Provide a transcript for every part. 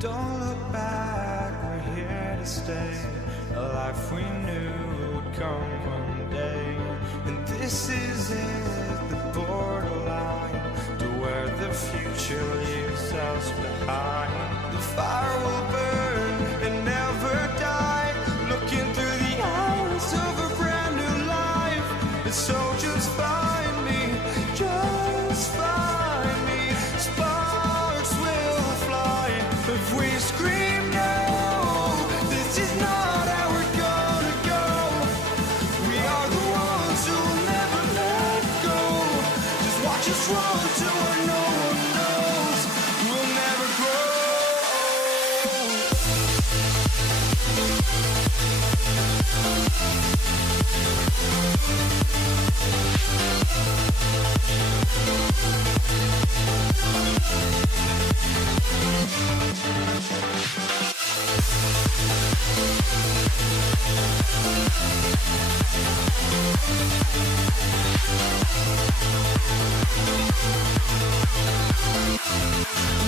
Don't look back, we're here to stay. A life we knew would come one day. And this is it, the borderline to where the future leaves us behind. The fire will burn and never die, looking through the eyes of a brand new life. And so just find me, just find me. Sparks will fly if we scream no. This is not how we're gonna go. We are the ones who will never let go. Just watch us run to where no one knows. We'll never grow.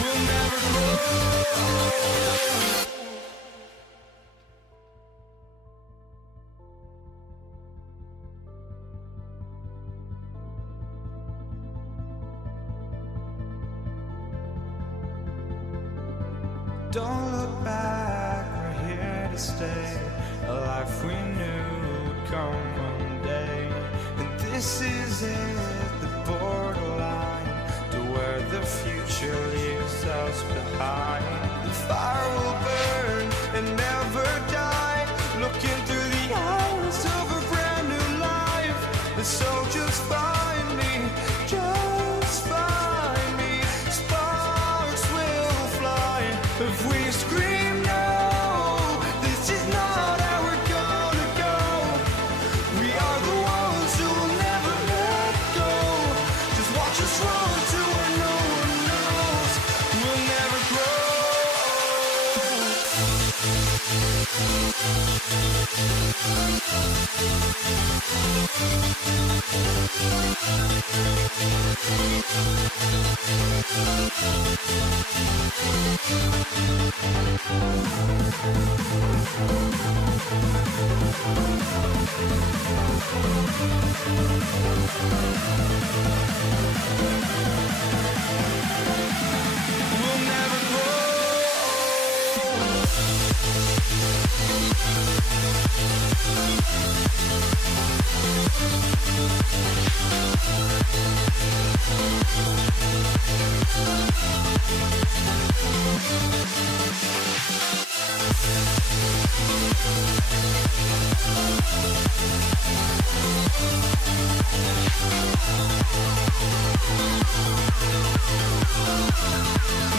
We'll never grow. Don't look back, we're here to stay. A life we knew would come one day. And this is it, the borderline to where the future leaves us behind. The fire will burn and never die, looking through the eyes of a brand new life. And so just find me, just find me. Sparks will fly if we scream no. This is not how we're gonna go. We are the ones who will never let go. Just watch us run to where no one knows. We'll never grow. We'll never grow.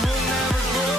We'll never grow.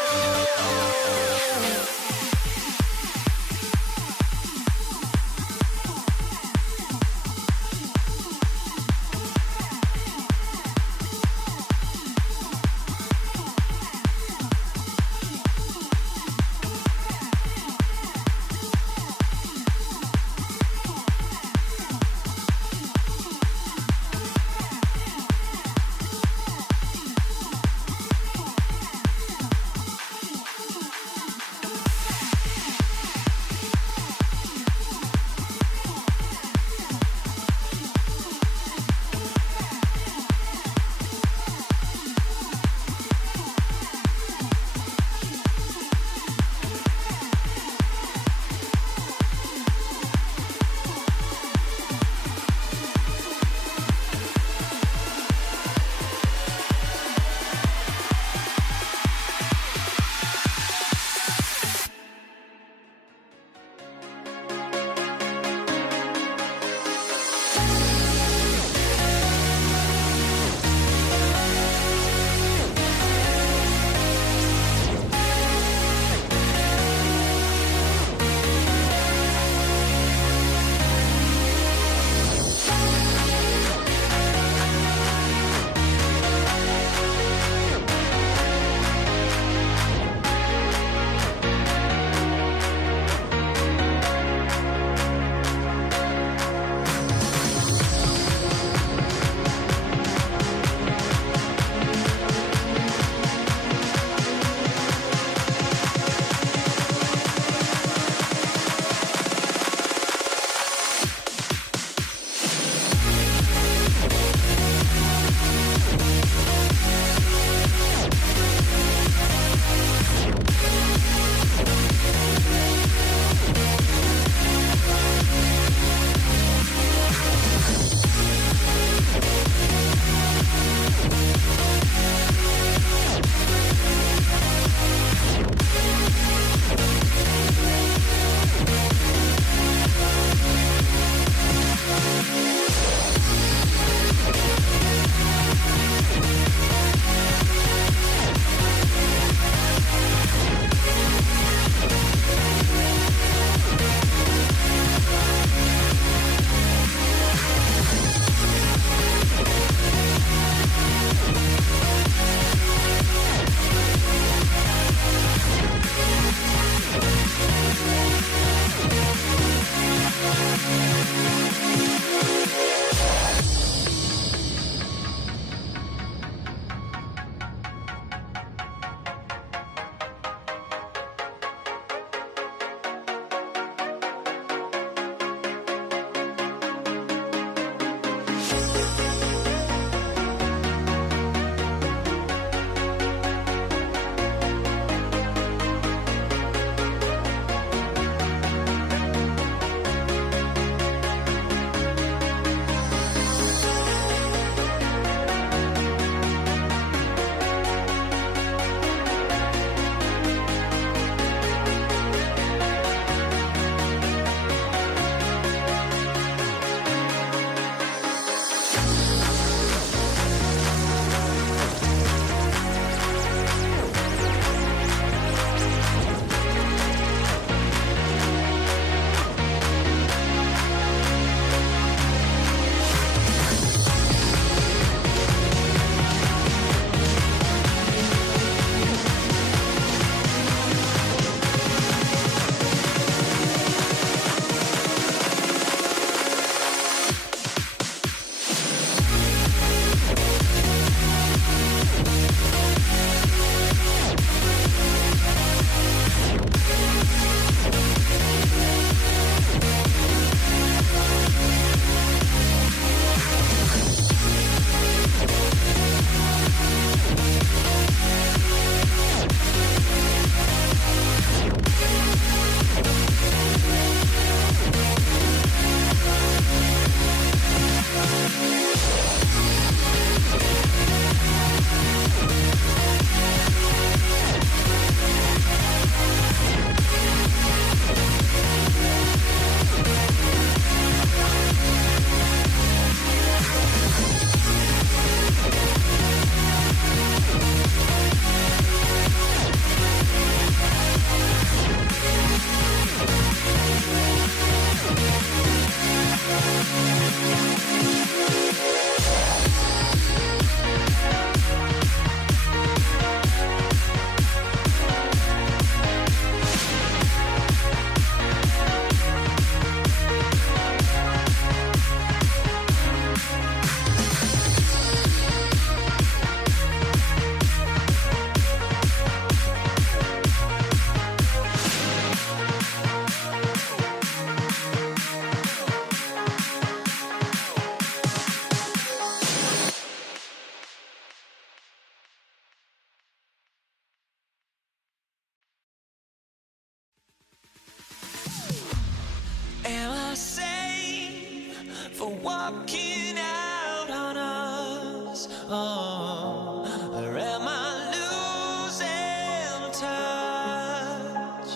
walking out on us. Oh, or am I losing touch?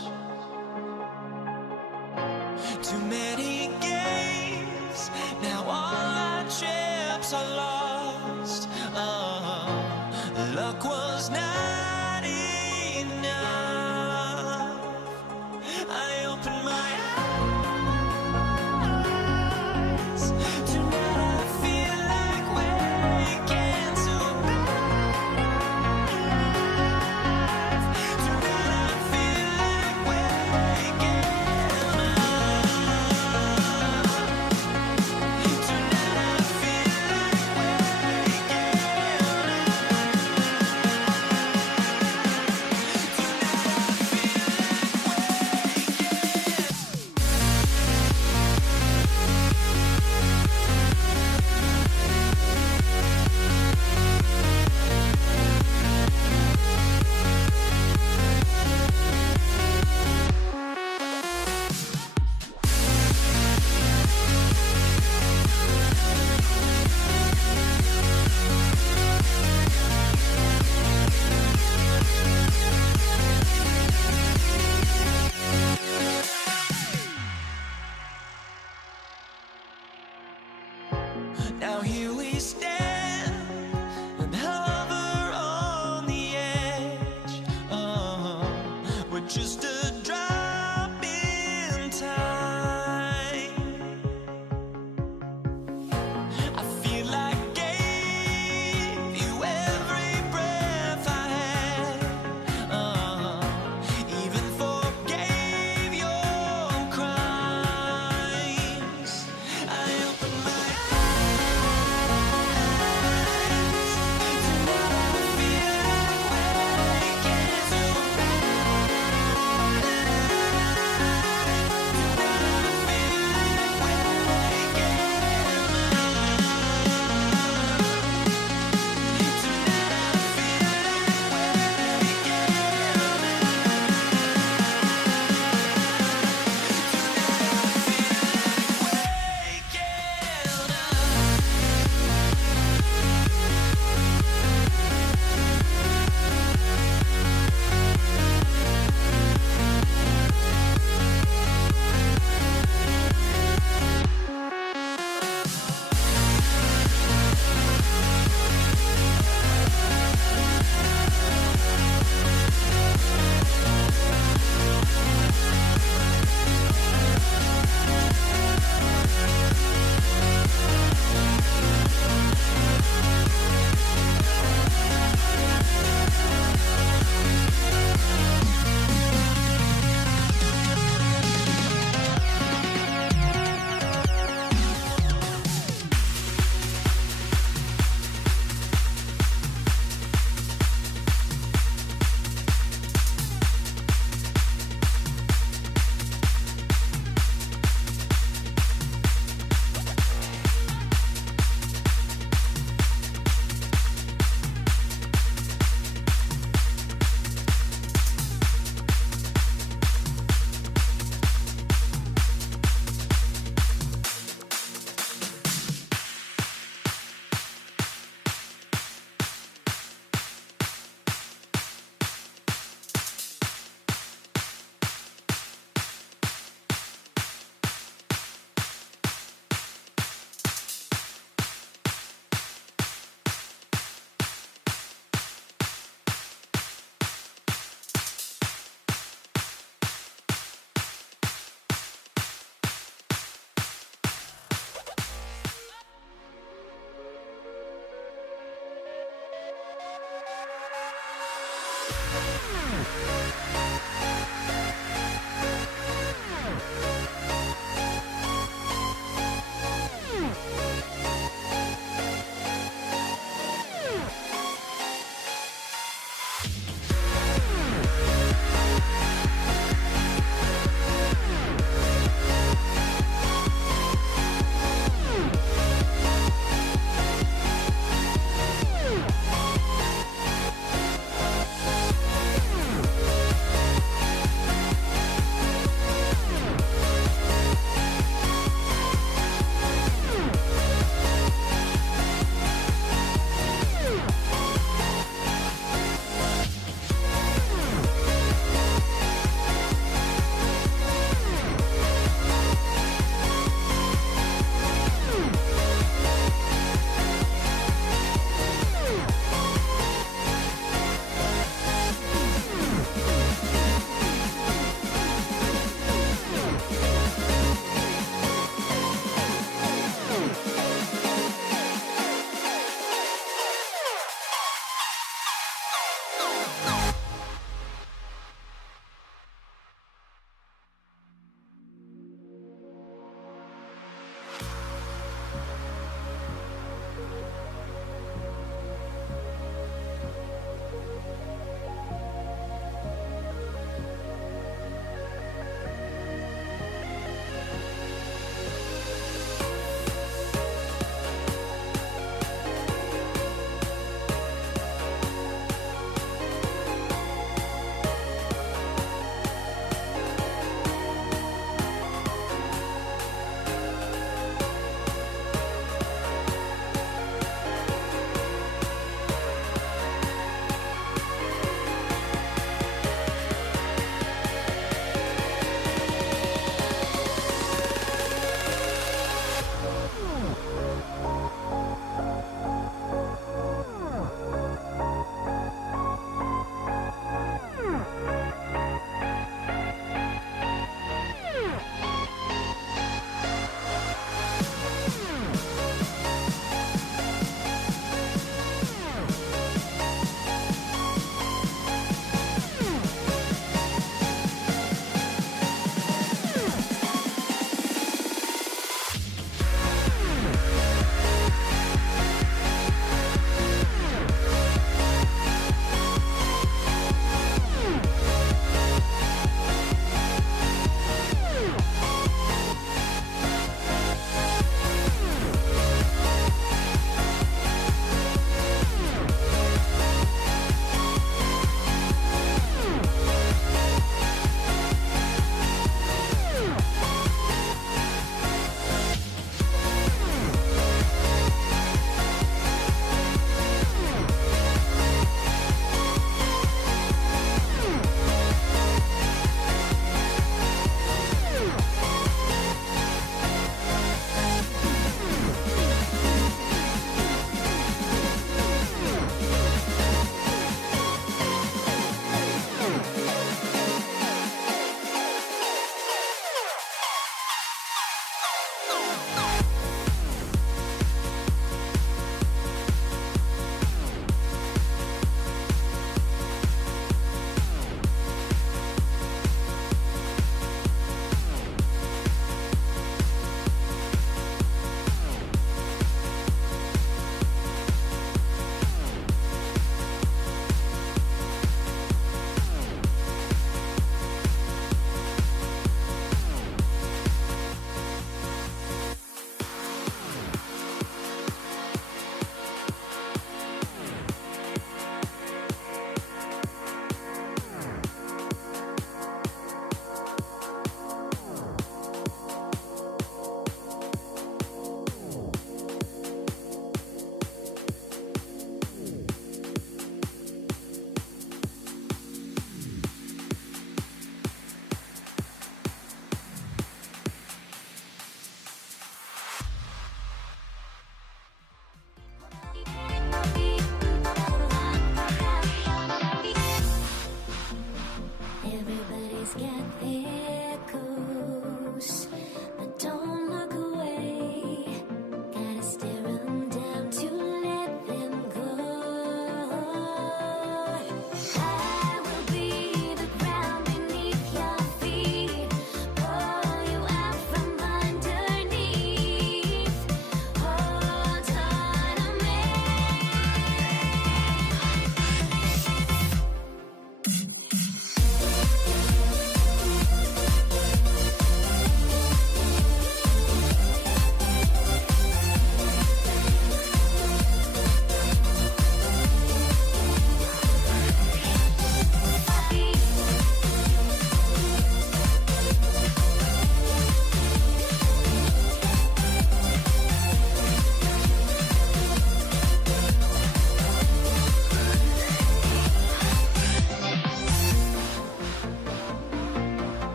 Too many games, now all our chips are lost. Oh, luck was not enough. I opened my eyes. Tonight I feel like waking to life. Tonight I feel like waking up. Tonight I feel like waking now here we stand and hover on the edge. Oh, we're just a drop in time. I feel like gave you every breath I had. Even forgave your crimes. I opened my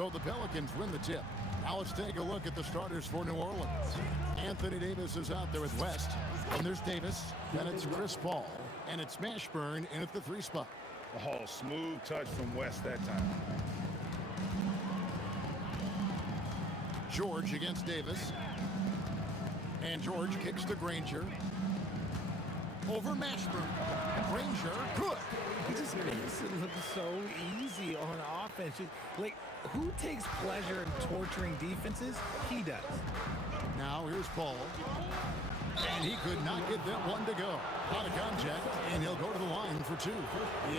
So the Pelicans win the tip. Now let's take a look at the starters for New Orleans. Anthony Davis is out there with West. And there's Davis. Then it's Chris Paul. And it's Mashburn in at the 3 spot. Oh, smooth touch from West that time. George against Davis. And George kicks to Granger. Over Mashburn. Granger, good. He just makes it look so easy on offense. Like, who takes pleasure in torturing defenses? He does. Now here's Paul. And he could not get that one to go. Out of contact, and he'll go to the line for 2.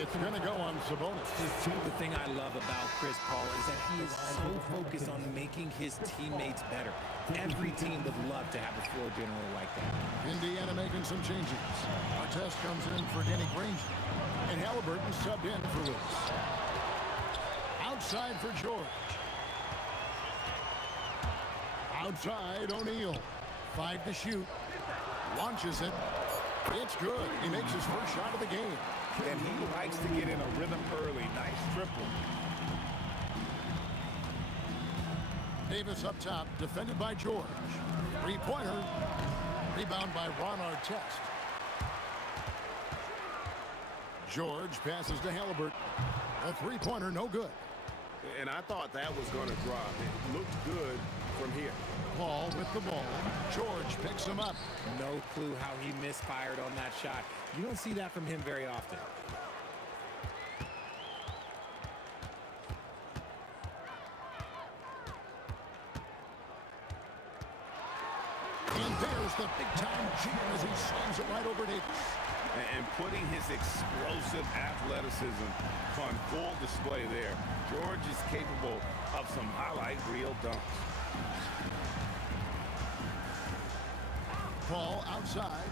It's going to go on Sabonis. The thing I love about Chris Paul is that he is so focused on making his teammates better. Every team would love to have a floor general like that. Indiana making some changes. Artest comes in for Danny Granger. And Halliburton subbed in for Lewis. Outside for George. Outside, O'Neal. 5 to shoot. Launches it. It's good. He makes his first shot of the game. And he likes to get in a rhythm early. Nice triple. Davis up top, defended by George. 3-pointer. Rebound by Ron Artest. George passes to Halliburton. A 3-pointer, no good. And I thought that was going to drop. It looked good from here. Paul with the ball. George picks him up. No clue how he misfired on that shot. You don't see that from him very often. And there's the big-time jam as he slams it right over Davis. And putting his explosive athleticism on full display there. George is capable of some highlight reel dunks. Paul outside.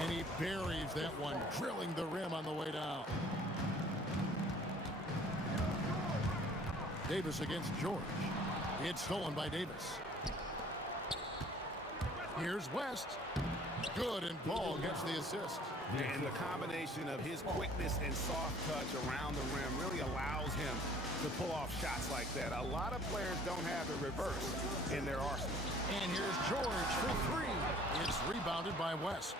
And he buries that one, drilling the rim on the way down. Davis against George. It's stolen by Davis. Here's West. Good, and Paul gets the assist. And the combination of his quickness and soft touch around the rim really allows him to pull off shots like that. A lot of players don't have the reverse in their arsenal. And here's George for 3. It's rebounded by West.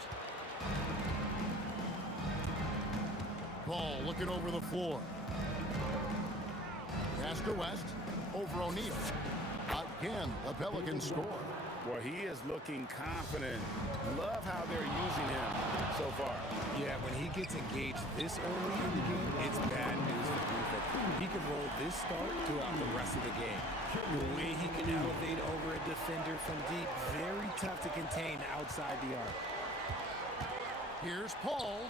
Paul looking over the floor. Pass to West. Over O'Neal. Again, the Pelicans score. Well, he is looking confident. Love how they're using him so far. Yeah, when he gets engaged this early in the game, it's bad news for defense. He can roll this start throughout the rest of the game. The way he can elevate over a defender from deep, very tough to contain outside the arc. Here's Paul.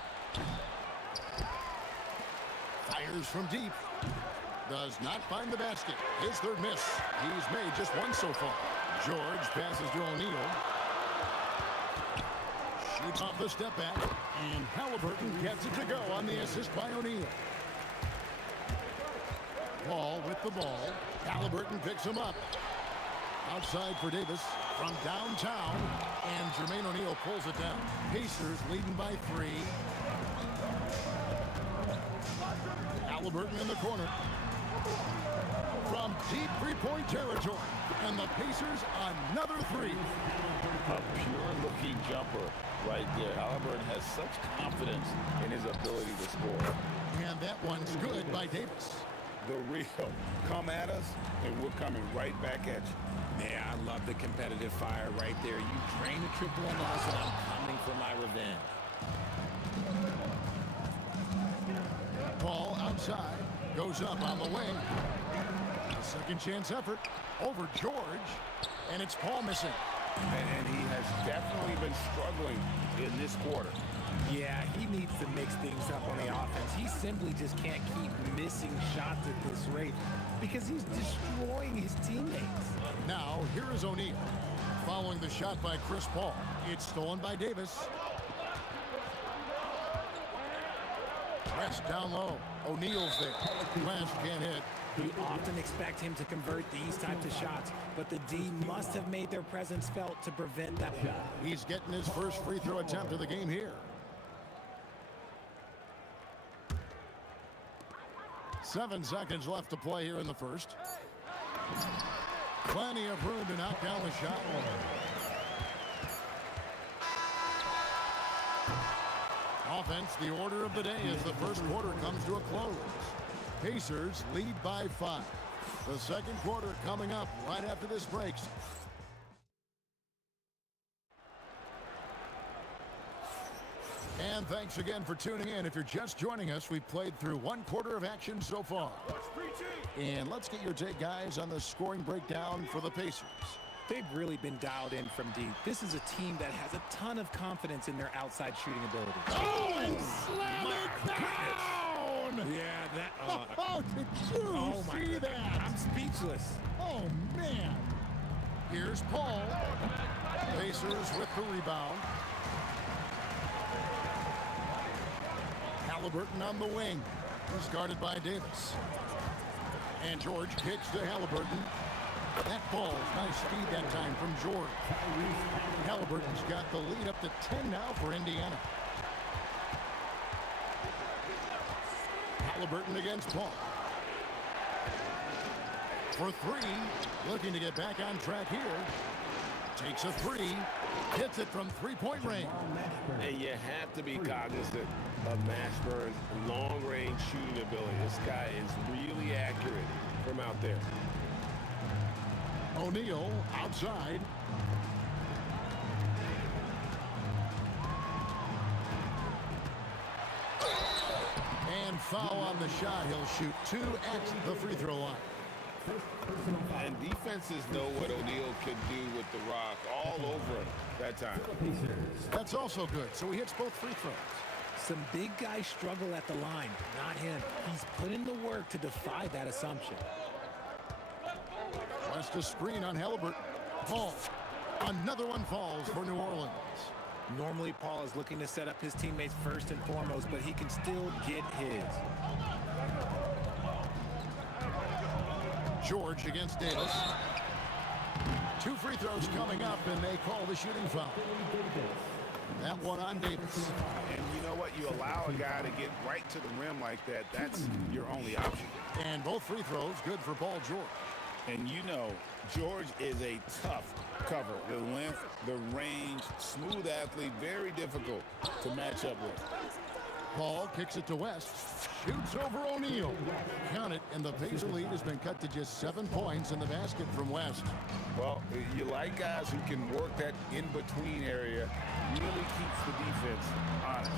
Fires from deep. Does not find the basket. His third miss. He's made just one so far. George passes to O'Neal. Shoots off the step back. And Halliburton gets it to go on the assist by O'Neal. Paul with the ball. Halliburton picks him up. Outside for Davis from downtown. And Jermaine O'Neal pulls it down. Pacers leading by 3. Halliburton in the corner. From deep 3-point territory. And the Pacers another 3. A pure-looking jumper right there. Halliburton has such confidence in his ability to score. And that one's good by Davis. The real. Come at us, and we're coming right back at you. Yeah, I love the competitive fire right there. You drain a triple on us, and I'm coming for my revenge. Paul outside. Goes up on the wing. A second chance effort over George. And it's Paul missing. And he has definitely been struggling in this quarter. Yeah, he needs to mix things up on the offense. He simply just can't keep missing shots at this rate because he's destroying his teammates. Now, here is O'Neal. Following the shot by Chris Paul. It's stolen by Davis. Press down low. O'Neal's there. West can't hit. We often expect him to convert these types of shots, but the D must have made their presence felt to prevent that shot. He's getting his first free throw attempt of the game here. 7 seconds left to play here in the first. Plenty of room to knock down the shot. Offense, the order of the day as the first quarter comes to a close. Pacers lead by 5. The second quarter coming up right after this break. And thanks again for tuning in. If you're just joining us, we've played through 1 quarter of action so far. And let's get your take, guys, on the scoring breakdown for the Pacers. They've really been dialed in from deep. This is a team that has a ton of confidence in their outside shooting ability. Oh, and slam it down! Yeah, that... Oh, did you see that? I'm speechless. Oh, man. Here's Paul. Pacers with the rebound. Halliburton on the wing. He's guarded by Davis. And George kicks to Halliburton. That ball, nice speed that time from George. Halliburton's got the lead up to 10 now for Indiana. Halliburton against Paul. For 3, looking to get back on track here. Takes a 3, hits it from three-point range. And you have to be cognizant of Mashburn's long-range shooting ability. This guy is really accurate from out there. O'Neal outside. And foul on the shot. He'll shoot 2 at the free throw line. And defenses know what O'Neal can do with the rock all over him that time. That's also good. So he hits both free throws. Some big guys struggle at the line, not him. He's put in the work to defy that assumption. West a screen on Halliburton. Paul. Another one falls for New Orleans. Normally, Paul is looking to set up his teammates first and foremost, but he can still get his. George against Davis. 2 free throws coming up, and they call the shooting foul. That one on Davis. And you know what? You allow a guy to get right to the rim like that. That's your only option. And both free throws good for Paul George. And you know, George is a tough cover. The length, the range, smooth athlete, very difficult to match up with. Paul kicks it to West. Shoots over O'Neal. Count it, and the Pacer lead has been cut to just 7 points in the basket from West. Well, you like guys who can work that in-between area, really keeps the defense honest.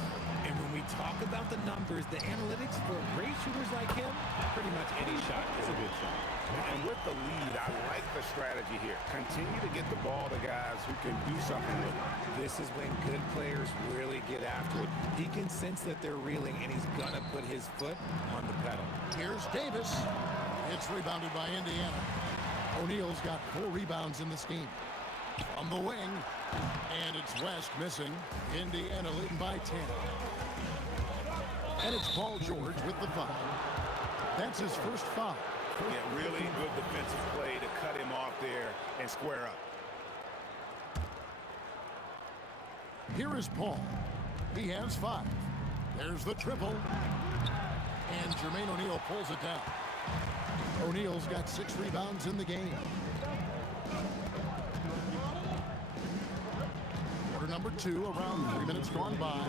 And when we talk about the numbers, the analytics for great shooters like him, pretty much any shot is a good shot. And with the lead, I like the strategy here. Continue to get the ball to guys who can do something with it. This is when good players really get after it. He can sense that they're reeling, and he's going to put his foot on the pedal. Here's Davis. It's rebounded by Indiana. O'Neal's got 4 rebounds in the scheme. On the wing, and it's West missing. Indiana leading by 10. And it's Paul George with the foul. That's his first foul. Yeah, really good defensive play to cut him off there and square up. Here is Paul. He has 5. There's the triple. And Jermaine O'Neal pulls it down. O'Neal's got 6 rebounds in the game. Quarter number 2, around 3 minutes gone by.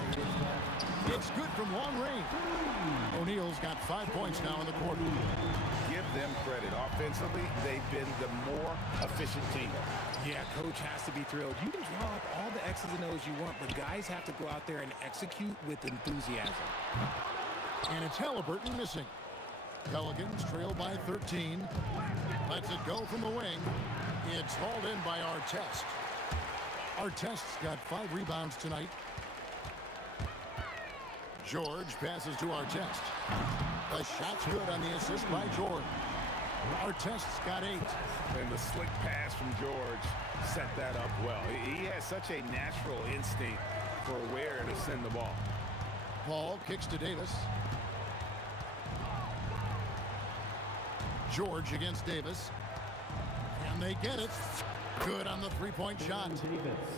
It's good from long range. O'Neal's got 5 points now in the quarter. Give them credit. Offensively, they've been the more efficient team. Yeah, coach has to be thrilled. You can draw up all the X's and O's you want, but guys have to go out there and execute with enthusiasm. And it's Halliburton missing. Pelicans trail by 13. Lets it go from the wing. It's hauled in by Artest. Artest's got 5 rebounds tonight. George passes to Artest. The shot's good on the assist by George. Artest's got 8. And the slick pass from George set that up well. He has such a natural instinct for where to send the ball. Paul kicks to Davis. George against Davis. And they get it. Good on the 3-point shot.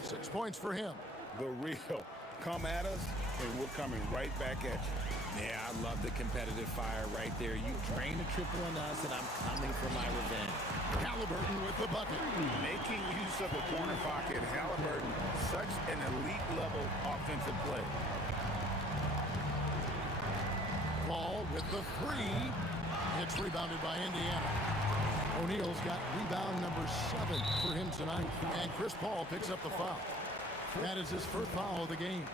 6 points for him. The real Come at us, and we're coming right back at you. Yeah, I love the competitive fire right there. You drain a triple on us, and I'm coming for my revenge. Halliburton with the bucket. Making use of the corner pocket, Halliburton, such an elite-level offensive play. Paul with the three. It's rebounded by Indiana. O'Neal's got rebound number 7 for him tonight. And Chris Paul picks up the foul. That is his first foul of the game.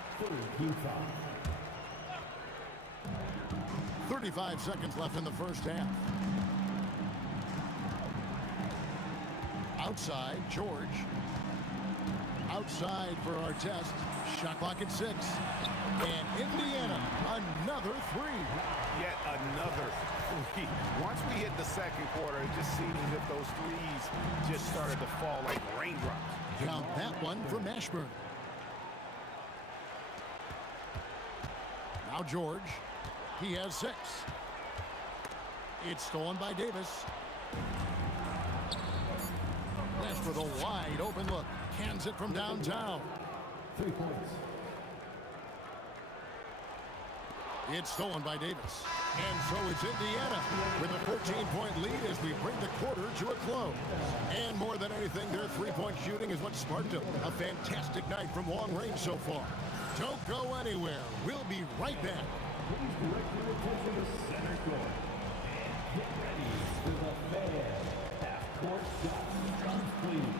35 seconds left in the first half. Outside, George. Outside for our test. Shot clock at 6. And Indiana, another 3. Yet another three. Once we hit the second quarter, it just seemed as if those threes just started to fall like raindrops. Count that one from Ashburn. Now George. He has 6. It's stolen by Davis. West with a wide open look. Cans it from downtown. 3 points. It's stolen by Davis. And so it's Indiana with a 14-point lead as we bring the quarter to a close. And more than anything, their three-point shooting is what sparked them. A fantastic night from long range so far. Don't go anywhere. We'll be right back. Please direct your attention to center court. And get ready for the fan half-court shots complete.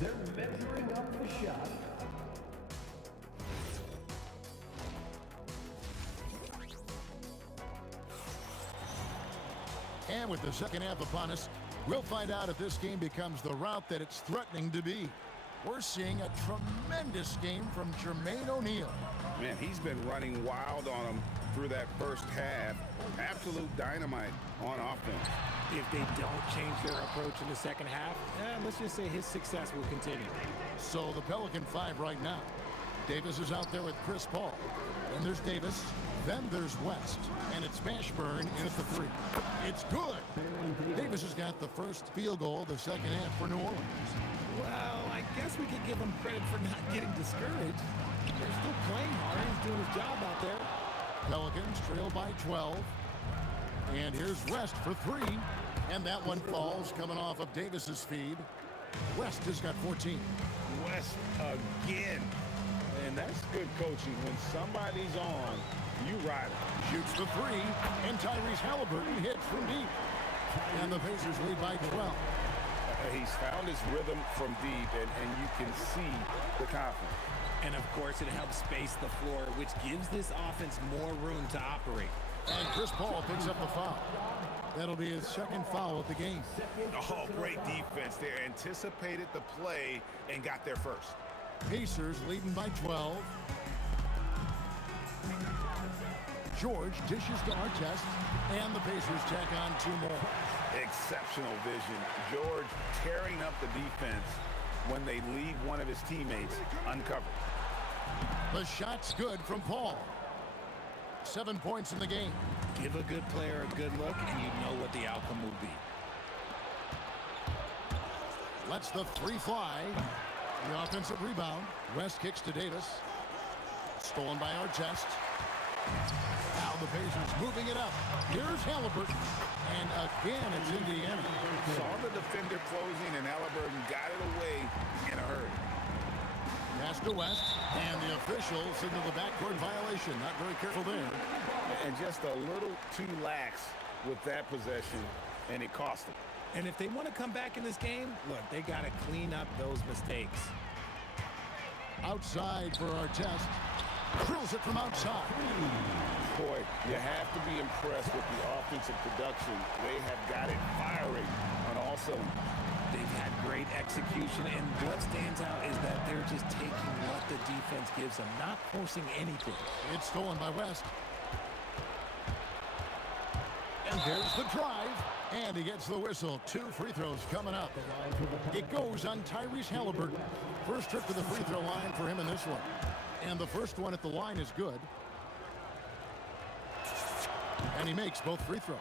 They're measuring up the shot. And with the second half upon us, we'll find out if this game becomes the route that it's threatening to be. We're seeing a tremendous game from Jermaine O'Neal. Man, he's been running wild on them through that first half. Absolute dynamite on offense. If they don't change their approach in the second half, let's just say his success will continue. So the Pelican 5 right now. Davis is out there with Chris Paul. Then there's Davis. Then there's West. And it's Mashburn in at the 3. It's good. Davis has got the first field goal of the second half for New Orleans. Well, I guess we could give him credit for not getting discouraged. They're still playing hard. He's doing his job out there. Pelicans trail by 12. And here's West for 3. And that one falls coming off of Davis's feed. West has got 14. West again. And that's good coaching. When somebody's on, you ride it. Shoots the 3. And Tyrese Halliburton hits from deep. And the Pacers lead by 12. He's found his rhythm from deep, and you can see the confidence. And, of course, it helps space the floor, which gives this offense more room to operate. And Chris Paul picks up the foul. That'll be his second foul of the game. Oh, great defense there. Anticipated the play and got there first. Pacers leading by 12. George dishes to Artest, and the Pacers tack on 2 more. Exceptional vision. George tearing up the defense when they leave one of his teammates uncovered. The shot's good from Paul. 7 points in the game. Give a good player a good look, and you know what the outcome will be. Lets the 3 fly. The offensive rebound. West kicks to Davis. Stolen by Artest. Now the Pacers moving it up. Here's Halliburton. And again, it's Indiana. Saw the defender closing, and Halliburton got it away in a hurry. Pass to West, and the official signaled the backcourt violation. Not very careful there. And just a little too lax with that possession, and it cost them. And if they want to come back in this game, look, they got to clean up those mistakes. Outside for Artest. Drills it from outside. Boy, you have to be impressed with the offensive production. They have got it firing on all cylinders. They've had great execution, and what stands out is that they're just taking what the defense gives them, not forcing anything. It's stolen by West. And there's the drive, and he gets the whistle. 2 free throws coming up. It goes on Tyrese Halliburton. First trip to the free throw line for him in this one. And the first one at the line is good. And he makes both free throws.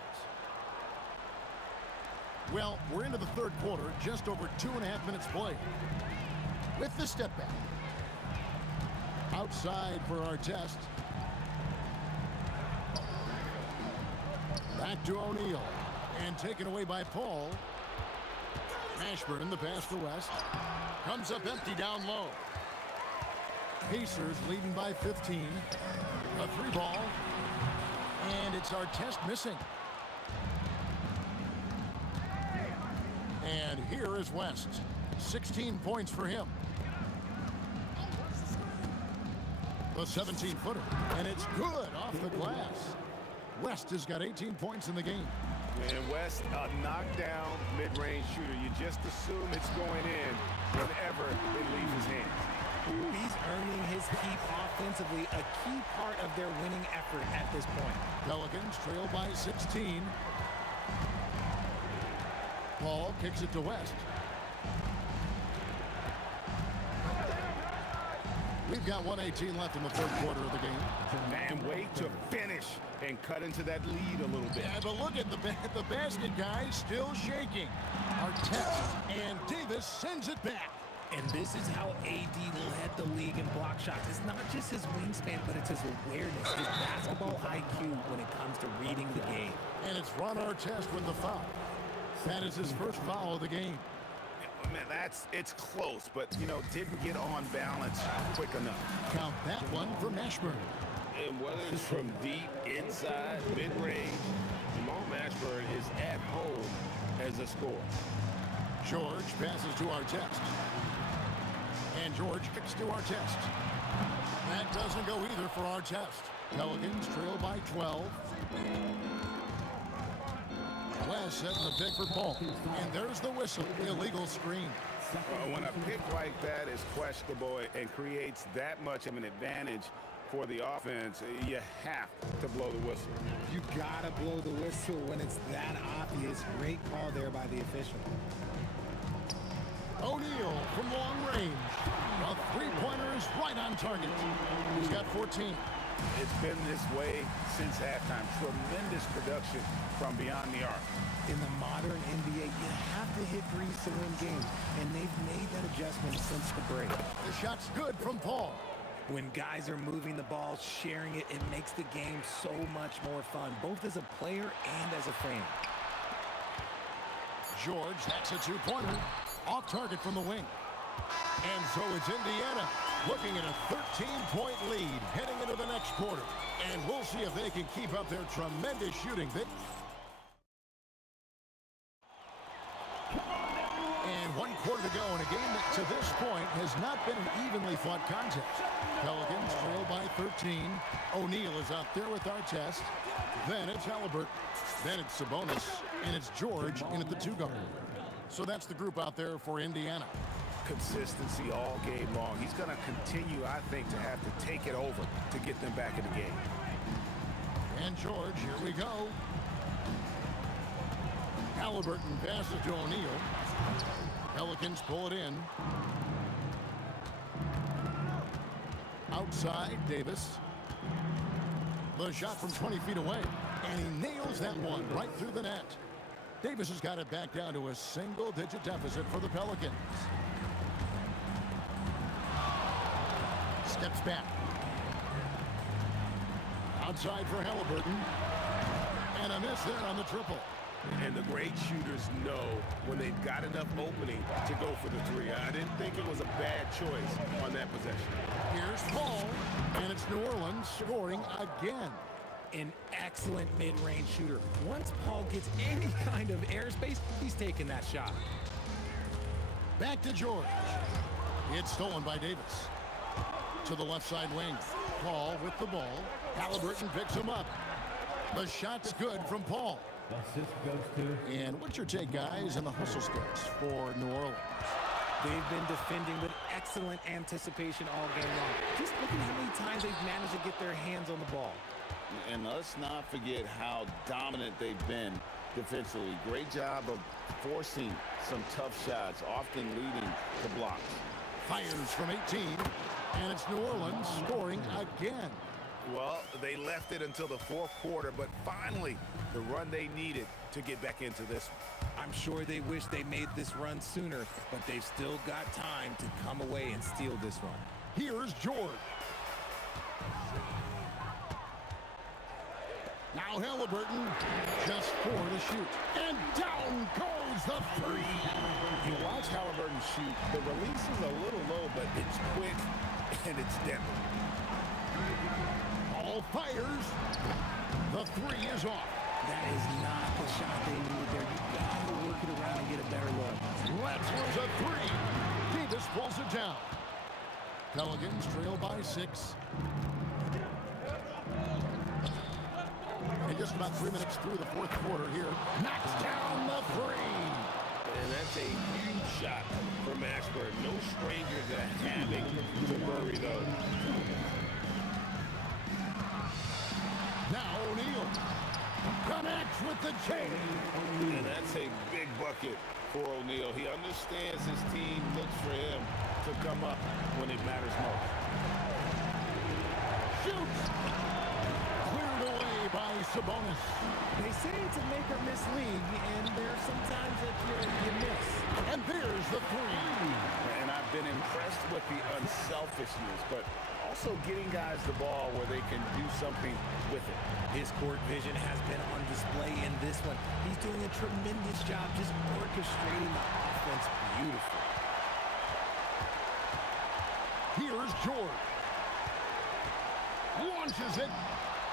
Well, we're into the third quarter, just over 2.5 minutes played. With the step back, Outside for our test. Back to O'Neal. And taken away by Paul. Ashburn, the pass to West. Comes up empty down low. Pacers leading by 15. A 3-ball. And it's our test missing. And here is West. 16 points for him. The 17-footer. And it's good off the glass. West has got 18 points in the game. And West, a knockdown mid-range shooter. You just assume it's going in whenever it leaves his hands. He's earning his keep offensively, a key part of their winning effort at this point. Pelicans trail by 16. Paul kicks it to West. We've got 1:18 left in the third quarter of the game. And wait to finish and cut into that lead a little bit. Yeah, but look at the basket, guys, still shaking. Our test, and Davis sends it back. And this is how AD led the league in block shots. It's not just his wingspan, but it's his awareness, his basketball IQ when it comes to reading the game. And it's Ron Artest with the foul. That is his first foul of the game. Man, it's close, but, didn't get on balance quick enough. Count that one for Ashburn. And whether it's from deep, inside, mid-range, Jamal Mashburn is at home as a scorer. George passes to Artest. And George kicks to Artest. That doesn't go either for Artest. Pelicans trail by 12. West setting the pick for Paul. And there's the whistle. Illegal screen. When a pick like that is questionable and creates that much of an advantage for the offense, you have to blow the whistle. You gotta blow the whistle when it's that obvious. Great call there by the official. O'Neal from long range. A three-pointer is right on target. He's got 14. It's been this way since halftime. Tremendous production from beyond the arc. In the modern NBA, you have to hit threes to win games, and they've made that adjustment since the break. The shot's good from Paul. When guys are moving the ball, sharing it, it makes the game so much more fun, both as a player and as a fan. George, that's a two-pointer. Off target from the wing. And so it's Indiana looking at a 13-point lead heading into the next quarter. And we'll see if they can keep up their tremendous shooting. And 1 quarter to go in a game that to this point has not been an evenly fought contest. Pelicans trail by 13. O'Neal is out there with Artest. Then it's Halliburton. Then it's Sabonis. And it's George in at the two-guard. So that's the group out there for Indiana. Consistency all game long. He's going to continue, I think, to have to take it over to get them back in the game. And George, here we go. Halliburton passes to O'Neal. Pelicans pull it in. Outside, Davis. The shot from 20 feet away. And he nails that one right through the net. Davis has got it back down to a single-digit deficit for the Pelicans. Steps back. Outside for Halliburton. And a miss there on the triple. And the great shooters know when they've got enough opening to go for the three. I didn't think it was a bad choice on that possession. Here's Paul, and it's New Orleans scoring again. An excellent mid-range shooter. Once Paul gets any kind of airspace, he's taking that shot. Back to George. It's stolen by Davis. To the left side wing. Paul with the ball. Halliburton picks him up. The shot's good from Paul. Assist goes to... And what's your take, guys, in the hustle steps for New Orleans? They've been defending with excellent anticipation all game long. Just look at how many times they've managed to get their hands on the ball. And let's not forget how dominant they've been defensively. Great job of forcing some tough shots, often leading to blocks. Fires from 18, and it's New Orleans scoring again. Well, they left it until the fourth quarter, but finally, the run they needed to get back into this one. I'm sure they wish they made this run sooner, but they've still got time to come away and steal this one. Here's George. Now Halliburton just for the shoot. And down goes the three. You watch Halliburton shoot. The release is a little low, but it's quick and it's deadly. All fires. The three is off. That is not the shot they needed there. You got to work it around and get a better look. That was a three. Davis pulls it down. Pelicans trail by 6. And just about 3 minutes through the fourth quarter here. Knocks down the three. And that's a huge shot from Ashburn. No stranger to having to bury those. Now O'Neal connects with the chain. And that's a big bucket for O'Neal. He understands his team looks for him to come up when it matters most. Shoots. Cleared away by Sabonis. They say it's a make or miss league, and there's sometimes that you miss. And there's the three. And I've been impressed with the unselfishness, but also getting guys the ball where they can do something with it. His court vision has been on display in this one. He's doing a tremendous job just orchestrating the offense beautifully. Here's George. Launches it.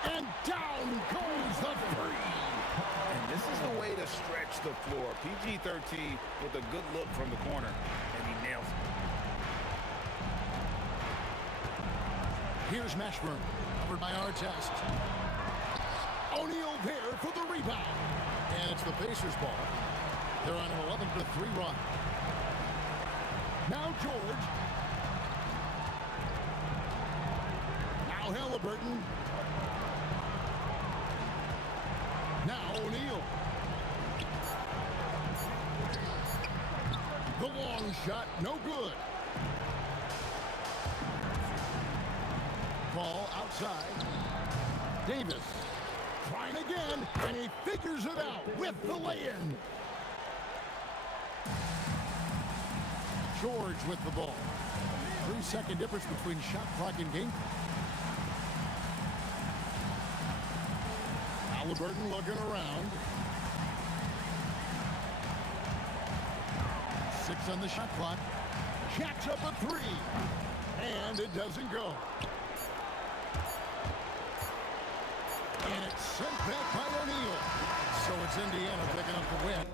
And down goes the three. And this is the way to stretch the floor. PG-13 with a good look from the corner, and he nails it. Here's Mashburn, covered by Artest. O'Neal there for the rebound. And it's the Pacers ball. They're on an 11-3 run. Now George. Now Halliburton. Now O'Neal. The long shot, no good. Ball outside. Davis trying again, and he figures it out with the lay-in. George with the ball. 3-second difference between shot clock and game. Halliburton looking around. 6 on the shot clock. Jacks up a three. And it doesn't go. And it's sent back by O'Neal. So it's Indiana picking up the win.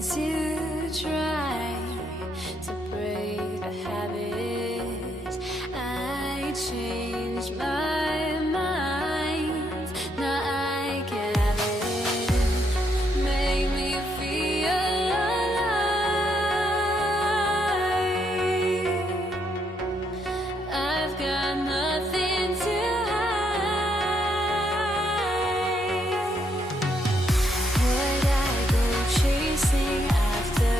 Since you try to break a habit, I changed my mind. Now I can have it. Make me feel alive. I've got nothing to hide. Would I go chasing after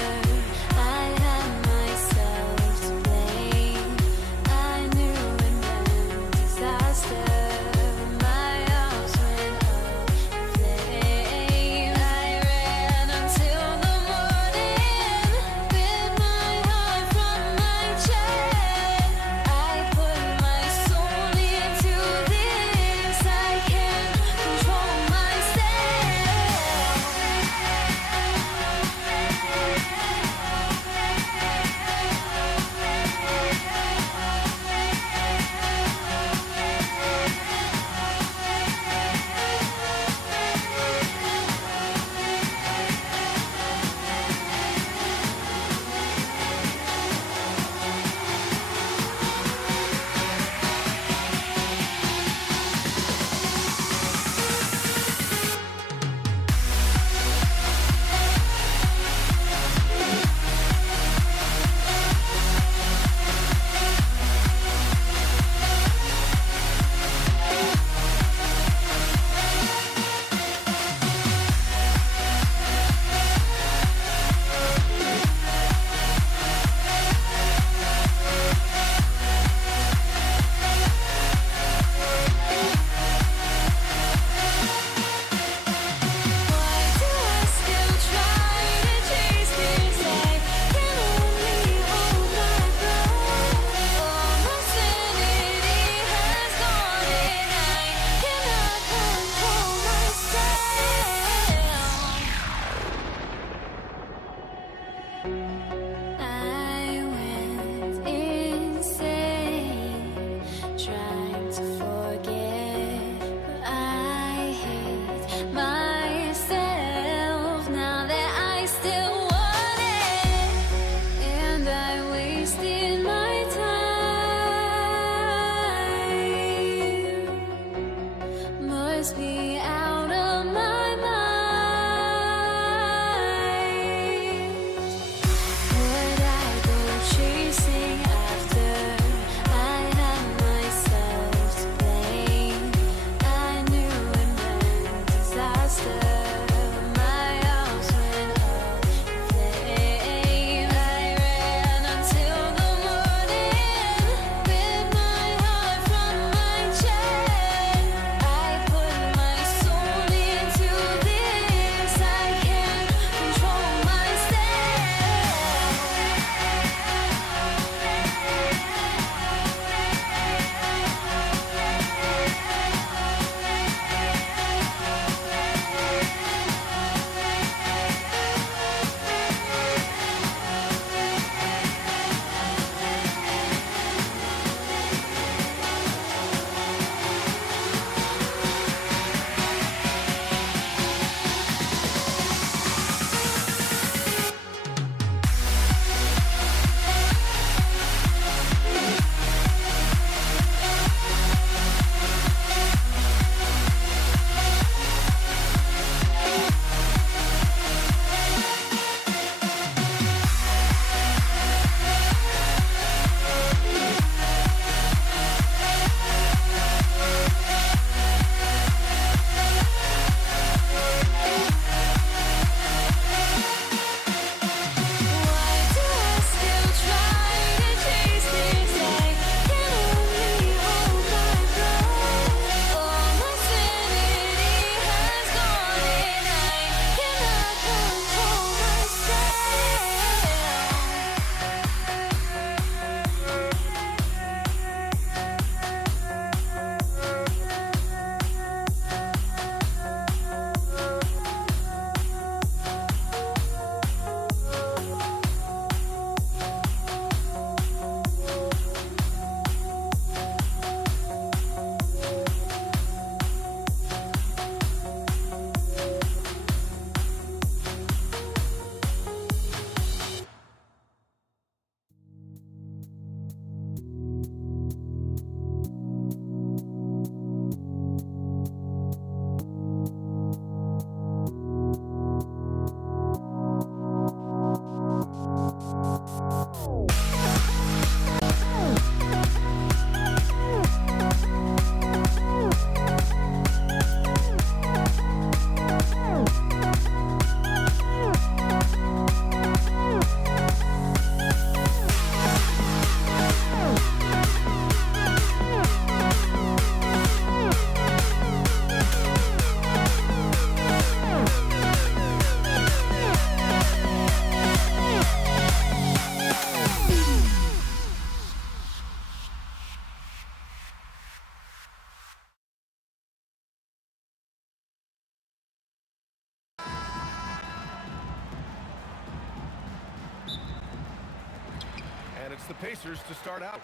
the Pacers to start out.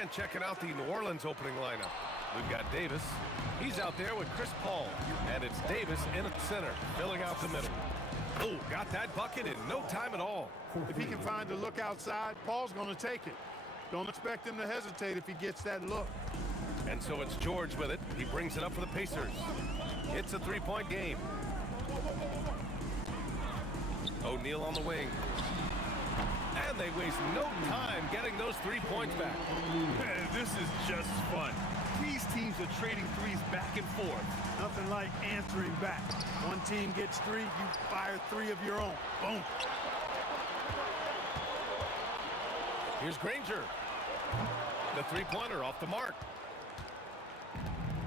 And checking out the New Orleans opening lineup. We've got Davis. He's out there with Chris Paul. And it's Davis in at center, filling out the middle. Oh, got that bucket in no time at all. If he can find a look outside, Paul's going to take it. Don't expect him to hesitate if he gets that look. And so it's George with it. He brings it up for the Pacers. It's a three-point game. O'Neal on the wing. And they waste no time getting those 3 points back. Man, this is just fun. These teams are trading threes back and forth. Nothing like answering back. One team gets 3, you fire 3 of your own. Boom. Here's Granger. The three-pointer off the mark.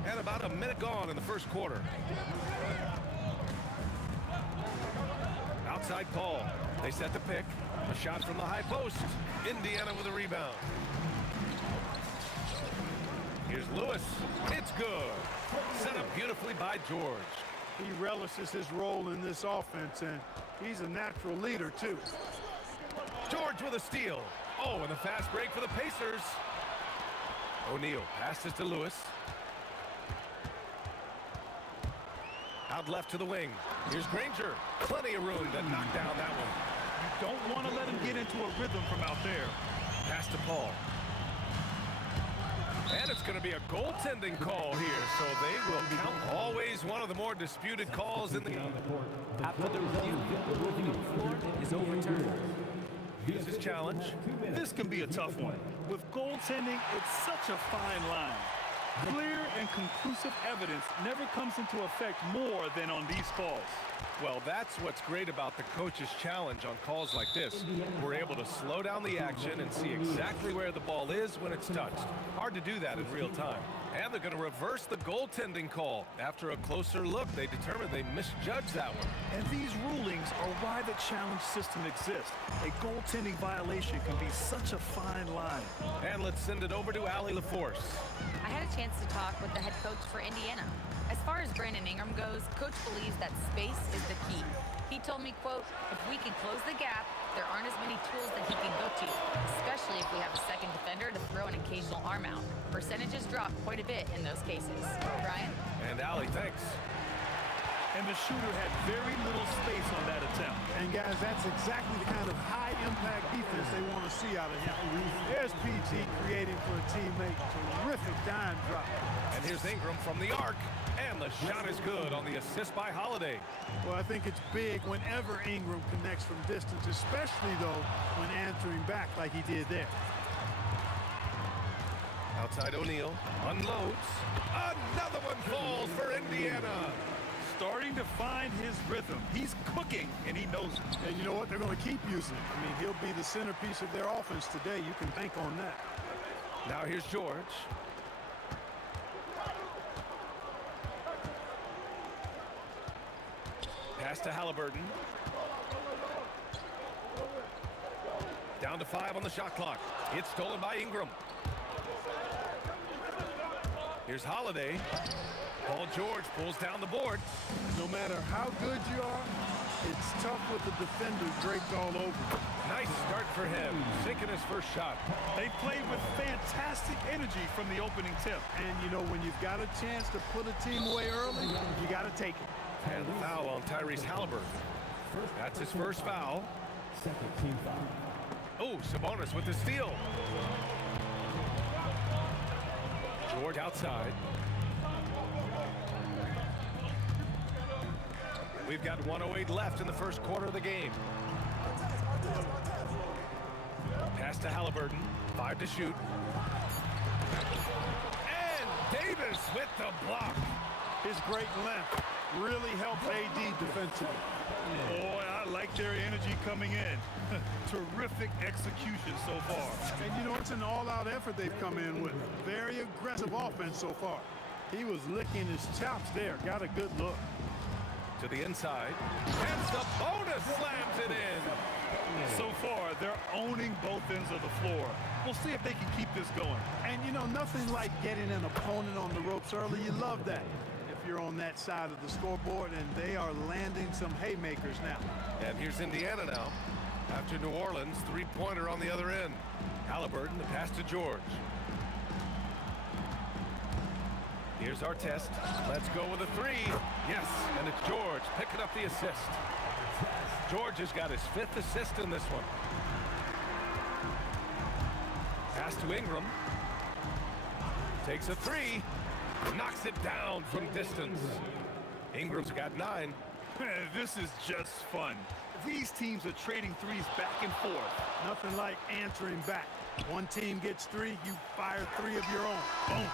And about a minute gone in the first quarter. Outside Paul. They set the pick. A shot from the high post. Indiana with a rebound. Here's Lewis. It's good. Set up beautifully by George. He relishes his role in this offense, and he's a natural leader, too. George with a steal. Oh, and a fast break for the Pacers. O'Neal passes to Lewis. Out left to the wing. Here's Granger. Plenty of room to knock down that one. You don't want to let him get into a rhythm from out there. Pass to Paul. And it's going to be a goaltending call here, so they will count. Always one of the more disputed calls in the game. After the review, the moving on the floor is overturned. Here's his challenge. This can be a tough one. With goaltending, it's such a fine line. Clear and conclusive evidence never comes into effect more than on these calls. Well, that's what's great about the coach's challenge on calls like this. We're able to slow down the action and see exactly where the ball is when it's touched. Hard to do that in real time. And they're going to reverse the goaltending call. After a closer look, they determined they misjudged that one. And these rulings are why the challenge system exists. A goaltending violation can be such a fine line. And let's send it over to Allie LaForce. I had a chance to talk with the head coach for Indiana. As far as Brandon Ingram goes, coach believes that space is the key. He told me, quote, if we can close the gap, there aren't as many tools that he can go to, especially if we have a second defender to throw an occasional arm out. Percentages drop quite a bit in those cases. Brian? And Allie, thanks. And the shooter had very little space on that attempt. And guys, that's exactly the kind of high-impact defense they want to see out of him. There's PG creating for a teammate. Terrific dime drop. And here's Ingram from the arc. And the shot is good on the assist by Holiday. Well, I think it's big whenever Ingram connects from distance, especially, though, when answering back like he did there. Outside O'Neal. Unloads. Another one falls for Indiana. Starting to find his rhythm. He's cooking, and he knows it. And you know what? They're going to keep using it. I mean, he'll be the centerpiece of their offense today. You can bank on that. Now here's George. Pass to Halliburton. Down to 5 on the shot clock. It's stolen by Ingram. Here's Holiday. Paul George pulls down the board. No matter how good you are, it's tough with the defender draped all over you. Nice start for him, sinking his first shot. They played with fantastic energy from the opening tip. And, you know, when you've got a chance to put a team away early, you got to take it. And the foul on Tyrese Halliburton. That's his first foul. Second team foul. Oh, Sabonis with the steal. George outside. We've got 1:08 left in the first quarter of the game. Pass to Halliburton. 5 to shoot. And Davis with the block. His great length really helped AD defensively. Boy, I like their energy coming in. Terrific execution so far. And you know, it's an all-out effort they've come in with. Very aggressive offense so far. He was licking his chops there. Got a good look. To the inside. And Sabonis slams it in. So far, they're owning both ends of the floor. We'll see if they can keep this going. And, you know, nothing like getting an opponent on the ropes early. You love that if you're on that side of the scoreboard, and they are landing some haymakers now. And here's Indiana now. After New Orleans, three-pointer on the other end. Halliburton, the pass to George. Here's our test. Let's go with a three. Yes, and it's George picking up the assist. George has got his 5th assist in this one. Pass to Ingram. Takes a three. Knocks it down from distance. Ingram's got 9. This is just fun. These teams are trading threes back and forth. Nothing like answering back. One team gets 3, you fire 3 of your own. Boom.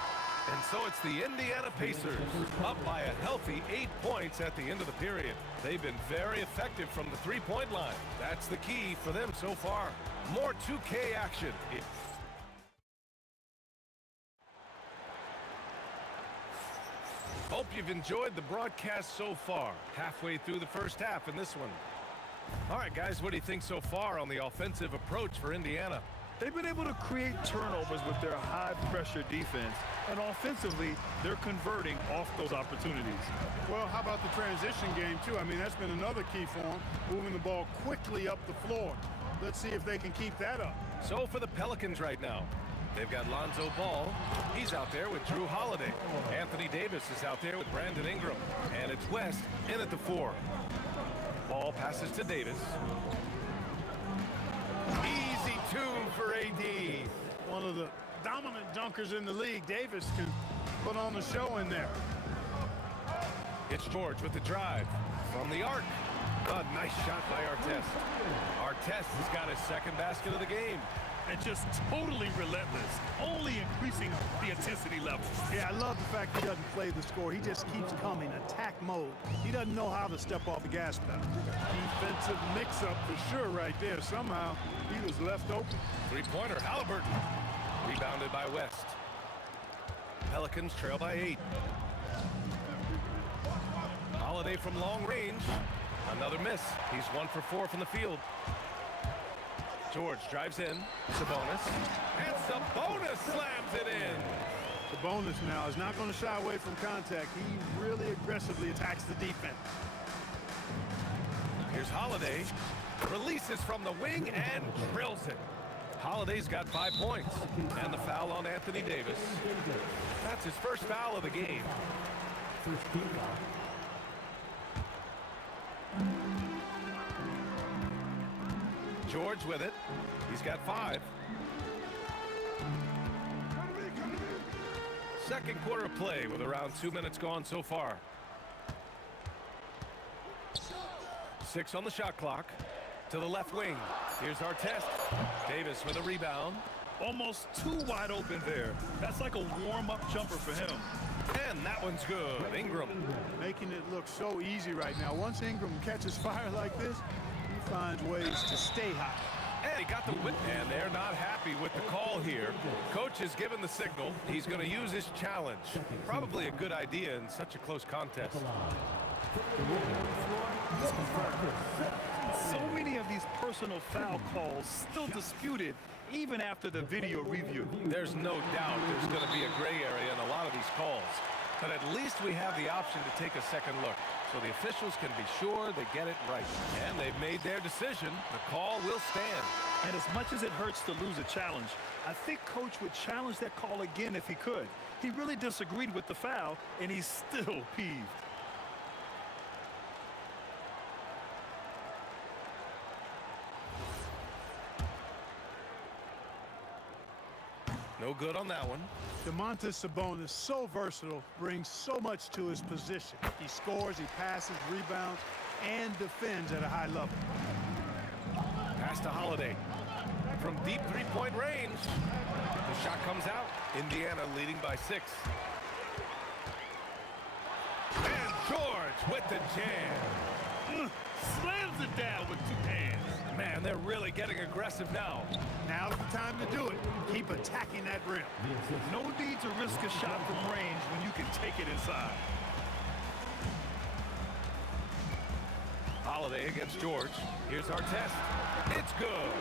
And so it's the Indiana Pacers up by a healthy 8 points at the end of the period. They've been very effective from the three-point line. That's the key for them so far. More 2K action. Hope you've enjoyed the broadcast so far. Halfway through the first half in this one. All right, guys, what do you think so far on the offensive approach for Indiana? They've been able to create turnovers with their high-pressure defense, and offensively, they're converting off those opportunities. Well, how about the transition game, too? I mean, that's been another key for them, moving the ball quickly up the floor. Let's see if they can keep that up. So for the Pelicans right now, they've got Lonzo Ball. He's out there with Drew Holiday. Anthony Davis is out there with Brandon Ingram. And it's West in at the 4. Ball passes to Davis. Easy 2 for AD. One of the dominant dunkers in the league. Davis can put on a show in there. It's George with the drive from the arc. A nice shot by Artest. Artest has got his 2nd basket of the game. And just totally relentless, only increasing the intensity level. Yeah, I love the fact he doesn't play the score. He just keeps coming, attack mode. He doesn't know how to step off the gas pedal. Defensive mix-up for sure right there. Somehow, he was left open. Three-pointer, Halliburton. Rebounded by West. Pelicans trail by 8. Holiday from long range. Another miss. He's 1 for 4 from the field. George drives in. Sabonis. And Sabonis slams it in. Sabonis now is not going to shy away from contact. He really aggressively attacks the defense. Here's Holiday. Releases from the wing and drills it. Holiday's got 5 points. And the foul on Anthony Davis. That's his first foul of the game. George with it. He's got 5. Second quarter of play with around 2 minutes gone so far. 6 on the shot clock. To the left wing. Here's Artest. Davis with a rebound. Almost too wide open there. That's like a warm-up jumper for him. And that one's good. Ingram. Making it look so easy right now. Once Ingram catches fire like this, he finds ways to stay hot. And he got the whip. And they're not happy with the call here. Coach has given the signal. He's going to use his challenge. Probably a good idea in such a close contest. So many of these personal foul calls still disputed even after the video review. There's no doubt there's going to be a gray area in a lot of these calls. But at least we have the option to take a second look. So the officials can be sure they get it right. And they've made their decision. The call will stand. And as much as it hurts to lose a challenge, I think Coach would challenge that call again if he could. He really disagreed with the foul, and he's still peeved. No good on that one. Domantas Sabonis, so versatile, brings so much to his position. He scores, he passes, rebounds, and defends at a high level. Pass to Holiday. From deep three-point range. The shot comes out. Indiana leading by 6. And George with the jam. Slams it down with 2 hands. Man, they're really getting aggressive now. Now's the time to do it. Keep attacking that rim. No need to risk a shot from range when you can take it inside. Holiday against George. Here's Artest. It's good.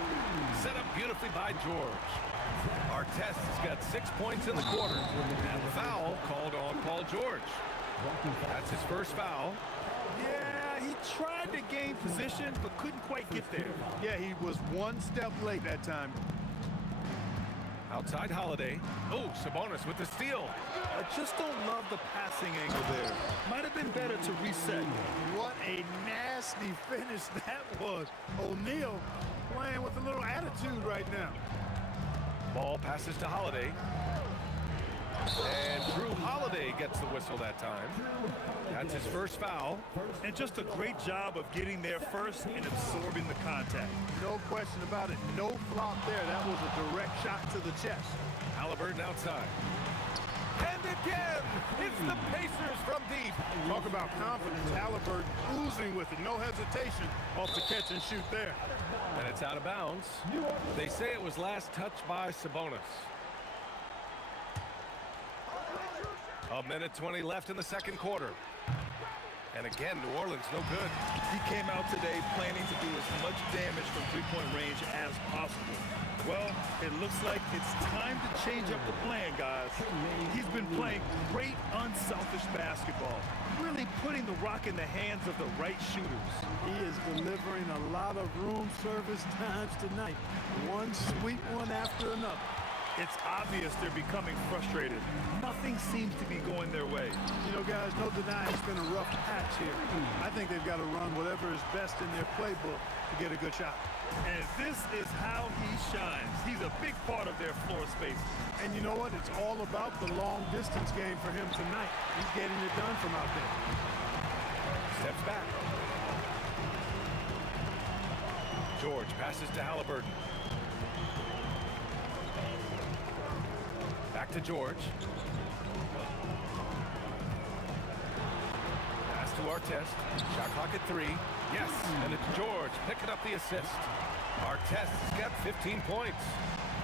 Set up beautifully by George. Artest has got 6 points in the quarter. And the foul called on Paul George. That's his first foul. Yeah, he tried to gain position, but couldn't quite get there. Yeah, he was one step late that time. Outside Holiday. Oh, Sabonis with the steal. I just don't love the passing angle there. Might have been better to reset. What a nasty finish that was. O'Neal playing with a little attitude right now. Ball passes to Holiday. And Drew Holiday gets the whistle that time. That's his first foul. And just a great job of getting there first and absorbing the contact. No question about it. No flop there. That was a direct shot to the chest. Halliburton outside. And again, it's the Pacers from deep. Talk about confidence. Halliburton oozing with it. No hesitation off the catch and shoot there. And it's out of bounds. They say it was last touched by Sabonis. A minute 20 left in the second quarter. And again, New Orleans no good. He came out today planning to do as much damage from three-point range as possible. Well, it looks like it's time to change up the plan, guys. He's been playing great, unselfish basketball, really putting the rock in the hands of the right shooters. He is delivering a lot of room service times tonight. One sweet one after another. It's obvious they're becoming frustrated. Nothing seems to be going their way. You know, guys, no denying it's been a rough patch here. I think they've got to run whatever is best in their playbook to get a good shot. And this is how he shines. He's a big part of their floor space. And you know what? It's all about the long distance game for him tonight. He's getting it done from out there. Steps back. George passes to Halliburton. Back to George. Pass to Artest. Shot clock at 3. Yes, and it's George picking up the assist. Artest's got 15 points.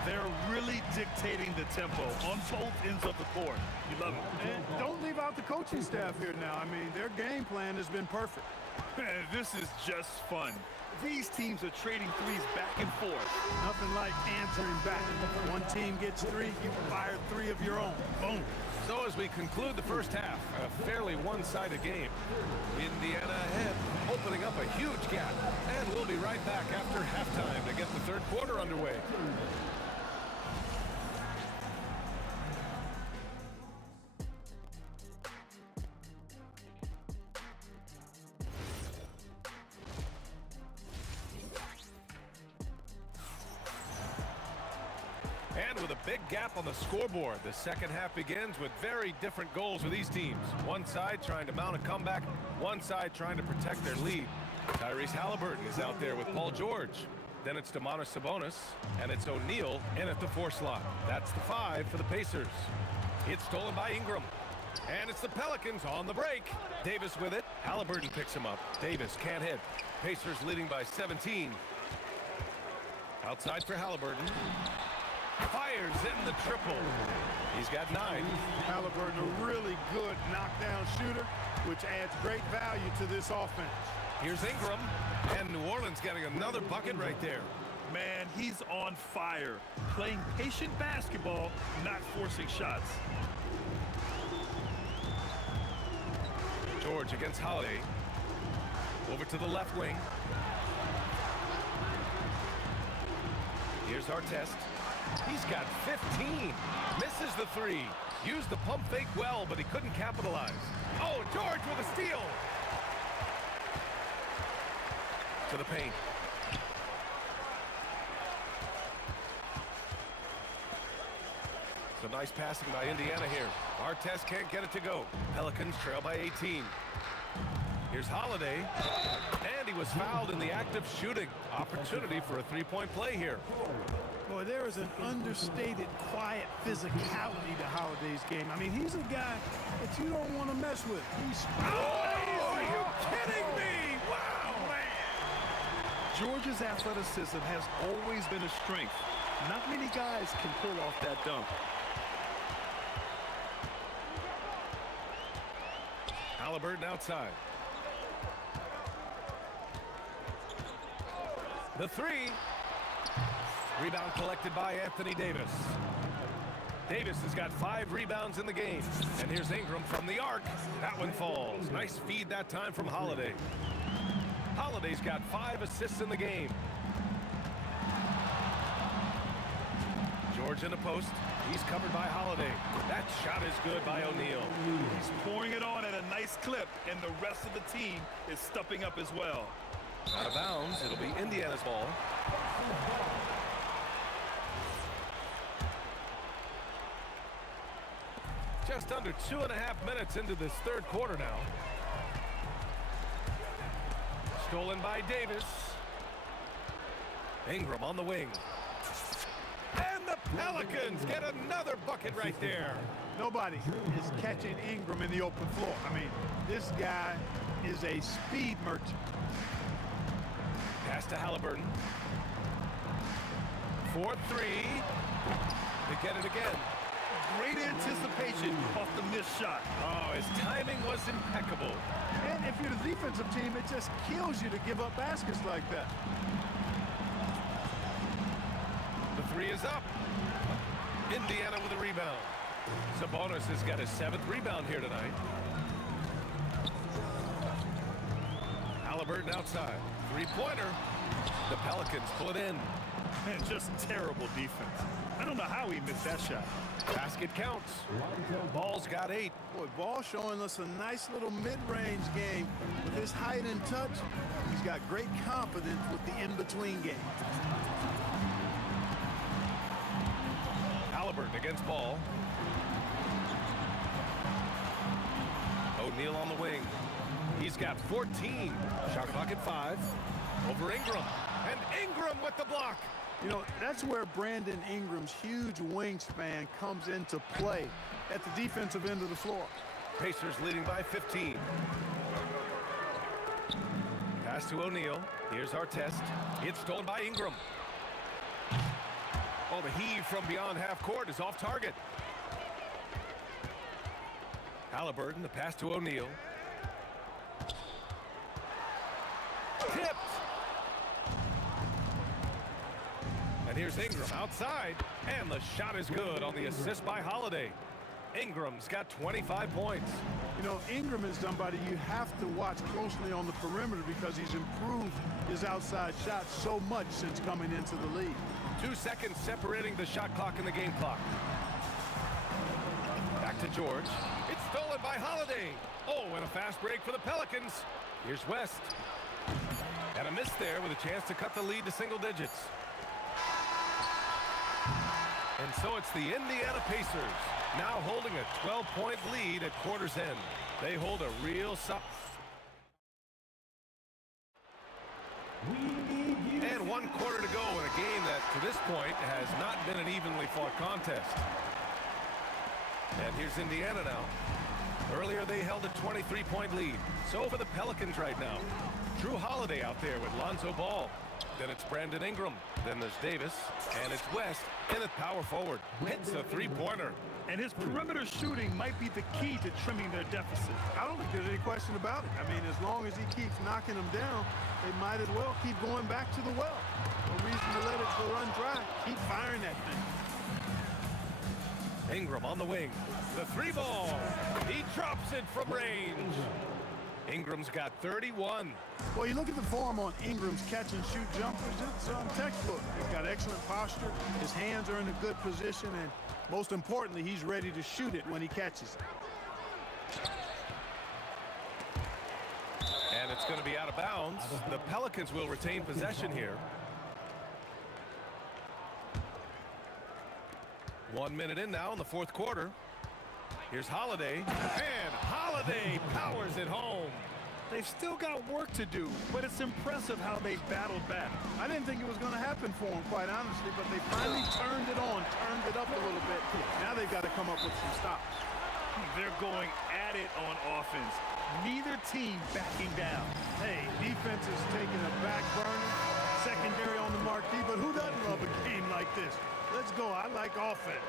They're really dictating the tempo on both ends of the court. You love it. And don't leave out the coaching staff here now. I mean, their game plan has been perfect. This is just fun. These teams are trading threes back and forth. Nothing like answering back. One team gets 3, you fire 3 of your own. Boom. So as we conclude the first half, a fairly one-sided game. Indiana ahead, opening up a huge gap. And we'll be right back after halftime to get the third quarter underway. And with a big gap on the scoreboard, the second half begins with very different goals for these teams. One side trying to mount a comeback, one side trying to protect their lead. Tyrese Halliburton is out there with Paul George. Then it's Domantas Sabonis, and it's O'Neal in at the 4 slot. That's the 5 for the Pacers. It's stolen by Ingram. And it's the Pelicans on the break. Davis with it. Halliburton picks him up. Davis can't hit. Pacers leading by 17. Outside for Halliburton. Fires in the triple. He's got 9. Halliburton, a really good knockdown shooter, which adds great value to this offense. Here's Ingram, and New Orleans getting another bucket right there. Man, he's on fire. Playing patient basketball, not forcing shots. George against Holiday. Over to the left wing. Here's Artest. He's got 15. Misses the 3. Used the pump fake well, but he couldn't capitalize. Oh, George with a steal. To the paint. Some nice passing by Indiana here. Artest can't get it to go. Pelicans trail by 18. Here's Holiday. And he was fouled in the act of shooting. Opportunity for a three-point play here. Boy, there is an understated, quiet physicality to Holiday's game. I mean, he's a guy that you don't want to mess with. He's are you kidding me? Wow, man. George's athleticism has always been a strength. Not many guys can pull off that dunk. Halliburton outside. The 3. Rebound collected by Anthony Davis. Davis has got 5 rebounds in the game. And here's Ingram from the arc. That one falls. Nice feed that time from Holiday. Holiday's got 5 assists in the game. George in the post. He's covered by Holiday. That shot is good by O'Neal. He's pouring it on at a nice clip, and the rest of the team is stepping up as well. Out of bounds. It'll be Indiana's ball. Just under 2.5 minutes into this third quarter now. Stolen by Davis. Ingram on the wing. And the Pelicans get another bucket right there. Nobody is catching Ingram in the open floor. I mean, this guy is a speed merchant. Pass to Halliburton. 4-3. They get it again. Great anticipation off the missed shot. Oh, his timing was impeccable. And if you're the defensive team, it just kills you to give up baskets like that. The three is up. Indiana with a rebound. Sabonis has got his 7th rebound here tonight. Halliburton outside. Three-pointer. The Pelicans pull it in. Man, just terrible defense. I don't know how he missed that shot. Basket counts. Ball's got 8. Boy, Ball showing us a nice little mid-range game. With his height and touch, he's got great confidence with the in-between game. Halliburton against Ball. O'Neal on the wing. He's got 14. Shot clock at 5. Over Ingram. And Ingram with the block. You know, that's where Brandon Ingram's huge wingspan comes into play at the defensive end of the floor. Pacers leading by 15. Pass to O'Neal. Here's our test. It's stolen by Ingram. Oh, the heave from beyond half court is off target. Halliburton, the pass to O'Neal. Tipped. And here's Ingram outside, and the shot is good on the assist by Holiday. Ingram's got 25 points. You know, Ingram is somebody you have to watch closely on the perimeter because he's improved his outside shot so much since coming into the league. 2 seconds separating the shot clock and the game clock. Back to George. It's stolen by Holiday. Oh, and a fast break for the Pelicans. Here's West. And a miss there with a chance to cut the lead to single digits. And so it's the Indiana Pacers now holding a 12-point lead at quarter's end. They hold a real and 1 quarter to go in a game that to this point has not been an evenly fought contest. And here's Indiana now. Earlier they held a 23-point lead. So for the Pelicans right now. Drew Holiday out there with Lonzo Ball. Then it's Brandon Ingram. Then there's Davis. And it's West in at power forward. Hits a three-pointer. And his perimeter shooting might be the key to trimming their deficit. I don't think there's any question about it. I mean, as long as he keeps knocking them down, they might as well keep going back to the well. No reason to let it run dry. Keep firing that thing. Ingram on the wing. The 3-ball. He drops it from range. Ingram's got 31. Well, you look at the form on Ingram's catch-and-shoot jumpers, it's textbook. He's got excellent posture. His hands are in a good position, and most importantly, he's ready to shoot it when he catches it. And it's going to be out of bounds. The Pelicans will retain possession here. 1 minute in now in the fourth quarter. Here's Holiday, and Holiday powers it home. They've still got work to do, but it's impressive how they battled back. I didn't think it was going to happen for them, quite honestly, but they finally turned it on, turned it up a little bit. Now they've got to come up with some stops. They're going at it on offense. Neither team backing down. Hey, defense is taking a back burner, secondary on the marquee, but who doesn't love a game like this? Let's go. I like offense.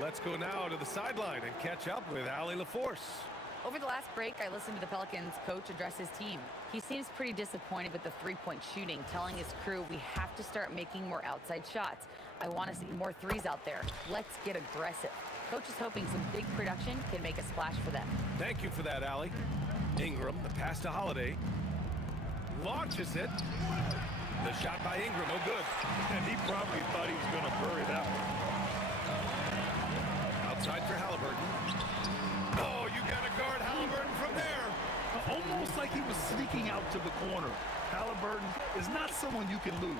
Let's go now to the sideline and catch up with Allie LaForce. Over the last break, I listened to the Pelicans coach address his team. He seems pretty disappointed with the three-point shooting, telling his crew we have to start making more outside shots. I want to see more threes out there. Let's get aggressive. Coach is hoping some big production can make a splash for them. Thank you for that, Allie. Ingram, the pass to Holiday. Launches it. The shot by Ingram, no good. And he probably thought he was going to bury that one. outside for Halliburton. Oh, you got to guard Halliburton from there. Almost like he was sneaking out to the corner. Halliburton is not someone you can lose.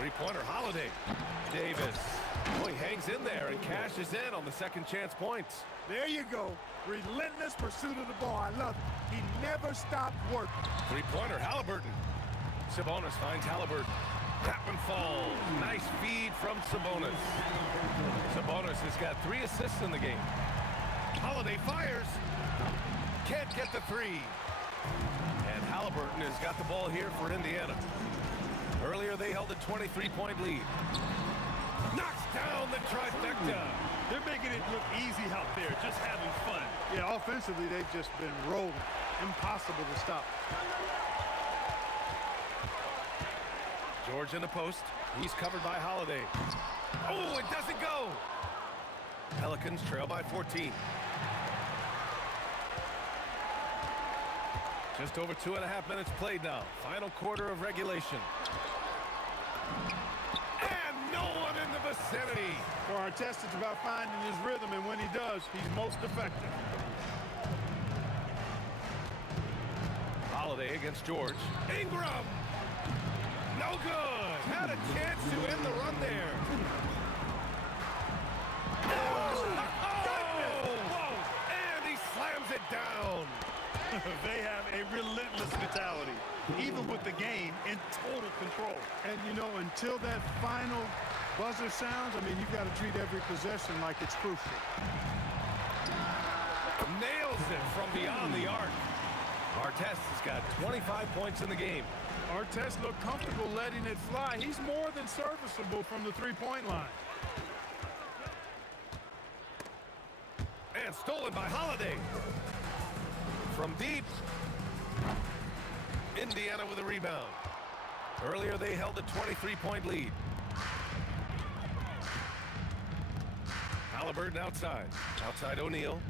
Three-pointer, Holiday. Davis. Oh, he hangs in there and cashes in on the second chance points. There you go. Relentless pursuit of the ball. I love it. He never stopped working. Three-pointer, Halliburton. Sabonis finds Halliburton. That one falls. Nice feed from Sabonis. Sabonis has got 3 assists in the game. Holiday fires. Can't get the 3. And Halliburton has got the ball here for Indiana. Earlier they held a 23-point lead. Knocks down the trifecta. They're making it look easy out there, just having fun. Yeah, offensively, they've just been rolling. Impossible to stop. George in the post. He's covered by Holiday. Oh, it doesn't go. Pelicans trail by 14. Just over 2.5 minutes played now. Final quarter of regulation. And no one in the vicinity. For Artest, it's about finding his rhythm, and when he does, he's most effective. Holiday against George. Ingram! No good! Had a chance to end the run there. Oh! And he slams it down. They have a relentless mentality, even with the game in total control. And, you know, until that final buzzer sounds, I mean, you've got to treat every possession like it's crucial. Nails it from beyond the arc. Artest has got 25 points in the game. Artest looked comfortable letting it fly. He's more than serviceable from the three-point line. And stolen by Holiday. From deep. Indiana with a rebound. Earlier they held a 23-point lead. Halliburton outside. Outside O'Neal.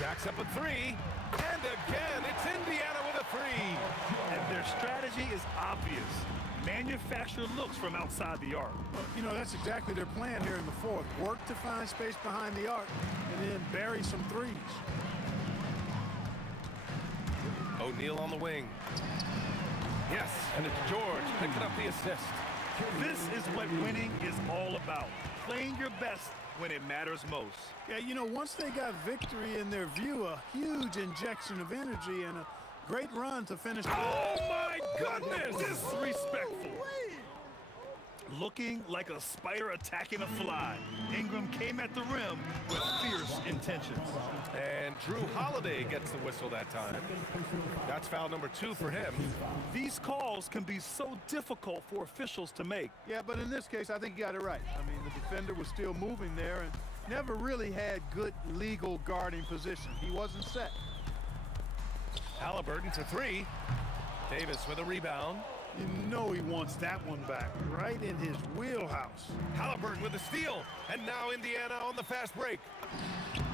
Jacks up a 3. And again, it's Indiana with a 3. And their strategy is obvious. Manufacture looks from outside the arc. Well, you know, that's exactly their plan here in the fourth. Work to find space behind the arc and then bury some threes. O'Neal on the wing. Yes, and it's George picking up the assist. This is what winning is all about. Playing your best when it matters most. Yeah, you know, once they got victory in their view, a huge injection of energy and a great run to finish. Oh, my goodness! Disrespectful. Looking like a spider attacking a fly. Ingram came at the rim with fierce intentions. And Drew Holiday gets the whistle that time. That's foul number 2 for him. These calls can be so difficult for officials to make. Yeah, but in this case, I think you got it right. I mean, the defender was still moving there and never really had good legal guarding position. He wasn't set. Halliburton for 3. Davis with a rebound. You know he wants that one back, right in his wheelhouse. Halliburton with a steal. And now Indiana on the fast break.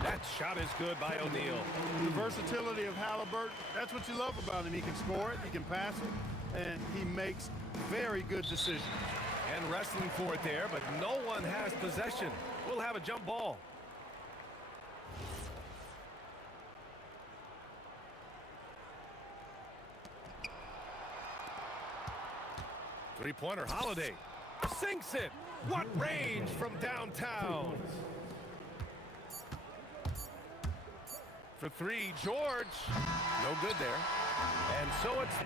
That shot is good by O'Neal. The versatility of Halliburton, that's what you love about him. He can score it, he can pass it, and he makes very good decisions. And wrestling for it there, but no one has possession. We'll have a jump ball. Three-pointer, Holiday. Sinks it. What range from downtown. For 3, George. No good there. And so it's...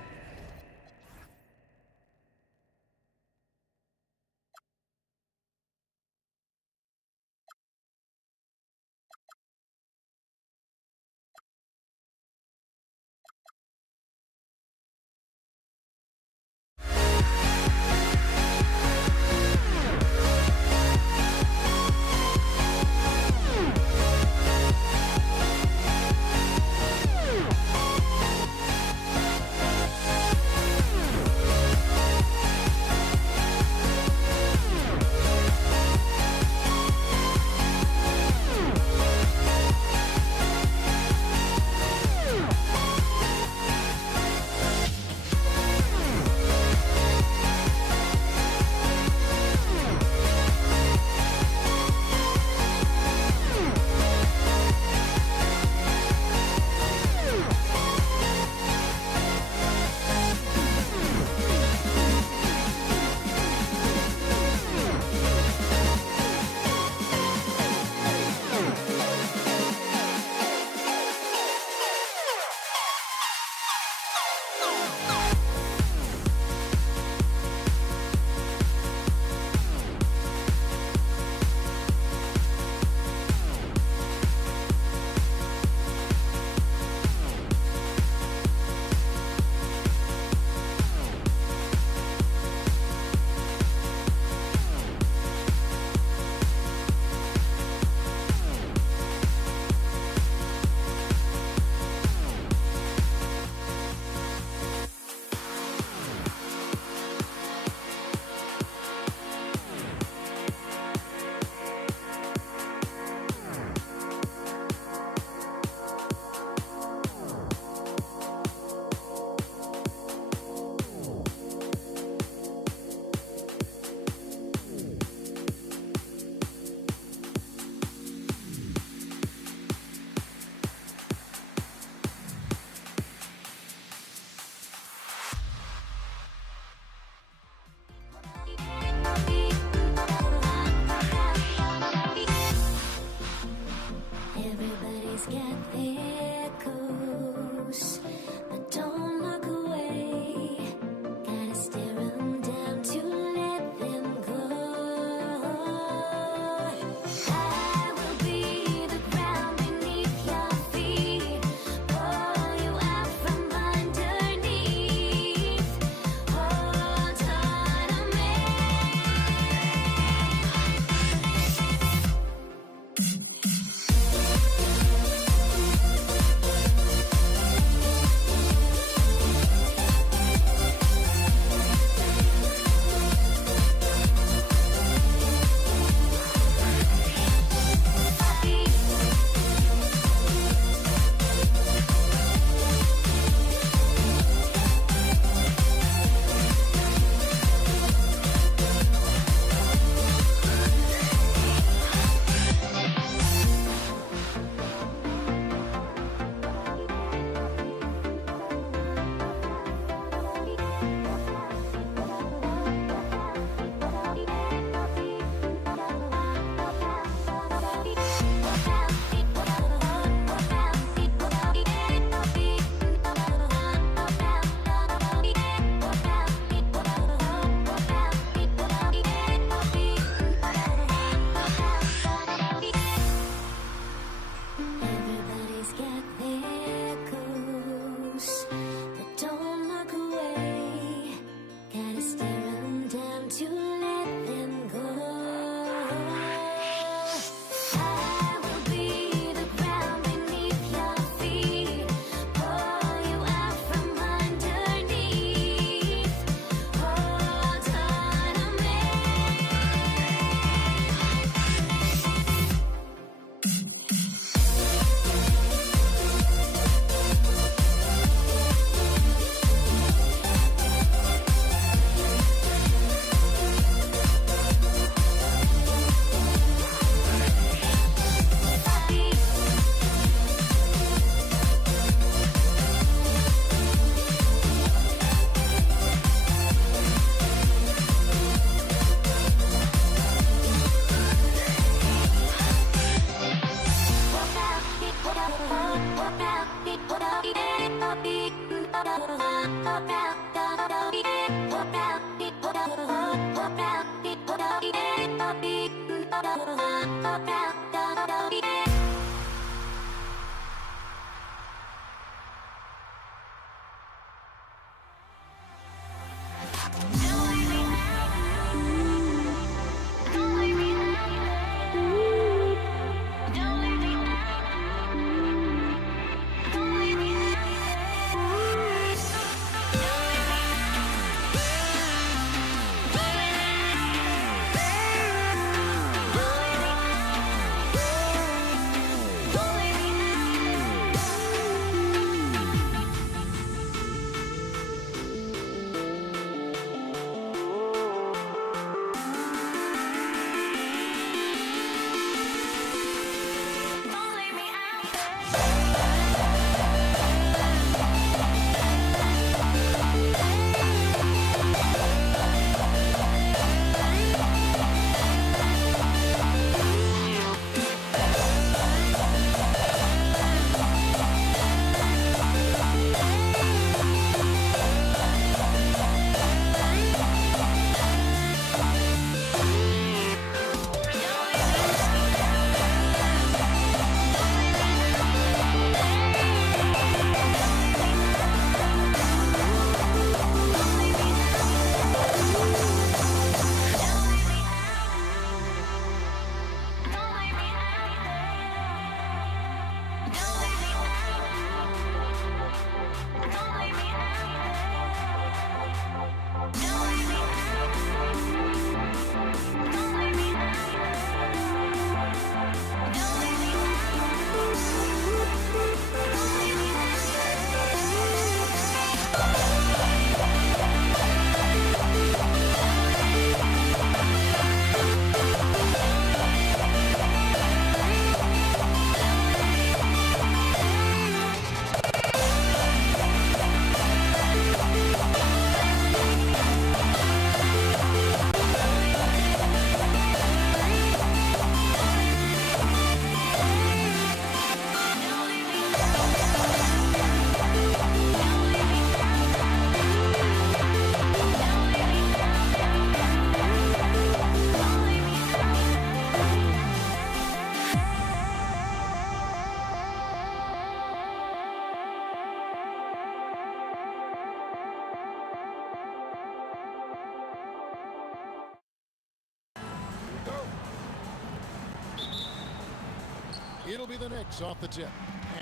It'll be the Knicks off the tip.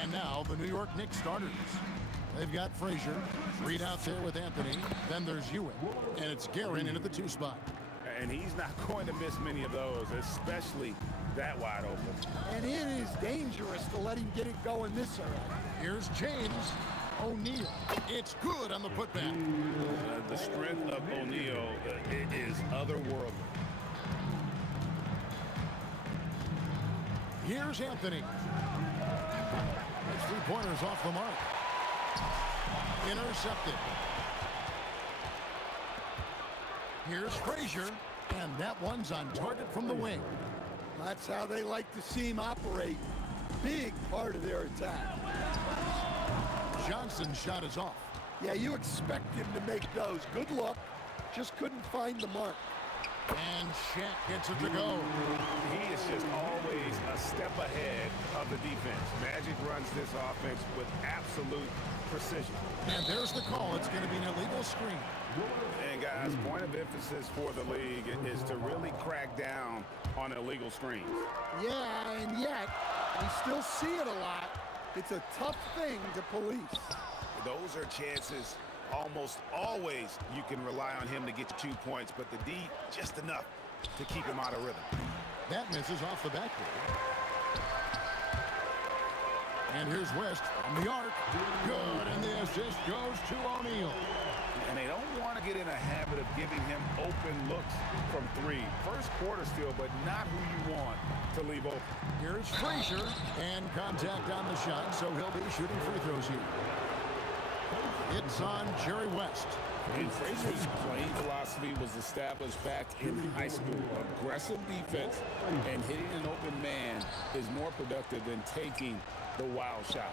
And now the New York Knicks starters. They've got Frazier, Reed out there with Anthony. Then there's Ewing, and it's Guerin in at the 2 spot. And he's not going to miss many of those, especially that wide open. And it is dangerous to let him get it going this early. Here's James O'Neal. It's good on the putback. The strength of O'Neal is otherworldly. Here's Anthony. That's 3-pointers off the mark. Intercepted. Here's Frazier, and that one's on target from the wing. That's how they like to see him operate. Big part of their attack. Johnson's shot is off. Yeah, you expect him to make those. Good luck. Just couldn't find the mark. And Shaq gets it to go. He is just always a step ahead of the defense. Magic runs this offense with absolute precision. And there's the call. It's going to be an illegal screen. And guys, point of emphasis for the league is to really crack down on illegal screens. Yeah, and yet we still see it a lot. It's a tough thing to police. Those are chances. Almost always you can rely on him to get you 2 points, but the D just enough to keep him out of rhythm. That misses off the backboard. And here's West from the arc. Good, and the assist goes to O'Neal. And they don't want to get in a habit of giving him open looks from 3. First quarter still, but not who you want to leave open. Here's Frazier, and contact on the shot, so he'll be shooting free throws here. It's on Jerry West. And Frazier's playing philosophy was established back in high school. Aggressive defense and hitting an open man is more productive than taking the wild shot.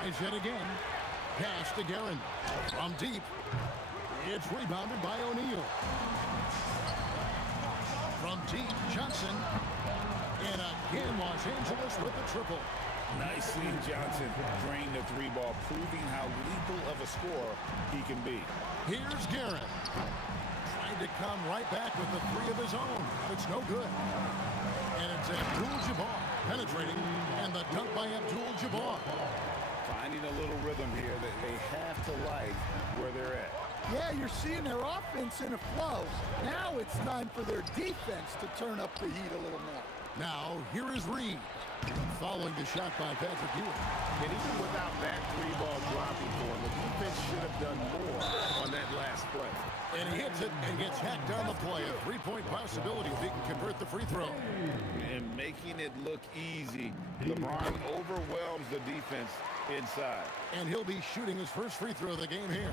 Tries it again. Pass to Guerin. From deep. It's rebounded by O'Neal. From deep, Johnson. And again, Los Angeles with the triple. Nicely, Johnson drained the three ball, proving how lethal of a scorer he can be. Here's Guerin. Trying to come right back with the three of his own. It's no good. And it's Abdul-Jabbar penetrating. And the dunk by Abdul-Jabbar. Finding a little rhythm here that they have to like where they're at. Yeah, you're seeing their offense in a flow. Now it's time for their defense to turn up the heat a little more. Now, here is Reed. Following the shot by Patrick Ewing. And even without that three ball dropping for him, the defense should have done more on that last play. And he hits it and gets hacked down the play. A three-point possibility if he can convert the free throw. And making it look easy, LeBron overwhelms the defense inside. And he'll be shooting his first free throw of the game here.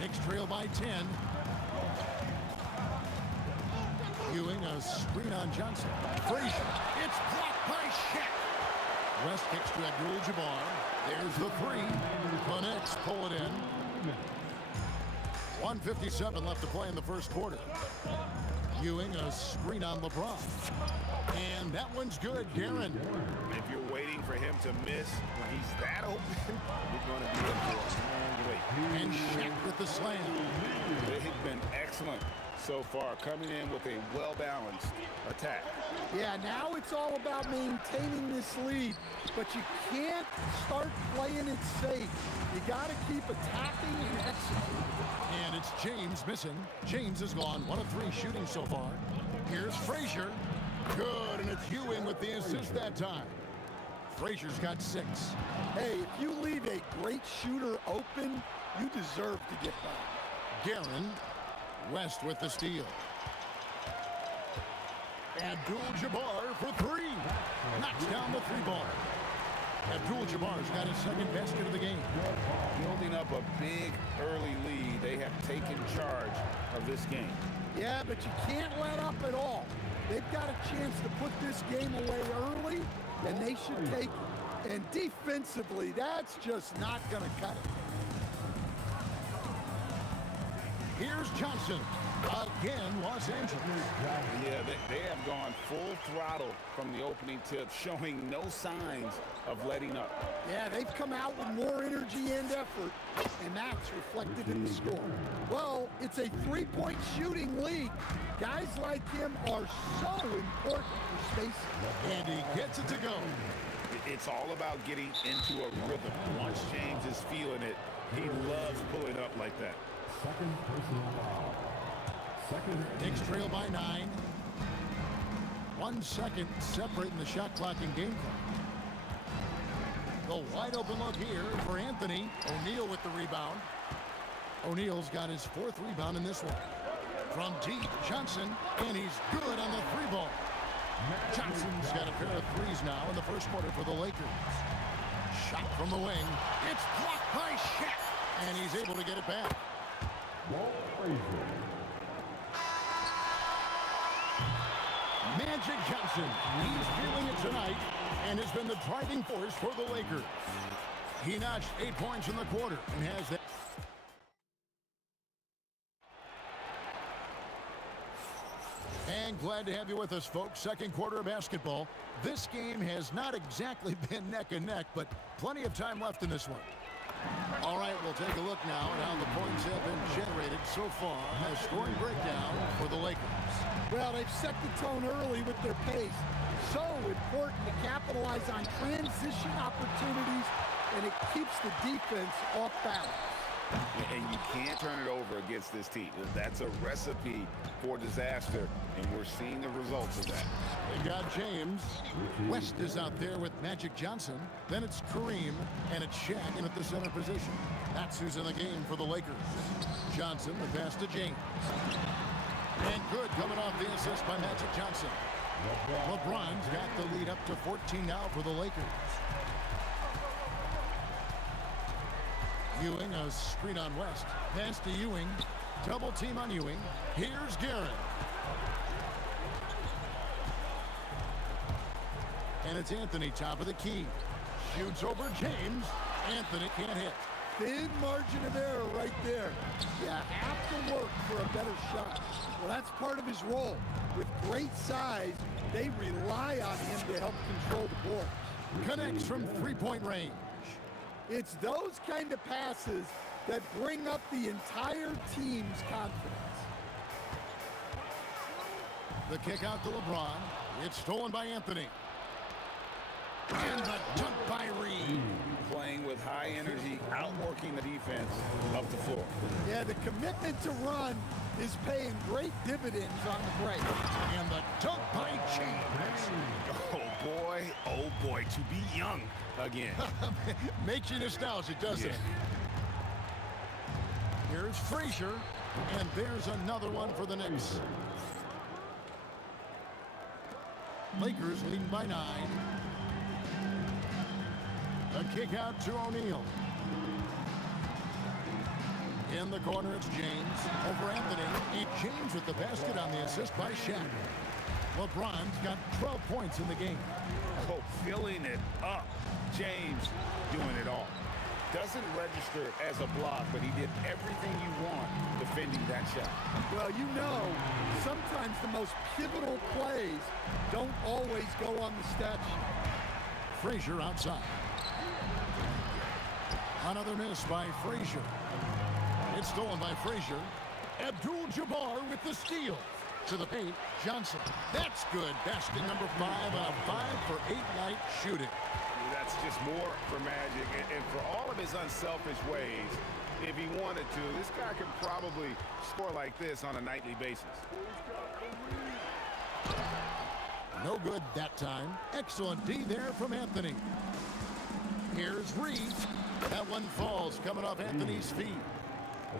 Knicks trail by 10. Ewing, a screen on Johnson. Frazier, it's blocked by Shaq. West kicks to Abdul-Jabbar. There's the three. The Knicks pull it in. 1:57 left to play in the first quarter. Ewing, a screen on LeBron. And that one's good, Guerin. If you're waiting for him to miss when he's that open, you're going to be in for a long wait. And Shaq with the slam. They've been excellent so far, coming in with a well-balanced attack. Yeah, now it's all about maintaining this lead, but you can't start playing it safe. You got to keep attacking and executing. And it's James missing. James has gone 1 of 3 shooting so far. Here's Frazier. Good, and it's Ewing with the assist that time. Frazier's got 6. Hey, if you leave a great shooter open, you deserve to get by. Guerin. West with the steal. Abdul-Jabbar for 3. Knocks down the 3 ball. Abdul-Jabbar's got his second basket of the game. Building up a big early lead, they have taken charge of this game. Yeah, but you can't let up at all. They've got a chance to put this game away early, and they should take it. And defensively, that's just not going to cut it. Here's Johnson. Again, Los Angeles. Yeah, they have gone full throttle from the opening tip, showing no signs of letting up. Yeah, they've come out with more energy and effort, and that's reflected in the score. Well, it's a three-point shooting league. Guys like him are so important for spacing. And he gets it to go. It's all about getting into a rhythm. Once James is feeling it, he loves pulling up like that. Second personal foul. Knicks trail by 9. 1 second separating the shot clock and game clock. The wide open look here for Anthony. O'Neal with the rebound. O'Neal's got his 4th rebound in this one. From deep, Johnson, and he's good on the 3 ball. Johnson's got a pair of 3s now in the first quarter for the Lakers. Shot from the wing. It's blocked by Shaq, and he's able to get it back. Magic Johnson, he's feeling it tonight and has been the driving force for the Lakers. He notched 8 points in the quarter and has that. And glad to have you with us, folks. Second quarter of basketball. This game has not exactly been neck and neck, but plenty of time left in this one. All right, we'll take a look now at how the points have been generated so far. A scoring breakdown for the Lakers. Well, they've set the tone early with their pace. So important to capitalize on transition opportunities, and it keeps the defense off balance. And you can't turn it over against this team. That's a recipe for disaster, and we're seeing the results of that. They got James. West is out there with Magic Johnson. Then it's Kareem, and it's Shaq in at the center position. That's who's in the game for the Lakers. Johnson, the pass to James. And good coming off the assist by Magic Johnson. LeBron's got the lead up to 14 now for the Lakers. Ewing, a screen on West. Pass to Ewing. Double team on Ewing. Here's Guerin. And it's Anthony, top of the key. Shoots over James. Anthony can't hit. thin margin of error right there. You have to work for a better shot. Well, that's part of his role. With great size, they rely on him to help control the ball. Connects from three-point range. It's those kind of passes that bring up the entire team's confidence. The kick out to LeBron. It's stolen by Anthony. And the dunk by Reed. Playing with high energy, outworking the defense up the floor. Yeah, the commitment to run is paying great dividends on the break. And the dunk by James. Oh boy, to be young again. Makes you nostalgic, doesn't it? Here's Frazier, and there's another one for the Knicks. Lakers leading by 9. A kick out to O'Neal. In the corner, it's James over Anthony. And James with the basket on the assist by Shaq. LeBron's got 12 points in the game. Oh, filling it up. James doing it all. Doesn't register as a block, but he did everything you want defending that shot. Well, you know, sometimes the most pivotal plays don't always go on the stat sheet. Frazier outside. Another miss by Frazier. It's stolen by Frazier. Abdul-Jabbar with the steal. To the paint, Johnson. That's good. Basket number 5 on a 5-for-8 night shooting. That's just more for Magic. And for all of his unselfish ways, if he wanted to, this guy could probably score like this on a nightly basis. No good that time. Excellent D there from Anthony. Here's Reed. That one falls coming off Anthony's feet.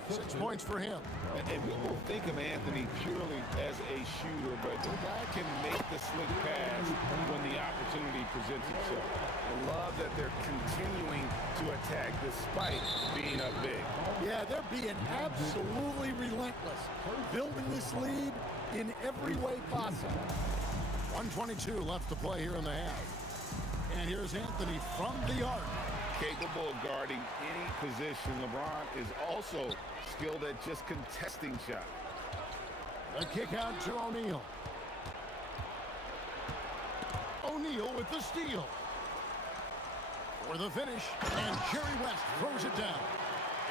6 points for him. And people think of Anthony purely as a shooter, but the guy can make the slick pass when the opportunity presents itself. I love that they're continuing to attack despite being up big. Yeah, they're being absolutely relentless, building this lead in every way possible. 1:22 left to play here in the half. And here's Anthony from the arc. Capable of guarding any position. LeBron is also skilled at just contesting shots. A kick out to O'Neal. O'Neal with the steal. For the finish, and Jerry West throws it down.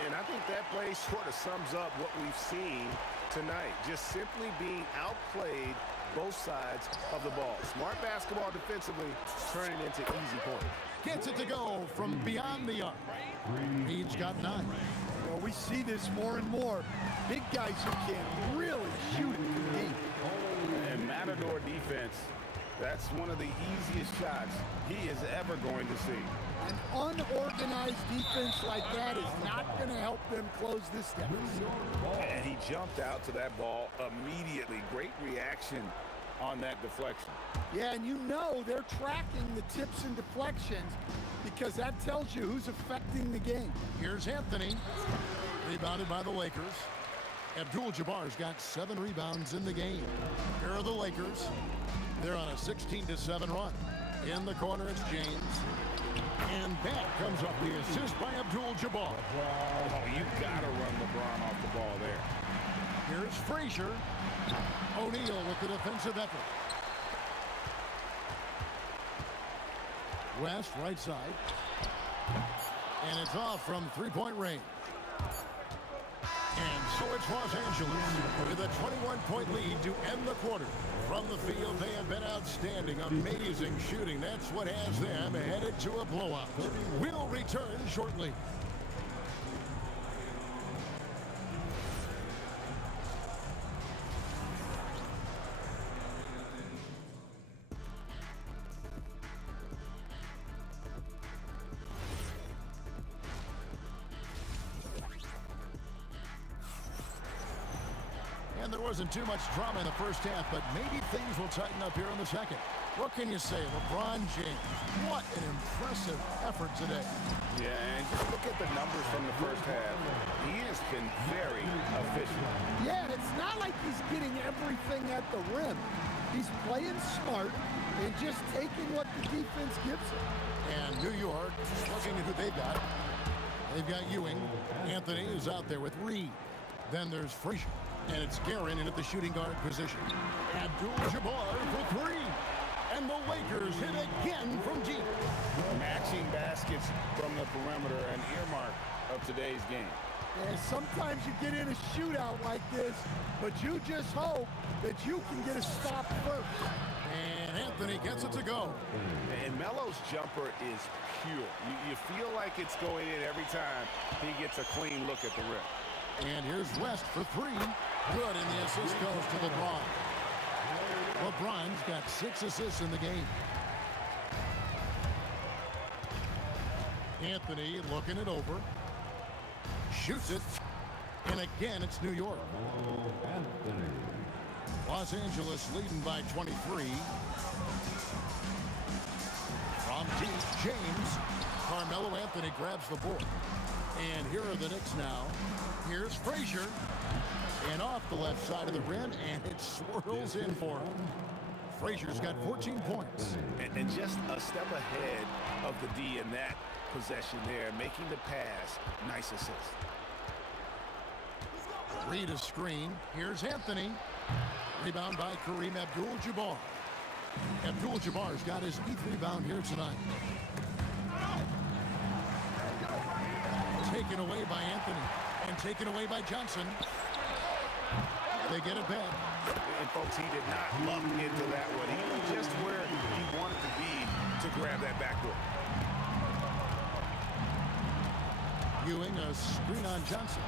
And I think that play sort of sums up what we've seen tonight. Just simply being outplayed both sides of the ball. Smart basketball defensively, turning into easy points. Gets it to go from beyond the arc. Reed's got 9. Well, we see this more and more. Big guys who can really shoot it deep. And Matador defense, that's one of the easiest shots he is ever going to see. An unorganized defense like that is not going to help them close this deficit. And he jumped out to that ball immediately. Great reaction on that deflection. Yeah, and you know they're tracking the tips and deflections because that tells you who's affecting the game. Here's Anthony. Rebounded by the Lakers. Abdul-Jabbar's got 7 rebounds in the game. Here are the Lakers. They're on a 16-7 run. In the corner, it's James. And back comes up the assist by Abdul-Jabbar. Oh, you gotta run LeBron off the ball there. Here's Frazier. O'Neal with the defensive effort. West, right side. And it's off from three-point range. And so it's Los Angeles with a 21-point lead to end the quarter. From the field, they have been outstanding, amazing shooting. That's what has them headed to a blowout. We'll return shortly. And there wasn't too much drama in the first half, but maybe things will tighten up here in the second. What can you say? LeBron James, what an impressive effort today. Yeah, and just look at the numbers from the first half. He has been very efficient. Yeah, it's not like he's getting everything at the rim. He's playing smart and just taking what the defense gives him. And New York, looking at who they got. They've got Ewing. Anthony is out there with Reed. Then there's Frazier. And it's Guerin in at the shooting guard position. Abdul-Jabbar for three. And the Lakers hit again from deep. Matching baskets from the perimeter, an earmark of today's game. And sometimes you get in a shootout like this, but you just hope that you can get a stop first. And Anthony gets it to go. And Melo's jumper is pure. You feel like it's going in every time he gets a clean look at the rim. And here's West for three. Good, and the assist goes to LeBron. LeBron's got 6 assists in the game. Anthony looking it over. Shoots it. And again, it's New York. Los Angeles leading by 23. From deep, James. Carmelo Anthony grabs the board. And here are the Knicks now. Here's Frazier. And off the left side of the rim, and it swirls in for him. Frazier's got 14 points. And just a step ahead of the D in that possession there, making the pass. Nice assist. Reed a screen. Here's Anthony. Rebound by Kareem Abdul-Jabbar. Abdul-Jabbar's got his 8th rebound here tonight. Taken away by Anthony. And taken away by Johnson. They get it back. And folks, he did not luck into that one. He was just where he wanted to be to grab that backboard. Ewing a screen on Johnson.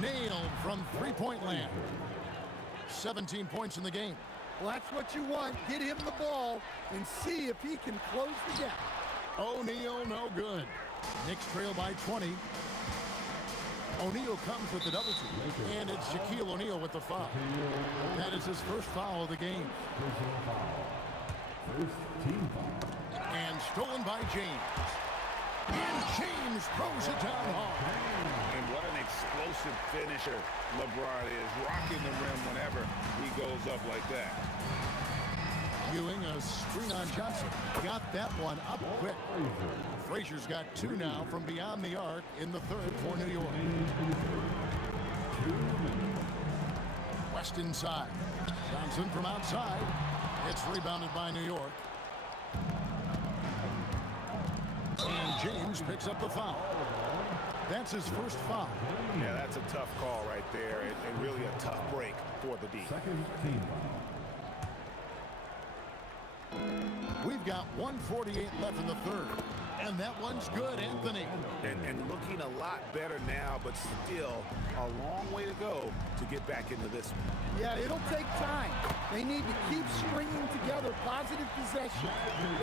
Nailed from three-point land. 17 points in the game. Well, that's what you want. Get him the ball and see if he can close the gap. O'Neal, no good. Knicks trail by 20. O'Neal comes with the double team. And it's Shaquille O'Neal with the foul. That is his first foul of the game. And stolen by James. And James throws it down hard. And what an explosive finisher LeBron is, rocking the rim whenever he goes up like that. Ewing a screen on Johnson. Got that one up quick. Frazier's got 2 now from beyond the arc in the third for New York. West inside. Johnson from outside. It's rebounded by New York. And James picks up the foul. That's his first foul. Yeah, that's a tough call right there, and really a tough break for the D. We've got 1:48 left in the third. And that one's good, Anthony. And looking a lot better now, but still a long way to go to get back into this one. Yeah, it'll take time. They need to keep stringing together positive possession.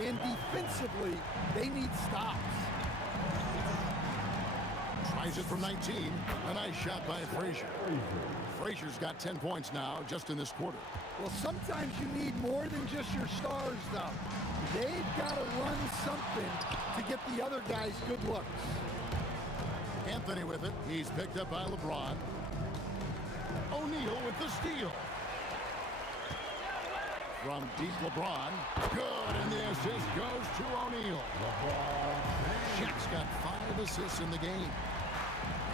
And defensively, they need stops. Tries it from 19. A nice shot by Frazier. Frazier's got 10 points now just in this quarter. Well, sometimes you need more than just your stars, though. They've got to run something to get the other guys good looks. Anthony with it. He's picked up by LeBron. O'Neal with the steal. From deep, LeBron. Good, and the assist goes to O'Neal. Shaq's got 5 assists in the game.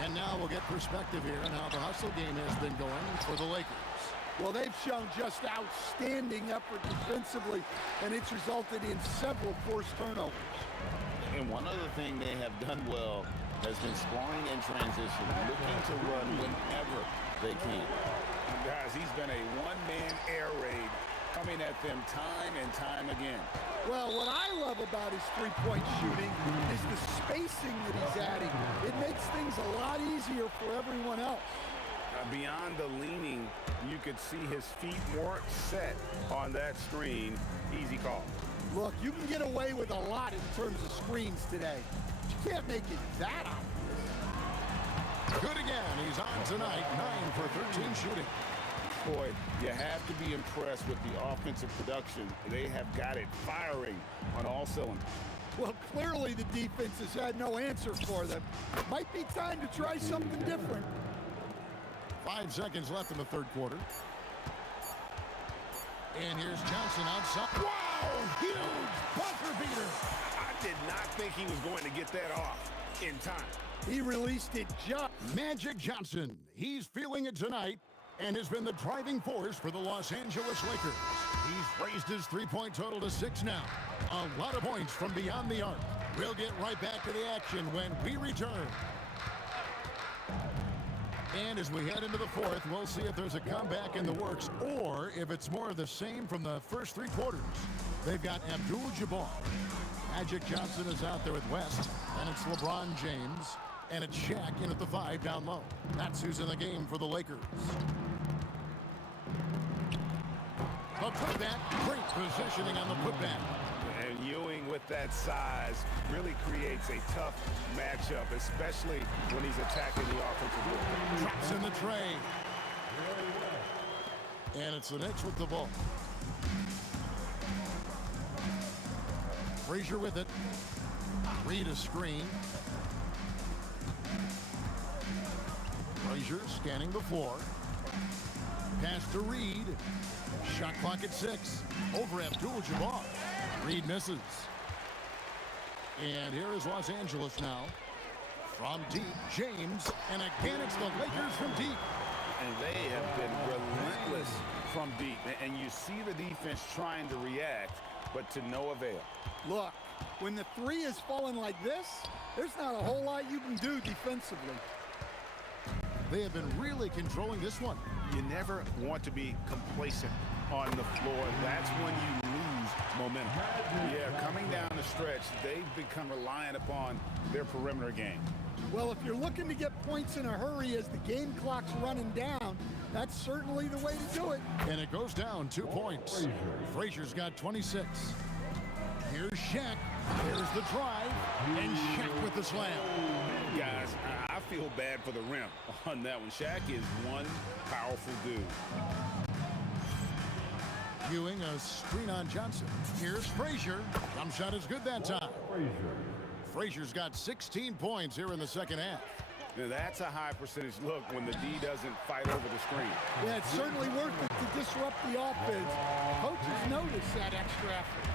And now we'll get perspective here on how the hustle game has been going for the Lakers. Well, they've shown just outstanding effort defensively, and it's resulted in several forced turnovers. And one other thing they have done well has been scoring in transition, looking to run whenever they can. And guys, he's been a one-man air raid coming at them time and time again. Well, what I love about his three-point shooting is the spacing that he's adding. It makes things a lot easier for everyone else. Beyond the leaning, you could see his feet weren't set on that screen. Easy call. Look, you can get away with a lot in terms of screens today. But you can't make it that obvious. Good again. He's on tonight. 9 for 13 shooting. Boy, you have to be impressed with the offensive production. They have got it firing on all cylinders. Well, clearly the defense has had no answer for them. Might be time to try something different. 5 seconds left in the third quarter. And here's Johnson outside. Wow! Huge buzzer beater. I did not think he was going to get that off in time. He released it just. Magic Johnson, he's feeling it tonight and has been the driving force for the Los Angeles Lakers. He's raised his three-point total to 6 now. A lot of points from beyond the arc. We'll get right back to the action when we return. And as we head into the fourth, we'll see if there's a comeback in the works or if it's more of the same from the first 3 quarters. They've got Abdul-Jabbar. Magic Johnson is out there with West, and it's LeBron James, and it's Shaq in at the 5 down low. That's who's in the game for the Lakers. The putback, great positioning on the putback. And Ewing with that size really creates a tough matchup, especially when he's attacking the offensive board. Drops in the tray. And it's the Knicks with the ball. Frazier with it. Reed a screen. Frazier scanning the floor. Pass to Reed. Shot clock at 6. Over Abdul-Jabbar. Reed misses. And here is Los Angeles now. From deep, James. And again, it's the Lakers from deep. And they have been relentless from deep. And you see the defense trying to react, but to no avail. Look, when the 3 is falling like this, there's not a whole lot you can do defensively. They have been really controlling this one. You never want to be complacent on the floor. That's when you lose momentum. Yeah, coming down the stretch, they've become reliant upon their perimeter game. Well, if you're looking to get points in a hurry as the game clock's running down, that's certainly the way to do it. And it goes down 2 points. Frazier's got 26. Here's Shaq. Here's the drive. And Shaq with the slam. Guys, I feel bad for the rim on that one. Shaq is one powerful dude. Ewing a screen on Johnson. Here's Frazier. Jump shot is good that time. Frazier's got 16 points here in the second half. Now that's a high percentage look when the D doesn't fight over the screen. Yeah, it's certainly worth it to disrupt the offense. Coaches notice that extra effort.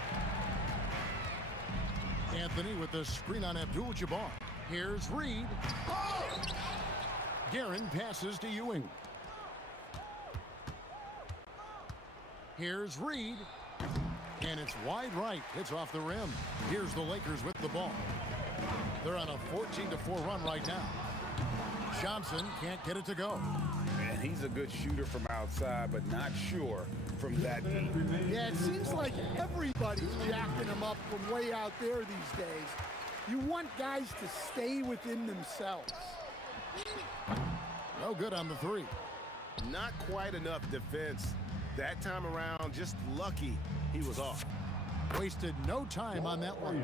Anthony with the screen on Abdul-Jabbar. Here's Reed. Guerin passes to Ewing. Here's Reed. And it's wide right. It's off the rim. Here's the Lakers with the ball. They're on a 14-4 run right now. Johnson can't get it to go. And he's a good shooter from outside, but not sure from that deep. Yeah, it seems like everybody's jacking him up from way out there these days. You want guys to stay within themselves. No good on the 3. Not quite enough defense. That time around, just lucky he was off. Wasted no time on that one.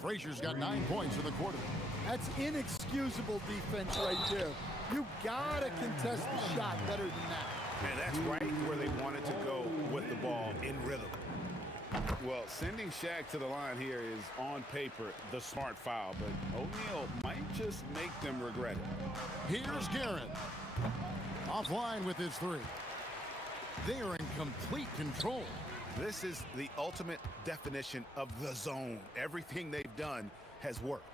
Frazier's got 9 points in the quarter. That's inexcusable defense right there. You gotta contest the shot better than that. And that's right where they wanted to go with the ball in rhythm. Well, sending Shaq to the line here is on paper the smart foul, but O'Neal might just make them regret it. Here's Guerin. Offline with his 3. They are in complete control. This is the ultimate definition of the zone. Everything they've done has worked.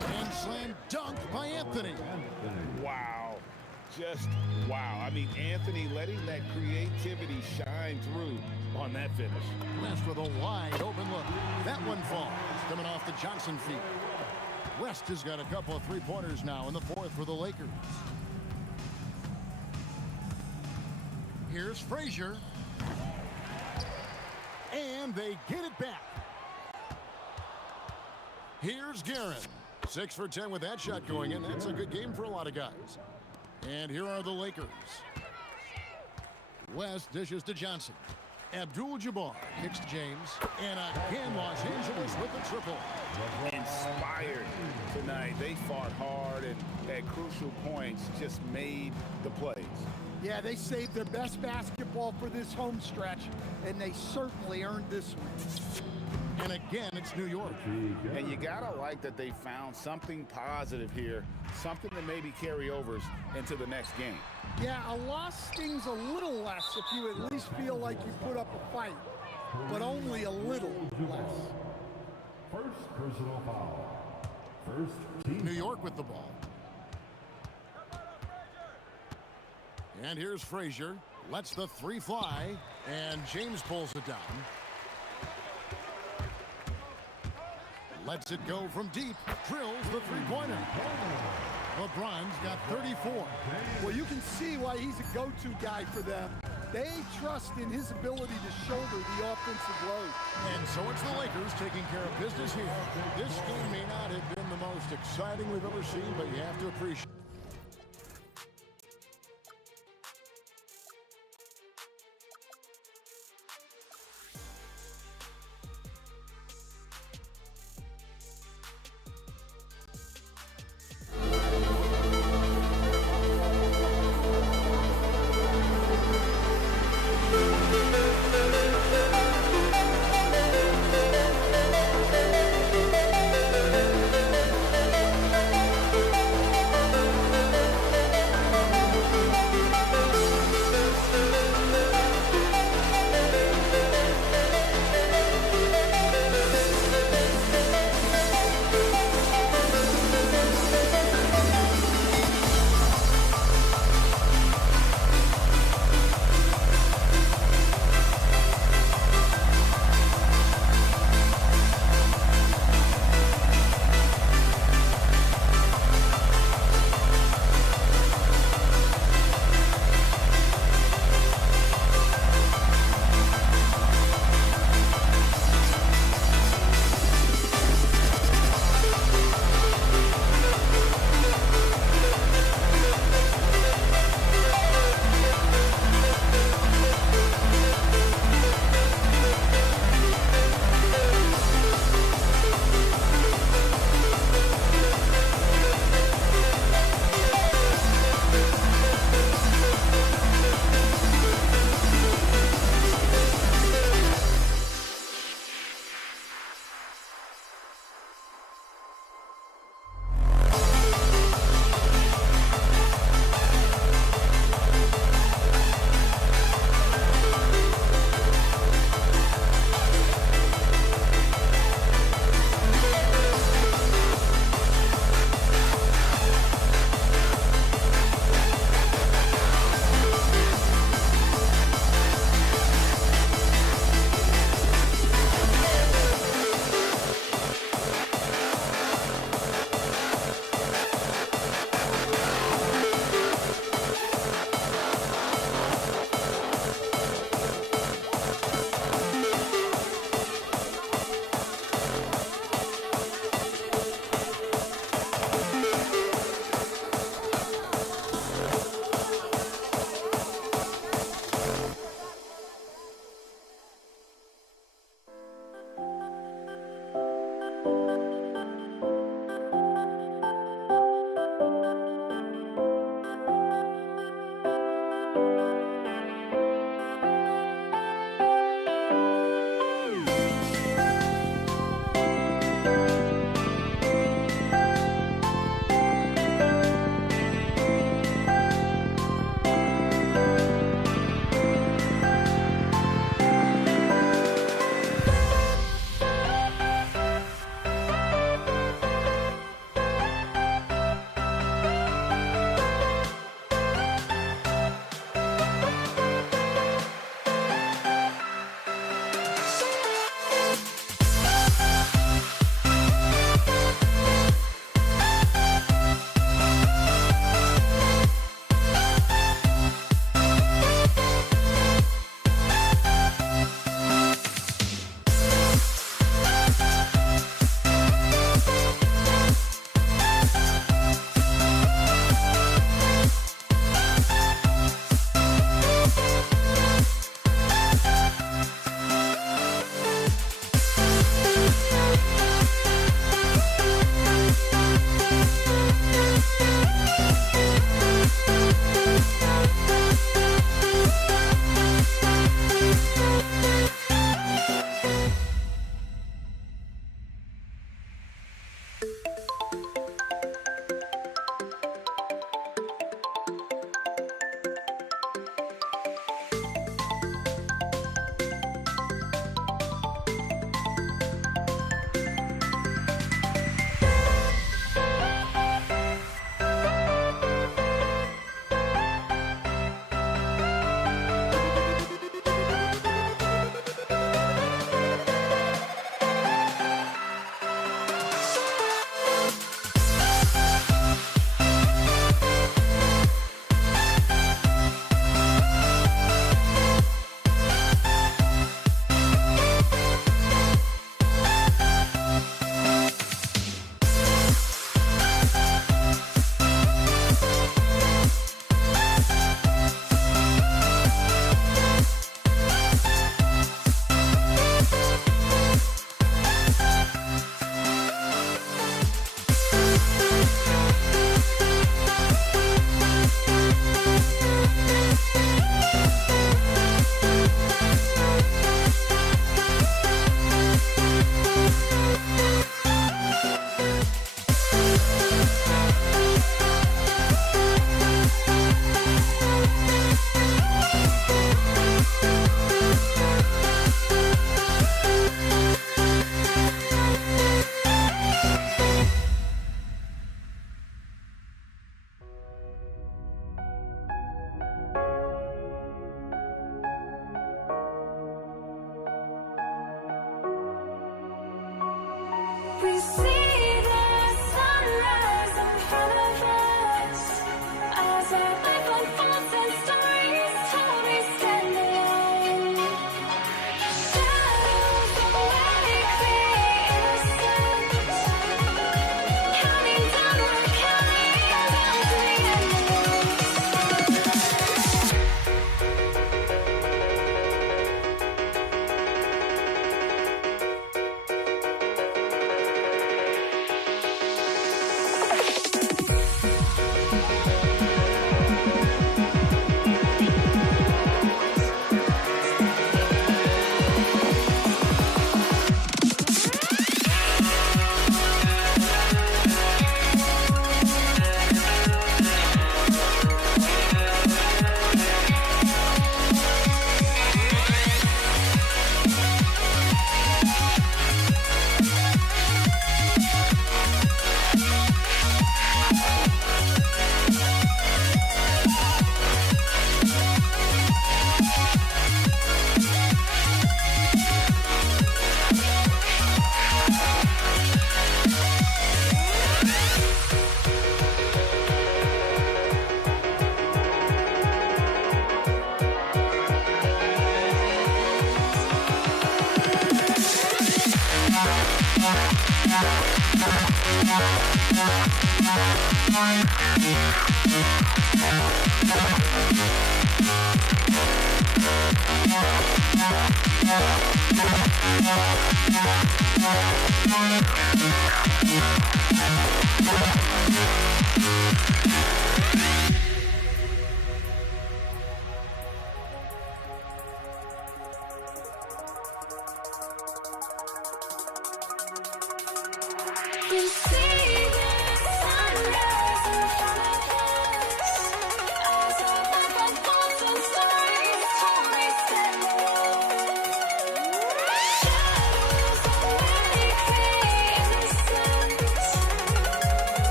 And slam dunk by Anthony. Wow. Just wow. I mean, Anthony letting that creativity shine through on that finish. West with a wide open look. That one falls. Coming off the Johnson feet. West has got a couple of 3-pointers now in the 4th for the Lakers. Here's Frazier. And they get it back. Here's Guerin. 6 for 10 with that shot going in. That's a good game for a lot of guys. And here are the Lakers. West dishes to Johnson. Abdul-Jabbar kicks to James. And again, Los Angeles with the triple. Inspired tonight. They fought hard and at crucial points just made the plays. Yeah, they saved their best basketball for this home stretch, and they certainly earned this one. And again, it's New York. And you gotta like that they found something positive here, something that maybe carry overs into the next game. Yeah, a loss stings a little less if you at least feel like you put up a fight, but only a little less. First personal foul. First team. New York with the ball. And here's Frazier. Lets the three fly. And James pulls it down. Lets it go from deep. Drills the three-pointer. LeBron's got 34. Well, you can see why he's a go-to guy for them. They trust in his ability to shoulder the offensive load. And so it's the Lakers taking care of business here. This game may not have been the most exciting we've ever seen, but you have to appreciate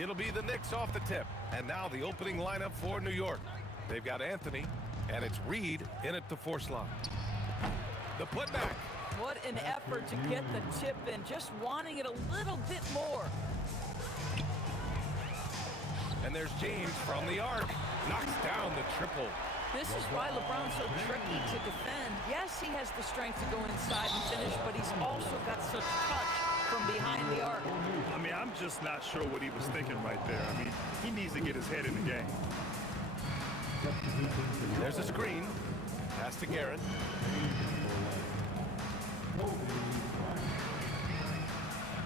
It'll be the Knicks off the tip. And now the opening lineup for New York. They've got Anthony, and it's Reed in at the 4 slot. The putback. What an effort to get the tip in, just wanting it a little bit more. And there's James from the arc. Knocks down the triple. This is why LeBron's so tricky to defend. Yes, he has the strength to go inside and finish, but he's also got such touch from behind the arc. I mean, I'm just not sure what he was thinking right there. I mean, he needs to get his head in the game. There's a screen. Pass to Garrett.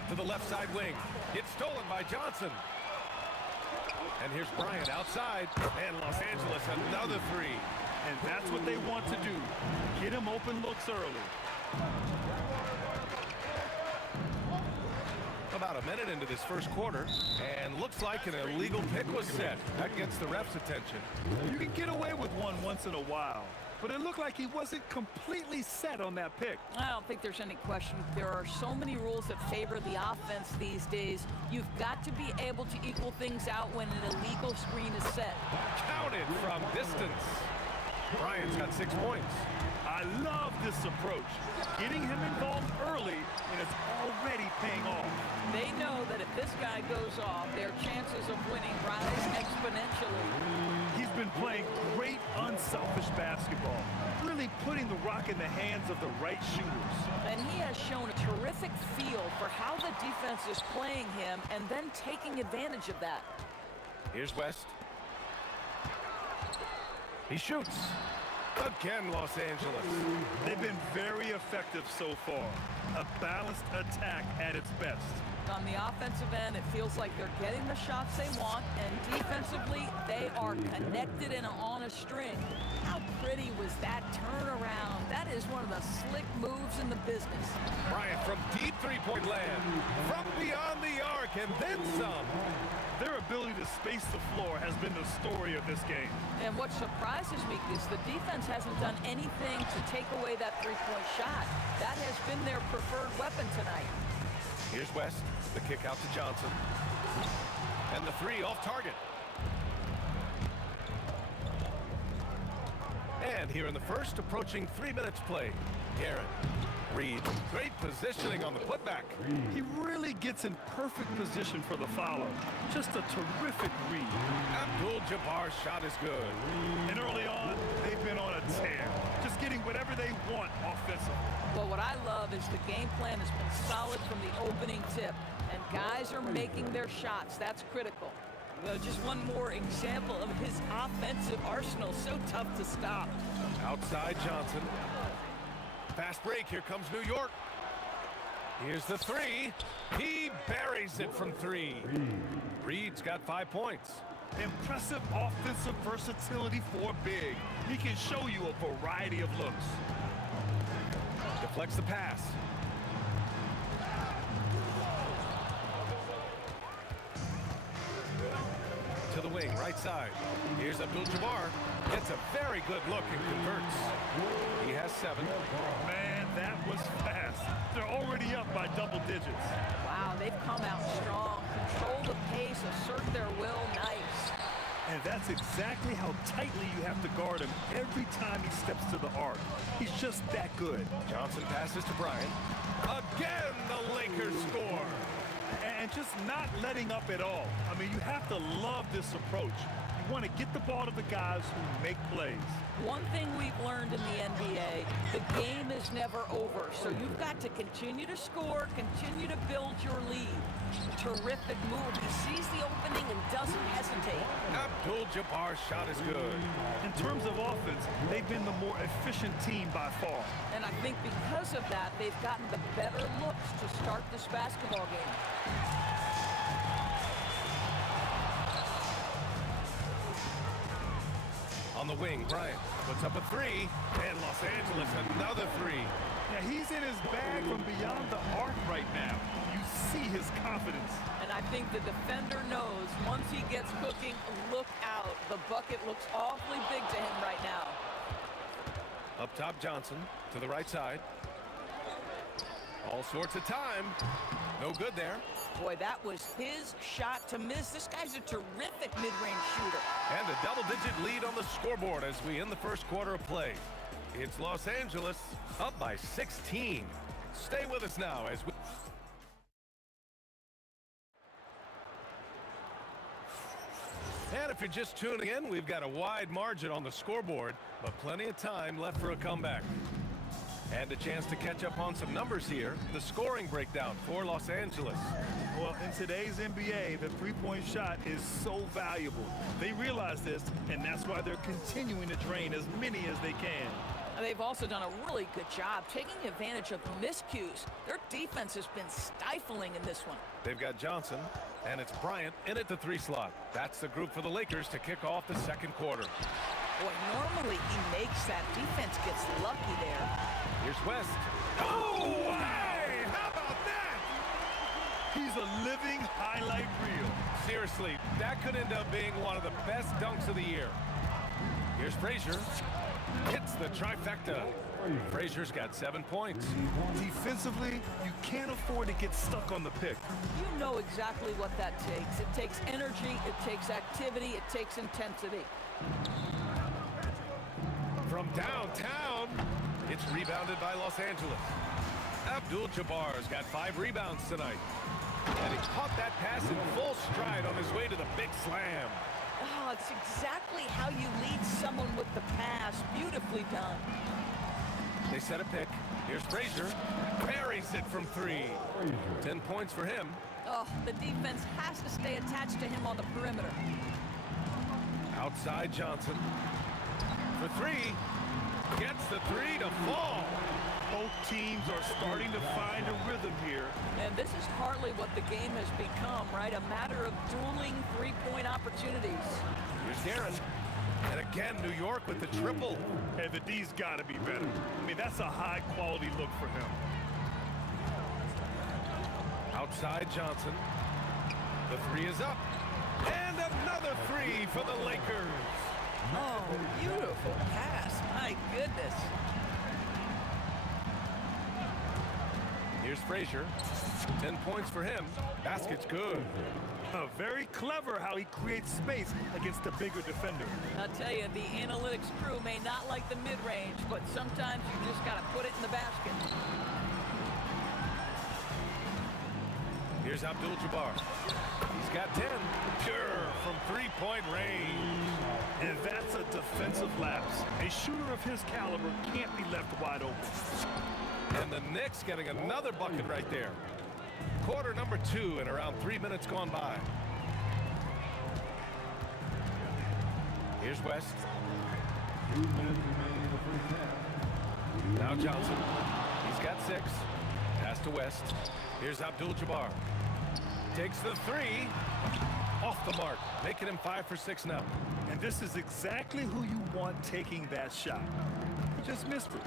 To the left side wing. It's stolen by Johnson. And here's Bryant outside. And Los Angeles another 3. And that's what they want to do. Get him open looks early. About a minute into this first quarter, and looks like an illegal pick was set. That gets the ref's attention. You can get away with one once in a while, but it looked like he wasn't completely set on that pick. I don't think there's any question. There are so many rules that favor the offense these days. You've got to be able to equal things out when an illegal screen is set. Counted from distance. Bryant's got 6 points. I love this approach. Getting him involved early, and it's already paying off. They know that if this guy goes off, their chances of winning rise exponentially. He's been playing great, unselfish basketball, really putting the rock in the hands of the right shooters. And he has shown a terrific feel for how the defense is playing him and then taking advantage of that. Here's West. He shoots. Again, Los Angeles. They've been very effective so far. A balanced attack at its best. On the offensive end, it feels like they're getting the shots they want, and defensively, they are connected and on a string. How pretty was that turnaround? That is one of the slick moves in the business. Bryant from deep three-point land. From beyond the arc, and then some. Their ability to space the floor has been the story of this game. And what surprises me is the defense hasn't done anything to take away that three-point shot. That has been their preferred weapon tonight. Here's West. The kick out to Johnson. And the 3 off target. And here in the first, approaching 3 minutes play. Garrett. Reed. Great positioning on the putback. He really gets in perfect position for the follow. Just a terrific read. Abdul-Jabbar's shot is good. And early on, they've been on a tear. Just getting whatever they want offensively. Well, what I love is the game plan has been solid from the opening tip. And guys are making their shots. That's critical. Just one more example of his offensive arsenal. So tough to stop. Outside Johnson. Fast break. Here comes New York. Here's the three. He buries it from three. Reed's got 5 points. Impressive offensive versatility for big. He can show you a variety of looks. Deflects the pass. To the wing, right side. Here's Abdul-Jabbar. Gets a very good look and converts. He has 7. Man, that was fast. They're already up by double digits. Wow, they've come out strong. Control the pace, assert their will. Nice. And that's exactly how tightly you have to guard him every time he steps to the arc. He's just that good. Johnson passes to Bryant. Again, the Lakers score. And just not letting up at all. I mean, you have to love this approach. You want to get the ball to the guys who make plays. One thing we've learned in the NBA, the game is never over. So you've got to continue to score, continue to build your lead. Terrific move. He sees the opening and doesn't hesitate. Abdul-Jabbar's shot is good. In terms of offense, they've been the more efficient team by far. And I think because of that, they've gotten the better looks to start this basketball game. On the wing, Bryant puts up a 3, and Los Angeles another 3. Yeah, he's in his bag from beyond the arc right now. You see his confidence. And I think the defender knows once he gets cooking, look out. The bucket looks awfully big to him right now. Up top, Johnson to the right side. All sorts of time. No good there. Boy, that was his shot to miss. This guy's a terrific mid-range shooter. And a double-digit lead on the scoreboard as we end the first quarter of play. It's Los Angeles up by 16. Stay with us now as we... And if you're just tuning in, we've got a wide margin on the scoreboard, but plenty of time left for a comeback. And a chance to catch up on some numbers here. The scoring breakdown for Los Angeles. Well, in today's NBA, the three-point shot is so valuable. They realize this, and that's why they're continuing to drain as many as they can. They've also done a really good job taking advantage of miscues. Their defense has been stifling in this one. They've got Johnson, and it's Bryant in at the 3 slot. That's the group for the Lakers to kick off the second quarter. Boy, normally he makes that. Defense gets lucky there. Here's West. Oh, hey! How about that? He's a living highlight reel. Seriously, that could end up being one of the best dunks of the year. Here's Frazier. Hits the trifecta. Frazier's got 7 points. Defensively, you can't afford to get stuck on the pick. You know exactly what that takes. It takes energy, it takes activity, it takes intensity. From downtown, it's rebounded by Los Angeles. Abdul-Jabbar's got 5 rebounds tonight. And he caught that pass in full stride on his way to the big slam. Oh, it's exactly how you lead someone with the pass. Beautifully done. They set a pick. Here's Frazier. Buries it from 3. 10 points for him. Oh, the defense has to stay attached to him on the perimeter. Outside Johnson. For 3. Gets the 3 to fall. Both teams are starting to find a rhythm here. And this is partly what the game has become, right? A matter of dueling three-point opportunities. Here's Guerin. And again, New York with the triple. Hey, the D's got to be better. I mean, that's a high-quality look for him. Outside Johnson. The 3 is up. And another 3 for the Lakers. Oh, beautiful pass. My goodness. Here's Frazier. 10 points for him. Basket's good. Very clever how he creates space against the bigger defender. I'll tell you, the analytics crew may not like the mid-range, but sometimes you just got to put it in the basket. Here's Abdul-Jabbar. He's got 10. Pure from 3-point range. And that's a defensive lapse. A shooter of his caliber can't be left wide open. And the Knicks getting another bucket right there. Quarter number 2 in around 3 minutes gone by. Here's West. 2 minutes remaining in the first half. Now Johnson. He's got 6. Pass to West. Here's Abdul-Jabbar. Takes the 3. Off the mark, making him 5 for 6 now. And this is exactly who you want taking that shot. Just missed it.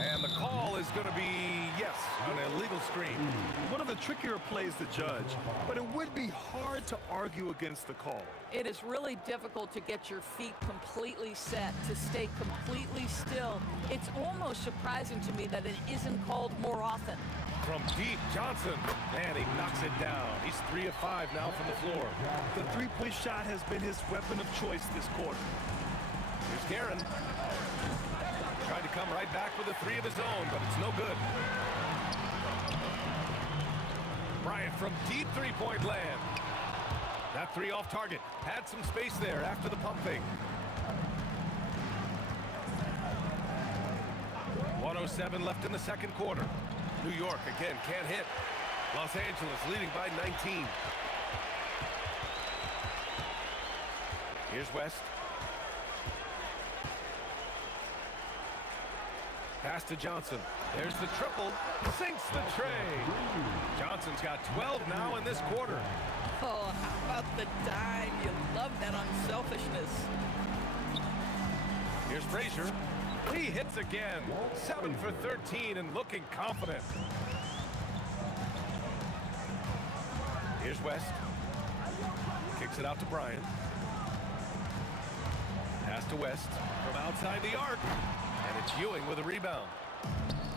And the call is going to be, yes, an illegal screen. One of the trickier plays to judge, but it would be hard to argue against the call. It is really difficult to get your feet completely set, to stay completely still. It's almost surprising to me that it isn't called more often. From deep, Johnson, and he knocks it down. He's 3 of 5 now from the floor. The three-point shot has been his weapon of choice this quarter. Here's Guerin. Tried to come right back with a 3 of his own, but it's no good. Bryant from deep three-point land. That 3 off target. Had some space there after the pump fake. 1:07 left in the second quarter. New York again can't hit. Los Angeles leading by 19. Here's West. Pass to Johnson. There's the triple. Sinks the tray. Johnson's got 12 now in this quarter. Oh, how about the dime? You love that unselfishness. Here's Frazier. He hits again. 7 for 13 and looking confident. Here's West. Kicks it out to Bryant. Pass to West from outside the arc. And it's Ewing with a rebound.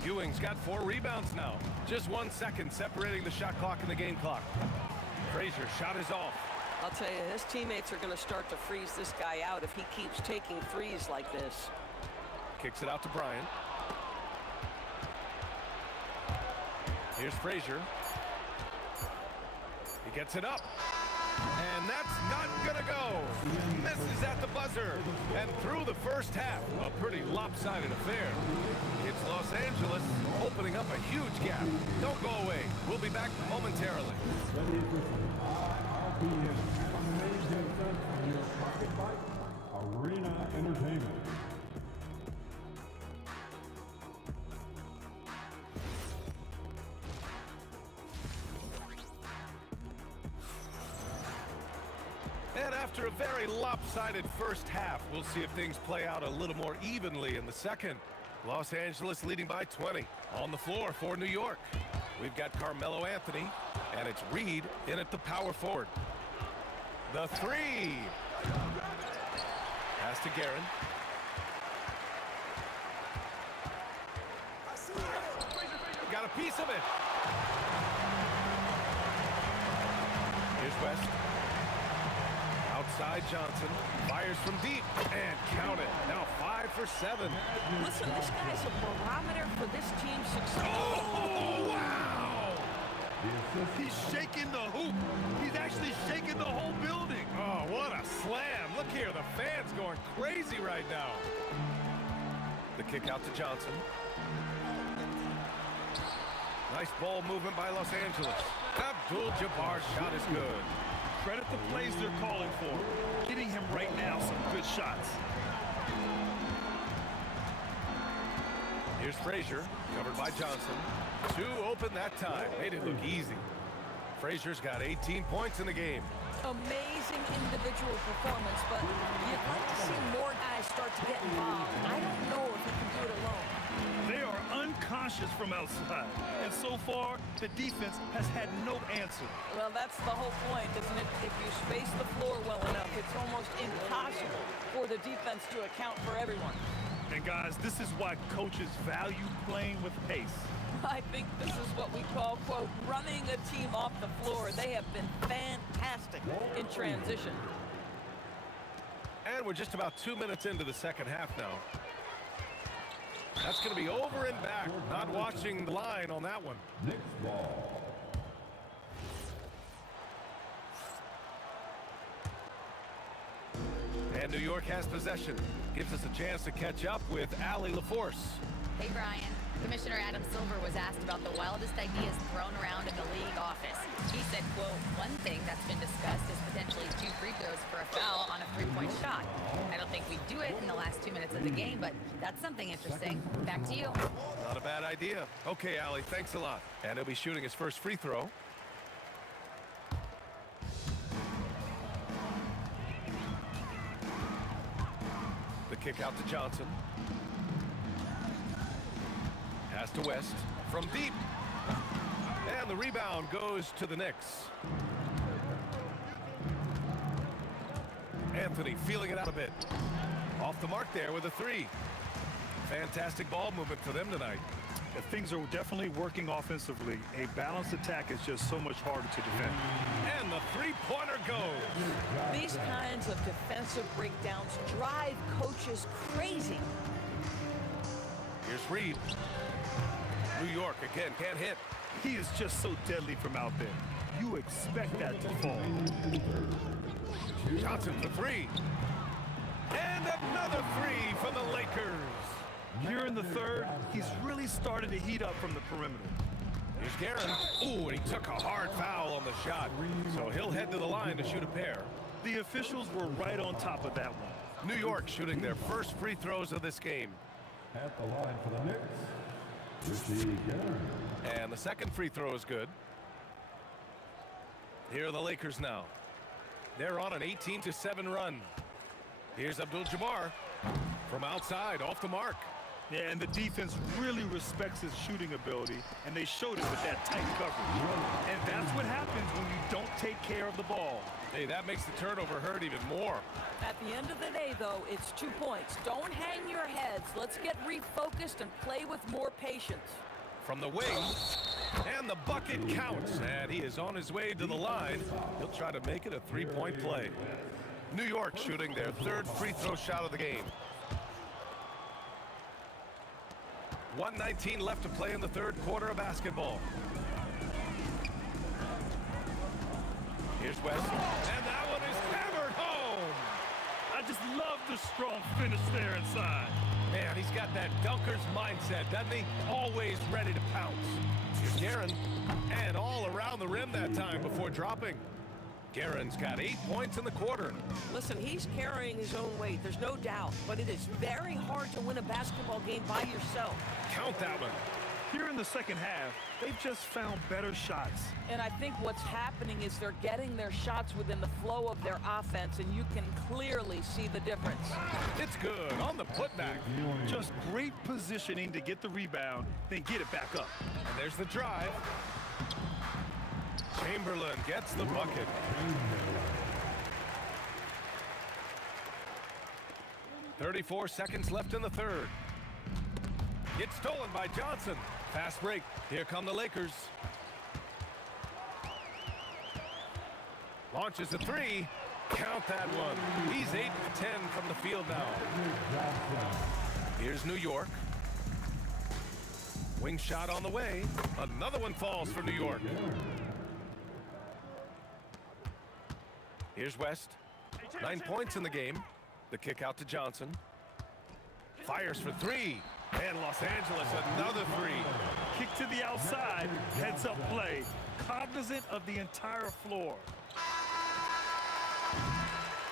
Ewing's got 4 rebounds now. Just 1 second separating the shot clock and the game clock. Frazier shot is off. I'll tell you, his teammates are going to start to freeze this guy out if he keeps taking threes like this. Kicks it out to Bryant. Here's Frazier. He gets it up. And that's not gonna go. Misses at the buzzer. And through the first half, a pretty lopsided affair. It's Los Angeles opening up a huge gap. Don't go away. We'll be back momentarily. Arena Entertainment. And after a very lopsided first half, we'll see if things play out a little more evenly in the second. Los Angeles leading by 20. On the floor for New York, we've got Carmelo Anthony, and it's Reed in at the power forward. The 3. Pass to Guerin. Got a piece of it. Here's West. Outside Johnson, fires from deep, and count it. Now 5 for 7. Listen, this guy's a barometer for this team's success. Oh, wow! He's shaking the hoop. He's actually shaking the whole building. Oh, what a slam. Look here, the fans going crazy right now. The kick out to Johnson. Nice ball movement by Los Angeles. Abdul-Jabbar's shot is good. Credit the plays they're calling for. Getting him right now some good shots. Here's Frazier, covered by Johnson. 2 open that time. Made it look easy. Frazier's got 18 points in the game. Amazing individual performance, but you'd like to see more guys start to get involved. I don't know if he can do it alone. They are unconscious from outside, and so far, the defense has had no answer. Well, that's the whole point, isn't it? If you space the floor well enough, it's almost impossible for the defense to account for everyone. And guys, this is why coaches value playing with pace. I think this is what we call, quote, running a team off the floor. They have been fantastic in transition. And we're just about 2 minutes into the second half now. That's going to be over and back. Not watching the line on that one. Next ball. And New York has possession. Gives us a chance to catch up with Allie LaForce. Hey, Brian. Commissioner Adam Silver was asked about the wildest ideas thrown around in the league office. He said, quote, "One thing that's been discussed is potentially 2 free throws for a foul on a 3-point shot. I don't think we do it in the last 2 minutes of the game, but that's something interesting." Back to you. Not a bad idea. Okay, Allie, thanks a lot. And he'll be shooting his first free throw. The kick out to Johnson. Pass to West from deep. And the rebound goes to the Knicks. Anthony feeling it out a bit. Off the mark there with a 3. Fantastic ball movement for them tonight. Things are definitely working offensively. A balanced attack is just so much harder to defend. And the three-pointer goes. These kinds of defensive breakdowns drive coaches crazy. Here's Reed. New York again can't hit. He is just so deadly from out there. You expect that to fall. Johnson for 3. And another 3 for the Lakers. Here in the third, he's really started to heat up from the perimeter. Here's Guerin. Ooh, and he took a hard foul on the shot. So he'll head to the line to shoot a pair. The officials were right on top of that one. New York shooting their first free throws of this game. At the line for the Knicks, Richie Guerin. And the second free throw is good. Here are the Lakers now. They're on an 18-7 run. Here's Abdul-Jabbar from outside, off the mark. Yeah, and the defense really respects his shooting ability, and they showed it with that tight coverage. And that's what happens when you don't take care of the ball. Hey, that makes the turnover hurt even more. At the end of the day, though, it's 2 points. Don't hang your heads. Let's get refocused and play with more patience. From the wing, and the bucket counts, and he is on his way to the line. He'll try to make it a 3-point play. New York shooting their third free throw shot of the game. 1:19 left to play in the third quarter of basketball. Here's West, and that one is hammered home. I just love the strong finish there inside. Man, he's got that dunker's mindset, doesn't he? Always ready to pounce. Here's Guerin, and all around the rim that time before dropping. Guerin's got 8 points in the quarter. Listen, he's carrying his own weight, there's no doubt, but it is very hard to win a basketball game by yourself. Count that one. Here in the second half, they've just found better shots. And I think what's happening is they're getting their shots within the flow of their offense, and you can clearly see the difference. It's good on the putback. Just great positioning to get the rebound, then get it back up. And there's the drive. Chamberlain gets the bucket. 34 seconds left in the third. It's stolen by Johnson. Fast break. Here come the Lakers. Launches a 3. Count that one. He's 8 for 10 from the field now. Here's New York. Wing shot on the way. Another one falls for New York. Here's West. 9 points in the game. The kick out to Johnson. Fires for 3. And Los Angeles, another 3. Kick to the outside, heads up play. Cognizant of the entire floor.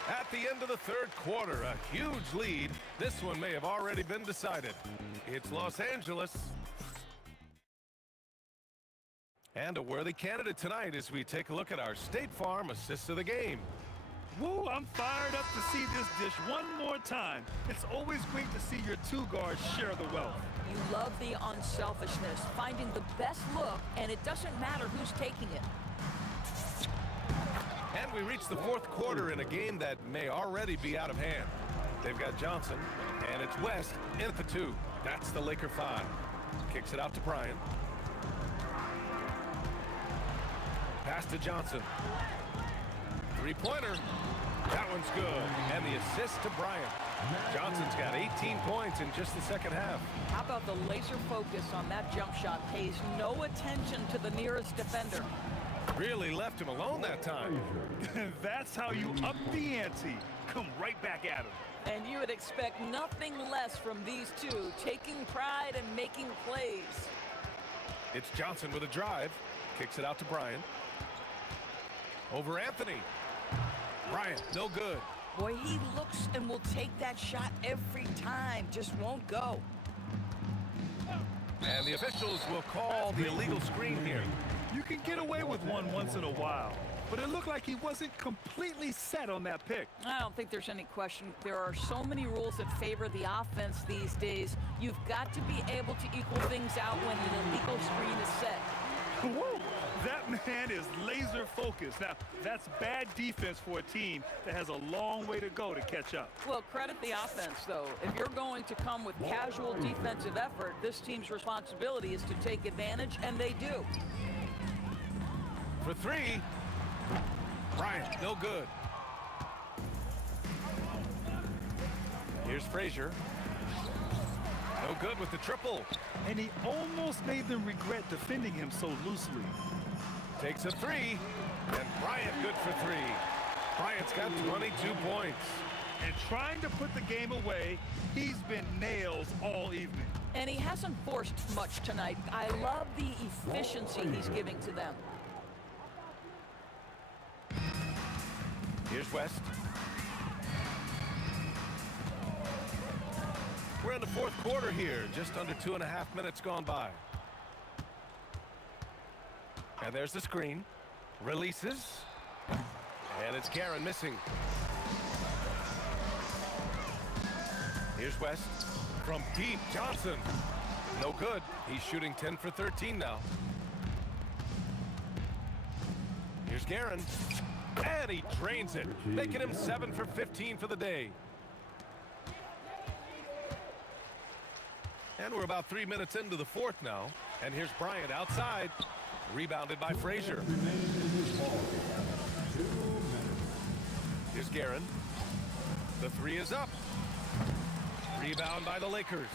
At the end of the third quarter, a huge lead. This one may have already been decided. It's Los Angeles. And a worthy candidate tonight as we take a look at our State Farm assists of the game. Woo, I'm fired up to see this dish one more time. It's always great to see your 2 guards share the wealth. You love the unselfishness, finding the best look, and it doesn't matter who's taking it. And we reach the fourth quarter in a game that may already be out of hand. They've got Johnson, and it's West in at the 2. That's the Laker 5. Kicks it out to Bryant. Pass to Johnson. 3-pointer. That one's good. And the assist to Bryant. Johnson's got 18 points in just the second half. How about the laser focus on that jump shot? Pays no attention to the nearest defender. Really left him alone that time. That's how you up the ante. come right back at him. And you would expect nothing less from these two, taking pride and making plays. It's Johnson with a drive. Kicks it out to Bryant. Over Anthony. Bryant, no good. Boy, he looks and will take that shot every time, just won't go. And the officials will call the illegal screen here. You can get away with one once in a while, but it looked like he wasn't completely set on that pick. I don't think there's any question. There are so many rules that favor the offense these days. You've got to be able to equal things out when an illegal screen is set. Whoa, that man is laser focused. Now, that's bad defense for a team that has a long way to go to catch up. Well, credit the offense, though. If you're going to come with casual defensive effort, this team's responsibility is to take advantage, and they do. For three. Bryant, no good. Here's Frazier. No good with the triple. And he almost made them regret defending him so loosely. Takes a three. And Bryant good for three. Bryant's got 22 points. And trying to put the game away, he's been nails all evening. And he hasn't forced much tonight. I love the efficiency he's giving to them. Here's West. We're in the fourth quarter here. Just under 2.5 minutes gone by. And there's the screen. Releases. And it's Guerin missing. Here's West. From deep, Johnson. No good. He's shooting 10 for 13 now. Here's Guerin. And he drains it, making him 7 for 15 for the day. And we're about 3 minutes into the fourth now. And here's Bryant outside. Rebounded by Frazier. Here's Guerin. The three is up. Rebound by the Lakers.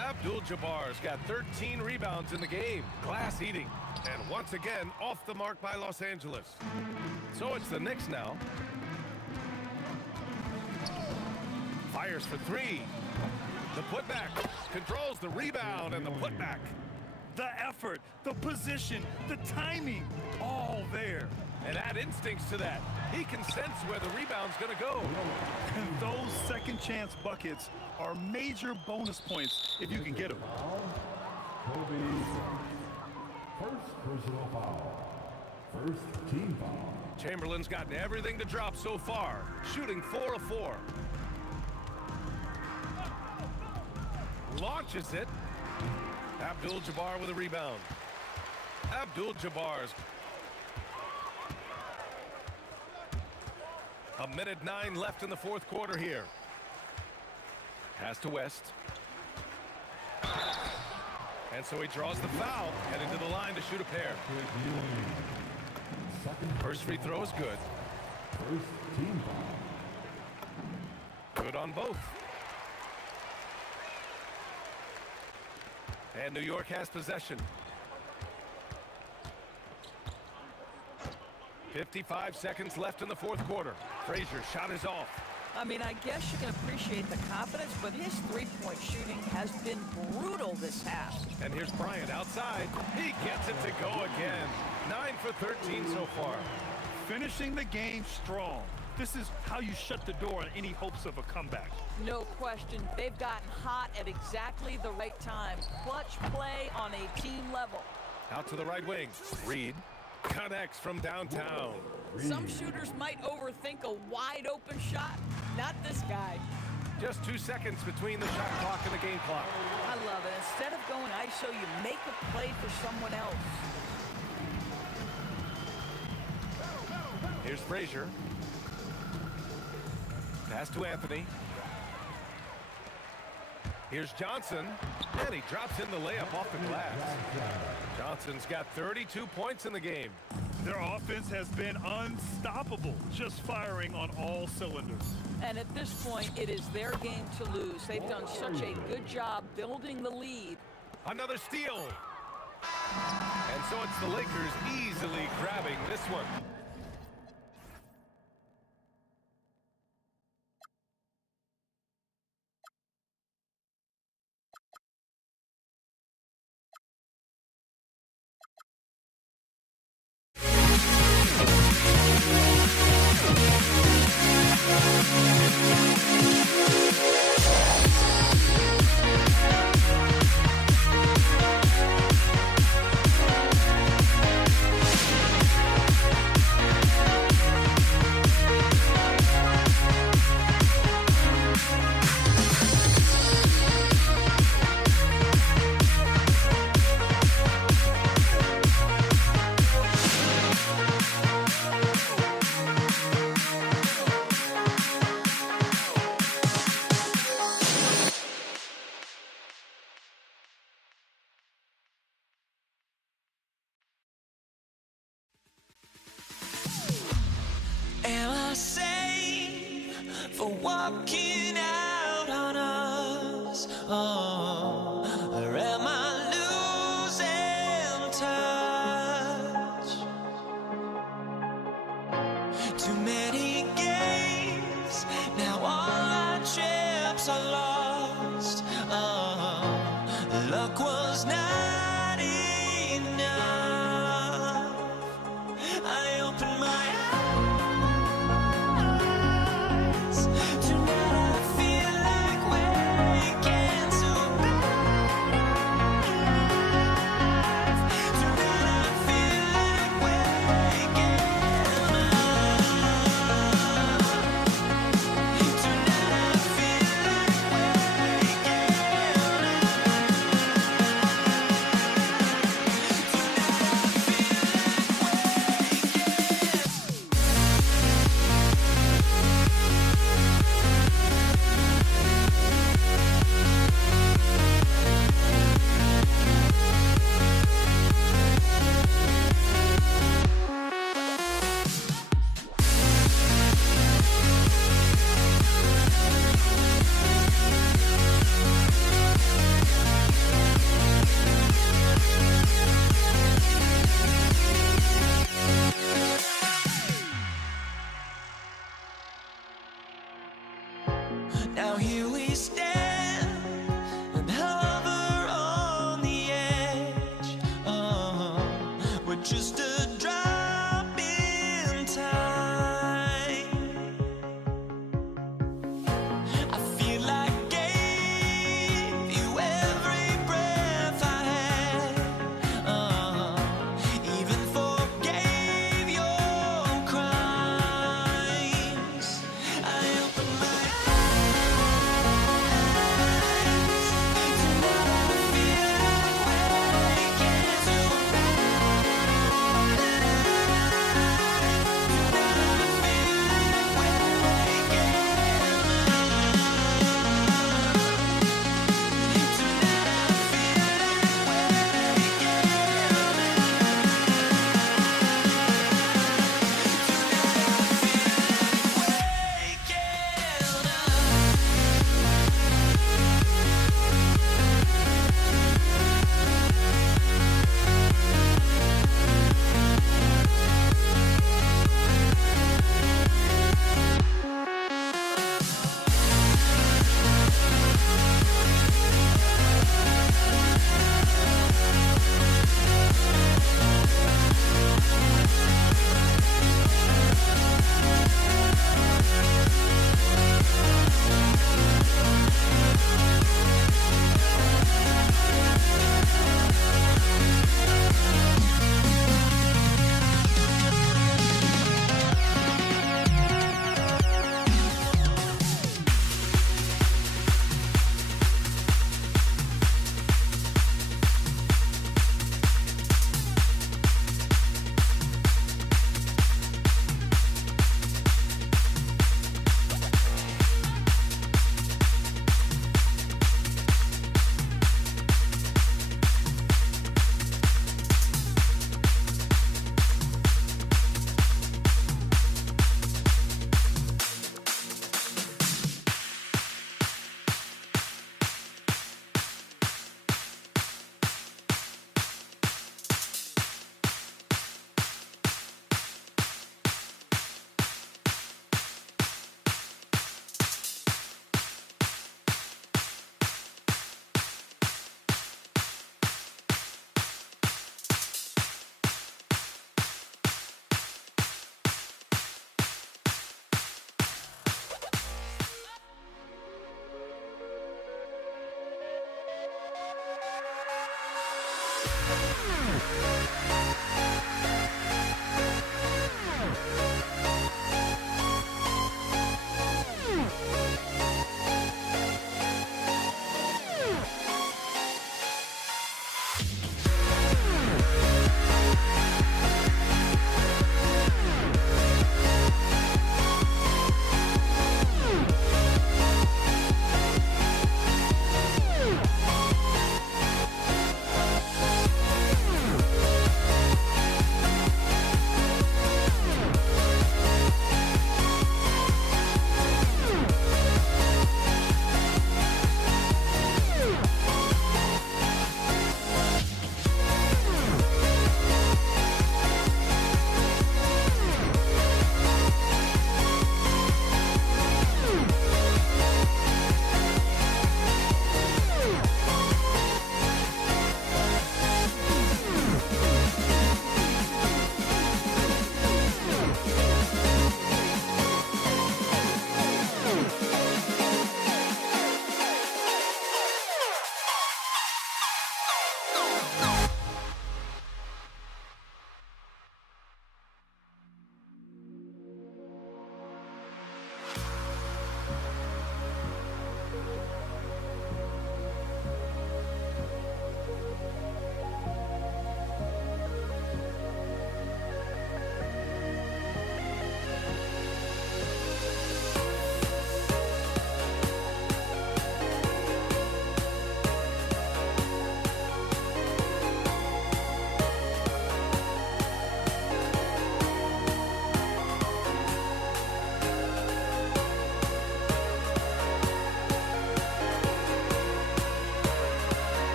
Abdul-Jabbar's got 13 rebounds in the game. Glass eating. And once again, off the mark by Los Angeles. So it's the Knicks now. Fires for three. The putback. Controls the rebound and the putback. The effort, the position, the timing, all there. And add instincts to that. He can sense where the rebound's going to go. And those second chance buckets are major bonus points if you can get them. Kobe. First personal foul. First team foul. Chamberlain's gotten everything to drop so far. Shooting 4 of 4. Launches it. Abdul-Jabbar with a rebound. Abdul-Jabbar's. 1:09 left in the fourth quarter here. Pass to West. And so he draws the foul, heading to the line to shoot a pair. First free throw is good. First team foul. Good on both. And New York has possession. 55 seconds left in the fourth quarter. Frazier's shot is off. I mean, I guess you can appreciate the confidence, but his three-point shooting has been brutal this half. And here's Bryant outside. He gets it to go again. 9 for 13 so far. Finishing the game strong. This is how you shut the door on any hopes of a comeback. No question. They've gotten hot at exactly the right time. Clutch play on a team level. Out to the right wing. Reed connects from downtown. Some shooters might overthink a wide open shot. Not this guy. Just 2 seconds between the shot clock and the game clock. I love it. Instead of going ISO, you make a play for someone else. Here's Frazier. Pass to Anthony. Here's Johnson. And he drops in the layup off the glass. Johnson's got 32 points in the game. Their offense has been unstoppable, just firing on all cylinders. And at this point, it is their game to lose. They've done such a good job building the lead. Another steal. And so it's the Lakers easily grabbing this one. Or am I losing touch? Too many games, now all our chips are lost. Luck was not enough. I opened my eyes. Tonight I feel like waking to life. Tonight I feel like waking up. Tonight I feel like waking Now here we stand and hover on the edge. We're just a drop in time. I feel like I gave you every breath I had. Even forgave your crimes. I opened my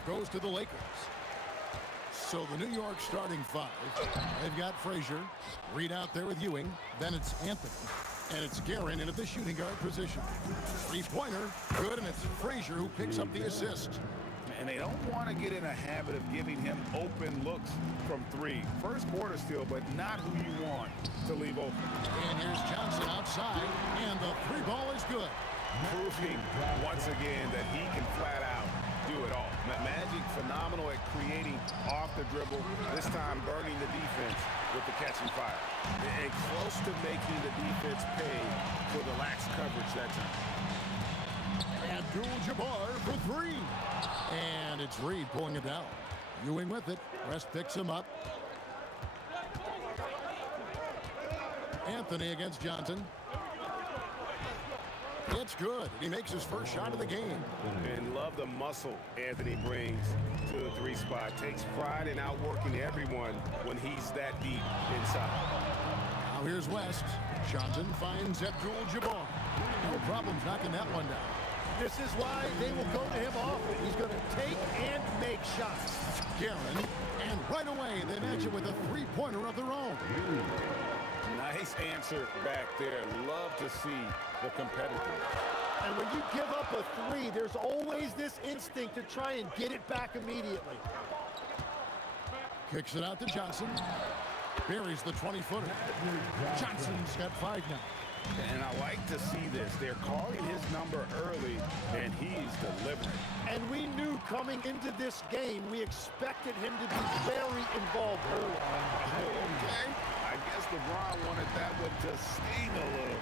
Tip-off goes to the Lakers. So the New York starting five, they've got Frazier, Reed out there with Ewing, then it's Anthony, and it's Guerin in at the shooting guard position. Three-pointer, good, and it's Frazier who picks up the assist. And they don't want to get in a habit of giving him open looks from three. First quarter still, but not who you want to leave open. And here's Johnson outside, and the three ball is good. Proving once again that he can flat out do it all. Magic phenomenal at creating off the dribble, this time burning the defense with the catching fire. And close to making the defense pay for the lax coverage that time. Abdul-Jabbar for three. And it's Reed pulling it down. Ewing with it. West picks him up. Anthony against Johnson. It's good. He makes his first shot of the game. And love the muscle Anthony brings to the three spot. Takes pride in outworking everyone when he's that deep inside. Now here's West. Johnson finds Abdul-Jabbar. No problems knocking that one down. This is why they will go to him often. He's going to take and make shots. Guerin, and right away they match it with a three-pointer of their own. Nice answer back there. Love to see the competitor. And when you give up a three, there's always this instinct to try and get it back immediately. Kicks it out to Johnson. Buries the 20-footer. Johnson's got five now. And I like to see this. They're calling his number early, and he's delivering. And we knew coming into this game, we expected him to be very involved early. Okay. I guess LeBron wanted that one to sting a little.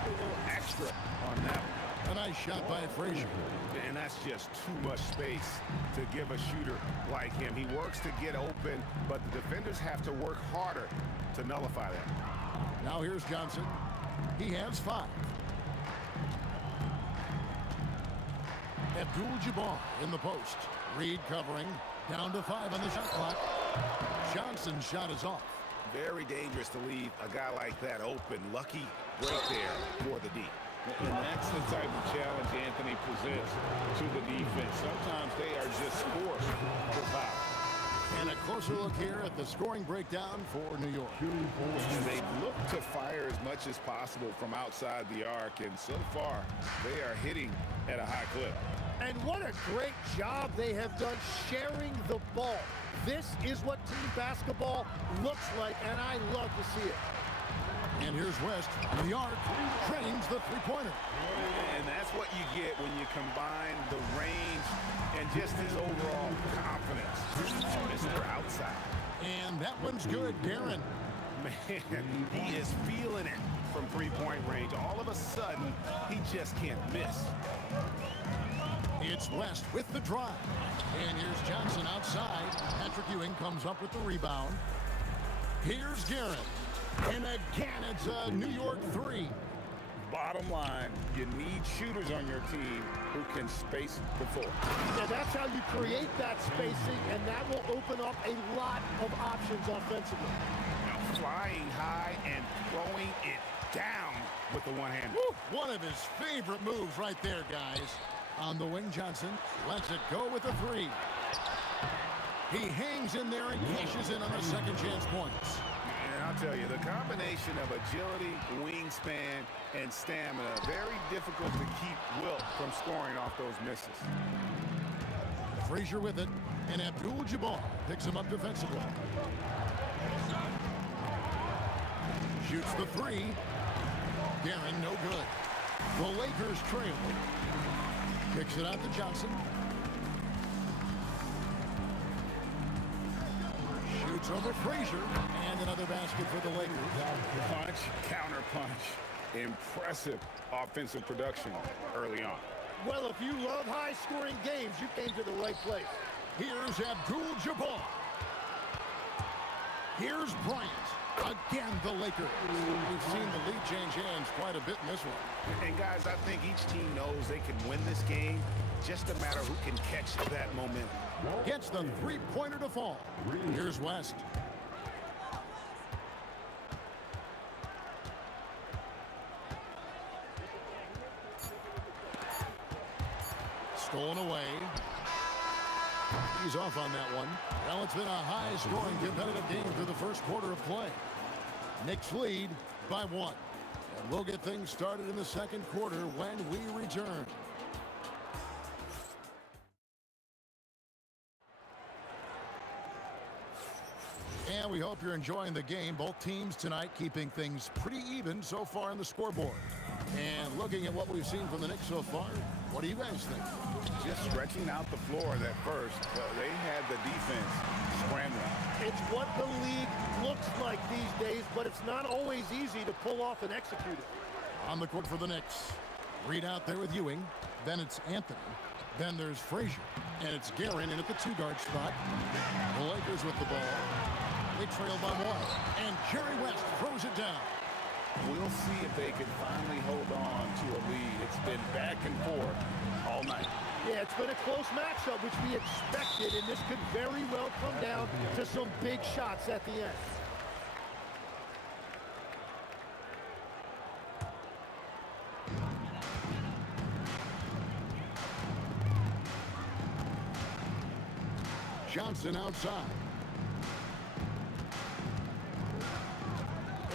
A little extra on that one. A nice shot by Frazier. And that's just too much space to give a shooter like him. He works to get open, but the defenders have to work harder to nullify that. Now here's Johnson. He has five. Abdul-Jabbar in the post. Reed covering. Down to five on the shot clock. Johnson's shot is off. Very dangerous to leave a guy like that open. Lucky right there for the D. And that's the type of challenge Anthony presents to the defense. Sometimes they are just forced to foul. And a closer look here at the scoring breakdown for New York. And they look to fire as much as possible from outside the arc, and so far they are hitting at a high clip. And what a great job they have done sharing the ball. This is what team basketball looks like, and I love to see it. And here's West in the arc, trains the three-pointer. And that's what you get when you combine the range and just his overall confidence. Mr. Outside. And that one's good, Guerin. Man, he is feeling it from three-point range. All of a sudden, he just can't miss. It's West with the drive. And here's Johnson outside. Patrick Ewing comes up with the rebound. Here's Guerin. And again, it's a New York three. Bottom line, you need shooters on your team who can space the floor. Yeah, that's how you create that spacing, and that will open up a lot of options offensively. Now flying high and throwing it down with the one hand. One of his favorite moves right there, guys. On the wing, Johnson lets it go with a three. He hangs in there and cashes in on the second chance points. And I'll tell you, the combination of agility, wingspan, and stamina, very difficult to keep Wilt from scoring off those misses. Frazier with it, and Abdul-Jabbar picks him up defensively. Shoots the three. Guerin, no good. The Lakers trail. Kicks it out to Johnson. Shoots over Frazier, and another basket for the Lakers. Punch, counter punch. Impressive offensive production early on. Well, if you love high-scoring games, you came to the right place. Here's Abdul-Jabbar. Here's Bryant. Again, the Lakers. We've seen the lead change hands quite a bit in this one. And guys, I think each team knows they can win this game. Just a matter who can catch that momentum. Gets the three-pointer to fall. Here's West. Stolen away. He's off on that one. Well, it's been a high-scoring competitive game through the first quarter of play. Knicks lead by 1. And we'll get things started in the second quarter when we return. And we hope you're enjoying the game. Both teams tonight keeping things pretty even so far on the scoreboard. And looking at what we've seen from the Knicks so far, what do you guys think? Just stretching out the floor that first. They had the defense scrambling. It's what the league looks like these days, but it's not always easy to pull off and execute it. On the court for the Knicks. Reed out there with Ewing. Then it's Anthony. Then there's Frazier. And it's Guerin in at the 2-guard spot. The Lakers with the ball. They trail by 1. And Jerry West throws it down. We'll see if they can finally hold on to a lead. It's been back and forth all night. Yeah, it's been a close matchup, which we expected, and this could very well come down to some big shots at the end. Johnson outside.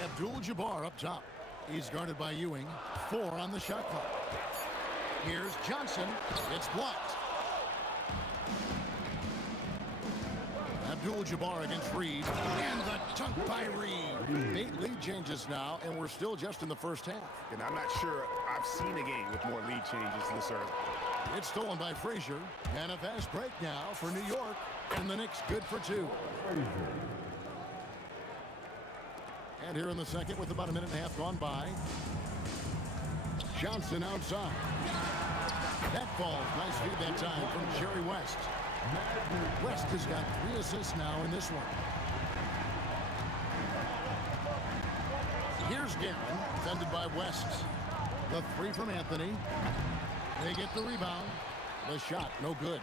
Abdul-Jabbar up top. He's guarded by Ewing. 4 on the shot clock. Here's Johnson. It's blocked. Abdul-Jabbar against Reed. And the dunk by Reed. 8 lead changes now, and we're still just in the first half. And I'm not sure I've seen a game with more lead changes this early. It's stolen by Frazier. And a fast break now for New York. And the Knicks good for 2. And here in the second with about a minute and a half gone by. Johnson outside. That falls. Nice feed that time from Jerry West. West has got 3 assists now in this one. Here's Guerin, defended by West. The 3 from Anthony. They get the rebound. The shot, no good.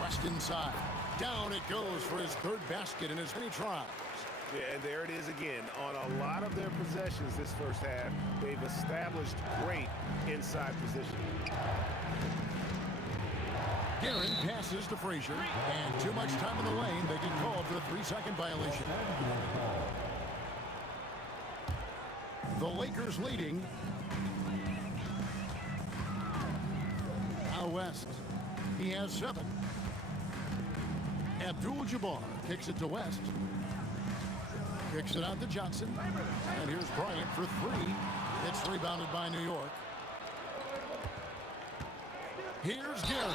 West inside. Down it goes for his 3rd basket in as many tries. Yeah, and there it is again. On a lot of their possessions this first half, they've established great inside position. Guerin passes to Frazier, and too much time in the lane. They get called for the 3-second violation. The Lakers leading. Now West. He has 7. Abdul-Jabbar kicks it to West. Kicks it out to Johnson. And here's Bryant for 3. It's rebounded by New York. Here's Guerin.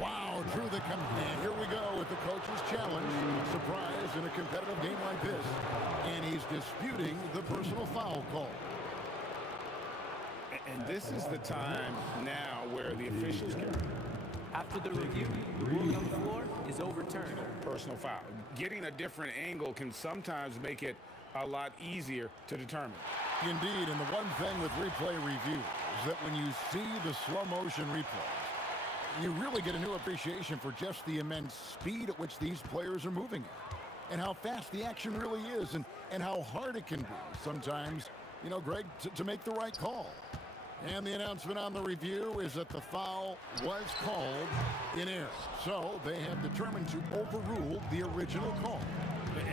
Wow, drew the and here we go with the coach's challenge. Surprise in a competitive game like this. And he's disputing the personal foul call. And this is the time now where the officials can... After the review, the ruling on the floor is overturned. Personal foul. Getting a different angle can sometimes make it a lot easier to determine. Indeed, and the one thing with replay review is that when you see the slow motion replays, you really get a new appreciation for just the immense speed at which these players are moving at, and how fast the action really is, and how hard it can be sometimes, you know, Greg, to make the right call. And the announcement on the review is that the foul was called in error. So they have determined to overrule the original call.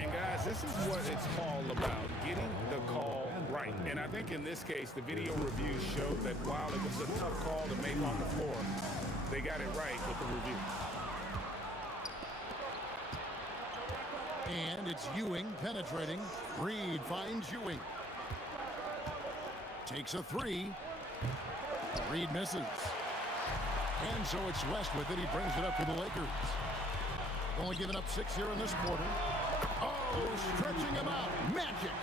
And guys, this is what it's all about, getting the call right. And I think in this case, the video review showed that while it was a tough call to make on the floor, they got it right with the review. And it's Ewing penetrating. Reed finds Ewing. Takes a 3. Reed misses. And so it's West with it. He brings it up for the Lakers. Only giving up 6 here in this quarter. Oh, stretching him out. Magic.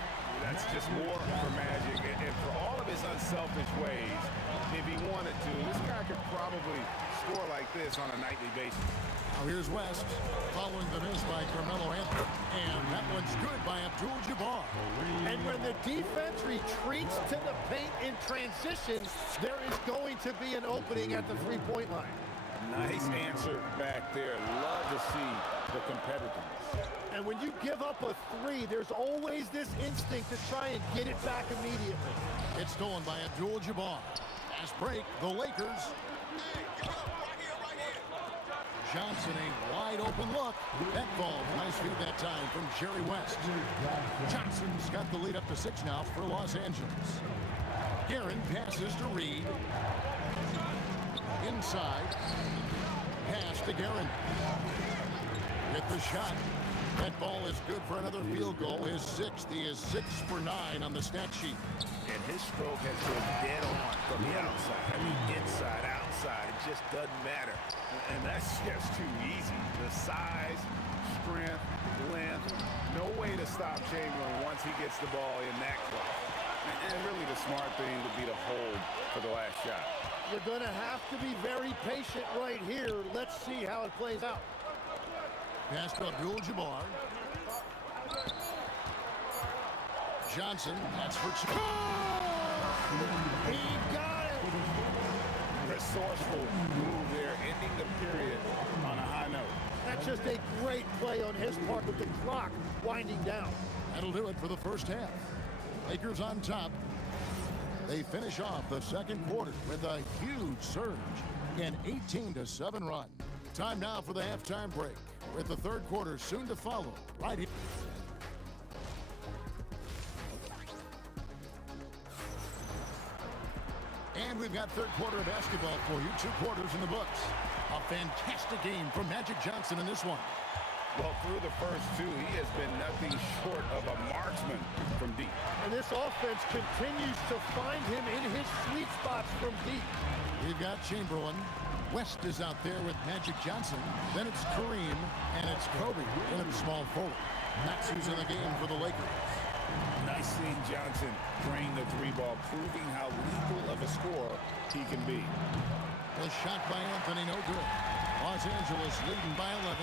That's just more for Magic. And for all of his unselfish ways, if he wanted to, this guy could probably score like this on a nightly basis. Now here's West, following the miss by Carmelo Anthony. And that one's good by Abdul-Jabbar. And when the defense retreats to the paint in transition, there is going to be an opening at the three-point line. Nice answer back there. Love to see the competitiveness. And when you give up a 3, there's always this instinct to try and get it back immediately. It's stolen by Abdul-Jabbar. Fast break, the Lakers Johnson, a wide open look. That ball, nice feed that time from Jerry West. Johnson's got the lead up to 6 now for Los Angeles. Guerin passes to Reed. Inside. Pass to Guerin. Hit the shot. That ball is good for another field goal. His 6th. He is 6 for 9 on the stat sheet. And his stroke has been dead on from the outside. I mean, inside, outside, it just doesn't matter. And that's just too easy. The size, strength, length, no way to stop Chamberlain once he gets the ball in that close. And really the smart thing would be to hold for the last shot. You're going to have to be very patient right here. Let's see how it plays out. Pass to Abdul-Jabbar. Johnson, that's for... He got it! Resourceful move there, ending the period on a high note. That's just a great play on his part with the clock winding down. That'll do it for the first half. Lakers on top. They finish off the second quarter with a huge surge, an 18-7 run. Time now for the halftime break, with the third quarter soon to follow right here. And we've got third quarter of basketball for you. 2 quarters in the books. A fantastic game from Magic Johnson in this one. Well, through the first 2, he has been nothing short of a marksman from deep. And this offense continues to find him in his sweet spots from deep. We've got Chamberlain. West is out there with Magic Johnson. Then it's Kareem, and it's Kobe in the small forward. That's who's in the game for the Lakers. Nice seeing Johnson drain the 3-ball, proving how lethal of a scorer he can be. The shot by Anthony, no good. Los Angeles leading by 11.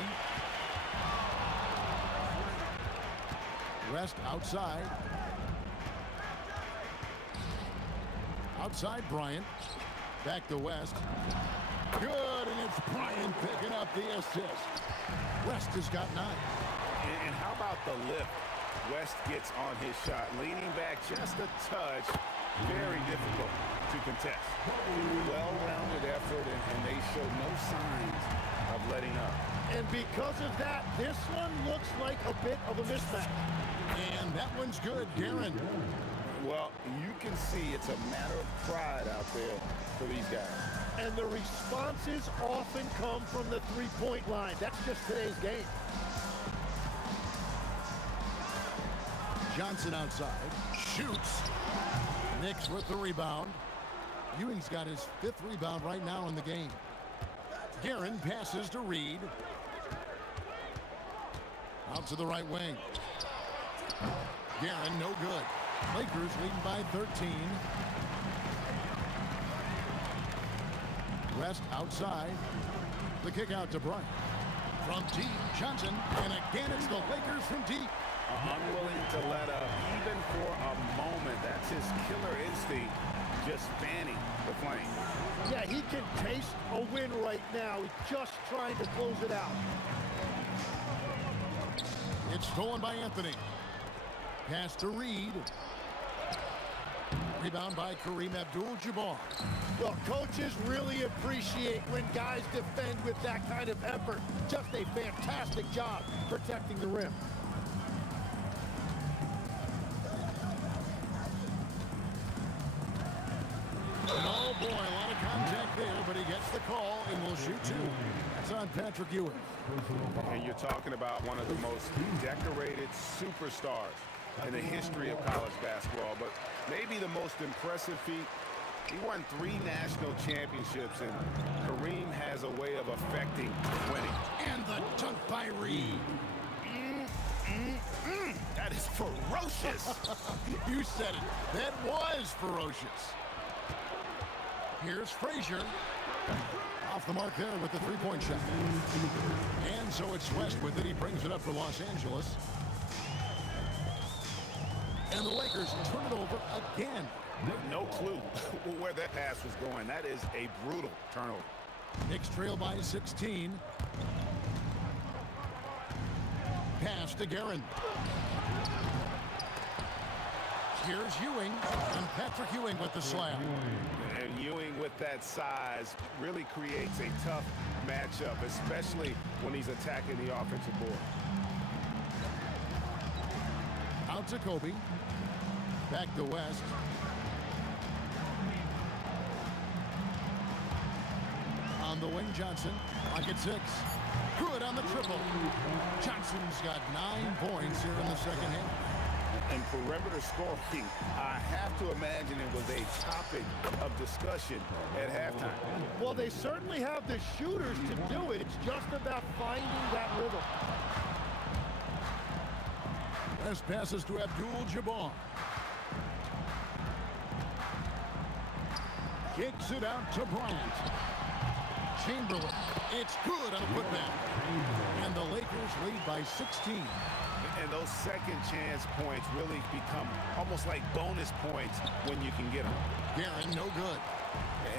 West outside. Outside Bryant. Back to West. Good, and it's Bryant picking up the assist. West has got 9. And how about the lift West gets on his shot? Leaning back just a touch. Very difficult to contest. Well-rounded effort, and they show no signs of letting up. And because of that, this one looks like a bit of a mismatch. And that one's good, Guerin. Well, you can see it's a matter of pride out there for these guys. And the responses often come from the three-point line. That's just today's game. Johnson outside. Shoots. Knicks with the rebound. Ewing's got his 5th rebound right now in the game. Guerin passes to Reed. Out to the right wing. Guerin, no good. Lakers leading by 13. West outside. The kick out to Bryant. From deep, Johnson. And again, it's the Lakers from deep. Unwilling to let up, even for a moment. That's his killer instinct, just fanning the flame. Yeah, he can taste a win right now. He's just trying to close it out. It's stolen by Anthony. Pass to Reed. Rebound by Kareem Abdul-Jabbar. Well, coaches really appreciate when guys defend with that kind of effort. Just a fantastic job protecting the rim. Oh boy, a lot of contact there, but he gets the call and will shoot 2. That's on Patrick Ewing. And you're talking about one of the most decorated superstars in the history of college basketball, but maybe the most impressive feat. He won 3 national championships, and Kareem has a way of affecting winning. And the dunk by Reed. That is ferocious. You said it. That was ferocious. Here's Frazier. Off the mark there with the 3-point shot. And so it's West with it. He brings it up for Los Angeles. And the Lakers turn it over again. No clue where that pass was going. That is a brutal turnover. Knicks trail by 16. Pass to Guerin. Here's Ewing, and Patrick Ewing with the slam. And Ewing with with that size really creates a tough matchup, especially when he's attacking the offensive board. Out to Kobe. Back to West. On the wing, Johnson. Pocket 6. Good on the triple. Johnson's got 9 points here in the second half. And perimeter scoring, I have to imagine it was a topic of discussion at halftime. Well, they certainly have the shooters to do it. It's just about finding that rhythm. West passes to Abdul-Jabbar. Kicks it out to Bryant. Chamberlain. It's good on a putback. And the Lakers lead by 16. And those second chance points really become almost like bonus points when you can get them. Guerin, no good.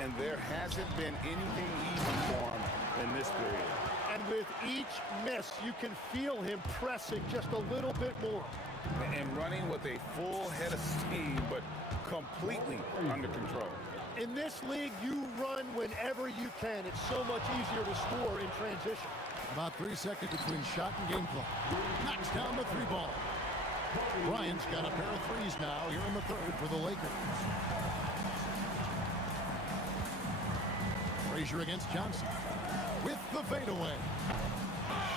And there hasn't been anything easy for him in this period. And with each miss, you can feel him pressing just a little bit more. And running with a full head of steam, but completely under control. In this league, you run whenever you can. It's so much easier to score in transition. About 3 seconds between shot and game clock. Knocks down the 3 ball. Bryant's got a pair of threes now here in the third for the Lakers. Frazier against Johnson with the fadeaway.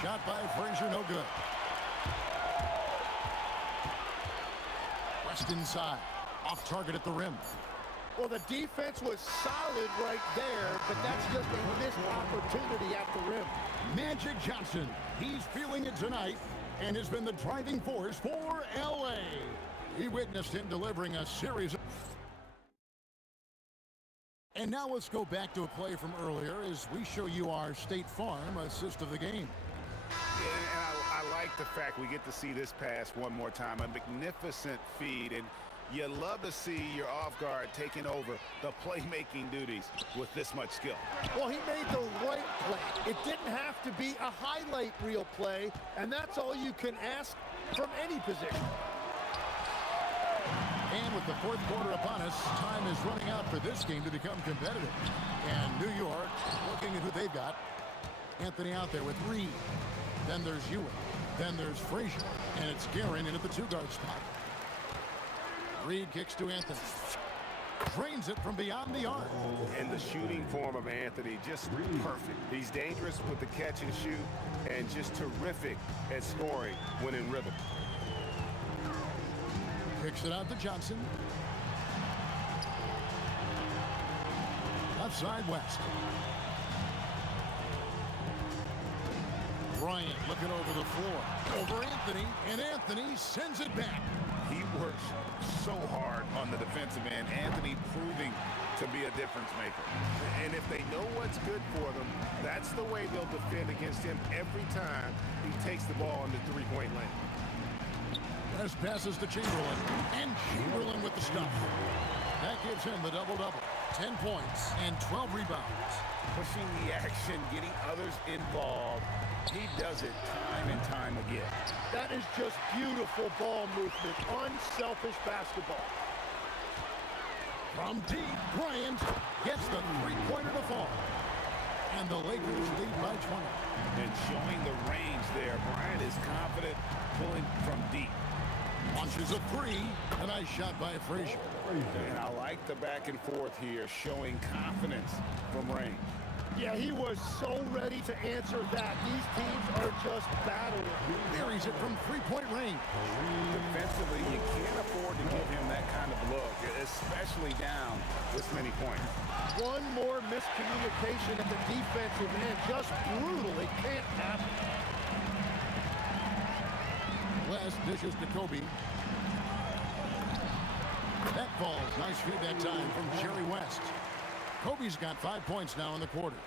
Shot by Frazier, no good. West inside. Off target at the rim. Well, the defense was solid right there, but that's just a missed opportunity at the rim. Magic Johnson, he's feeling it tonight and has been the driving force for LA. He witnessed him delivering a series of... And now let's go back to a play from earlier as we show you our State Farm assist of the game. And I like the fact we get to see this pass one more time. A magnificent feed, and you love to see your off guard taking over the playmaking duties with this much skill. Well, he made the right play. It didn't have to be a highlight reel play, and that's all you can ask from any position. And with the fourth quarter upon us, time is running out for this game to become competitive. And New York, looking at who they've got. Anthony out there with Reed. Then there's Ewing. Then there's Frazier. And it's Guerin in at the 2-guard spot. Reed kicks to Anthony. Drains it from beyond the arc. And the shooting form of Anthony, just perfect. He's dangerous with the catch and shoot, and just terrific at scoring when in rhythm. Kicks it out to Johnson. Left side, West. Bryant looking over the floor. Over Anthony, and Anthony sends it back. He works so hard on the defensive end. Anthony proving to be a difference maker. And if they know what's good for them, that's the way they'll defend against him every time he takes the ball in the three-point lane. West passes to Chamberlain, and Chamberlain with the stuff. That gives him the double-double. 10 points and 12 rebounds. Pushing the action, getting others involved. He does it time and time again. That is just beautiful ball movement, unselfish basketball. From deep, Bryant gets the three-pointer to fall. And the Lakers lead by 20. And showing the range there, Bryant is confident pulling from deep. Launches a three, a nice shot by Frazier. And I like the back and forth here, showing confidence from range. Yeah, he was so ready to answer that. These teams are just battling. Buries it from three-point range. Defensively, you can't afford to give him that kind of look, especially down this many points. One more miscommunication at the defensive end. Just brutal. It can't happen. West dishes to Kobe. That falls. Nice feed that time from Jerry West. Kobe's got 5 points now in the quarter.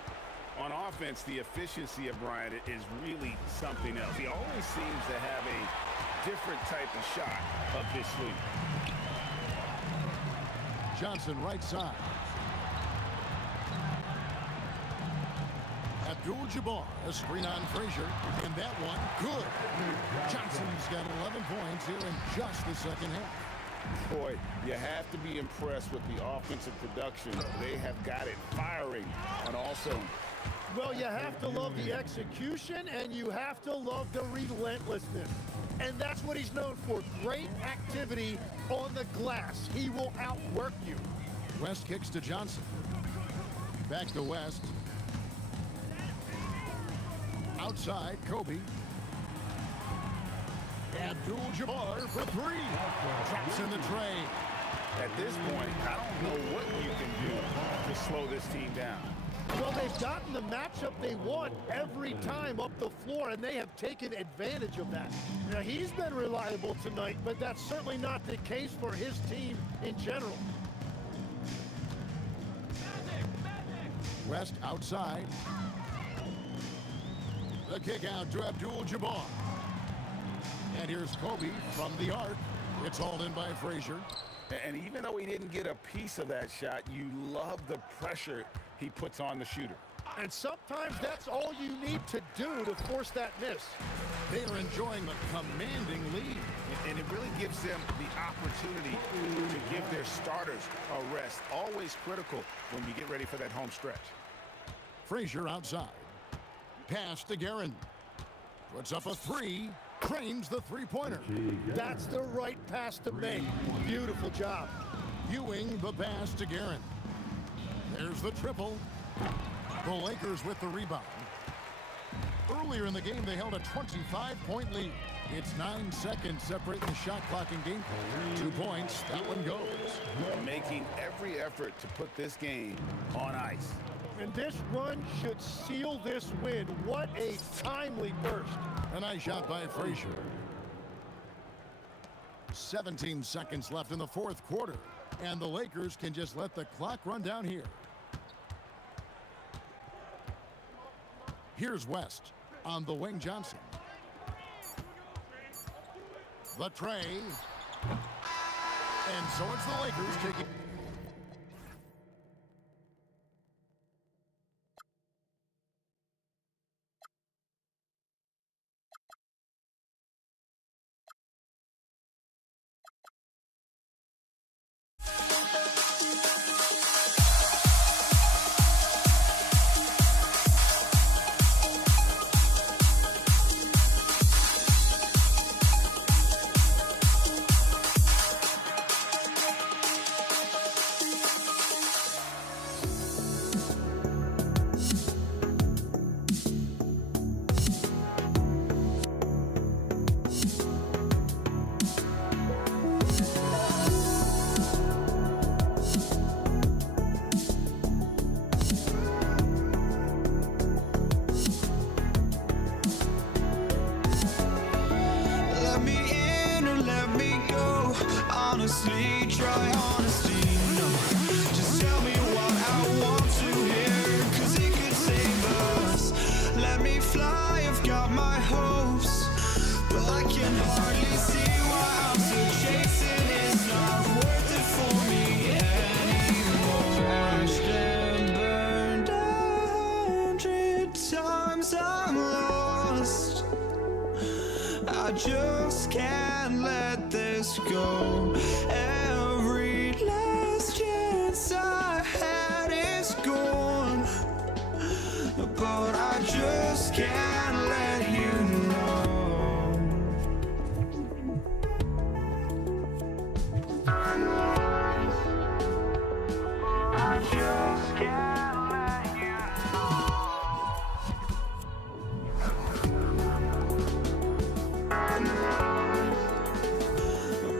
On offense, the efficiency of Bryant is really something else. He always seems to have a different type of shot up his sleeve. Johnson right side. Abdul-Jabbar, a screen on Frazier, and that one good. Johnson's got 11 points here in just the second half. Boy, you have to be impressed with the offensive production. They have got it firing on all cylinders. Well, you have to love the execution, and you have to love the relentlessness. And that's what he's known for, great activity on the glass. He will outwork you. West kicks to Johnson. Back to West. Outside, Kobe. Abdul-Jabbar for three. Traps in the tray. At this point, I don't know what you can do to slow this team down. Well, they've gotten the matchup they want every time up the floor, and they have taken advantage of that. Now, he's been reliable tonight, but that's certainly not the case for his team in general. West outside. The kick out to Abdul-Jabbar. And here's Kobe from the arc. It's hauled in by Frazier. And even though he didn't get a piece of that shot, you love the pressure he puts on the shooter. And sometimes that's all you need to do to force that miss. They are enjoying the commanding lead. And it really gives them the opportunity to give their starters a rest. Always critical when you get ready for that home stretch. Frazier outside. Pass to Guerin. Puts up a three. Cranes the three-pointer. That's the right pass to make. Beautiful job. Ewing the pass to Guerin. There's the triple. The Lakers with the rebound. Earlier in the game, they held a 25-point lead. It's 9 seconds separating the shot clock and game. 2 points. That one goes. Making every effort to put this game on ice. And this run should seal this win. What a timely burst. A nice shot by Frazier. 17 seconds left in the fourth quarter. And the Lakers can just let the clock run down here. Here's West on the wing. Johnson. The tray. And so it's the Lakers taking... Honestly, try honesty, no. Just tell me what I want to hear, 'cause it could save us. Let me fly, I've got my hopes, but I can hardly see why I'm still chasing. It's not worth it for me anymore. Crashed and burned 100 times, I'm lost. I just can't let this go. Every last chance I had is gone, but I just can't let you know. I just can't let you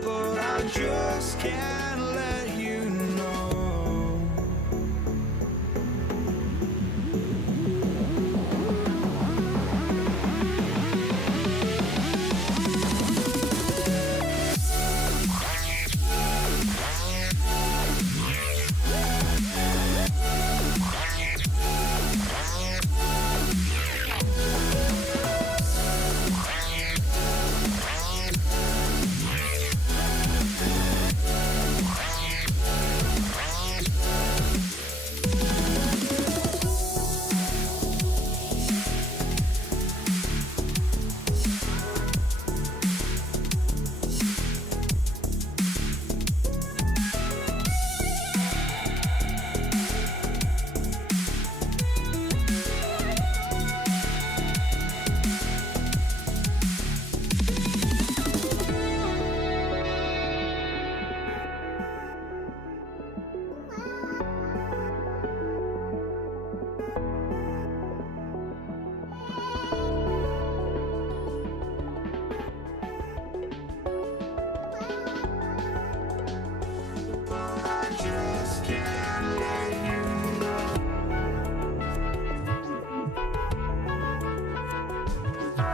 but I just can't let you know.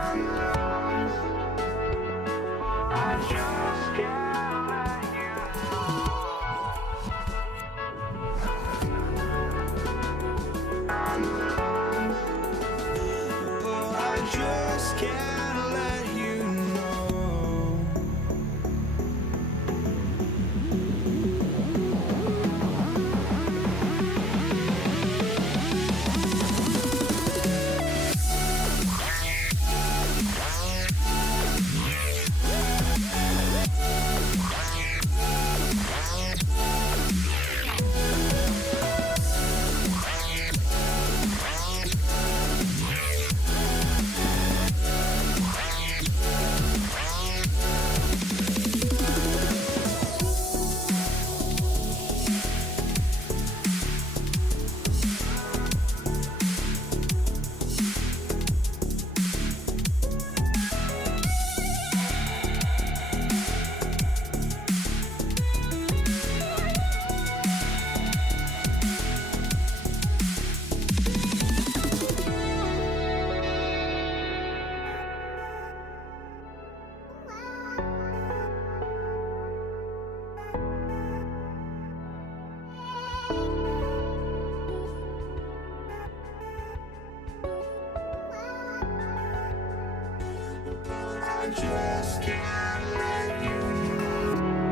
I just can't let you know. Oh, I just can't let you know. I just can't let you know.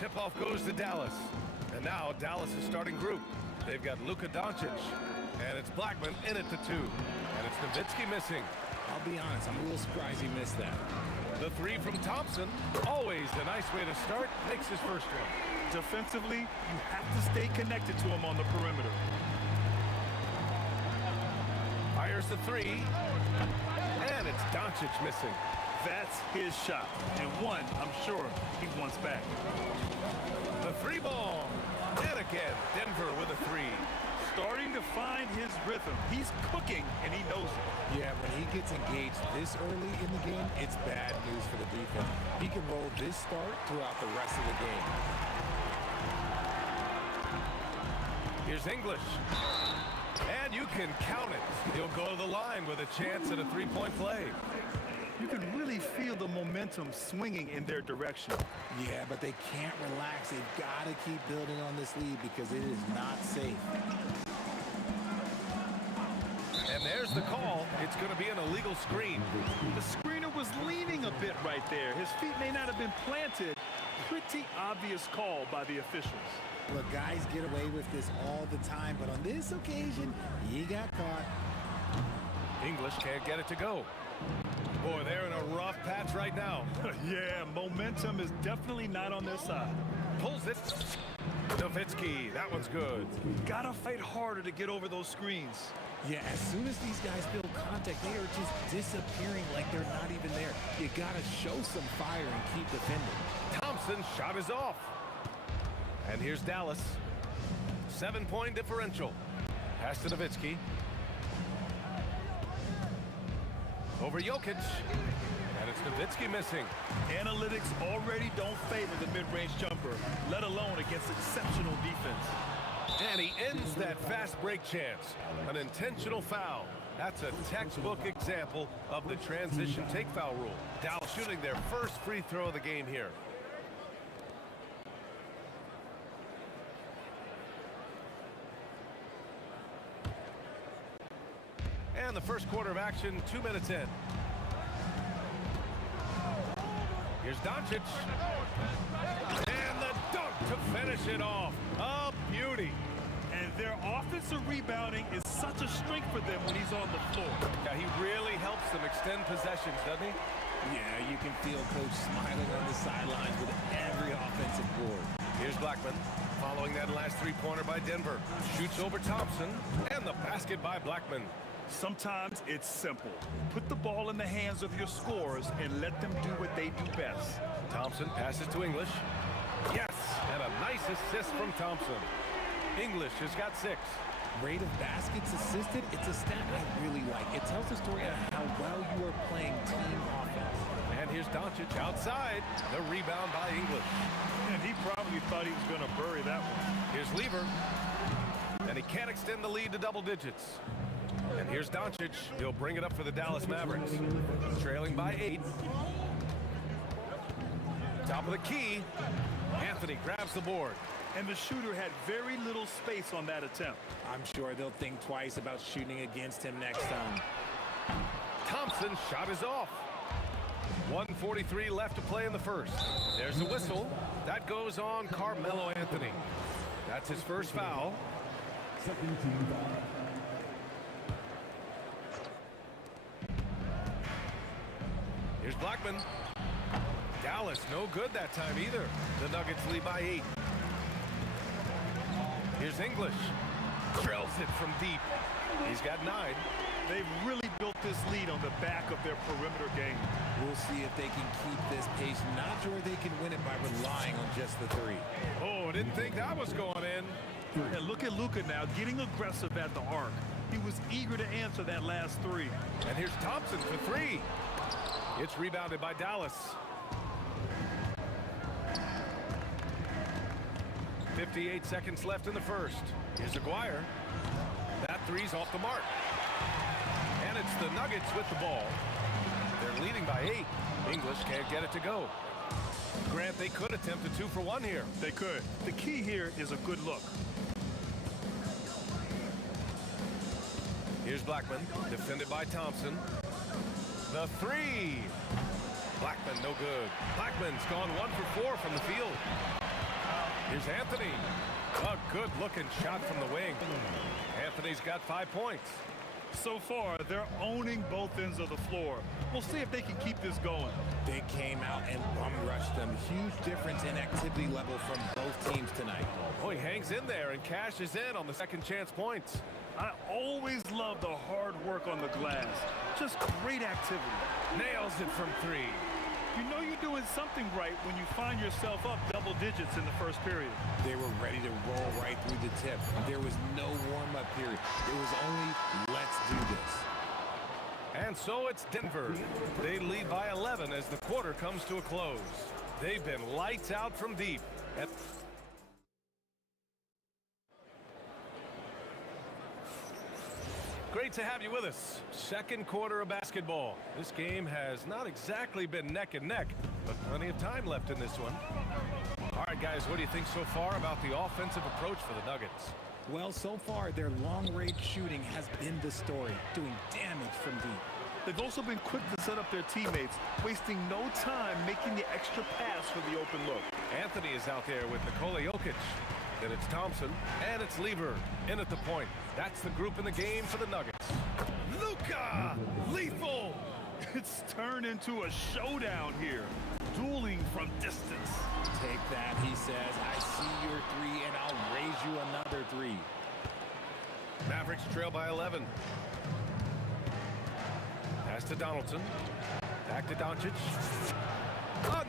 Tip-off goes to Dallas. And now Dallas is starting group. They've got Luka Doncic. And it's Blackman in at the 2. And it's Nowitzki missing. I'll be honest, I'm a little surprised he missed that. The 3 from Thompson. Always a nice way to start. Makes his first one. Defensively, you have to stay connected to him on the perimeter. Fires the 3. And it's Doncic missing. That's his shot. And one, I'm sure, he wants back. The 3 ball. And again, Denver with a 3. Starting to find his rhythm. He's cooking, and he knows it. Yeah, when he gets engaged this early in the game, it's bad news for the defense. He can roll this start throughout the rest of the game. Here's English. And you can count it. He'll go to the line with a chance at a 3-point play. You can really feel the momentum swinging in their direction. Yeah, but they can't relax. They've got to keep building on this lead because it is not safe. And there's the call. It's going to be an illegal screen. The screener was leaning a bit right there. His feet may not have been planted. Pretty obvious call by the officials. Look, guys get away with this all the time, but on this occasion, he got caught. English can't get it to go. Boy, they're in a rough patch right now. Yeah, momentum is definitely not on their side. Pulls it. Nowitzki, that one's good. Gotta fight harder to get over those screens. Yeah, as soon as these guys feel contact, they are just disappearing like they're not even there. You gotta show some fire and keep defending. Thompson's shot is off. And here's Dallas. 7-point differential. Pass to Nowitzki. Over Jokic. And it's Nowitzki missing. Analytics already don't favor the mid-range jumper, let alone against exceptional defense. And he ends that fast break chance. An intentional foul. That's a textbook example of the transition take foul rule. Dallas shooting their first free throw of the game here. And the first quarter of action, 2 minutes in. Here's Doncic. And the dunk to finish it off. A beauty. And their offensive rebounding is such a strength for them when he's on the floor. Yeah, he really helps them extend possessions, doesn't he? Yeah, you can feel Coach smiling on the sidelines with every offensive board. Here's Blackman. Following that last three-pointer by Denver. Shoots over Thompson. And the basket by Blackman. Sometimes it's simple. Put the ball in the hands of your scorers and let them do what they do best. Thompson passes to English. Yes, and a nice assist from Thompson. English has got 6. Rate of baskets assisted, it's a stat I really like. It tells the story of how well you are playing team offense. And here's Doncic outside. The rebound by English. And he probably thought he was going to bury that one. Here's Lever. And he can't extend the lead to double digits. And here's Doncic. He'll bring it up for the Dallas Mavericks. Trailing by 8. Top of the key. Anthony grabs the board. And the shooter had very little space on that attempt. I'm sure they'll think twice about shooting against him next time. Thompson's shot is off. 1:43 left to play in the first. There's the whistle. That goes on Carmelo Anthony. That's his first foul. Second team foul. Here's Blackman. Dallas no good that time either. The Nuggets lead by 8. Here's English. Drills it from deep. He's got 9. They've really built this lead on the back of their perimeter game. We'll see if they can keep this pace. Not sure they can win it by relying on just the 3. Oh, didn't think that was going in. And look at Luka now getting aggressive at the arc. He was eager to answer that last 3. And here's Thompson for 3. It's rebounded by Dallas. 58 seconds left in the first. Here's Aguirre. That 3's off the mark. And it's the Nuggets with the ball. They're leading by 8. English can't get it to go. Grant, they could attempt a 2 for 1 here. They could. The key here is a good look. Here's Blackman, defended by Thompson. The 3. Blackman no good. Blackman's gone 1 for 4 from the field. Here's Anthony. A good-looking shot from the wing. Anthony's got 5 points. So far, they're owning both ends of the floor. We'll see if they can keep this going. They came out and bum-rushed them. Huge difference in activity level from both teams tonight. Oh, he hangs in there and cashes in on the second chance points. I always love the hard work on the glass. Just great activity. Nails it from 3. You know you're doing something right when you find yourself up double digits in the first period. They were ready to roll right through the tip. There was no warm-up period. It was only, let's do this. And so it's Denver. They lead by 11 as the quarter comes to a close. They've been lights out from deep. Great to have you with us. Second quarter of basketball. This game has not exactly been neck and neck, but plenty of time left in this one. All right, guys, what do you think so far about the offensive approach for the Nuggets? Well, so far, their long-range shooting has been the story, doing damage from deep. They've also been quick to set up their teammates, wasting no time making the extra pass for the open look. Anthony is out there with Nikola Jokic. Then it's Thompson, and it's Lever in at the point. That's the group in the game for the Nuggets. Luka! Lethal! It's turned into a showdown here. Dueling from distance. Take that, he says. I see your 3, and I'll raise you another 3. Mavericks trail by 11. Pass to Donaldson. Back to Doncic.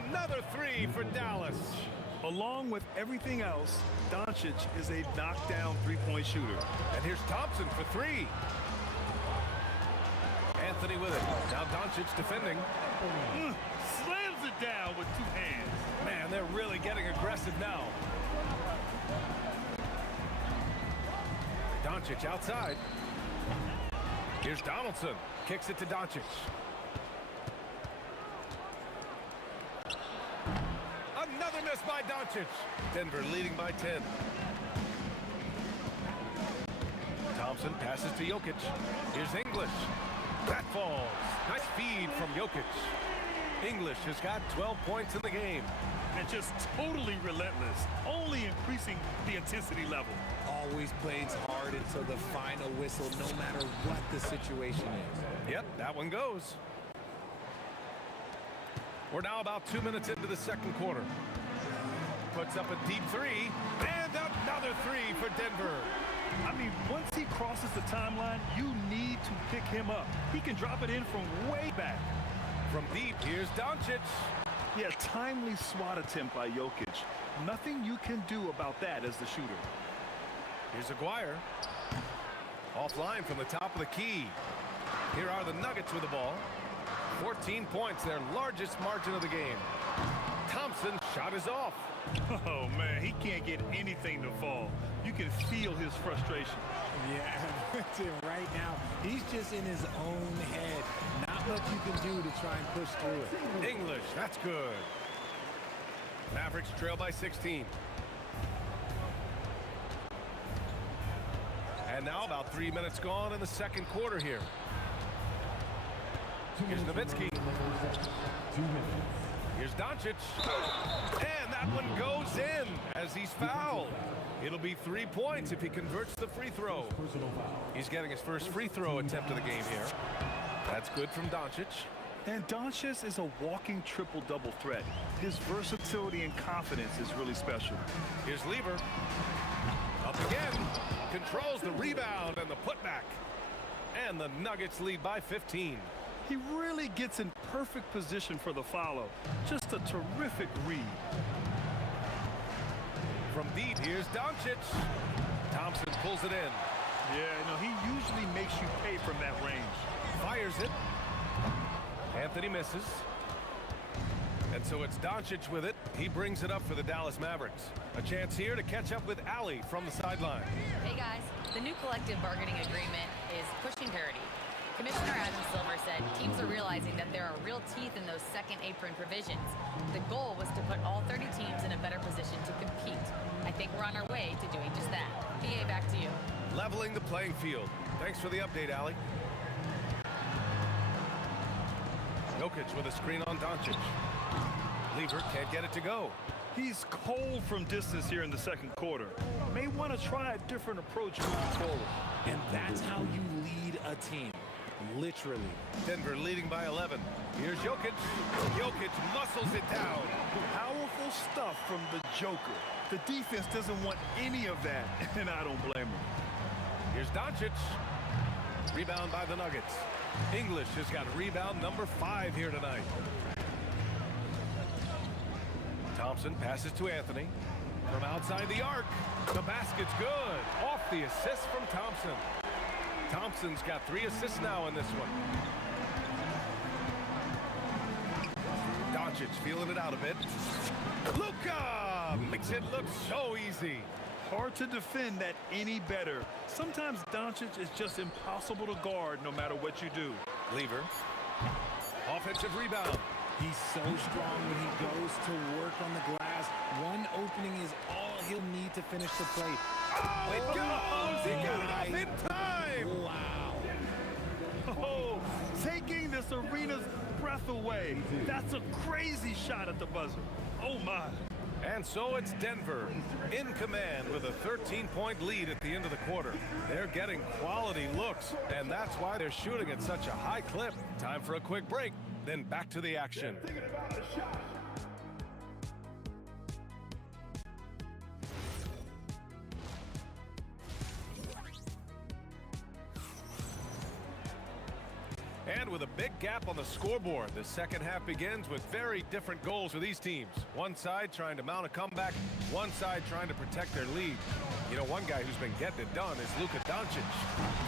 Another 3 for Dallas. Along with everything else, Doncic is a knockdown three-point shooter. And here's Thompson for 3. Anthony with it. Now Doncic defending. Slams it down with 2 hands. Man, they're really getting aggressive now. Doncic outside. Here's Donaldson. Kicks it to Doncic. Another miss by Doncic. Denver leading by 10. Thompson passes to Jokic. Here's English. That falls. Nice feed from Jokic. English has got 12 points in the game. And just totally relentless, only increasing the intensity level. Always plays hard until the final whistle, no matter what the situation is. Yep, that one goes. We're now about 2 minutes into the second quarter. Puts up a deep 3, and another 3 for Denver. I mean, once he crosses the timeline, you need to pick him up. He can drop it in from way back. From deep, here's Doncic. Yeah, timely swat attempt by Jokic. Nothing you can do about that as the shooter. Here's Aguirre. Offline from the top of the key. Here are the Nuggets with the ball. 14 points, their largest margin of the game. Thompson shot is off. Oh, man, he can't get anything to fall. You can feel his frustration. Yeah, right now, he's just in his own head. Not much you can do to try and push through it. English, that's good. Mavericks trail by 16. And now about 3 minutes gone in the second quarter here. Here's Nowitzki. Here's Doncic. And that one goes in as he's fouled. It'll be 3 points if he converts the free throw. He's getting his first free throw attempt of the game here. That's good from Doncic. And Doncic is a walking triple-double threat. His versatility and confidence is really special. Here's Lever. Up again. Controls the rebound and the putback. And the Nuggets lead by 15. He really gets in perfect position for the follow. Just a terrific read. From deep, here's Doncic. Thompson pulls it in. Yeah, no, he usually makes you pay from that range. Fires it. Anthony misses. And so it's Doncic with it. He brings it up for the Dallas Mavericks. A chance here to catch up with Allie from the sideline. Hey guys, the new collective bargaining agreement is pushing parity. Commissioner Adam Silver said teams are realizing that there are real teeth in those second apron provisions. The goal was to put all 30 teams in a better position to compete. I think we're on our way to doing just that. PA, back to you. Leveling the playing field. Thanks for the update, Allie. Jokic with a screen on Doncic. Lever can't get it to go. He's cold from distance here in the second quarter. May want to try a different approach moving forward. And that's how you lead a team. Literally. Denver leading by 11. Here's Jokic. Jokic muscles it down. Powerful stuff from the Joker. The defense doesn't want any of that, and I don't blame him. Here's Doncic. Rebound by the Nuggets. English has got rebound number 5 here tonight. Thompson passes to Anthony. From outside the arc. The basket's good. Off the assist from Thompson. Thompson's got 3 assists now in this one. Doncic feeling it out a bit. Luka makes it look so easy. Hard to defend that any better. Sometimes Doncic is just impossible to guard no matter what you do. Lever. Offensive rebound. He's so strong when he goes to work on the glass. One opening is all he'll need to finish the play. Oh, it goes! He got it off in time! Wow. Oh, taking this arena's breath away. That's a crazy shot at the buzzer. Oh, my. And so it's Denver in command with a 13-point lead at the end of the quarter. They're getting quality looks, and that's why they're shooting at such a high clip. Time for a quick break, then back to the action. And with a big gap on the scoreboard, the second half begins with very different goals for these teams. One side trying to mount a comeback, one side trying to protect their lead. You know, one guy who's been getting it done is Luka Doncic.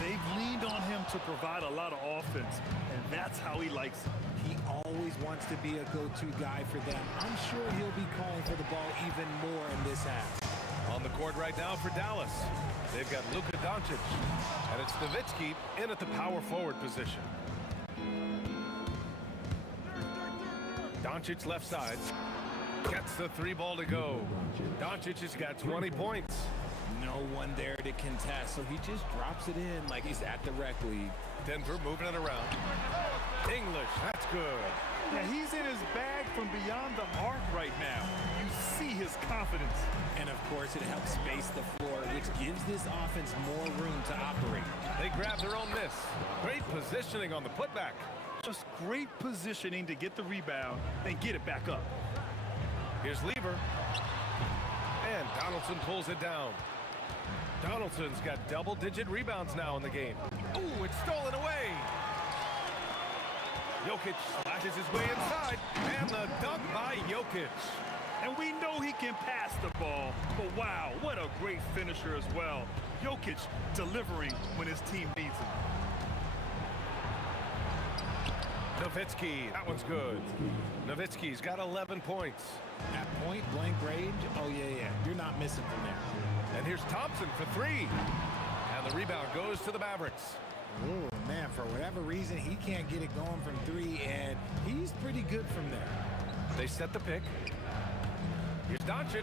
They've leaned on him to provide a lot of offense, and that's how he likes it. He always wants to be a go-to guy for them. I'm sure he'll be calling for the ball even more in this half. On the court right now for Dallas, they've got Luka Doncic, and it's Nowitzki in at the power forward position. Doncic left side. Gets the 3 ball to go. Doncic has got 20 points. No one there to contest, so he just drops it in like he's at the rec league. Denver moving it around. English, that's good. Yeah, he's in his bag from beyond the arc right now. You see his confidence. And of course, it helps space the floor, which gives this offense more room to operate. They grab their own miss. Great positioning on the putback. Just great positioning to get the rebound and get it back up. Here's Lever. And Donaldson pulls it down. Donaldson's got double-digit rebounds now in the game. Ooh, it's stolen away. Jokic slashes his way inside. And the dunk by Jokic. And we know he can pass the ball, but wow, what a great finisher as well. Jokic delivering when his team needs him. Nowitzki, that one's good. Nowitzki's got 11 points. At point-blank range, oh yeah, you're not missing from there. And here's Thompson for 3. And the rebound goes to the Mavericks. Oh, man, for whatever reason, he can't get it going from 3, and he's pretty good from there. They set the pick. Here's Doncic.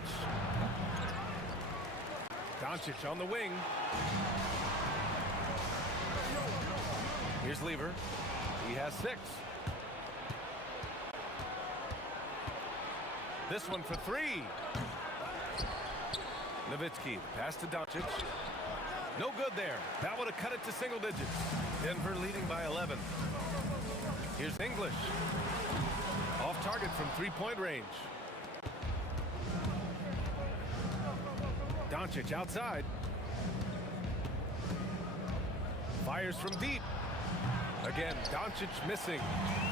Doncic on the wing. Here's Lever. He has 6. This one for 3. Nowitzki, pass to Doncic. No good there. That would have cut it to single digits. Denver leading by 11. Here's English. Off target from 3-point range. Doncic outside. Fires from deep. Again, Doncic missing.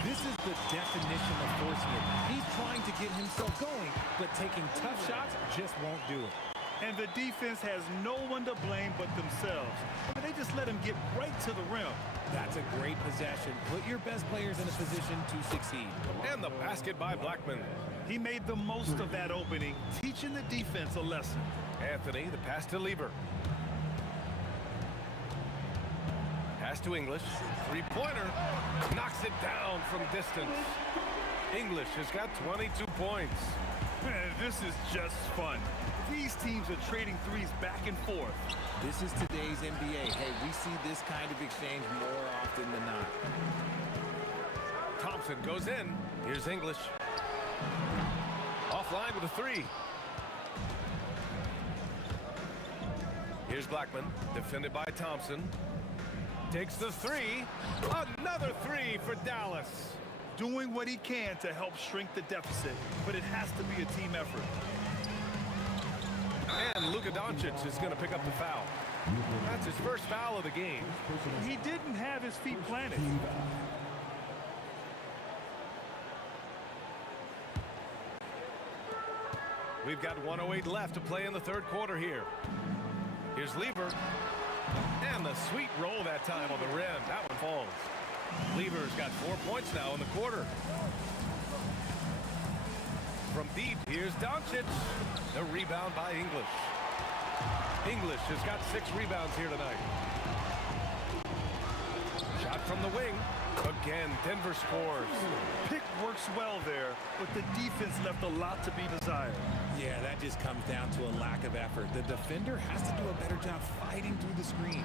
This is the definition of forcing it. He's trying to get himself going, but taking tough shots just won't do it. And the defense has no one to blame but themselves. And they just let him get right to the rim. That's a great possession. Put your best players in a position to succeed. And the basket by Blackman. He made the most of that opening, teaching the defense a lesson. Anthony, the pass to Lever. Pass to English. 3-pointer. Knocks it down from distance. English has got 22 points. Man, this is just fun. These teams are trading threes back and forth. This is today's NBA. Hey, we see this kind of exchange more often than not. Thompson goes in. Here's English. Off flying with a three. Here's Blackman, defended by Thompson. Takes the three. Another three for Dallas. Doing what he can to help shrink the deficit, but it has to be a team effort. And Luka Doncic is going to pick up the foul. That's his first foul of the game. He didn't have his feet planted. We've got 1:08 left to play in the third quarter here. Here's Lever. And the sweet roll that time on the rim. That one falls. Lever's got 4 points now in the quarter. From deep, here's Doncic. The rebound by English. English has got 6 rebounds here tonight. Shot from the wing. Again, Denver scores. Pick works well there, but the defense left a lot to be desired. Yeah, that just comes down to a lack of effort. The defender has to do a better job fighting through the screen.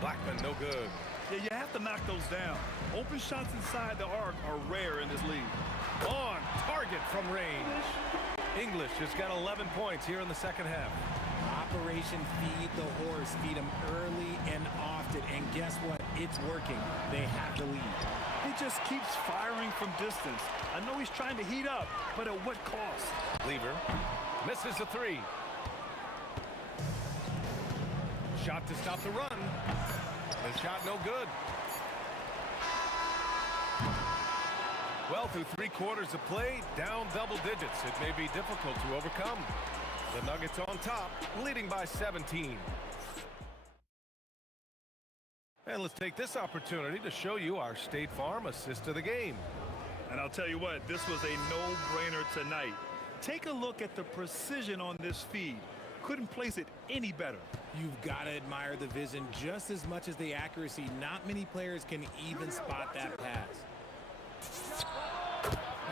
Blackman, no good. Yeah, you have to knock those down. Open shots inside the arc are rare in this league. On target from range. English has got 11 points here in the second half. Operation Feed the Horse. Feed him early and often. And guess what? It's working. They have the lead. He just keeps firing from distance. I know he's trying to heat up, but at what cost? Lever misses the three. Shot to stop the run. The shot no good. Well, through 3 quarters of play, down double digits. It may be difficult to overcome. The Nuggets on top, leading by 17. And let's take this opportunity to show you our State Farm assist of the game. And I'll tell you what, this was a no-brainer tonight. Take a look at the precision on this feed. Couldn't place it any better. You've got to admire the vision just as much as the accuracy. Not many players can even spot that pass.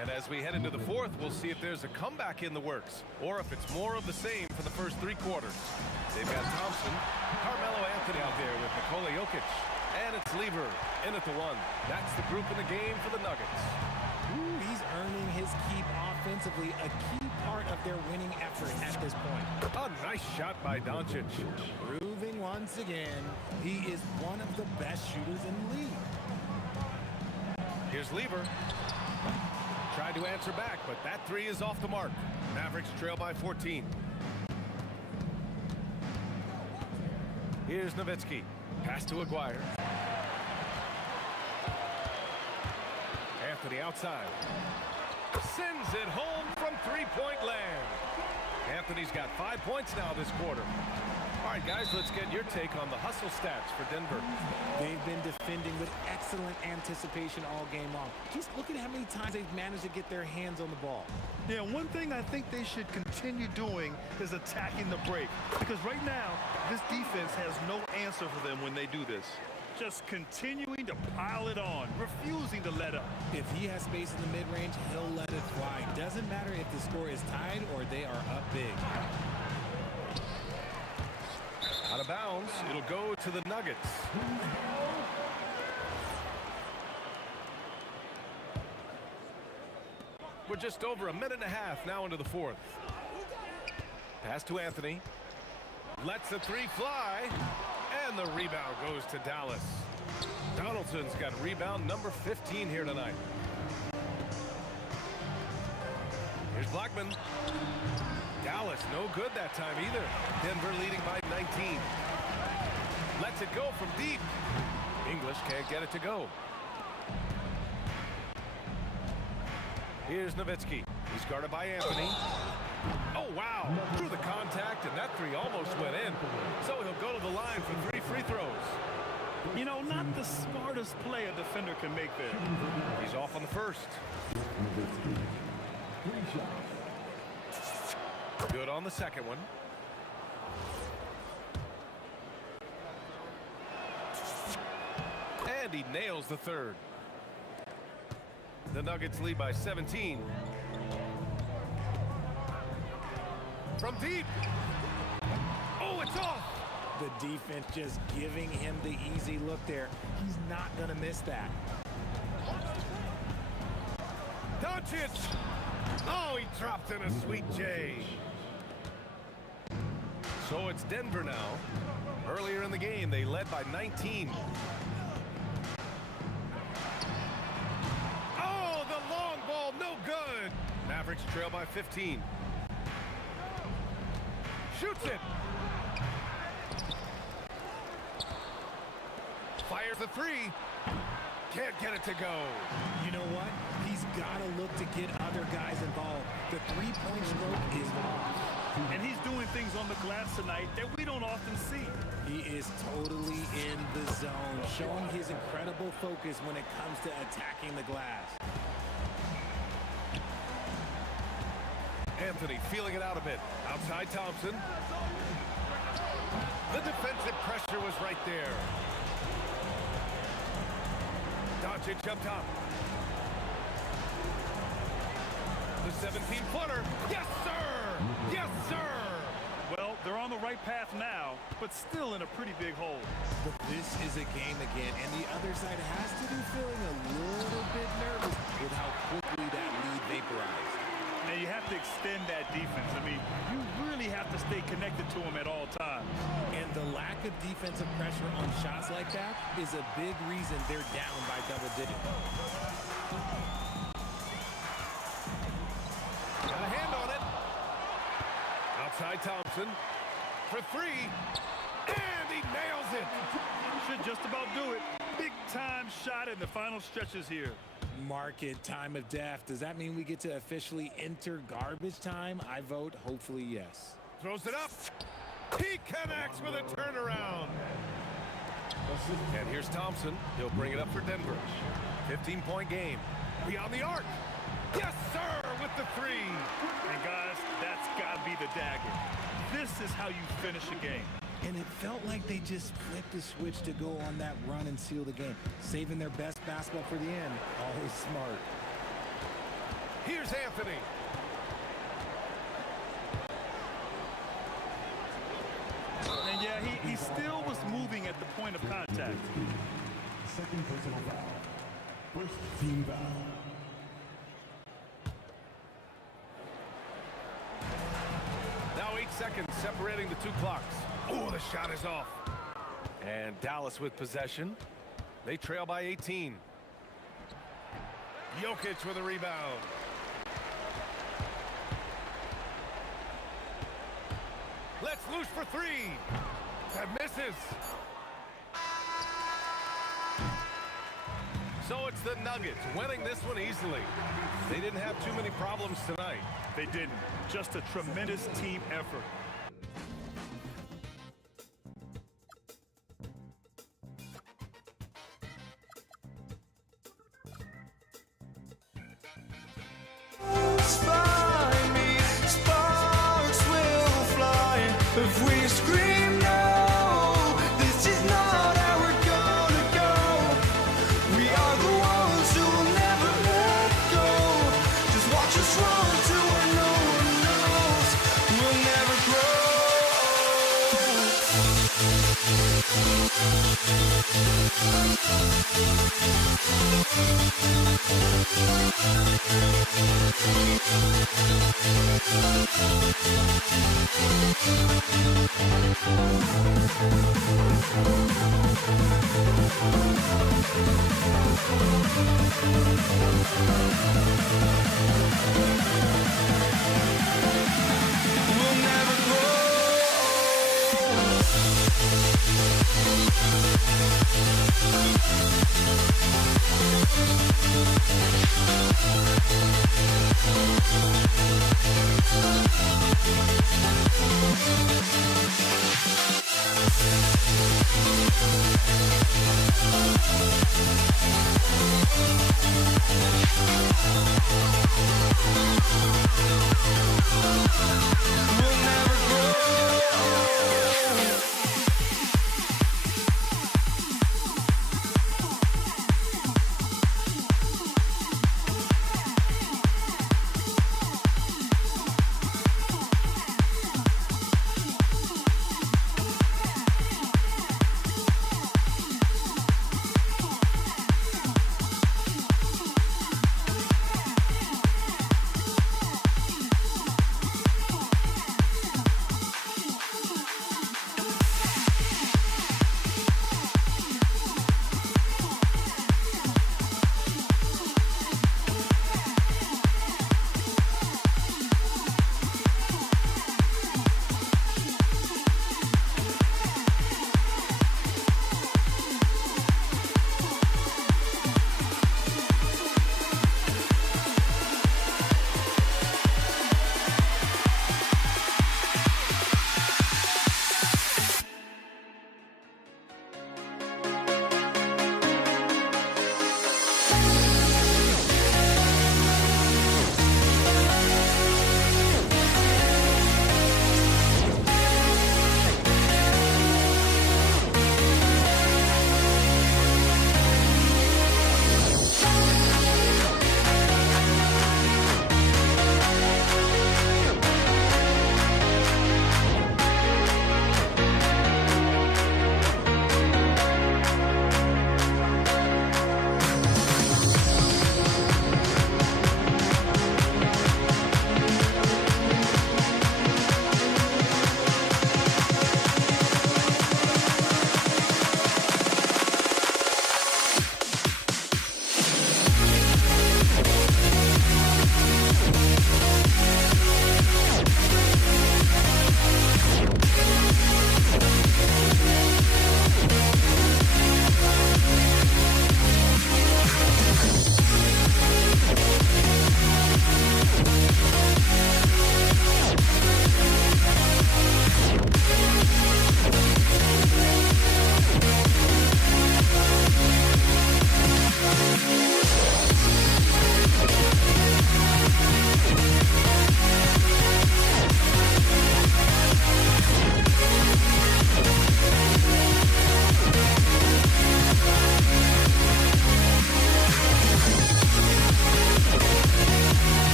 And as we head into the fourth, we'll see if there's a comeback in the works or if it's more of the same for the first 3 quarters. They've got Thompson, Carmelo Anthony out there with Nikola Jokic, and it's Lever in at the 1. That's the group in the game for the Nuggets. Ooh, he's earning his keep offensively, a key part of their winning effort at this point. A nice shot by Doncic. Proving once again he is one of the best shooters in the league. Here's Lever. Tried to answer back, but that 3 is off the mark. Mavericks trail by 14. Here's Nowitzki. Pass to Aguirre. Anthony outside. Sends it home from 3-point land. Anthony's got 5 points now this quarter. All right, guys, let's get your take on the hustle stats for Denver. They've been defending with excellent anticipation all game long. Just look at how many times they've managed to get their hands on the ball. Yeah, one thing I think they should continue doing is attacking the break. Because right now, this defense has no answer for them when they do this. Just continuing to pile it on, refusing to let up. If he has space in the mid-range, he'll let it fly. Doesn't matter if the score is tied or they are up big. Out of bounds, it'll go to the Nuggets. We're just over 1.5 minutes now into the fourth. Pass to Anthony. Lets the 3 fly. And the rebound goes to Dallas. Donaldson's got rebound number 15 here tonight. Here's Blackman. Dallas no good that time either. Denver leading by 19. Lets it go from deep. English can't get it to go. Here's Nowitzki. He's guarded by Anthony. Oh, wow. Through the contact, and that 3 almost went in. So he'll go to the line for 3 free throws. You know, not the smartest play a defender can make there. He's off on the first. Good on the second one. And he nails the third. The Nuggets lead by 17. From deep. Oh, it's off. The defense just giving him the easy look there. He's not going to miss that. Doncic. Oh, he dropped in a sweet J. So it's Denver now. Earlier in the game, they led by 19. Oh, the long ball, no good. Mavericks trail by 15. Shoots it. Fires a three. Can't get it to go. You know what? He's got to look to get other guys involved. The three-point stroke is off. And he's doing things on the glass tonight that we don't often see. He is totally in the zone, showing his incredible focus when it comes to attacking the glass. Anthony feeling it out a bit. Outside Thompson. The defensive pressure was right there. Doncic up top. The 17-footer. Yes, sir! Yes, sir! Well, they're on the right path now, but still in a pretty big hole. But this is a game again, and the other side has to be feeling a little bit nervous with how quickly that lead vaporized. And you have to extend that defense. I mean, you really have to stay connected to them at all times. And the lack of defensive pressure on shots like that is a big reason they're down by double digits. Got a hand on it. Outside Thompson for three. And he nails it. Should just about do it. Big time shot in the final stretches here. Market time of death. Does that mean we get to officially enter garbage time? I vote hopefully yes. Throws it up. He connects with a turnaround. And here's Thompson. He'll bring it up for Denver. 15-point game. Beyond the arc. Yes, sir, with the three. And guys, that's got to be the dagger. This is how you finish a game. And it felt like they just flipped the switch to go on that run and seal the game, saving their best basketball for the end. Always smart. Here's Anthony. And yeah, he still was moving at the point of contact. Second personal foul. First team foul. Now 8 seconds separating the two clocks. Oh, the shot is off. And Dallas with possession. They trail by 18. Jokic with a rebound. Let's loose for three. That misses. So it's the Nuggets winning this one easily. They didn't have too many problems tonight. They didn't. Just a tremendous team effort. Find me, sparks will fly if we scream no. This is not how we're gonna go. We are the ones who will never let go. Just watch us run to where no one knows. We'll never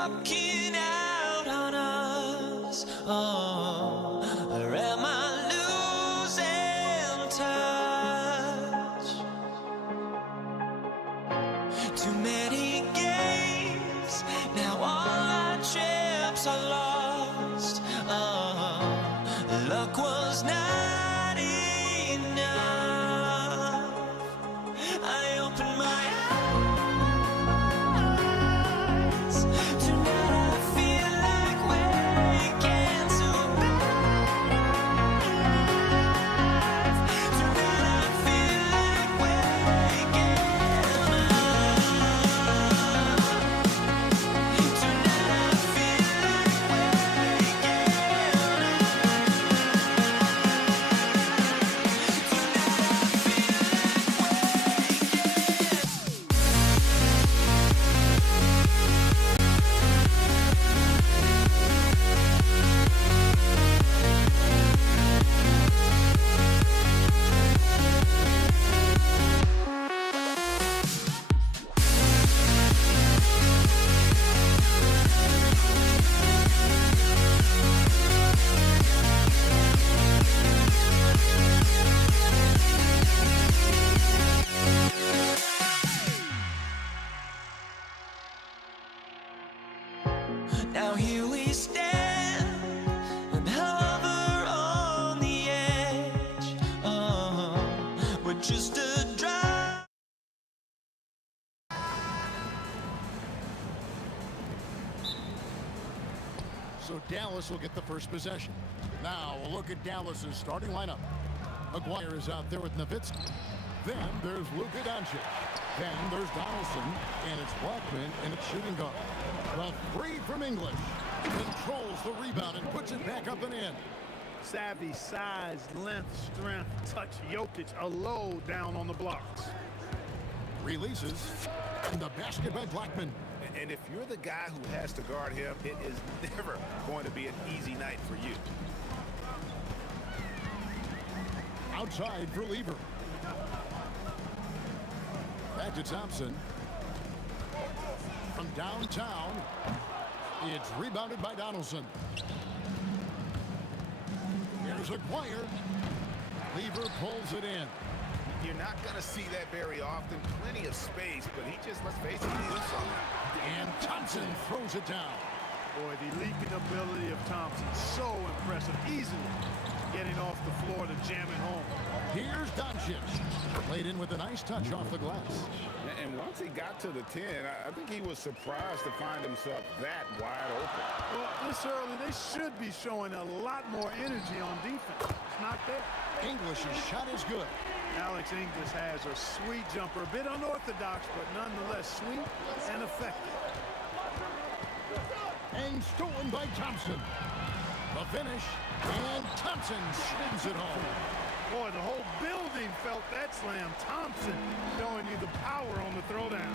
walking out on us? Oh, or am I losing touch? Too many games, now all our chips are lost. Oh, luck was not enough. I opened my eyes. Tonight I feel like waking to life. Tonight I feel like waking up. Tonight I feel like waking Now here we stand and hover on the edge. Oh, we're just a drop. So Dallas will get the first possession. Now we'll look at Dallas's starting lineup. McGuire is out there with Nowitzki. Then there's Luka Doncic. Then there's Donaldson, and it's Blackman, and it's shooting guard. The three from English. Controls the rebound and puts it back up and in. Savvy, size, length, strength, touch. Jokic, a low down on the blocks. Releases. And the basket by Blackman. And if you're the guy who has to guard him, it is never going to be an easy night for you. Outside for Lever. Back to Thompson. From downtown, it's rebounded by Donaldson. Here's McGuire. Lever pulls it in. You're not going to see that very often. Plenty of space, but he just, let's face it, he needs something. And Thompson throws it down. Boy, the leaping ability of Thompson, so impressive. Easily getting off the floor to jam it home. Here's Doncic. Played in with a nice touch off the glass. And once he got to the 10, I think he was surprised to find himself that wide open. Well, this early, they should be showing a lot more energy on defense. It's not there. English's shot is good. Alex English has a sweet jumper, a bit unorthodox, but nonetheless sweet and effective. And stolen by Thompson. The finish, and Thompson slings it home. Boy, the whole building felt that slam. Thompson showing you the power on the throwdown.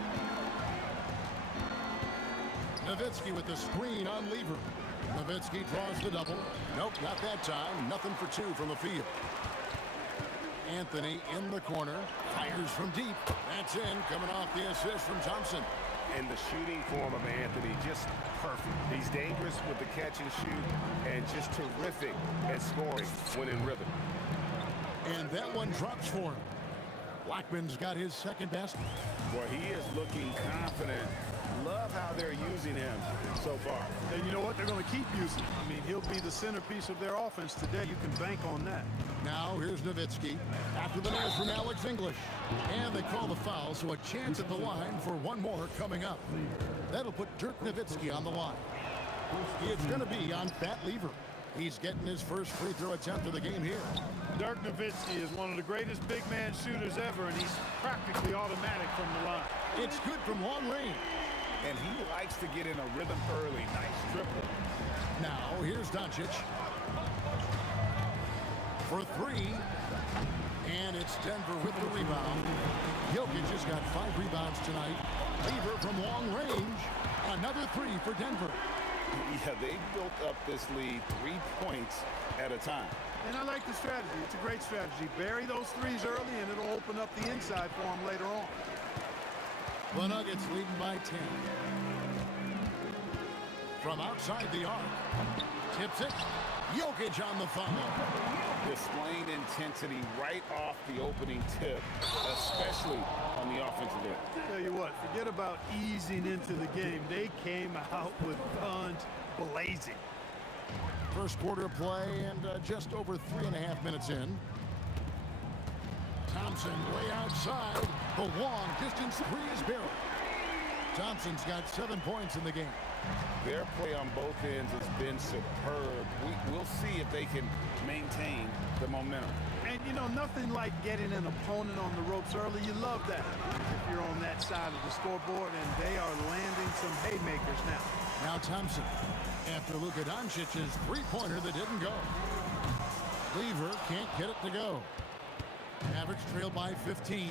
Nowitzki with the screen on Lever. Nowitzki draws the double. Nope, not that time. Nothing for two from the field. Anthony in the corner. Fires from deep. That's in, coming off the assist from Thompson. And the shooting form of Anthony, just perfect. He's dangerous with the catch and shoot, and just terrific at scoring when in rhythm. And that one drops for him. Blackman's got his second basket. Boy, he is looking confident. Love how they're using him so far. And you know what? They're going to keep using him. I mean, he'll be the centerpiece of their offense today. You can bank on that. Now here's Nowitzki. After the noise from Alex English. And they call the foul, so a chance at the line for one more coming up. That'll put Dirk Nowitzki on the line. It's going to be on Fat Lever. He's getting his first free throw attempt of the game here. Dirk Nowitzki is one of the greatest big man shooters ever, and he's practically automatic from the line. It's good from long range. And he likes to get in a rhythm early. Nice triple. Now, here's Doncic. For three. And it's Denver with the rebound. Jokic has got 5 rebounds tonight. Lever from long range. Another three for Denver. Yeah, they built up this lead 3 points at a time. And I like the strategy. It's a great strategy. Bury those threes early, and it'll open up the inside for them later on. The Nuggets leading by 10. from outside the arc. Tips it. Jokic on the foul. Displaying intensity right off the opening tip, especially on the offensive end. Tell you what, forget about easing into the game. They came out with guns blazing. First quarter of play and just over 3.5 minutes in. Thompson way outside. The long distance three is barreled. Thompson's got 7 points in the game. Their play on both ends has been superb. We'll see if they can maintain the momentum. And, you know, nothing like getting an opponent on the ropes early. You love that if you're on that side of the scoreboard, and they are landing some haymakers now. Now Thompson, after Luka Doncic's three-pointer that didn't go. Lever can't get it to go. Mavericks trail by 15.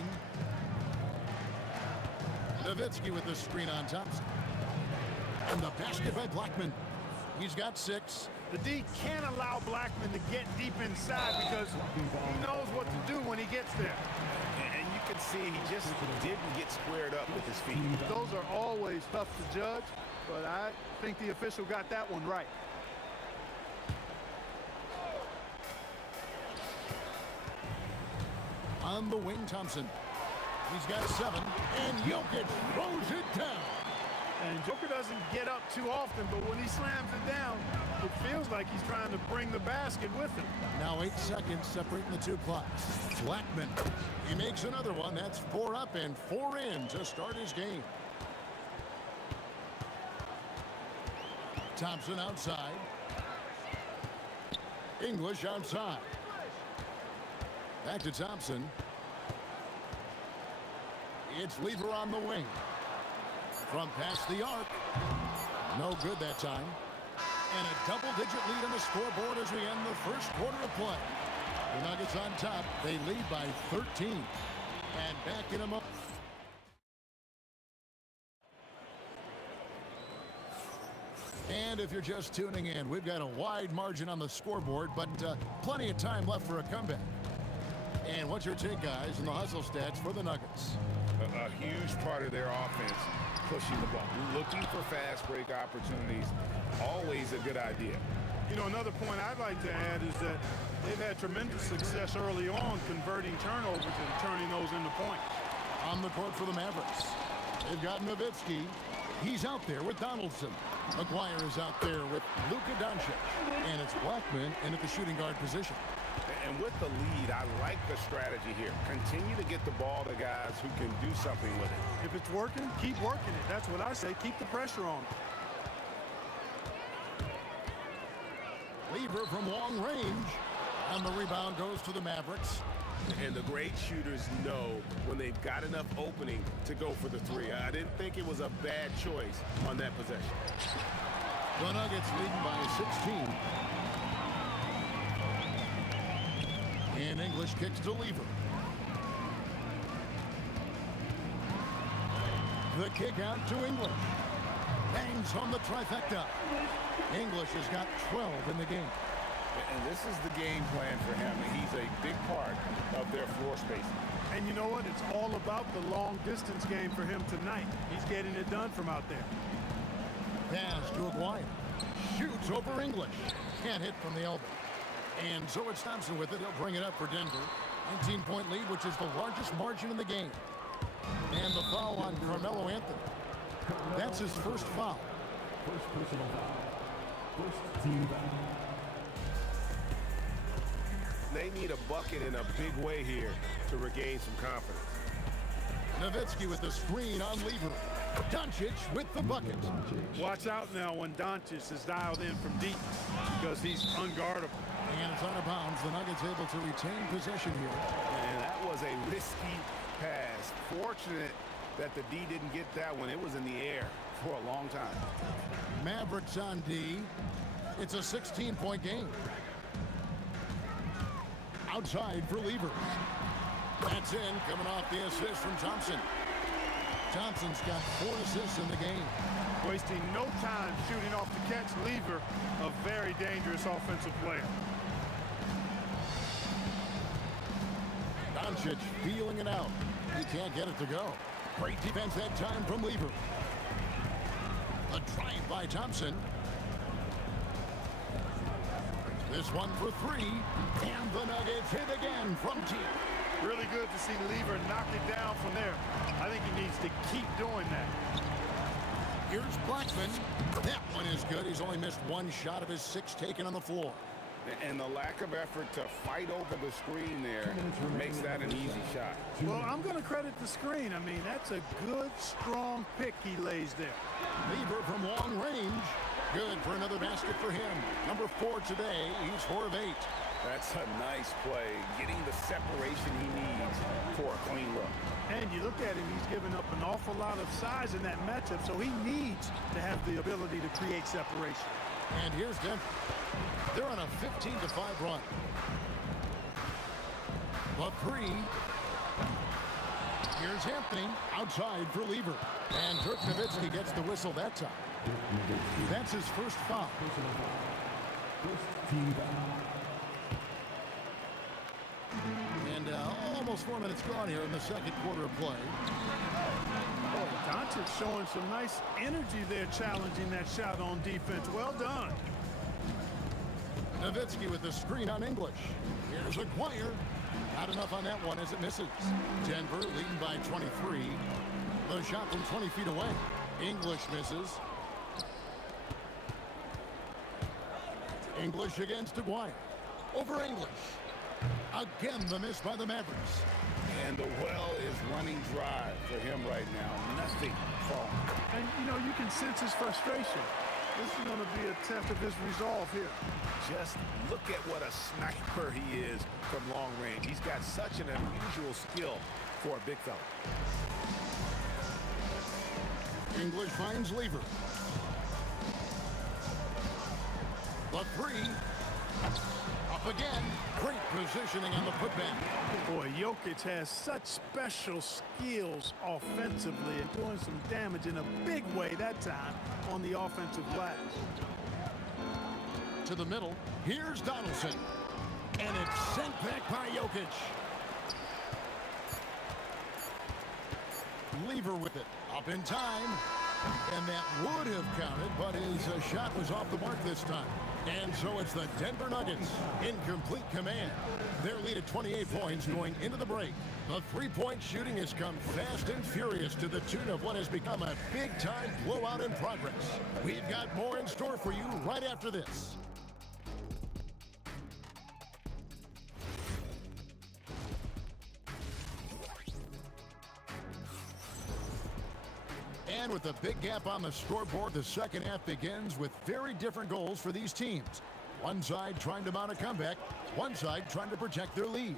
Nowitzki with the screen on Thompson. And the basket by Blackman. He's got 6. The D can't allow Blackman to get deep inside because he knows what to do when he gets there. And you can see he just didn't get squared up with his feet. Those are always tough to judge, but I think the official got that one right. On the wing, Thompson. He's got 7, and Jokic throws it down. And Joker doesn't get up too often, but when he slams it down, it feels like he's trying to bring the basket with him. Now 8 seconds separating the two clocks. Blackman, he makes another one. That's 4 up and 4 in to start his game. Thompson outside. English outside. Back to Thompson. It's Lever on the wing. From past the arc. No good that time. And a double-digit lead on the scoreboard as we end the first quarter of play. The Nuggets on top. They lead by 13. And back in a moment. And if you're just tuning in, we've got a wide margin on the scoreboard, but plenty of time left for a comeback. And what's your take, guys, on the hustle stats for the Nuggets? A huge part of their offense, pushing the ball, looking for fast break opportunities, always a good idea. You know, another point I'd like to add is that they've had tremendous success early on converting turnovers and turning those into points. On the court for the Mavericks, they've got Nowitzki. He's out there with Donaldson. McGuire is out there with Luka Doncic. And it's Blackman in at the shooting guard position. And with the lead, I like the strategy here. Continue to get the ball to guys who can do something with it. If it's working, keep working it. That's what I say. Keep the pressure on. Lever from long range. And the rebound goes to the Mavericks. And the great shooters know when they've got enough opening to go for the three. I didn't think it was a bad choice on that possession. The Nuggets leading by 16. And English kicks to Lever. The kick out to English. Bangs home the trifecta. English has got 12 in the game. And this is the game plan for him. He's a big part of their floor space. And you know what? It's all about the long distance game for him tonight. He's getting it done from out there. Pass to Aguirre. Shoots over English. Can't hit from the elbow. And so it's Thompson with it. He'll bring it up for Denver. 19-point lead, which is the largest margin in the game. And the foul on Carmelo Anthony. That's his first foul. First personal foul. First team foul. They need a bucket in a big way here to regain some confidence. Nowitzki with the screen on Lever. Doncic with the bucket. Watch out now when Doncic is dialed in from deep because he's unguardable. And it's out of bounds. The Nuggets able to retain possession here. And that was a risky pass. Fortunate that the D didn't get that one. It was in the air for a long time. Mavericks on D. It's a 16-point game. Outside for Lever. That's in, coming off the assist from Thompson. Thompson's got 4 assists in the game. Wasting no time shooting off the catch. Lever, a very dangerous offensive player. Doncic feeling it out. He can't get it to go. Great defense that time from Lever. A drive by Thompson. This one for three, and the Nuggets hit again from deep. Really good to see Lever knock it down from there. I think he needs to keep doing that. Here's Blackman. That one is good. He's only missed one shot of his 6 taken on the floor. And the lack of effort to fight over the screen there makes that an easy shot. Well, I'm going to credit the screen. I mean, that's a good, strong pick he lays there. Lever from long range. Good for another basket for him. Number 4 today. He's 4 of 8. That's a nice play, getting the separation he needs for a clean look. And you look at him, he's given up an awful lot of size in that matchup, so he needs to have the ability to create separation. And here's Denver. They're on a 15-5 run. The 3. Here's Anthony outside for Lever. And Dirk Nowitzki gets the whistle that time. That's his first foul. And almost 4 minutes gone here in the second quarter of play. Oh, Doncic showing some nice energy there, challenging that shot on defense. Well done. Nowitzki with the screen on English. Here's Aguirre. Not enough on that one as it misses. Denver leading by 23. The shot from 20 feet away. English misses. English against Aguirre. Over English. Again, the miss by the Mavericks. And the well is running dry for him right now. Nothing falling. And, you know, you can sense his frustration. This is going to be a test of his resolve here. Just look at what a sniper he is from long range. He's got such an unusual skill for a big fella. English finds Lever. The 3. Up again. Great positioning on the putback. Boy, Jokic has such special skills offensively and doing some damage in a big way that time on the offensive glass. To the middle. Here's Donaldson. And it's sent back by Jokic. Lever with it. Up in time. And that would have counted, but his shot was off the mark this time. And so it's the Denver Nuggets in complete command. Their lead at 28 points going into the break. The three-point shooting has come fast and furious to the tune of what has become a big-time blowout in progress. We've got more in store for you right after this. And with a big gap on the scoreboard, the second half begins with very different goals for these teams. One side trying to mount a comeback, one side trying to protect their lead.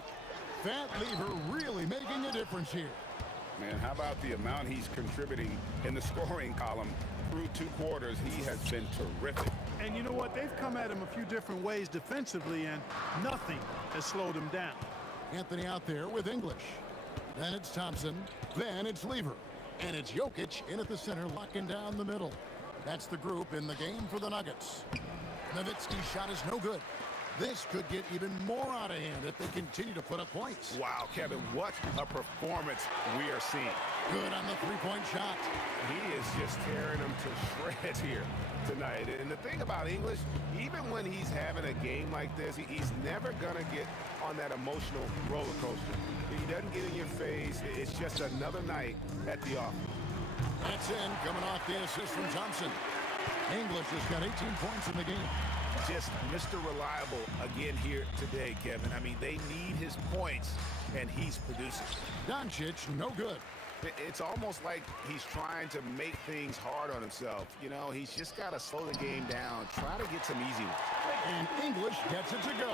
Fat Lever really making a difference here. Man, how about the amount he's contributing in the scoring column through 2 quarters? He has been terrific. And you know what? They've come at him a few different ways defensively, and nothing has slowed him down. Anthony out there with English. Then it's Thompson. Then it's Lever. And it's Jokic in at the center, locking down the middle. That's the group in the game for the Nuggets. Nowitzki's shot is no good. This could get even more out of hand if they continue to put up points. Wow, Kevin, what a performance we are seeing. Good on the three-point shot. He is just tearing them to shreds here tonight. And the thing about English, even when he's having a game like this, he's never going to get on that emotional roller coaster. He doesn't get in your face. It's just another night at the office. That's in, coming off the assist from Thompson. English has got 18 points in the game. Just Mr. Reliable again here today, Kevin. I mean, they need his points, and he's producing. Doncic, no good. It's almost like he's trying to make things hard on himself. You know, he's just got to slow the game down, try to get some easy ones. And English gets it to go.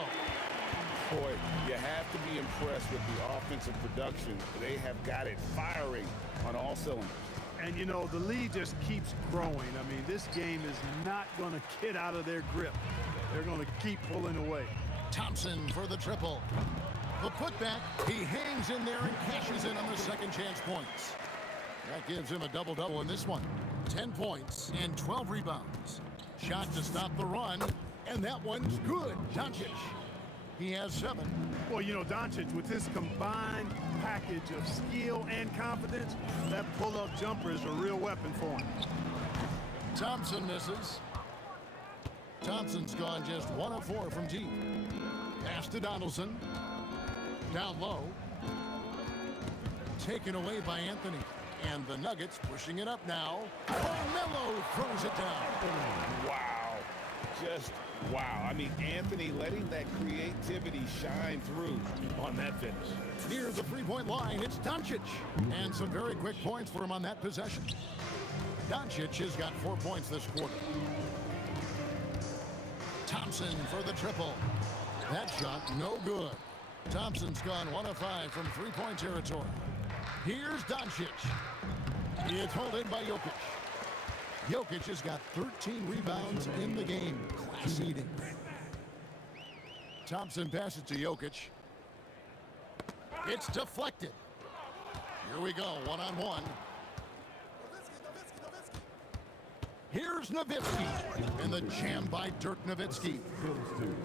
Boy, you have to be impressed with the offensive production. They have got it firing on all cylinders. And, you know, the lead just keeps growing. I mean, this game is not going to get out of their grip. They're going to keep pulling away. Thompson for the triple. The putback, he hangs in there and cashes in on the second chance points. That gives him a double-double in this one. 10 points and 12 rebounds. Shot to stop the run, and that one's good. Doncic. He has 7. Well, you know, Doncic, with his combined package of skill and confidence, that pull-up jumper is a real weapon for him. Thompson misses. Thompson's gone just 1 of 4 from deep. Pass to Donaldson. Down low. Taken away by Anthony. And the Nuggets pushing it up now. Carmelo throws it down. Wow. Just wow. I mean, Anthony letting that creativity shine through on that finish. Near the three-point line, it's Doncic. And some very quick points for him on that possession. Doncic has got 4 points this quarter. Thompson for the triple. That shot no good. Thompson's gone 1 of 5 from three-point territory. Here's Doncic. It's held in by Jokic. Jokic has got 13 rebounds in the game. Class leading. Thompson passes to Jokic. It's deflected. Here we go, one-on-one. Here's Nowitzki. And the jam by Dirk Nowitzki.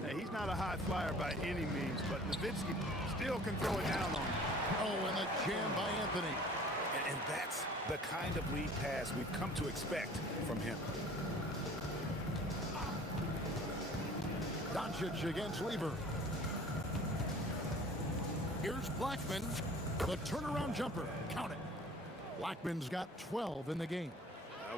Hey, he's not a high flyer by any means, but Nowitzki still can throw it down on him. Oh, and the jam by Anthony. And that's the kind of lead pass we've come to expect from him. Doncic against Lever. Here's Blackman. The turnaround jumper. Count it. Blackman's got 12 in the game.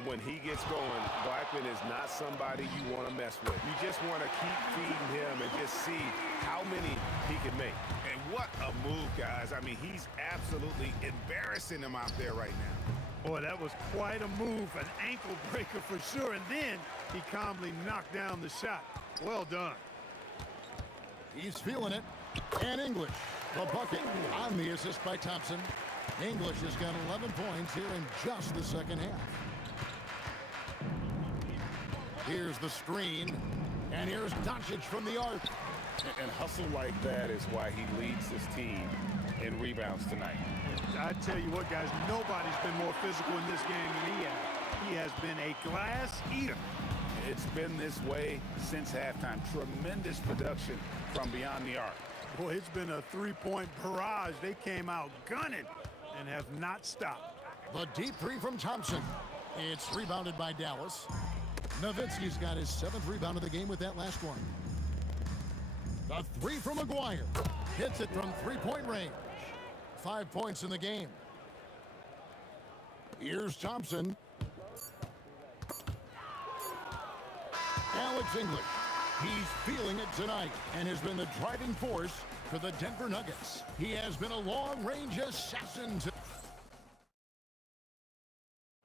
When he gets going, Blackman is not somebody you want to mess with. You just want to keep feeding him and just see how many he can make. And what a move, guys. I mean, he's absolutely embarrassing him out there right now. Boy, that was quite a move, an ankle breaker for sure. And then he calmly knocked down the shot. Well done. He's feeling it. And English, the bucket on the assist by Thompson. English has got 11 points here in just the second half. Here's the screen, and here's Doncic from the arc. And hustle like that is why he leads his team in rebounds tonight. I tell you what, guys, nobody's been more physical in this game than he has. He has been a glass eater. It's been this way since halftime. Tremendous production from beyond the arc. Boy, it's been a three-point barrage. They came out gunning and have not stopped. The deep three from Thompson. It's rebounded by Dallas. Nowitzki's got his 7th rebound of the game with that last one. The three from McGuire. Hits it from three-point range. 5 points in the game. Here's Thompson. Alex English. He's feeling it tonight and has been the driving force for the Denver Nuggets. He has been a long-range assassin.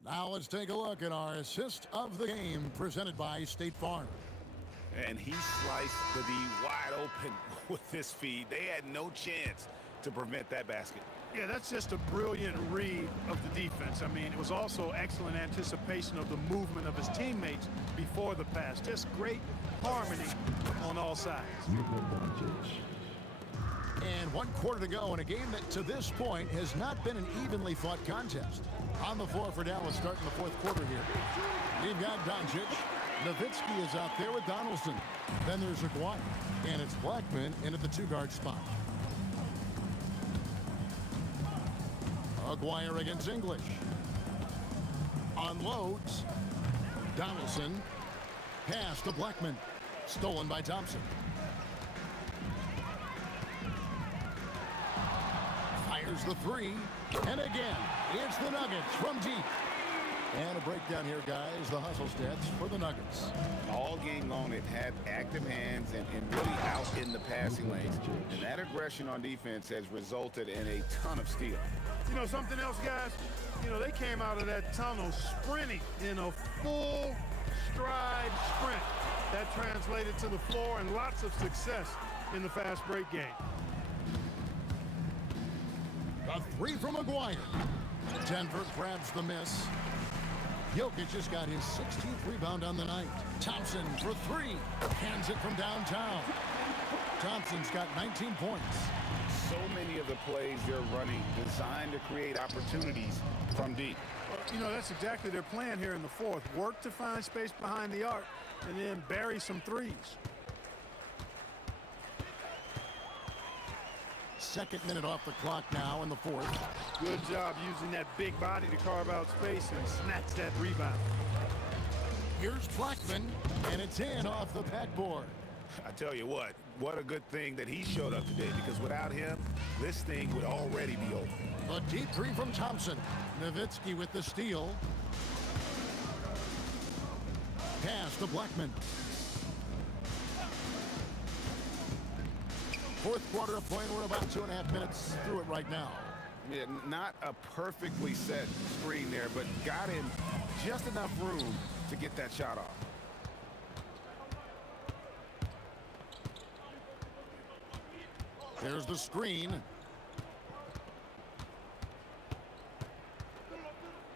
Now let's take a look at our assist of the game presented by State Farm. And he sliced the D wide open with this feed. They had no chance to prevent that basket. Yeah, that's just a brilliant read of the defense. I mean, it was also excellent anticipation of the movement of his teammates before the pass. Just great harmony on all sides. And 1 quarter to go in a game that to this point has not been an evenly fought contest. On the floor for Dallas starting the 4th quarter here. We've got Doncic. Nowitzki is out there with Donaldson. Then there's Aguirre. And it's Blackman in at the 2-guard spot. Aguirre against English. Unloads. Donaldson. Pass to Blackman. Stolen by Thompson. Fires the three. And again, it's the Nuggets from deep. And a breakdown here, guys. The hustle stats for the Nuggets. All game long, they've had active hands and really out in the passing lanes. And that aggression on defense has resulted in a ton of steals. You know, something else, guys? You know, they came out of that tunnel sprinting in a full stride sprint. That translated to the floor and lots of success in the fast break game. A three from McGuire. Denver grabs the miss. Jokic has got his 16th rebound on the night. Thompson for three. Hands it from downtown. Thompson's got 19 points. So many of the plays they're running designed to create opportunities from deep. Well, you know, that's exactly their plan here in the 4th. Work to find space behind the arc and then bury some threes. 2nd minute off the clock now in the 4th. Good job using that big body to carve out space and snatch that rebound. Here's Blackman, and it's in off the backboard. I tell you what a good thing that he showed up today, because without him, this thing would already be over. A deep three from Thompson. Nowitzki with the steal. Pass to Blackman. Fourth quarter of play. We're about 2.5 minutes through it right now. Yeah, not a perfectly set screen there, but got in just enough room to get that shot off. There's the screen.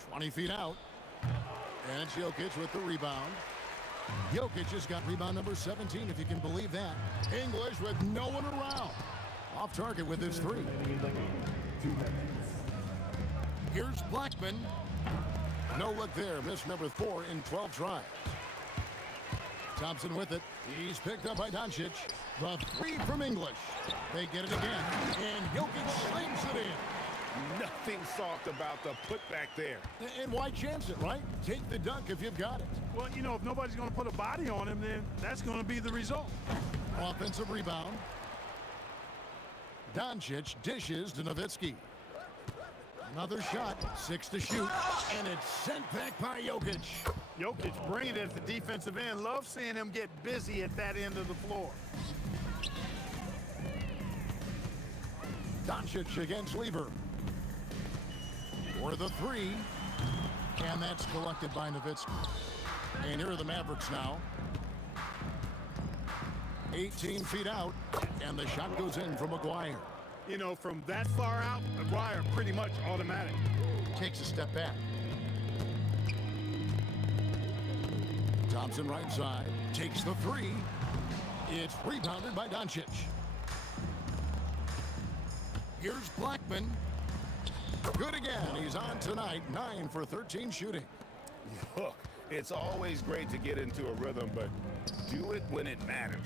20 feet out. And it's Jokic with the rebound. Jokic has got rebound number 17, if you can believe that. English with no one around. Off target with his three. Here's Blackman. No look there. Miss number 4 in 12 tries. Thompson with it. He's picked up by Doncic. The three from English. They get it again. And Jokic slings it in. Nothing soft about the putback there. And why chance it, right? Take the dunk if you've got it. Well, you know, if nobody's going to put a body on him, then that's going to be the result. Offensive rebound. Doncic dishes to Nowitzki. Another shot, 6 to shoot, and it's sent back by Jokic. Jokic bringing it at the defensive end. Love seeing him get busy at that end of the floor. Doncic against Lever. For the three, and that's collected by Nowitzki. And here are the Mavericks now. 18 feet out, and the shot goes in from McGuire. You know, from that far out, McGuire pretty much automatic. Takes a step back. Thompson right side, takes the three. It's rebounded by Doncic. Here's Blackman. Good again. He's on tonight. 9 for 13 shooting. Look, it's always great to get into a rhythm, but do it when it matters.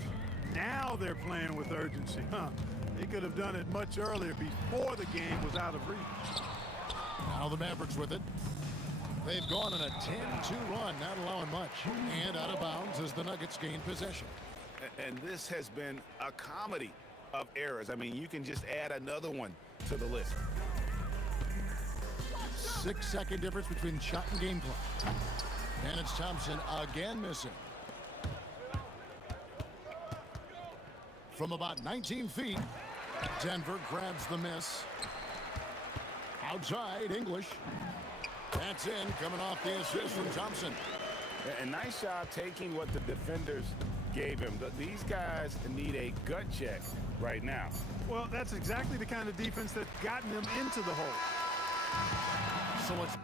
Now they're playing with urgency, huh? They could have done it much earlier before the game was out of reach. Now the Mavericks with it. They've gone on a 10-2 run, not allowing much. And out of bounds as the Nuggets gain possession. And this has been a comedy of errors. I mean, you can just add another one to the list. 6-second difference between shot and game plan. And it's Thompson again missing. From about 19 feet, Denver grabs the miss. Outside, English. That's in, coming off the assist from Thompson. And nice job taking what the defenders gave him. These guys need a gut check right now. Well, that's exactly the kind of defense that's gotten them into the hole. So it's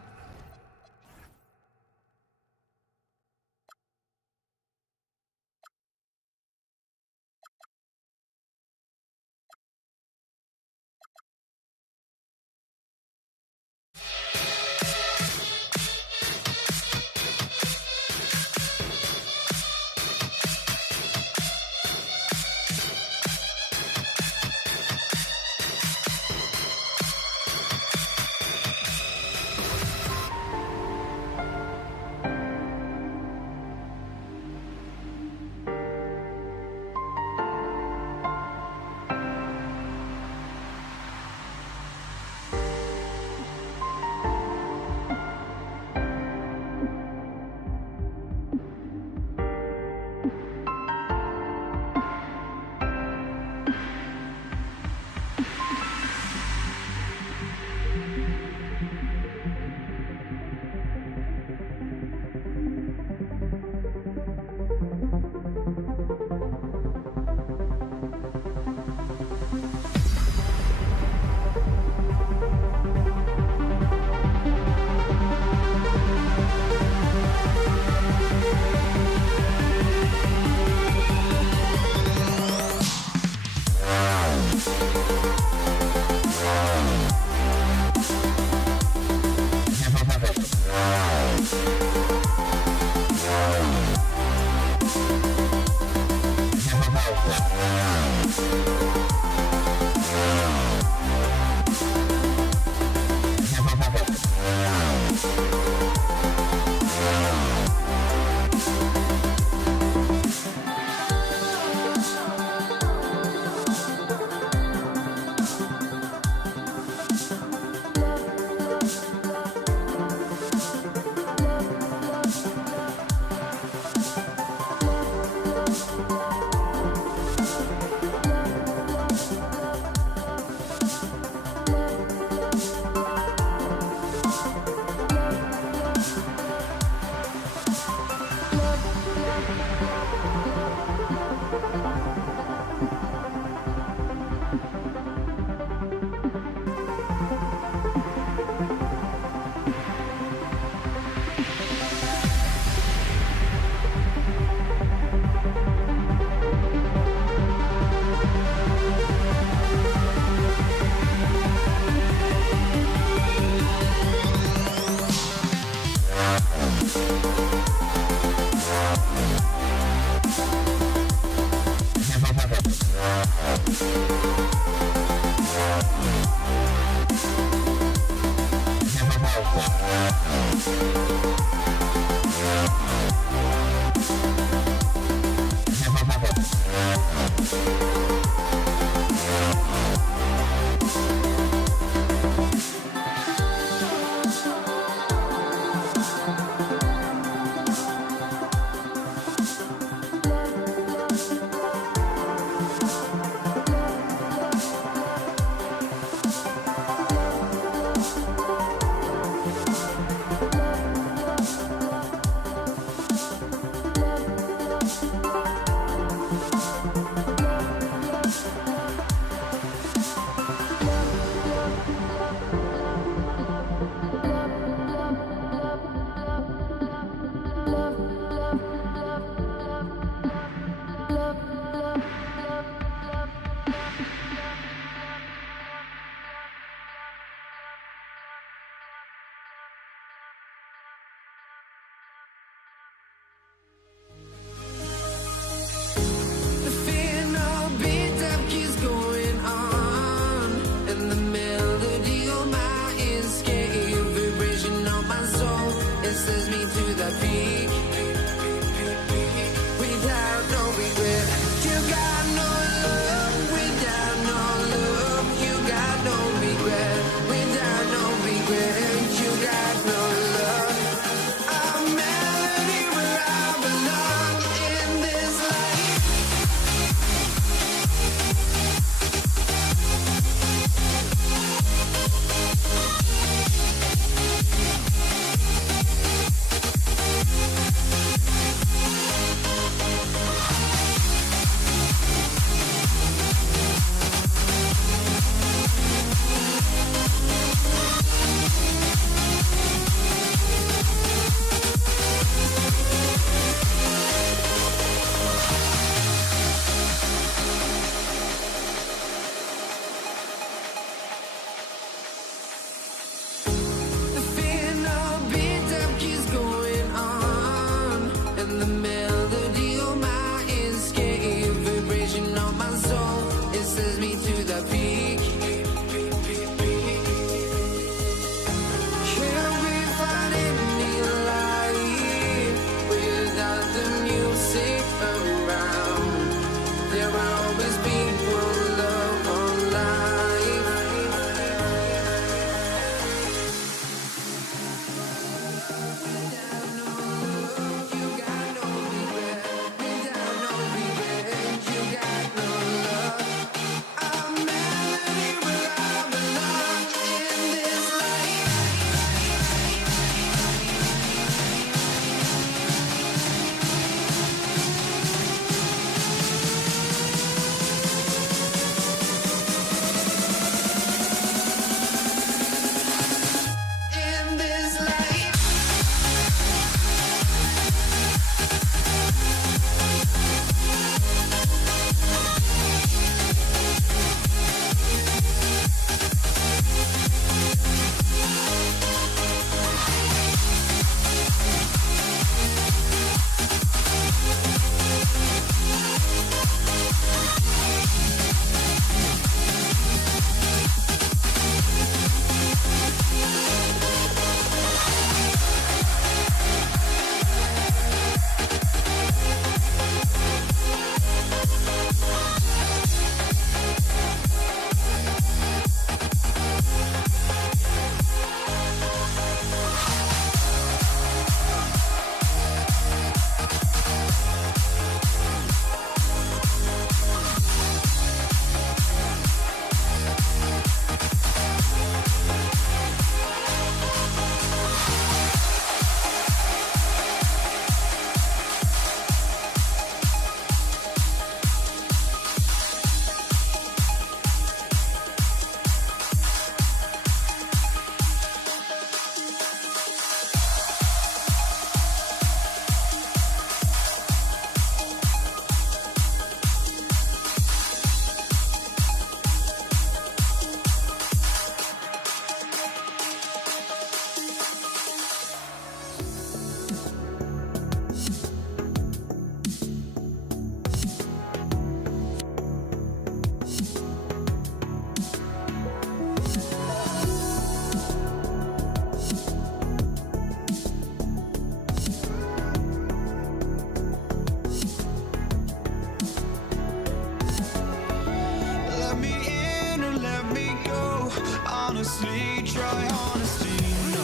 honestly, try honesty. No,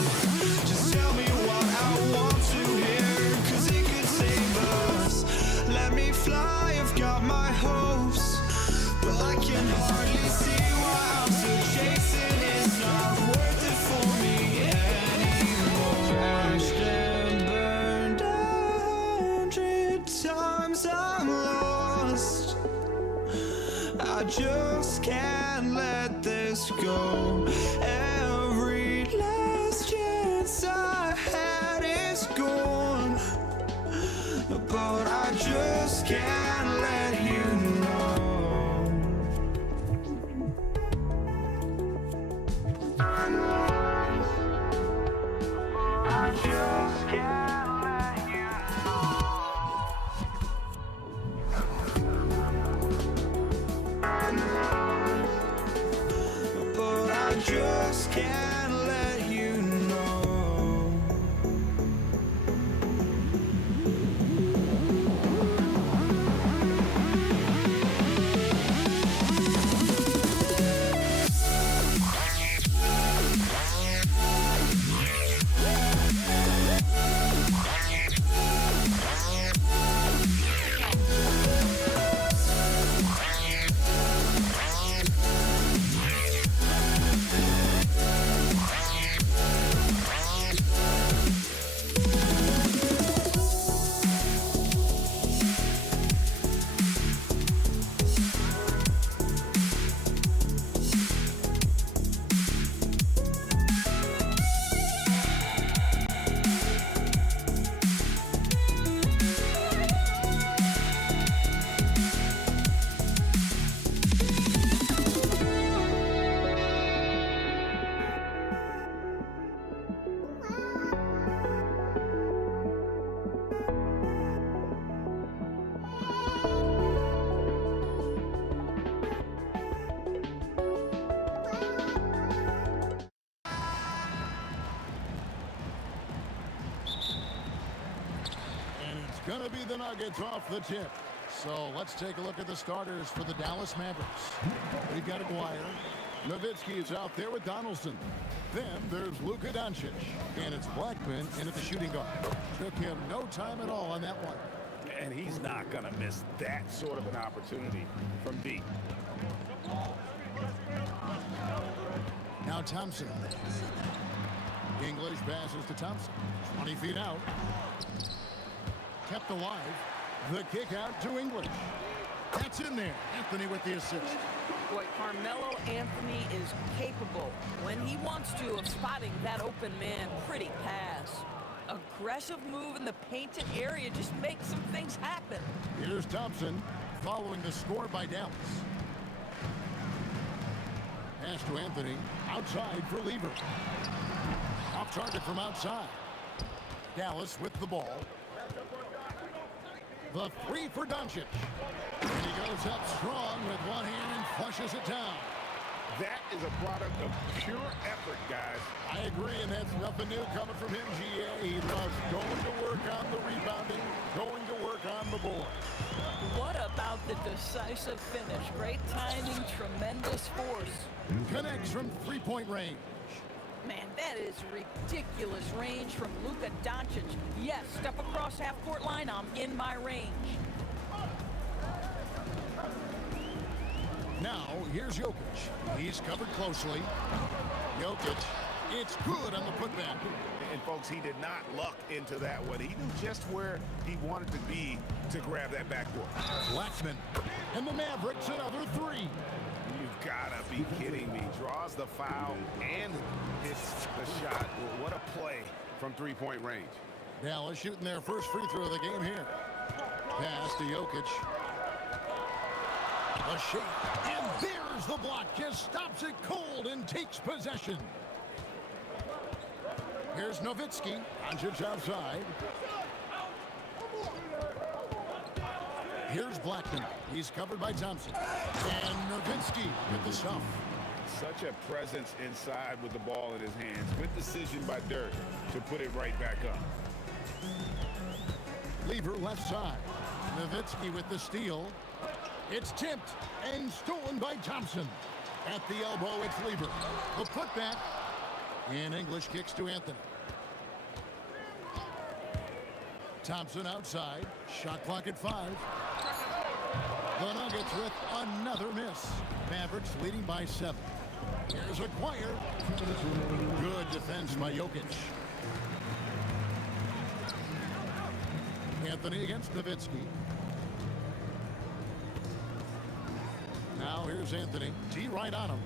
just tell me what I want to hear, 'cause it could save us. Let me fly, I've got my hopes, but I can hardly see why I'm still chasing. It's not worth it for me anymore. Crashed and burned 100 times, I'm lost. I just can't let this go. Every last chance I had is gone, but I just can't let you know. I just can't let you know. But I just can't let you know. Gonna be the Nuggets off the tip. So let's take a look at the starters for the Dallas Mavericks. We've got Aguirre. Nowitzki is out there with Donaldson. Then there's Luka Doncic. And it's Blackman in at the shooting guard. Took him no time at all on that one. And he's not going to miss that sort of an opportunity from deep. Now Thompson. English passes to Thompson. 20 feet out. Kept alive. The kick out to English. That's in there. Anthony with the assist. Boy, Carmelo Anthony is capable, when he wants to, of spotting that open man. Pretty pass. Aggressive move in the painted area just makes some things happen. Here's Thompson following the score by Dallas. Pass to Anthony. Outside for Lever. Off target from outside. Dallas with the ball. The three for Doncic. And he goes up strong with one hand and flushes it down. That is a product of pure effort, guys. I agree, and that's nothing new coming from him, GA. He loves going to work on the rebounding, going to work on the board. What about the decisive finish? Great timing, tremendous force. Connects from three-point range. Man, that is ridiculous range from Luka Doncic. Yes, step across half-court line, I'm in my range. Now, here's Jokic. He's covered closely. Jokic, it's good on the putback. And folks, he did not luck into that one. He knew just where he wanted to be to grab that backboard. Blackman, and the Mavericks another three. You've gotta be kidding me. Draws the foul and hits the shot. What a play from three-point range. Dallas shooting their first free throw of the game here. Pass to Jokic. A shake, and there's the block. Just stops it cold and takes possession. Here's Nowitzki. Doncic outside. Here's Blackman. He's covered by Thompson. And Nowitzki with the stuff. Such a presence inside with the ball in his hands. Good decision by Dirk to put it right back up. Lever left side. Nowitzki with the steal. It's tipped and stolen by Thompson. At the elbow, it's Lieber. The putback. And English kicks to Anthony. Thompson outside. Shot clock at 5. The Nuggets with another miss. Mavericks leading by 7. Here's Acquire. Good defense by Jokic. Anthony against Nowitzki. Now here's Anthony. T right on him.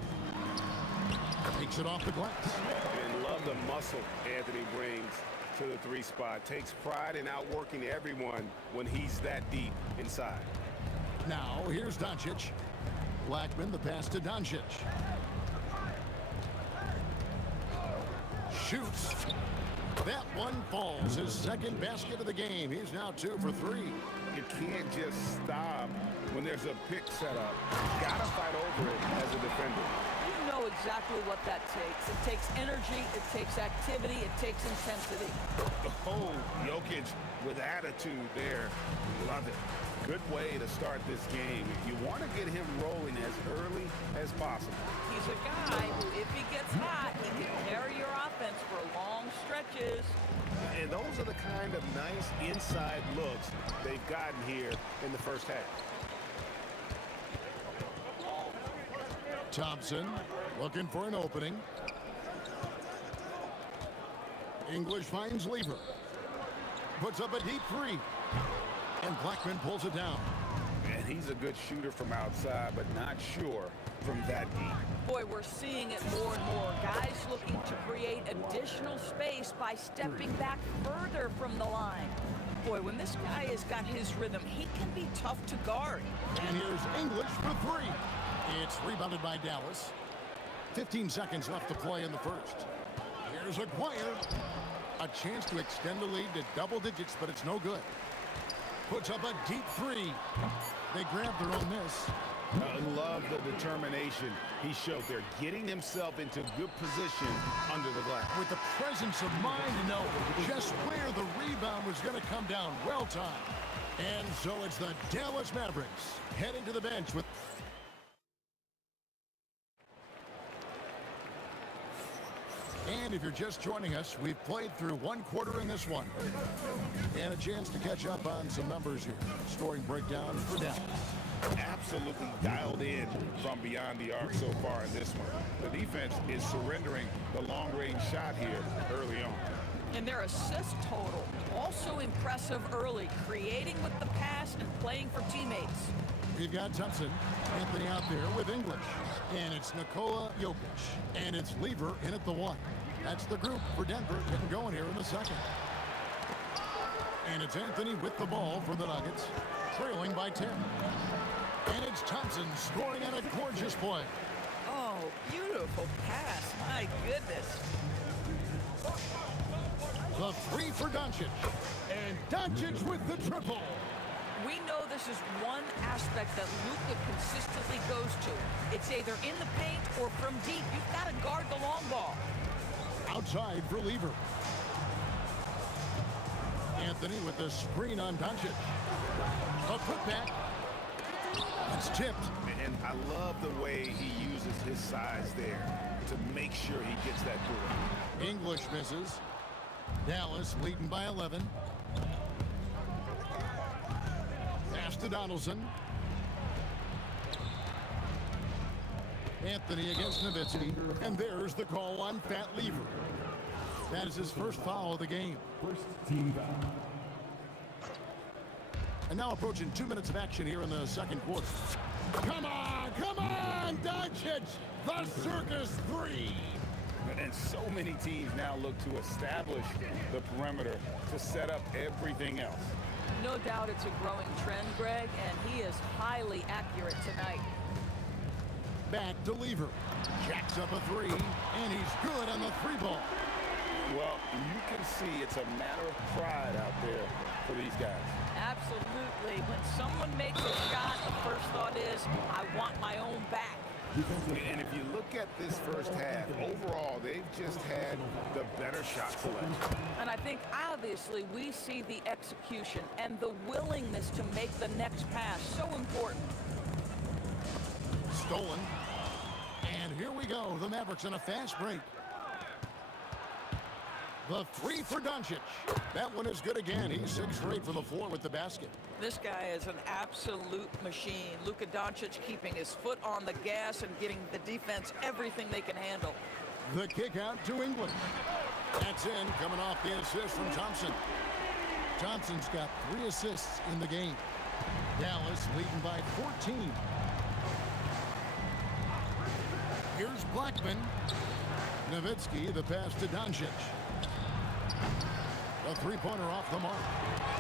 Takes it off the glass. And love the muscle Anthony brings to the 3 spot. Takes pride in outworking everyone when he's that deep inside. Now here's Doncic. Blackman, the pass to Doncic. Shoots. That one falls. His second basket of the game. He's now 2 for 3. You can't just stop when there's a pick set up. Gotta fight over it as a defender. You know exactly what that takes. It takes energy, it takes activity, it takes intensity. Oh, Jokic with attitude there. Love it. Good way to start this game. You want to get him rolling as early as possible. He's a guy who, if he gets hot, he can carry your offense for long stretches. And those are the kind of nice inside looks they've gotten here in the first half. Thompson looking for an opening. English finds Lieber. Puts up a deep 3. And Blackman pulls it down. And he's a good shooter from outside, but not sure from that deep. Boy, we're seeing it more and more. Guys looking to create additional space by stepping back further from the line. Boy, when this guy has got his rhythm, he can be tough to guard. And here's English for 3. It's rebounded by Dallas. 15 seconds left to play in the first. Here's Acquire. A chance to extend the lead to double digits, but it's no good. Puts up a deep 3. They grab their own miss. I love the determination he showed there, getting himself into good position under the glass. With the presence of mind to know just where the rebound was going to come down. Well timed. And so it's the Dallas Mavericks heading to the bench with... And if you're just joining us, we've played through 1 quarter in this one. And a chance to catch up on some numbers here. Scoring breakdown for Dallas. Absolutely dialed in from beyond the arc so far in this one. The defense is surrendering the long-range shot here early on. And their assist total, also impressive early, creating with the pass and playing for teammates. We've got Thompson, Anthony out there with English. And it's Nikola Jokic. And it's Lieber in at the 1. That's the group for Denver getting going here in the second. And it's Anthony with the ball for the Nuggets, trailing by 10. And it's Thompson scoring on a gorgeous play. Oh, beautiful pass. My goodness. The 3 for Doncic. And Doncic with the triple. We know this is one aspect that Luka consistently goes to. It's either in the paint or from deep. You've got to guard the long ball. Outside for Lieber. Anthony with the screen on Doncic. A putback. It's tipped. And I love the way he uses his size there to make sure he gets that door. English misses. Dallas leading by 11. Pass to Donaldson. Anthony against Nowitzki. And there's the call on Fat Lieber. That is his first foul of the game. First team foul. And now approaching 2 minutes of action here in the second quarter. Come on, Doncic! The circus 3! And so many teams now look to establish the perimeter to set up everything else. No doubt it's a growing trend, Greg, and he is highly accurate tonight. Back to Lieber. Jacks up a 3, and he's good on the 3-ball. Well, you can see it's a matter of pride out there for these guys. Absolutely. When someone makes a shot, the first thought is, I want my own back. And if you look at this first half, overall, they've just had the better shot selection. And I think, obviously, we see the execution and the willingness to make the next pass so important. Stolen. here we go. The Mavericks in a fast break. The three for Doncic. That one is good again. He's 6 for 8 from the floor with the basket. This guy is an absolute machine. Luka Doncic keeping his foot on the gas and giving the defense everything they can handle. The kick out to England. That's in, coming off the assist from Thompson. Thompson's got 3 assists in the game. Dallas leading by 14. Here's Blackman. Nowitzki, the pass to Doncic. A three-pointer off the mark.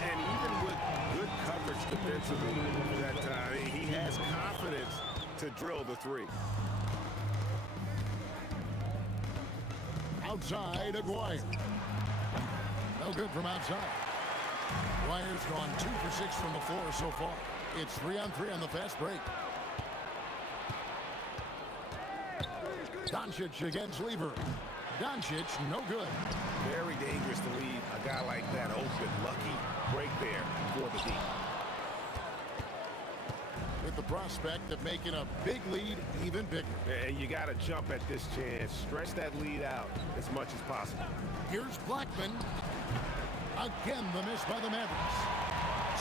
And even with good coverage defensively that time, he has confidence to drill the three. Outside, Aguirre. No good from outside. Aguirre's gone 2 for 6 from the floor so far. It's 3-on-3 on the fast break. Doncic against Lever. Doncic, no good. Very dangerous to leave a guy like that open. Lucky break there for the D. With the prospect of making a big lead even bigger. And you got to jump at this chance. Stretch that lead out as much as possible. Here's Blackman. Again, the miss by the Mavericks.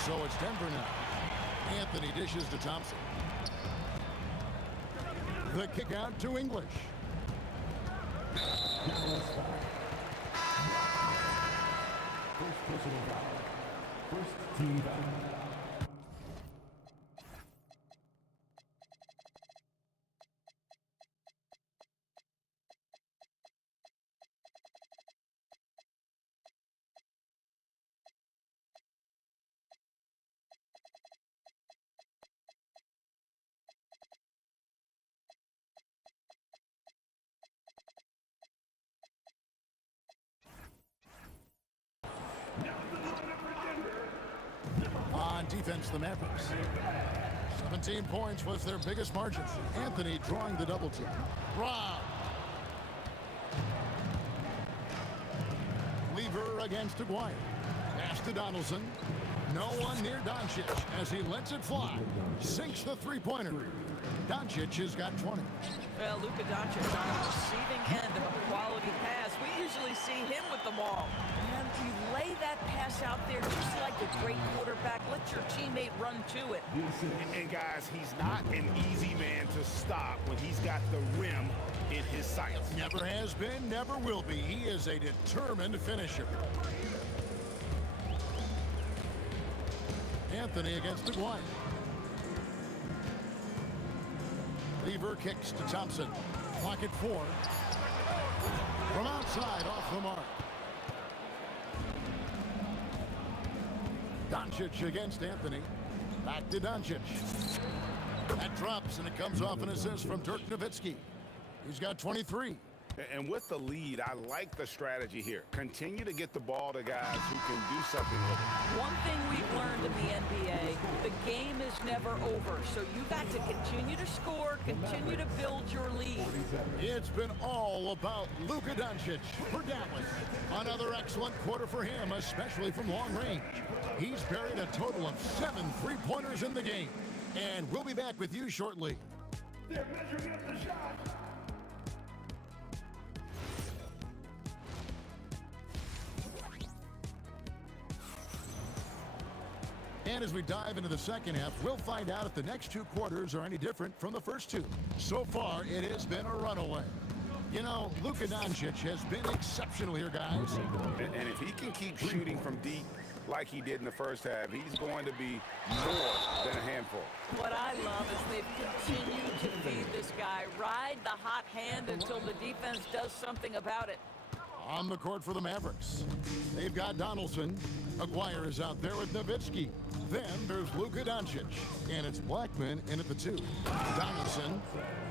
So it's Denver now. Anthony dishes to Thompson. The kick out to English. First personal foul. First team foul. On defense, the Mavericks. 17 points was their biggest margin. Anthony drawing the double team. Rob. Lever against Aguirre. Pass to Donaldson. No one near Doncic as he lets it fly. Sinks the three-pointer. Doncic has got 20. Well, Luka Doncic on the receiving end of a quality pass. We usually see him with the ball. And you lay that pass out there just like a great quarterback. Let your teammate run to it. And guys, he's not an easy man to stop when he's got the rim in his sights. Never has been, never will be. He is a determined finisher. Anthony against Aguirre. Lever kicks to Thompson. Clock at 4. From outside, off the mark. Doncic against Anthony. Back to Doncic. That drops, and it comes off an assist from Dirk Nowitzki. He's got 23. And with the lead, I like the strategy here. Continue to get the ball to guys who can do something with it. One thing we've learned in the NBA, the game is never over. So you got to continue to score, continue to build your lead. It's been all about Luka Doncic for Dallas. Another excellent quarter for him, especially from long range. He's buried a total of 7 three-pointers in the game. And we'll be back with you shortly. They're measuring up the shot. And as we dive into the second half, we'll find out if the next 2 quarters are any different from the first 2. So far, it has been a runaway. You know, Luka Doncic has been exceptional here, guys. And if he can keep shooting from deep like he did in the first half, he's going to be more than a handful. What I love is they've continued to feed this guy. Ride the hot hand until the defense does something about it. On the court for the Mavericks, they've got Donaldson. Aguirre is out there with Nowitzki. Then there's Luka Doncic, and it's Blackman in at the 2. Donaldson.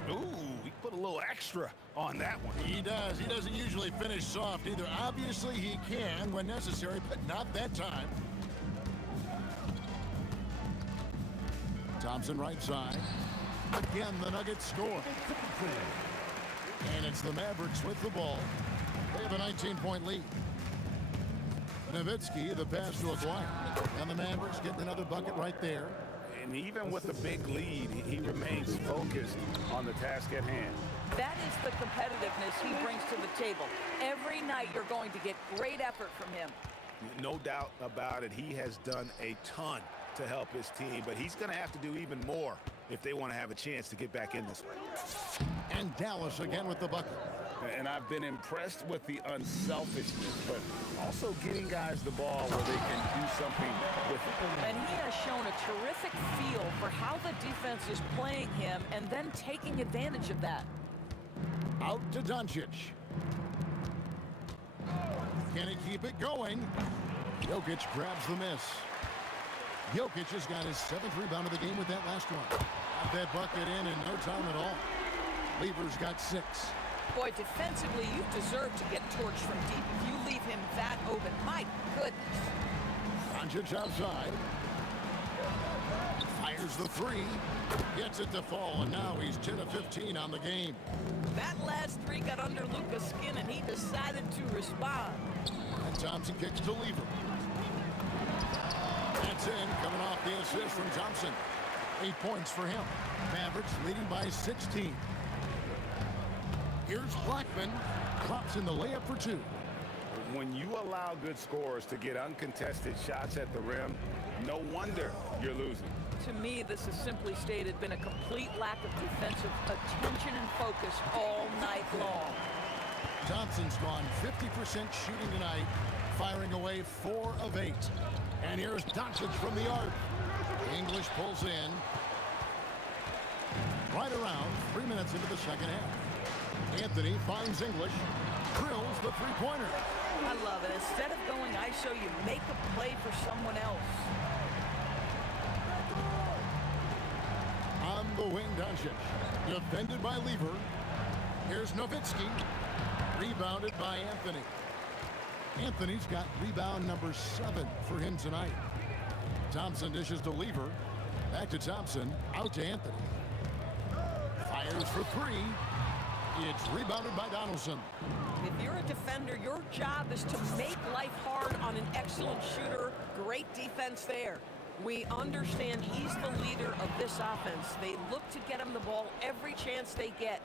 Ooh, he put a little extra on that one. He does. He doesn't usually finish soft either. Obviously, he can when necessary, but not that time. Thompson right side. Again, the Nuggets score. And it's the Mavericks with the ball. They have a 19-point lead. Nowitzki, the pass to Aguirre. And the Mavericks getting another bucket right there. And even with the big lead, he remains focused on the task at hand. That is the competitiveness he brings to the table. Every night you're going to get great effort from him. No doubt about it. He has done a ton to help his team, but he's going to have to do even more if they want to have a chance to get back in this one. And Dallas again with the bucket. And I've been impressed with the unselfishness, but also getting guys the ball where they can do something with it. And he has shown a terrific feel for how the defense is playing him and then taking advantage of that. Out to Doncic. Can he keep it going? Jokic grabs the miss. Jokic has got his 7th rebound of the game with that last one. Got that bucket in no time at all. Lever's got 6. Boy, defensively, you deserve to get torched from deep if you leave him that open. My goodness. Doncic outside. Fires the 3. Gets it to fall, and now he's 10 of 15 on the game. That last 3 got under Luka's skin, and he decided to respond. And Thompson kicks to Lever. That's in, coming off the assist from Thompson. 8 points for him. Mavericks leading by 16. Here's Blackman. Drops in the layup for 2. When you allow good scorers to get uncontested shots at the rim, no wonder you're losing. To me, this has simply stated been a complete lack of defensive attention and focus all night long. Thompson's gone 50% shooting tonight, firing away 4 of 8. And here's Doncic from the arc. English pulls in. Right around 3 minutes into the second half. Anthony finds English, drills the three-pointer. I love it. Instead of going ISO, you make a play for someone else. On the wing, Doncic. Defended by Lever. Here's Nowitzki. Rebounded by Anthony. Anthony's got rebound number 7 for him tonight. Thompson dishes to Lever. Back to Thompson. Out to Anthony. Fires for 3. It's rebounded by Donaldson. If you're a defender, your job is to make life hard on an excellent shooter. Great defense there. We understand he's the leader of this offense. They look to get him the ball every chance they get.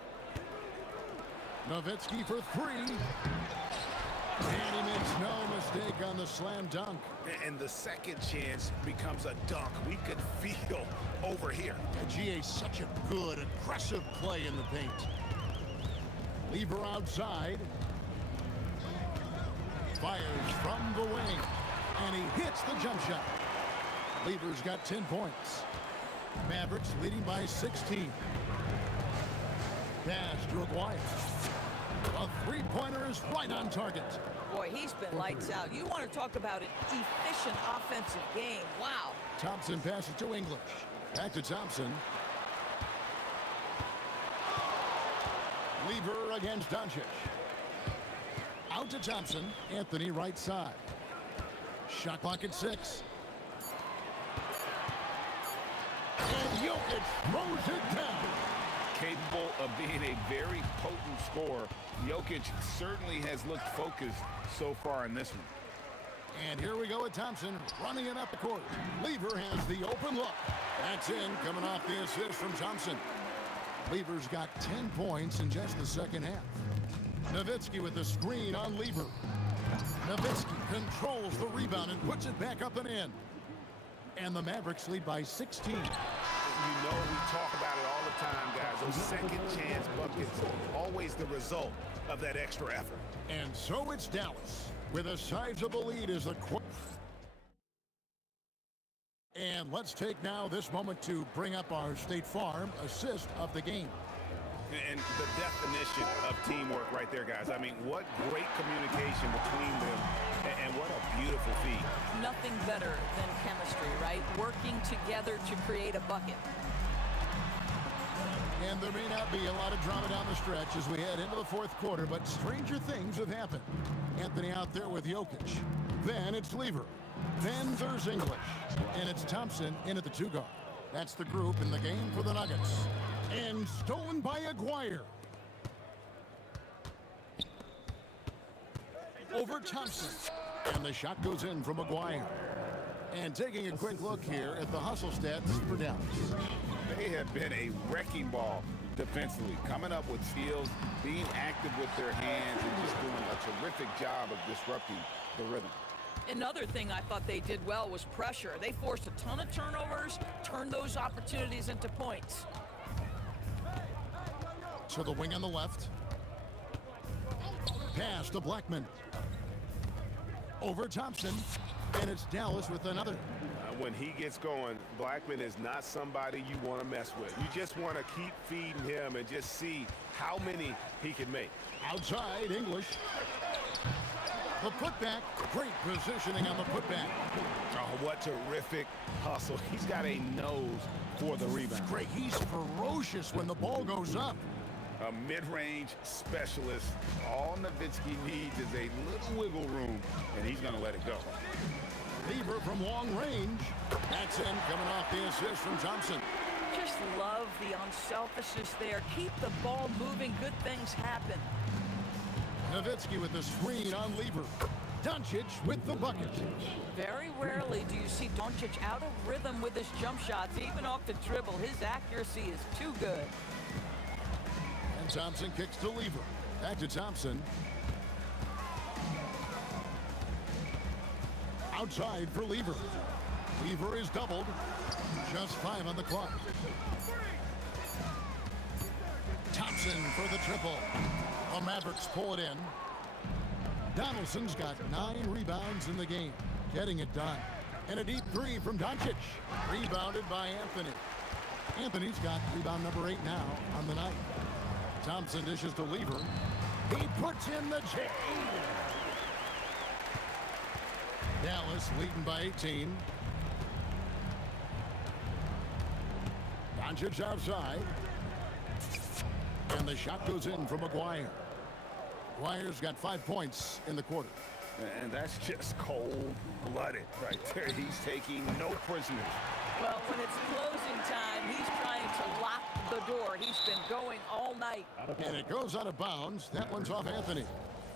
Nowitzki for 3. And he makes no mistake on the slam dunk. And the second chance becomes a dunk. We could feel over here. GA, such a good, aggressive play in the paint. Lever outside. Fires from the wing. And he hits the jump shot. Lever's got 10 points. Mavericks leading by 16. Pass to Aguirre. A three-pointer is right on target. Boy, he's been lights out. You want to talk about an efficient offensive game. Wow. Thompson passes to English. Back to Thompson. Lever against Doncic. Out to Thompson. Anthony right side. Shot clock at 6. And Jokic throws it down. Capable of being a very potent scorer, Jokic certainly has looked focused so far in this one. And here we go with Thompson running it up the court. Lever has the open look. That's in, coming off the assist from Thompson. Lever's got 10 points in just the second half. Nowitzki with the screen on Lever. Nowitzki controls the rebound and puts it back up and in. And the Mavericks lead by 16. You know we talk about it all the time, guys. Those second chance buckets, always the result of that extra effort. And so it's Dallas with a sizable lead as the and let's take now this moment to bring up our State Farm assist of the game. And the definition of teamwork right there, guys. I mean, what great communication between them, and what a beautiful feat. Nothing better than chemistry, right? Working together to create a bucket. And there may not be a lot of drama down the stretch as we head into the fourth quarter, but stranger things have happened. Anthony out there with Jokic. Then it's Lever. Then there's English. And it's Thompson in at the 2-guard. That's the group in the game for the Nuggets. And stolen by Aguirre. Over Thompson. And the shot goes in from Aguirre. And taking a quick look here at the hustle stats for Dallas. They have been a wrecking ball defensively, coming up with steals, being active with their hands, and just doing a terrific job of disrupting the rhythm. Another thing I thought they did well was pressure. They forced a ton of turnovers, turned those opportunities into points. To the wing on the left. Pass to Blackman. Over Thompson. And it's Dallas with another. When he gets going, Blackman is not somebody you want to mess with. You just want to keep feeding him and just see how many he can make. Outside, English. The putback. Great positioning on the putback. Oh, what terrific hustle. He's got a nose for the rebound. Great. He's ferocious when the ball goes up. A mid-range specialist. All Nowitzki needs is a little wiggle room, and he's going to let it go. Lever from long range. That's in, coming off the assist from Thompson. Just love the unselfishness there. Keep the ball moving. Good things happen. Nowitzki with the screen on Lever. Doncic with the bucket. Very rarely do you see Doncic out of rhythm with his jump shots, even off the dribble. His accuracy is too good. And Thompson kicks to Lever. Back to Thompson. Outside for Lever. Lever is doubled. Just 5 on the clock. Thompson for the triple. The Mavericks pull it in. Donaldson's got 9 rebounds in the game. Getting it done. And a deep 3 from Doncic. Rebounded by Anthony. Anthony's got rebound number 8 now on the night. Thompson dishes to Lever. He puts in the chain. Dallas leading by 18. Doncic outside. And the shot goes in from McGuire. McGuire's got 5 points in the quarter. And that's just cold-blooded right there. He's taking no prisoners. Well, when it's closing time, he's trying to lock the door. He's been going all night. And it goes out of bounds. That one's off Anthony.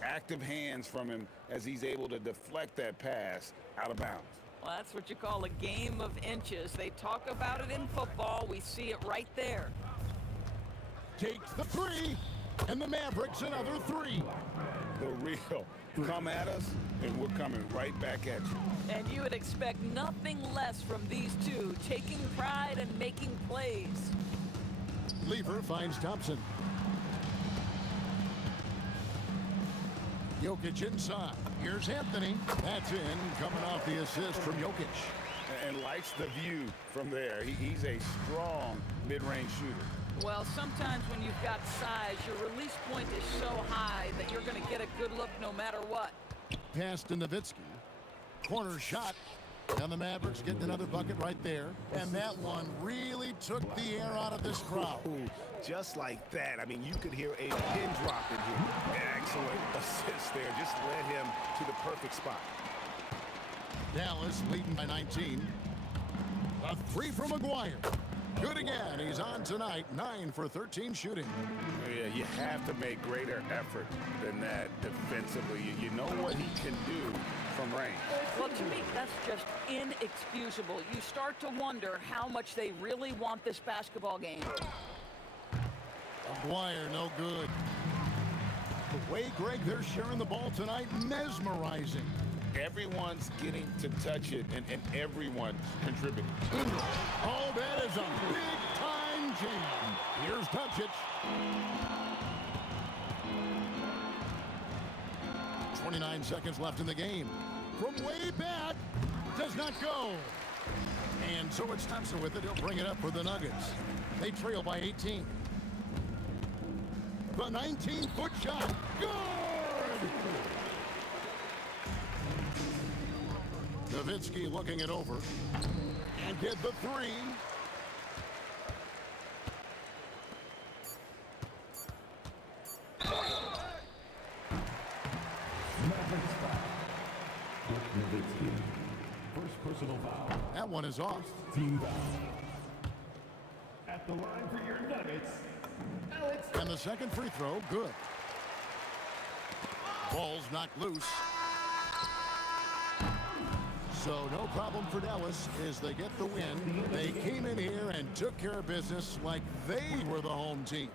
Active hands from him as he's able to deflect that pass out of bounds. Well, that's what you call a game of inches. They talk about it in football. We see it right there. Takes the 3, and the Mavericks another 3. The real. Come at us, and we're coming right back at you. And you would expect nothing less from these two, taking pride and making plays. Lever finds Thompson. Jokic inside. Here's Anthony. That's in, coming off the assist from Jokic. And likes the view from there. He's a strong mid-range shooter. Well, sometimes when you've got size, your release point is so high that you're going to get a good look no matter what. Pass to Nowitzki. Corner shot. And the Mavericks getting another bucket right there. And that one really took the air out of this crowd. Ooh, just like that. I mean, you could hear a pin drop in here. Excellent assist there. Just led him to the perfect spot. Dallas leading by 19. A 3 from McGuire. Good again. He's on tonight. 9 for 13 shooting. Yeah, you have to make greater effort than that defensively. You know what he can do from range. Well, to me, that's just inexcusable. You start to wonder how much they really want this basketball game. McGuire, no good. The way, Greg, they're sharing the ball tonight, mesmerizing. Everyone's getting to touch it, and everyone's contributing. Oh, that is a big-time jam. Here's Doncic. 29 seconds left in the game. From way back, does not go. And so it's Thompson with it. He'll bring it up for the Nuggets. They trail by 18. The 19-foot shot. Good! Nowitzki looking it over. And get the 3. Mavericks foul. Nowitzki. First personal foul. That one is off. Team foul. At the line for your Nuggets, Alex. And the second free throw, good. Ball's knocked loose. So no problem for Dallas as they get the win. They came in here and took care of business like they were the home team.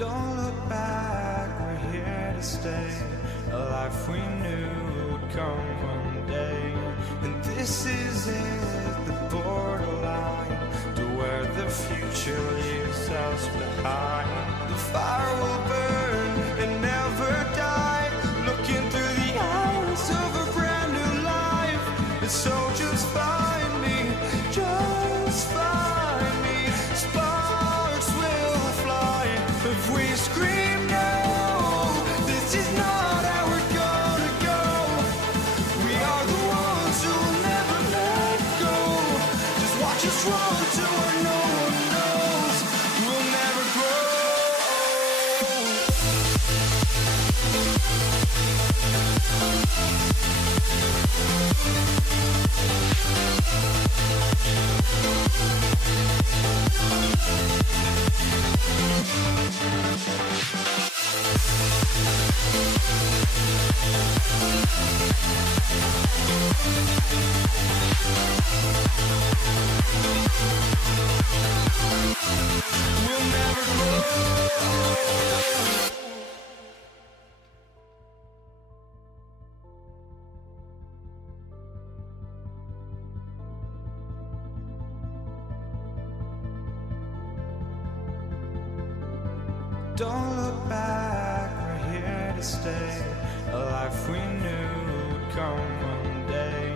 Don't look back, we're here to stay. A life we knew would come one day. And this is it, the borderline to where the future leaves us behind. The fire will burn and never die, looking through the eyes of a brand new life. And so just find me, just find me. Sparks will fly if we scream no. This is not how we're gonna go. We are the ones who'll never let go. Just watch us run to where no one knows. We'll never grow. We'll never grow. Don't look back, we're here to stay. A life we knew would come one day.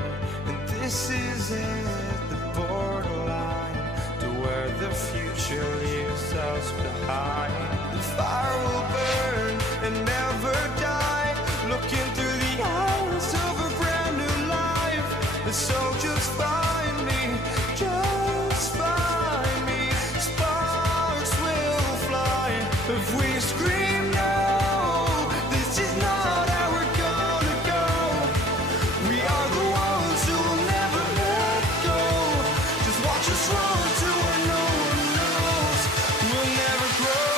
And this is it, the borderline to where the future leaves us behind. The fire will burn and never die, looking through the eyes of a brand new life. And so just find me, just find me. Sparks will fly if we scream no. This is not how we're gonna go. We are the ones who will never let go. Just watch us run to where no one knows. We'll never grow.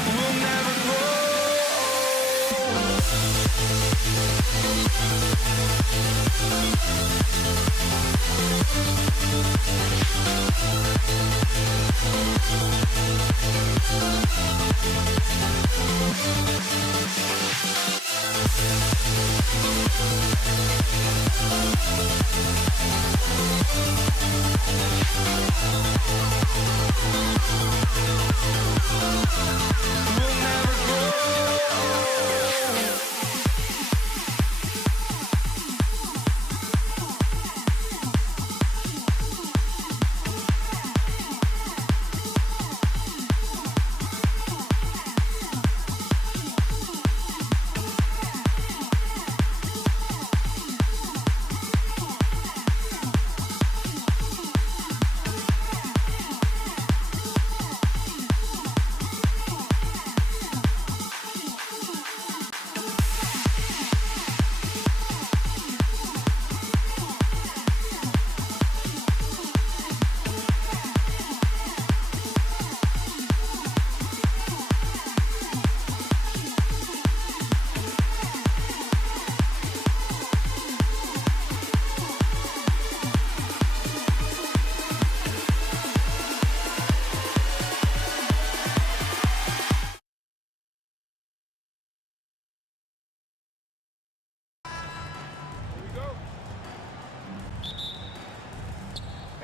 We'll never grow. We'll never grow.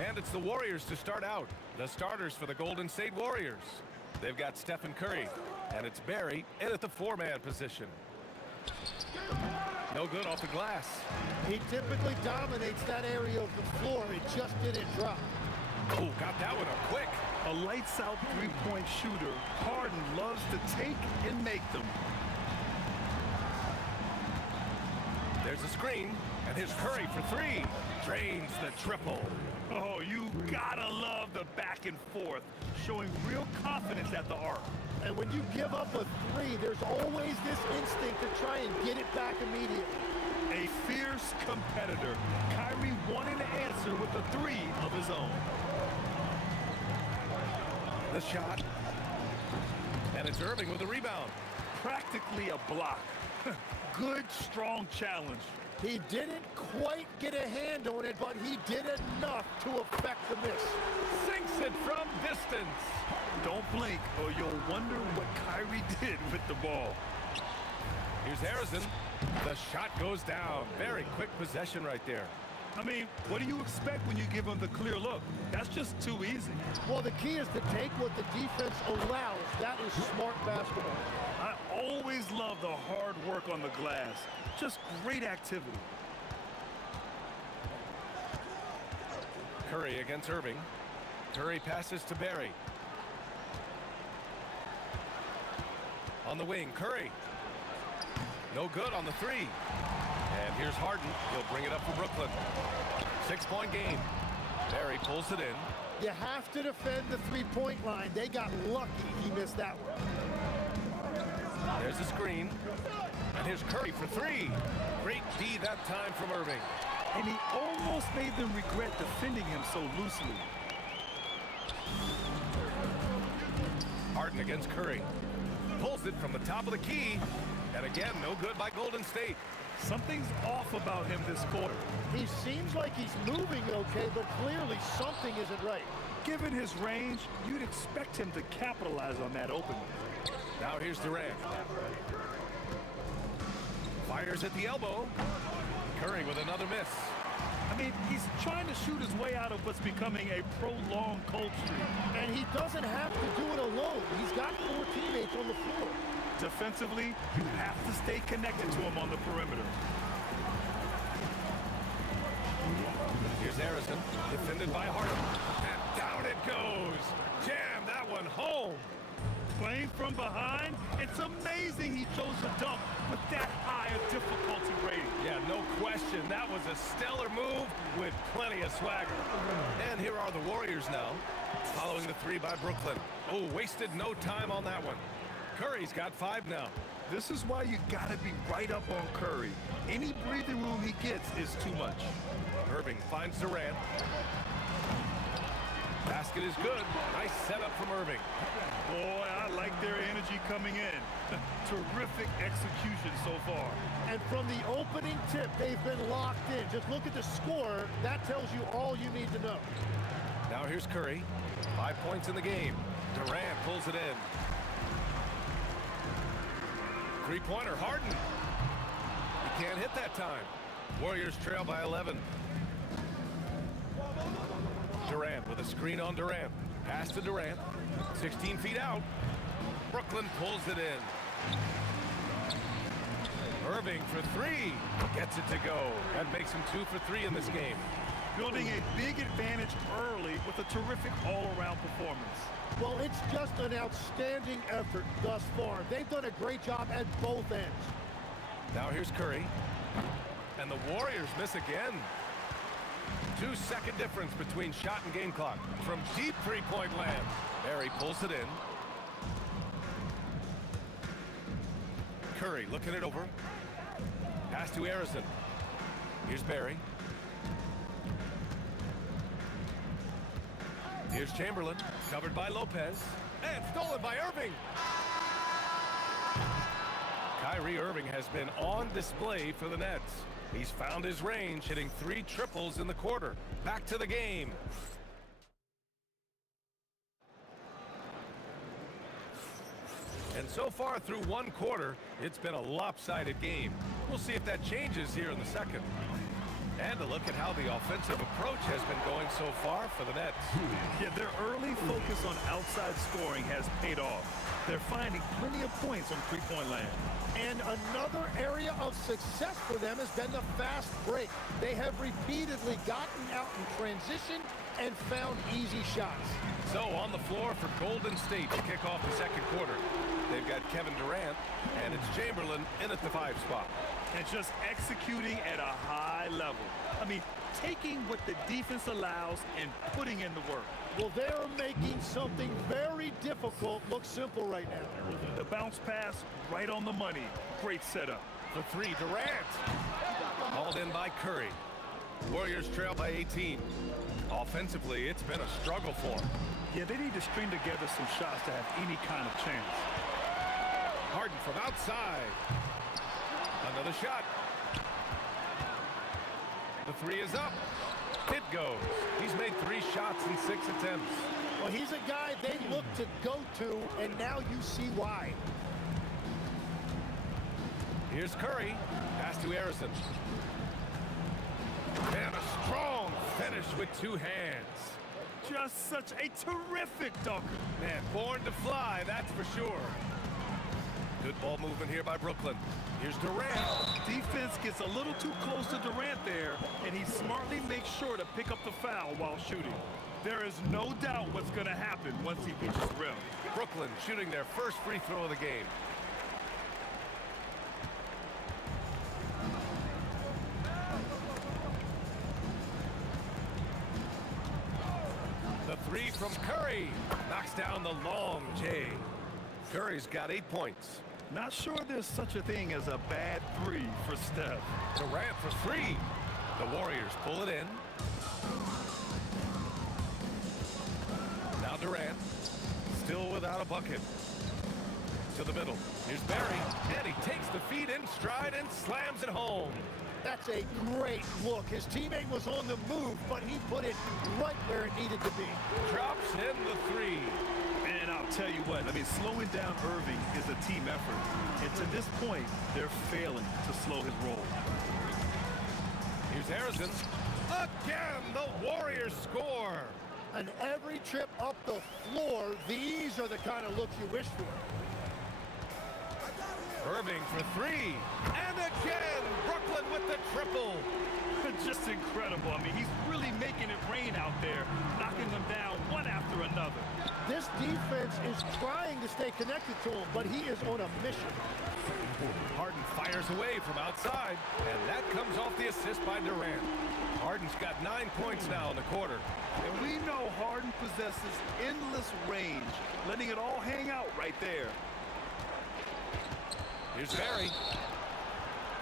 And it's the Warriors to start out. The starters for the Golden State Warriors. They've got Stephen Curry, and it's Barry in at the four-man position. No good off the glass. He typically dominates that area of the floor. It just didn't drop. Oh, got that one up quick. A lights-out three-point shooter. Harden loves to take and make them. There's a screen. And here's Curry for three. Drains the triple. Oh, you gotta love the back and forth, showing real confidence at the arc. And when you give up a three, there's always this instinct to try and get it back immediately. A fierce competitor. Kyrie wanted to answer with a three of his own. The shot. And it's Irving with the rebound. Practically a block. Good, strong challenge. He didn't quite get a hand on it, but he did enough to affect the miss. Sinks it from distance. Don't blink or you'll wonder what Kyrie did with the ball. Here's Harrison. The shot goes down. Very quick possession right there. I mean, what do you expect when you give him the clear look? That's just too easy. Well, the key is to take what the defense allows. That is smart basketball. I always love the hard work on the glass. Just great activity. Curry against Irving. Curry passes to Barry. On the wing, Curry. No good on the three. And here's Harden. He'll bring it up for Brooklyn. 6-point game. Barry pulls it in. You have to defend the three-point line. They got lucky he missed that one. There's the screen. And here's Curry for three. Great D that time from Irving. And he almost made them regret defending him so loosely. Harden against Curry. Pulls it from the top of the key. And again, no good by Golden State. Something's off about him this quarter. He seems like he's moving okay, but clearly something isn't right. Given his range, you'd expect him to capitalize on that opening. Now here's Durant. Fires at the elbow. Curry with another miss. I mean, he's trying to shoot his way out of what's becoming a prolonged cold streak. And he doesn't have to do it alone. He's got 4 teammates on the floor. Defensively, you have to stay connected to him on the perimeter. Here's Harrison, defended by Harden. And down it goes. Jam that one home. Playing from behind, it's amazing he chose to dunk with that high a difficulty rating. Yeah, no question. That was a stellar move with plenty of swagger. And here are the Warriors now, following the three by Brooklyn. Oh, wasted no time on that one. Curry's got 5 now. This is why you gotta be right up on Curry. Any breathing room he gets is too much. Irving finds Durant. Basket is good. Nice setup from Irving. Boy, I like their energy coming in. Terrific execution so far. And from the opening tip, they've been locked in. Just look at the score. That tells you all you need to know. Now here's Curry. 5 points in the game. Durant pulls it in. Three-pointer, Harden. He can't hit that time. Warriors trail by 11. Durant with a screen on Durant. Pass to Durant. 16 feet out. Brooklyn pulls it in. Irving for three. Gets it to go. That makes him 2 for 3 in this game. Building a big advantage early with a terrific all-around performance. Well, it's just an outstanding effort thus far. They've done a great job at both ends. Now here's Curry. And the Warriors miss again. 2-second difference between shot and game clock. From deep three-point land. Barry pulls it in. Curry looking it over. Pass to Harrison. Here's Barry. Here's Chamberlain, covered by Lopez, and stolen by Irving. Kyrie Irving has been on display for the Nets. He's found his range, hitting 3 triples in the quarter. Back to the game. And so far through 1 quarter, it's been a lopsided game. We'll see if that changes here in the second. And a look at how the offensive approach has been going so far for the Nets. Yeah, their early focus on outside scoring has paid off. They're finding plenty of points on three-point land. And another area of success for them has been the fast break. They have repeatedly gotten out in transition and found easy shots. So on the floor for Golden State to kick off the second quarter, they've got Kevin Durant, and it's Chamberlain in at the 5 spot. and just executing at a high level. I mean, taking what the defense allows and putting in the work. Well, they're making something very difficult look simple right now. The bounce pass right on the money. Great setup. The three, Durant. Hauled in by Curry. Warriors trail by 18. Offensively, it's been a struggle for them. Yeah, they need to string together some shots to have any kind of chance. Harden from outside. Another shot. The three is up. It goes. He's made 3 shots in 6 attempts. Well, he's a guy they look to go to, and now you see why. Here's Curry. Pass to Harrison. And a strong finish with 2 hands. Just such a terrific dunker. Man, born to fly, that's for sure. Good ball movement here by Brooklyn. Here's Durant. Defense gets a little too close to Durant there, and he smartly makes sure to pick up the foul while shooting. There is no doubt what's going to happen once he reaches the rim. Brooklyn shooting their first free throw of the game. The three from Curry knocks down the long J. Curry's got 8 points. Not sure there's such a thing as a bad 3 for Steph. Durant for 3. The Warriors pull it in. Now Durant, still without a bucket. To the middle. Here's Barry, and he takes the feed in stride and slams it home. That's a great look. His teammate was on the move, but he put it right where it needed to be. Drops in the 3. And I'll tell you what, I mean, slowing down Irving is a team effort. And to this point, they're failing to slow his roll. Here's Harrison. Again, the Warriors score. And every trip up the floor, these are the kind of looks you wish for. Irving for 3. And again, Brooklyn with the triple. Just incredible. I mean, he's really making it rain out there, knocking them down one after another. This defense is trying to stay connected to him, but he is on a mission. Harden fires away from outside, and that comes off the assist by Durant. Harden's got 9 points now in the quarter. And we know Harden possesses endless range, letting it all hang out right there. Here's Barry.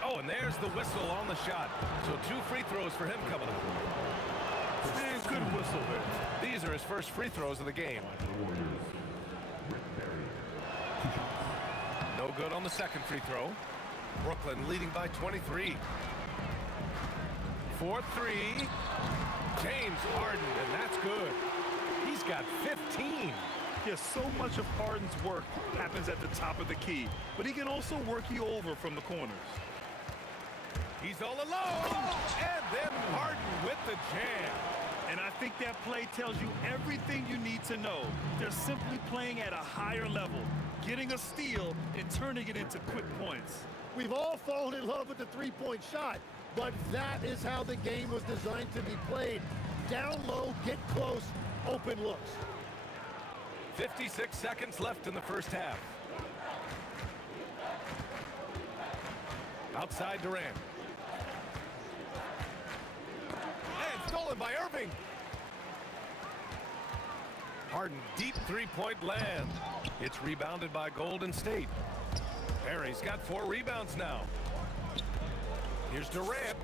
Oh, and there's the whistle on the shot. So 2 free throws for him coming up. And good whistle there. These are his first free throws of the game. No good on the second free throw. Brooklyn leading by 23. 4-3. James Harden, and that's good. He's got 15. Yes, so much of Harden's work happens at the top of the key, but he can also work you over from the corners. He's all alone, and then Harden with the jam. And I think that play tells you everything you need to know. They're simply playing at a higher level, getting a steal and turning it into quick points. We've all fallen in love with the three-point shot, but that is how the game was designed to be played. Down low, get close, open looks. 56 seconds left in the first half. Outside Durant. And stolen by Irving. Harden, deep three-point land. It's rebounded by Golden State. Barry's got 4 rebounds now. Here's Durant.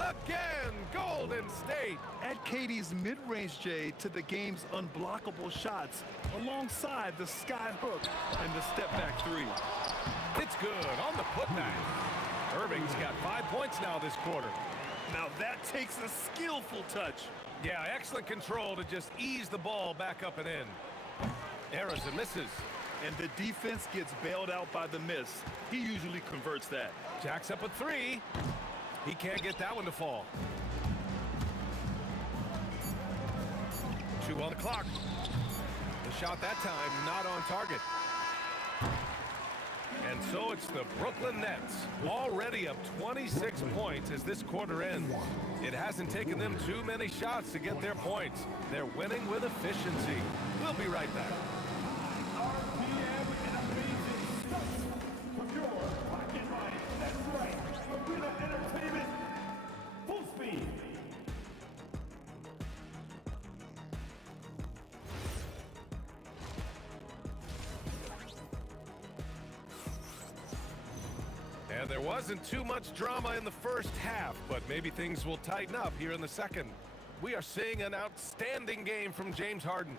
Again, Golden State. Add KD's mid-range J to the game's unblockable shots alongside the sky hook and the step-back 3. It's good on the putback. Irving's got 5 points now this quarter. Now that takes a skillful touch. Yeah, excellent control to just ease the ball back up and in. Harrison misses. And the defense gets bailed out by the miss. He usually converts that. Jacks up a 3. He can't get that one to fall. 2 on the clock. The shot that time not on target. And so it's the Brooklyn Nets, already up 26 points as this quarter ends. It hasn't taken them too many shots to get their points. They're winning with efficiency. We'll be right back. RPM and amazing stuff from your black and white. That's right. And there wasn't too much drama in the first half, but maybe things will tighten up here in the second. We are seeing an outstanding game from James Harden.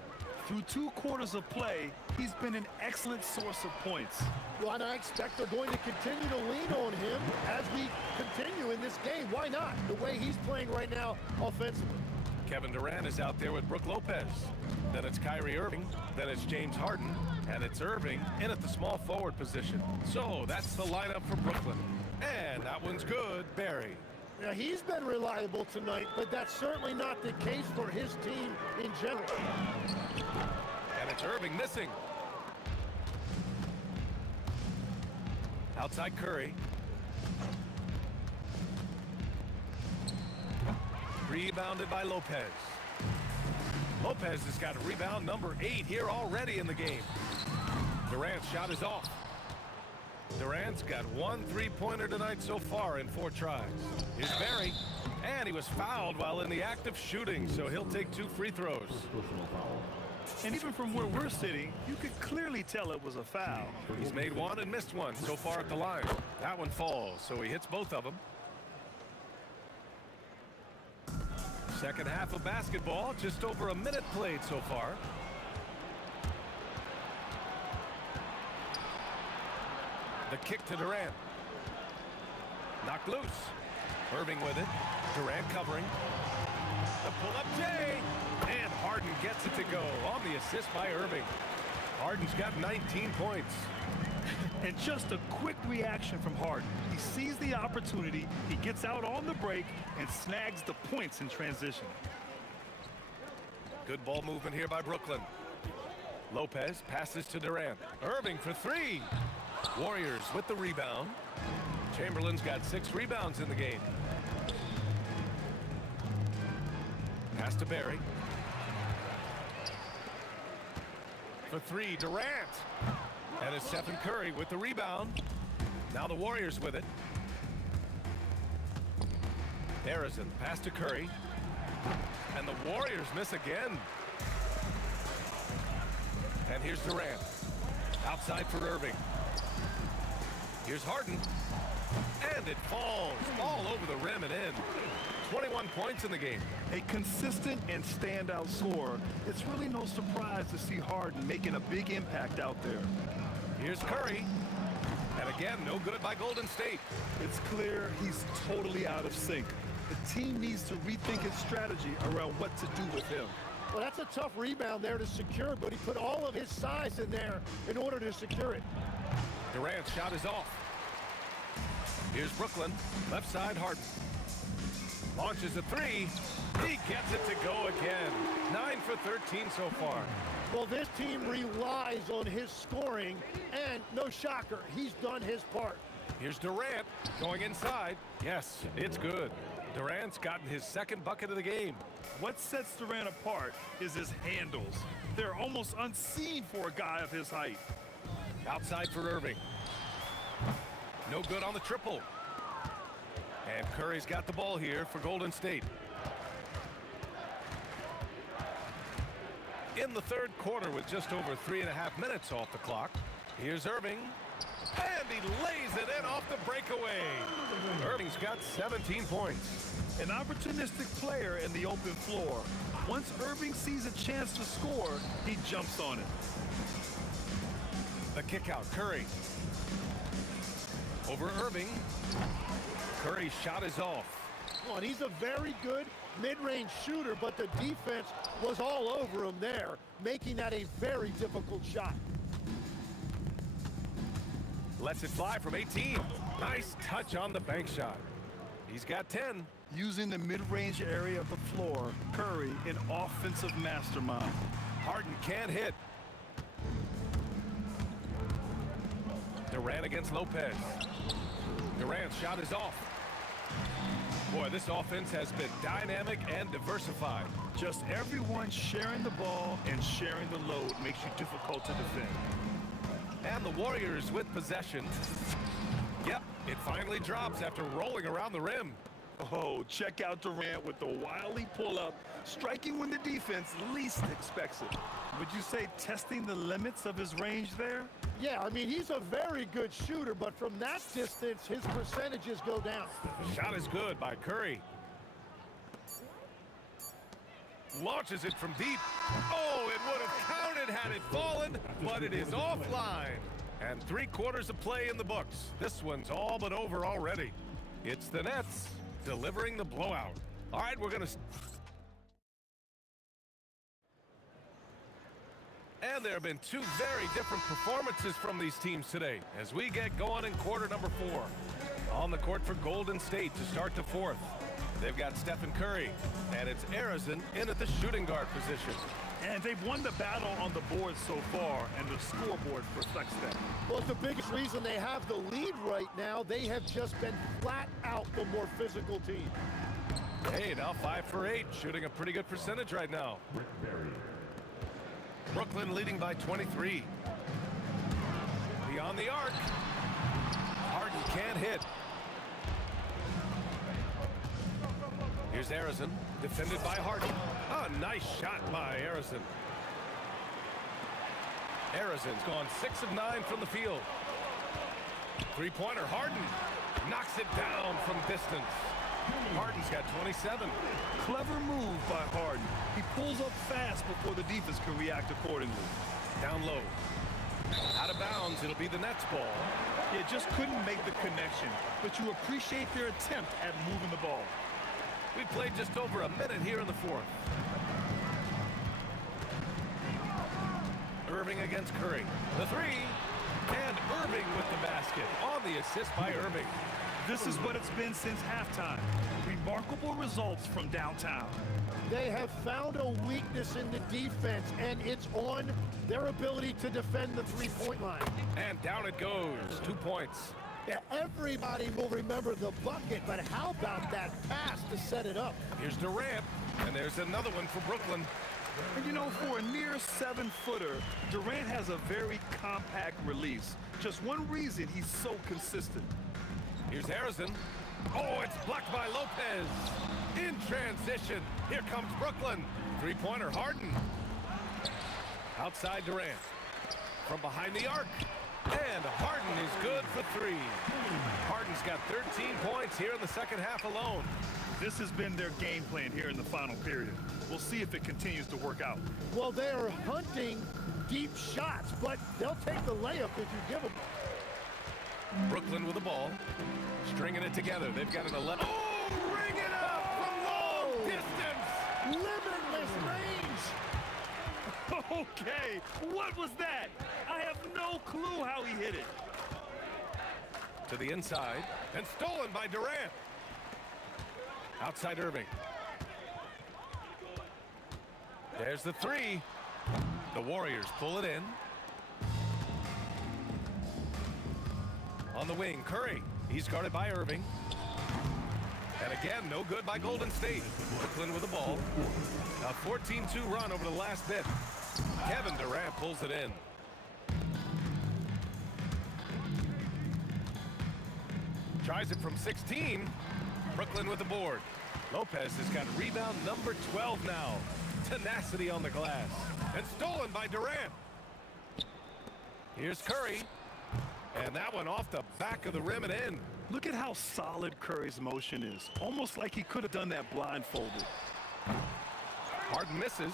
Through 2 quarters of play, he's been an excellent source of points. Well, and I expect they're going to continue to lean on him as we continue in this game. Why not? The way he's playing right now offensively. Kevin Durant is out there with Brook Lopez. Then it's Kyrie Irving. Then it's James Harden. And it's Irving in at the small forward position. So that's the lineup for Brooklyn. And that one's good, Barry. Now, he's been reliable tonight, but that's certainly not the case for his team in general. And it's Irving missing. Outside Curry. Rebounded by Lopez. Lopez has got rebound number 8 here already in the game. Durant's shot is off. Durant's got 1 3-pointer tonight so far in 4 tries. Here's Barry, and he was fouled while in the act of shooting, so he'll take 2 free throws. And even from where we're sitting, you could clearly tell it was a foul. He's made 1 and missed 1 so far at the line. That one falls, so he hits both of them. Second half of basketball, just over a minute played so far. The kick to Durant. Knocked loose. Irving with it. Durant covering. The pull-up J. And Harden gets it to go on the assist by Irving. Harden's got 19 points. And just a quick reaction from Harden. He sees the opportunity, he gets out on the break, and snags the points in transition. Good ball movement here by Brooklyn. Lopez passes to Durant. Irving for 3. Warriors with the rebound. Chamberlain's got 6 rebounds in the game. Pass to Barry. For 3, Durant. And it's Stephen Curry with the rebound. Now the Warriors with it. Harrison, pass to Curry. And the Warriors miss again. And here's Durant. Outside for Irving. Here's Harden. And it falls all over the rim and in. 21 points in the game. A consistent and standout scorer. It's really no surprise to see Harden making a big impact out there. Here's Curry. And again, no good by Golden State. It's clear he's totally out of sync. The team needs to rethink its strategy around what to do with him. Well, that's a tough rebound there to secure, but he put all of his size in there in order to secure it. Durant's shot is off. Here's Brooklyn. Left side, Harden. Launches a 3. He gets it to go again. 9 for 13 so far. Well, this team relies on his scoring, and no shocker, he's done his part. Here's Durant going inside. Yes, it's good. Durant's gotten his 2nd bucket of the game. What sets Durant apart is his handles. They're almost unseen for a guy of his height. Outside for Irving. No good on the triple. And Curry's got the ball here for Golden State. In the 3rd quarter with just over 3.5 minutes off the clock. Here's Irving. And he lays it in off the breakaway. Irving's got 17 points. An opportunistic player in the open floor. Once Irving sees a chance to score, he jumps on it. The kick out, Curry. Over Irving. Curry's shot is off. Oh, and he's a very good mid-range shooter, but the defense was all over him there, making that a very difficult shot. Lets it fly from 18. Nice touch on the bank shot. He's got 10. Using the mid-range area of the floor, Curry, an offensive mastermind. Harden can't hit. Durant against Lopez. Durant's shot is off. Boy, this offense has been dynamic and diversified. Just everyone sharing the ball and sharing the load makes you difficult to defend. And the Warriors with possession. Yep, it finally drops after rolling around the rim. Oh, check out Durant with the wily pull-up, striking when the defense least expects it. Would you say testing the limits of his range there? Yeah, I mean, he's a very good shooter, but from that distance, his percentages go down. Shot is good by Curry. Launches it from deep. Oh, it would have counted had it fallen, but it is offline. And 3/4 of play in the books. This one's all but over already. It's the Nets delivering the blowout. All right, we're going to... And there have been two very different performances from these teams today as we get going in quarter number 4. On the court for Golden State to start the 4th. They've got Stephen Curry, and it's Arizin in at the shooting guard position. And they've won the battle on the board so far, and the scoreboard reflects that. Well, it's the biggest reason they have the lead right now. They have just been flat out the more physical team. Hey, now 5 for 8, shooting a pretty good percentage right now. Brooklyn leading by 23. Beyond the arc. Harden can't hit. Here's Arizin, defended by Harden. A nice shot by Arizin. Arizin's gone 6 of 9 from the field. Three-pointer, Harden knocks it down from distance. Harden's got 27. Clever move by Harden. He pulls up fast before the defense can react accordingly. Down low. Out of bounds, it'll be the Nets ball. Yeah, just couldn't make the connection, but you appreciate their attempt at moving the ball. We played just over a minute here in the 4th. Irving against Curry. The 3. And Irving with the basket. On the assist by Irving. This is what it's been since halftime. Remarkable results from downtown. They have found a weakness in the defense, and it's on their ability to defend the three-point line. And down it goes. 2 points. Yeah, everybody will remember the bucket, but how about that pass to set it up? Here's Durant, and there's another one for Brooklyn. And you know, for a near 7-footer, Durant has a very compact release. Just one reason he's so consistent. Here's Arizin. Oh, it's blocked by Lopez. In transition, here comes Brooklyn. Three-pointer, Harden. Outside Durant. From behind the arc. And Harden is good for 3. Harden's got 13 points here in the second half alone. This has been their game plan here in the final period. We'll see if it continues to work out. Well, they're hunting deep shots, but they'll take the layup if you give them. Brooklyn with the ball. Stringing it together. They've got an 11. Oh, ring it up from long distance. Limitless range. Okay, what was that? I have no clue how he hit it. To the inside, and stolen by Durant. Outside Irving. There's the 3. The Warriors pull it in. On the wing, Curry. He's guarded by Irving. And again, no good by Golden State. Brooklyn with the ball. A 14-2 run over the last bit. Kevin Durant pulls it in. Tries it from 16. Brooklyn with the board. Lopez has got rebound number 12 now. Tenacity on the glass. And stolen by Durant. Here's Curry. And that one off the back of the rim and in. Look at how solid Curry's motion is. Almost like he could have done that blindfolded. Harden misses.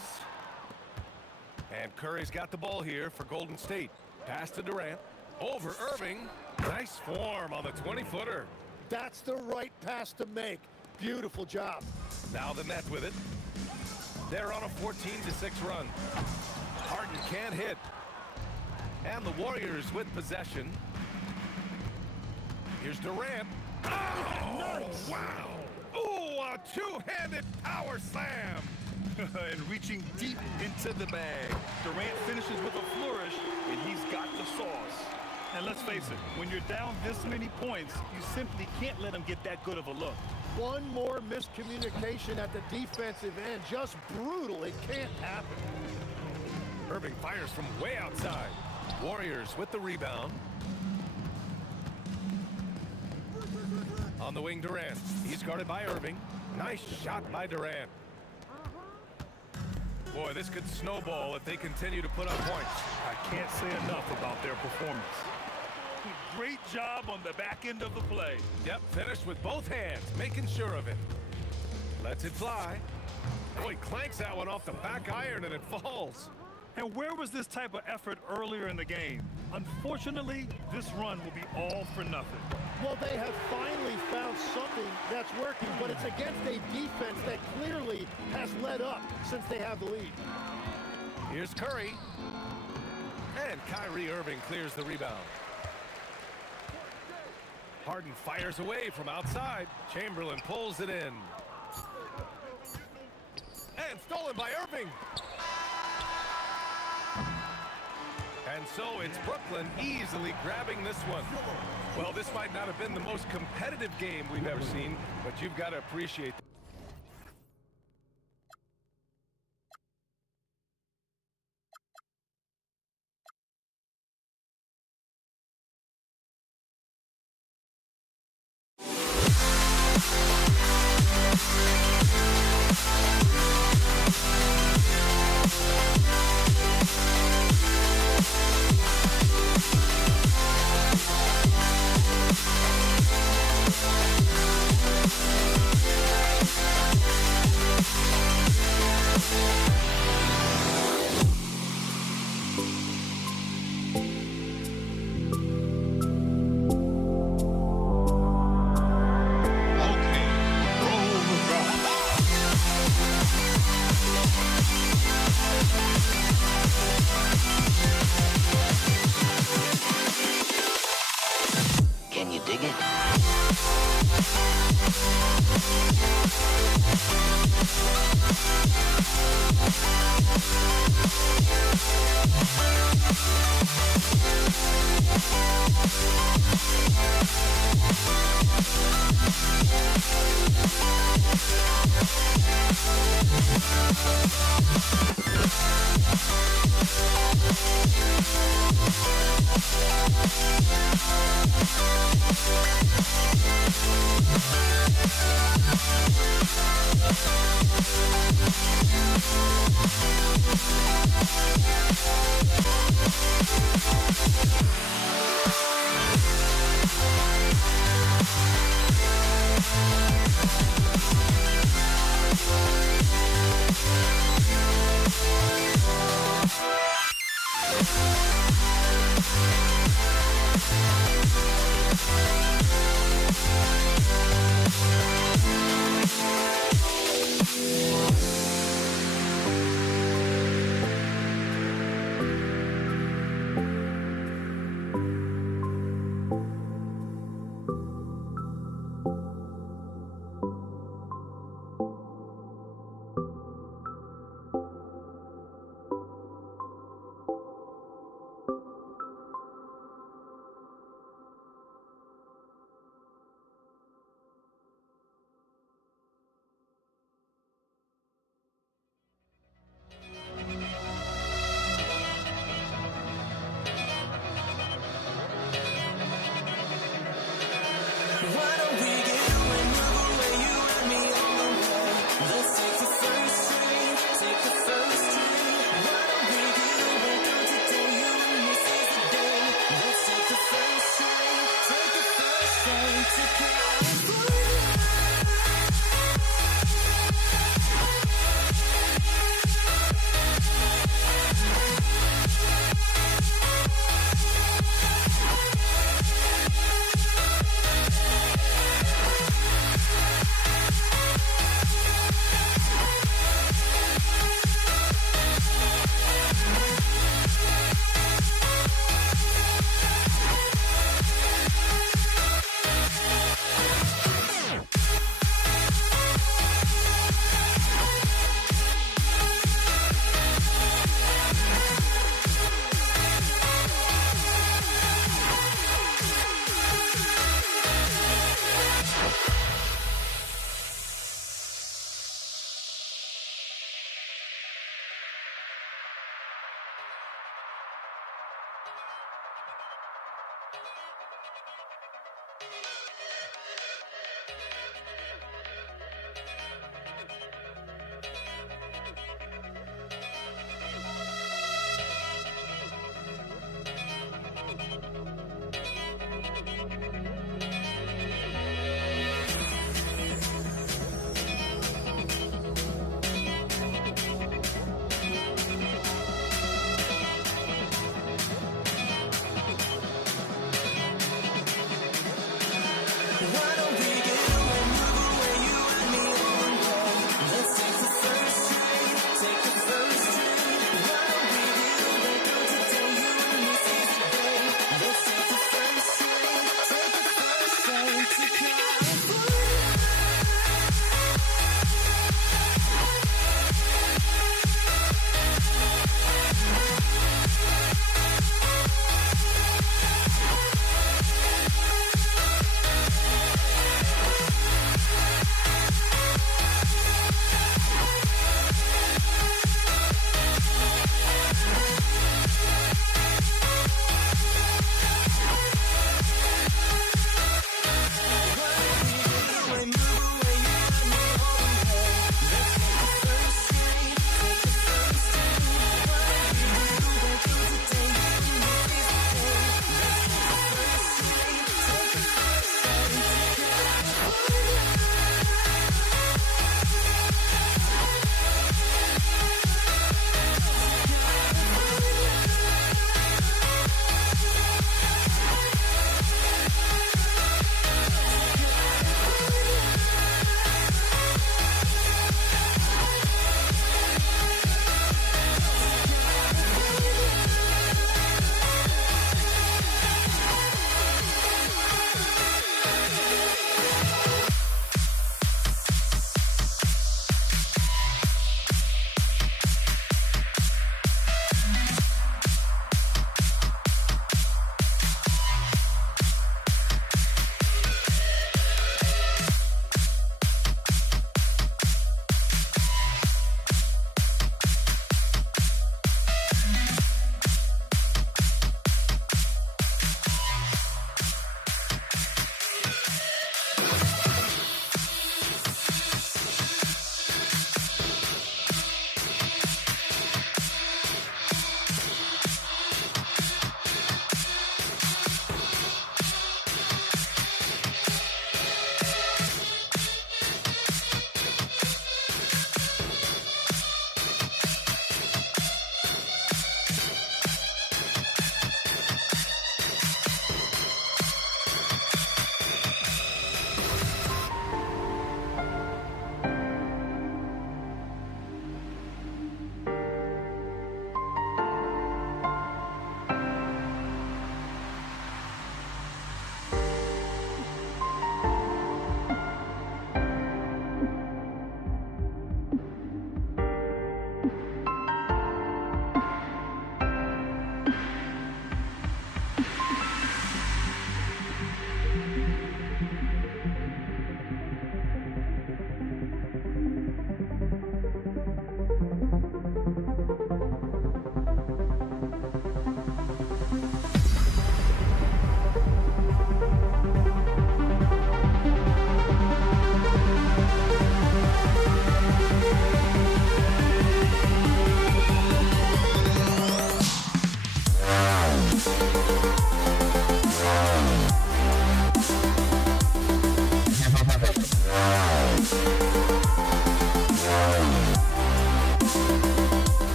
And Curry's got the ball here for Golden State. Pass to Durant. Over Irving. Nice form on the 20-footer. That's the right pass to make. Beautiful job. Now the net with it. They're on a 14-6 run. Harden can't hit. And the Warriors with possession. Here's Durant. Oh, nice. Wow. Oh, a two-handed power slam. And reaching deep into the bag. Durant finishes with a flourish, and he's got the sauce. And let's face it, when you're down this many points, you simply can't let him get that good of a look. One more miscommunication at the defensive end. Just brutal. It can't happen. Irving fires from way outside. Warriors with the rebound. On the wing, Durant. He's guarded by Irving. Nice shot by Durant. Boy, this could snowball if they continue to put up points. I can't say enough about their performance. Great job on the back end of the play. Yep, finished with both hands, making sure of it. Lets it fly. Oh, he clanks that one off the back iron and it falls. And where was this type of effort earlier in the game? Unfortunately, this run will be all for nothing. Well, they have finally found something that's working, but it's against a defense that clearly has let up since they have the lead. Here's Curry. And Kyrie Irving clears the rebound. Harden fires away from outside. Chamberlain pulls it in. And stolen by Irving. And so it's Brooklyn easily grabbing this one. Well, this might not have been the most competitive game we've ever seen, but you've got to appreciate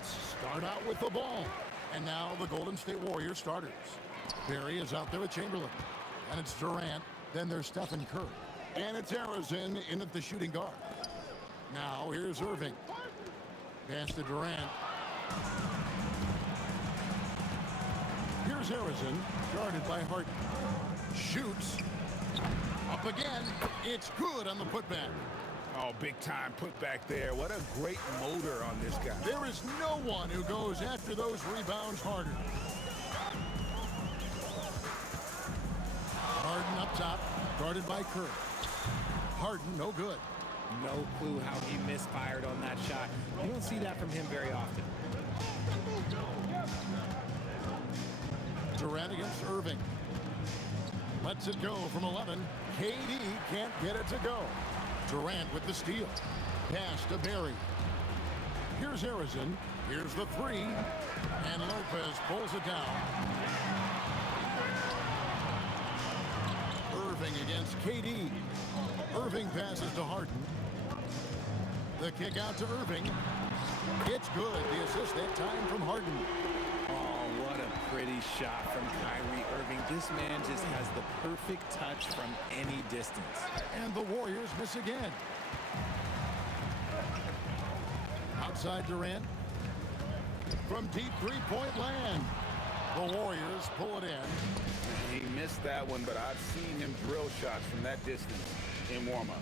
Nets start out with the ball. And now the Golden State Warriors starters. Barry is out there with Chamberlain. And it's Durant. Then there's Stephen Curry. And it's Harrison in at the shooting guard. Now here's Irving. Pass to Durant. Here's Harrison, guarded by Harden. Shoots. Up again. It's good on the putback. Oh, big time putback there. What a great motor on this guy. There is no one who goes after those rebounds harder. Harden up top, guarded by Curry. Harden, no good. No clue how he misfired on that shot. You don't see that from him very often. Durant against Irving. Lets it go from 11. KD can't get it to go. Durant with the steal. Pass to Barry. Here's Harrison. Here's the three. And Lopez pulls it down. Irving against KD. Irving passes to Harden. The kick out to Irving. It's good. The assist that time from Harden. Oh, what a pretty shot from Kyrie Irving. This man just has the perfect touch from any distance. And the Warriors miss again. Outside Durant. From deep three-point land. The Warriors pull it in. He missed that one, but I've seen him drill shots from that distance in warm-up.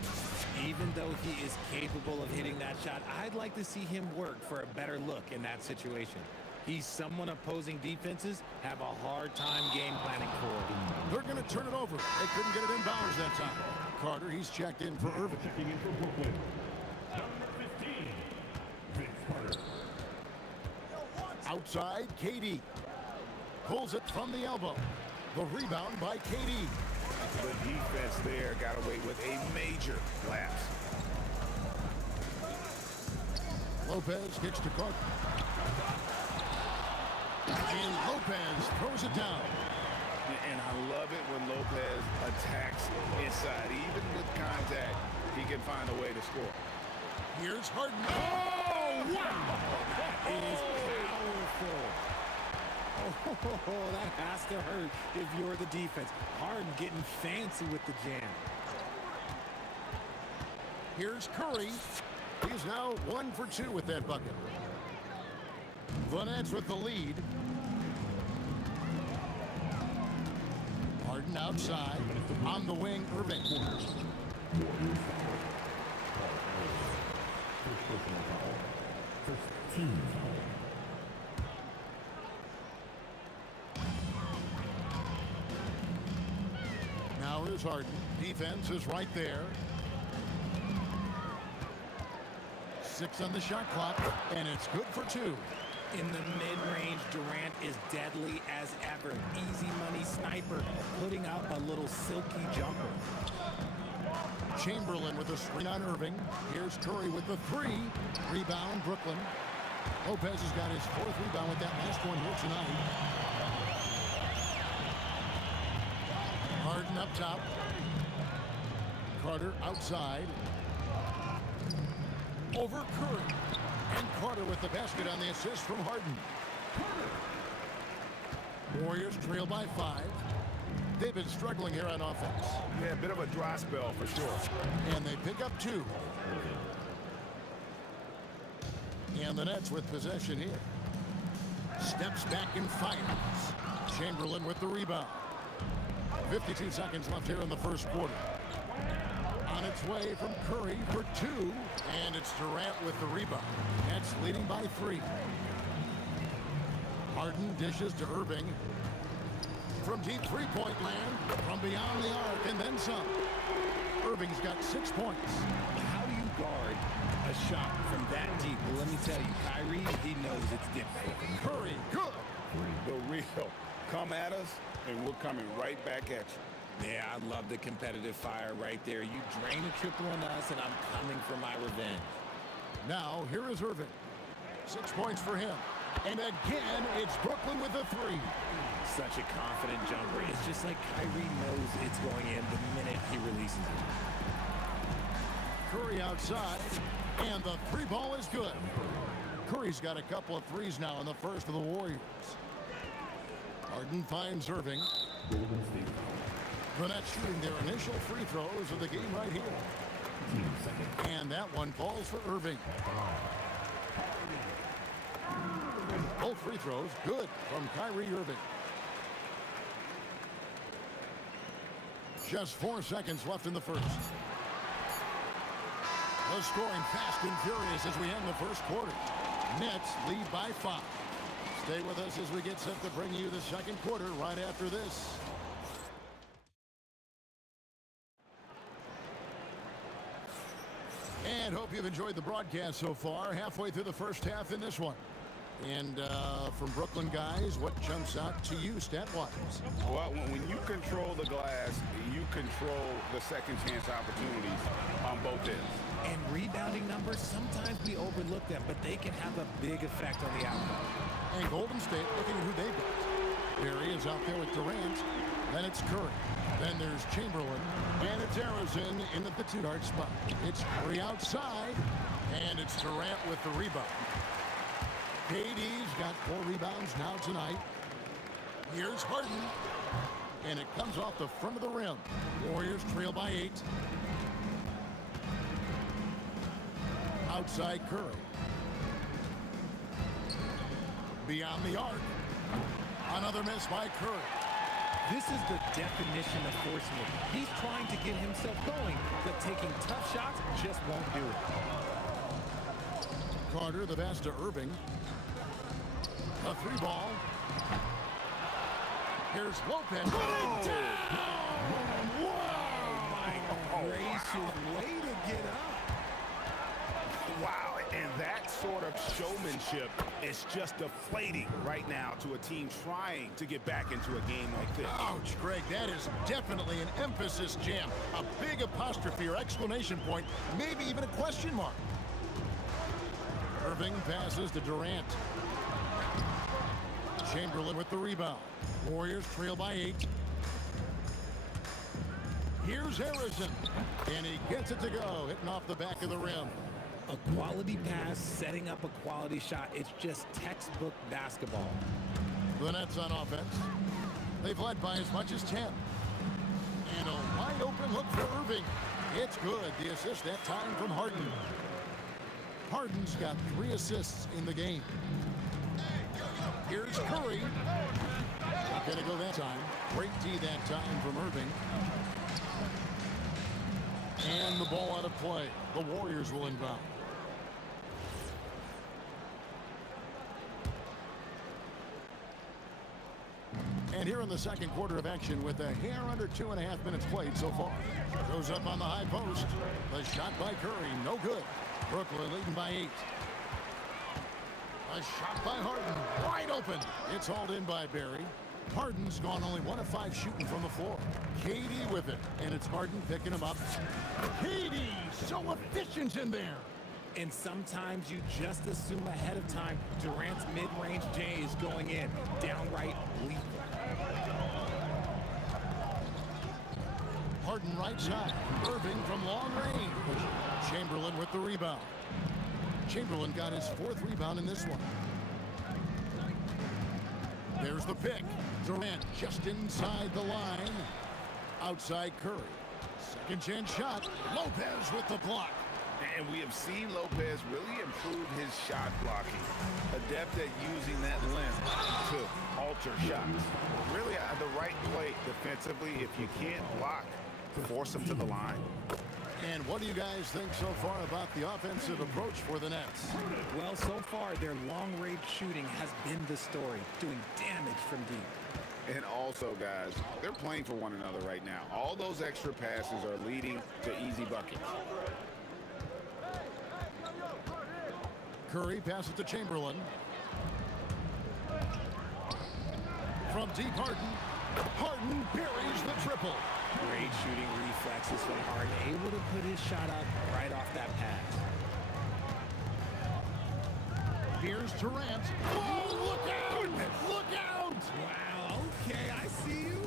Even though he is capable of hitting that shot, I'd like to see him work for a better look in that situation. He's someone opposing defenses have a hard time game planning for. They're going to turn it over. They couldn't get it in bounds that time. Carter, he's checked in for Irving. Checking in for Brooklyn, number 15, Vince Carter. Outside, KD. Pulls it from the elbow. The rebound by KD. The defense there got away with a major lapse. Lopez kicks to Carter. And Lopez throws it down. And I love it when Lopez attacks inside. Even with contact, he can find a way to score. Here's Harden. Oh, wow! That is powerful. Oh, that has to hurt if you're the defense. Harden getting fancy with the jam. Here's Curry. He's now 1 for 2 with that bucket. The Nets with the lead. Harden outside. On the wing, Irving. First team foul. Now here's Harden. Defense is right there. 6 on the shot clock, and it's good for 2. In the mid-range, Durant is deadly as ever. Easy money sniper, putting out a little silky jumper. Chamberlain with a screen on Irving. Here's Curry with the 3. Rebound, Brooklyn. Lopez has got his 4th rebound with that last one here tonight. Harden up top. Carter outside. Over Curry. And Carter with the basket on the assist from Harden. Warriors trail by 5. They've been struggling here on offense. Yeah, a bit of a dry spell for sure. And they pick up 2. And the Nets with possession here. Steps back and fires. Chamberlain with the rebound. 52 seconds left here in the first quarter. On its way from Curry for 2. And it's Durant with the rebound. Nets leading by 3. Harden dishes to Irving. From deep three-point land, from beyond the arc, and then some. Irving's got 6 points. How do you guard a shot from that deep? Well, let me tell you, Kyrie, he knows it's different. Curry, good. The real. Come at us, and we're coming right back at you. Yeah, I love the competitive fire right there. You drain a triple on us, and I'm coming for my revenge. Now, here is Irving. 6 points for him. And again, it's Brooklyn with a 3. Such a confident jumper. It's just like Kyrie knows it's going in the minute he releases it. Curry outside, and the 3 ball is good. Curry's got a couple of threes now in the first for the Warriors. Harden finds Irving. The Nets shooting their initial free throws of the game right here. And that one falls for Irving. Both free throws good from Kyrie Irving. Just 4 seconds left in the first. The scoring fast and furious as we end the first quarter. Nets lead by 5. Stay with us as we get set to bring you the second quarter right after this. And hope you've enjoyed the broadcast so far. Halfway through the first half in this one. And from Brooklyn, guys, what jumps out to you stat-wise? Well, when you control the glass, you control the second chance opportunities on both ends. And rebounding numbers, sometimes we overlook them, but they can have a big effect on the outcome. And Golden State looking at who they've got. Barry is out there with Durant. Then it's Curry. Then there's Chamberlain. And it's Harrison in the two-guard spot. It's Curry outside. And it's Durant with the rebound. KD's got 4 rebounds now tonight. Here's Harden. And it comes off the front of the rim. Warriors trail by 8. Outside Curry. Beyond the arc. Another miss by Curry. This is the definition of force move. He's trying to get himself going, but taking tough shots just won't do it. Carter, the pass to Irving. A 3-ball. Here's Lopez. Put it down! Wow! My gracious, way to get up. Wow, and that sort of showmanship is just deflating right now to a team trying to get back into a game like this. Ouch, Greg, that is definitely an emphasis jam. A big apostrophe or exclamation point, maybe even a question mark. Irving passes to Durant. Chamberlain with the rebound. Warriors trail by 8. Here's Harrison. And he gets it to go, hitting off the back of the rim. A quality pass, setting up a quality shot. It's just textbook basketball. The Nets on offense. They've led by as much as 10. And a wide open look for Irving. It's good. The assist that time from Harden. Harden's got 3 assists in the game. Here's Curry. Not gonna go that time. Great D that time from Irving. And the ball out of play. The Warriors will inbound. And here in the second quarter of action with a hair under 2.5 minutes played so far. Goes up on the high post. The shot by Curry, no good. Brooklyn leading by 8. A shot by Harden, wide open. It's hauled in by Barry. Harden's gone only 1 of 5 shooting from the floor. KD with it, and it's Harden picking him up. KD, so efficient in there. And sometimes you just assume ahead of time Durant's mid-range J is going in. Downright lethal. Harden right side. Irving from long range. Chamberlain with the rebound. Chamberlain got his 4th rebound in this one. There's the pick. Durant just inside the line. Outside Curry. Second chance shot. Lopez with the block. And we have seen Lopez really improve his shot blocking. Adept at using that length to alter shots. Really at the right play defensively. If you can't block, force him to the line. And what do you guys think so far about the offensive approach for the Nets? Well, so far, their long-range shooting has been the story, doing damage from deep. And also, guys, they're playing for one another right now. All those extra passes are leading to easy buckets. Curry passes to Chamberlain. From deep, Harden. Harden buries the triple. Great shooting reflexes from Harden, able to put his shot up right off that pass. Here's Durant. Oh, look out! Goodness. Look out! Wow, okay, I see you.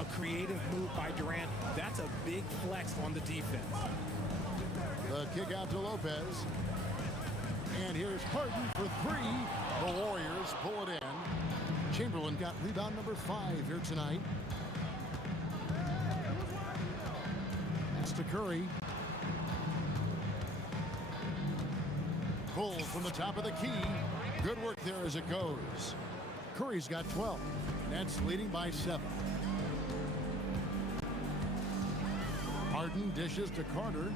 A creative move by Durant. That's a big flex on the defense. The kick out to Lopez. And here's Harden for three. The Warriors pull it in. Chamberlain got rebound number 5 here tonight. It's to Curry. Pull from the top of the key. Good work there as it goes. Curry's got 12. Nets leading by 7. Harden dishes to Carter.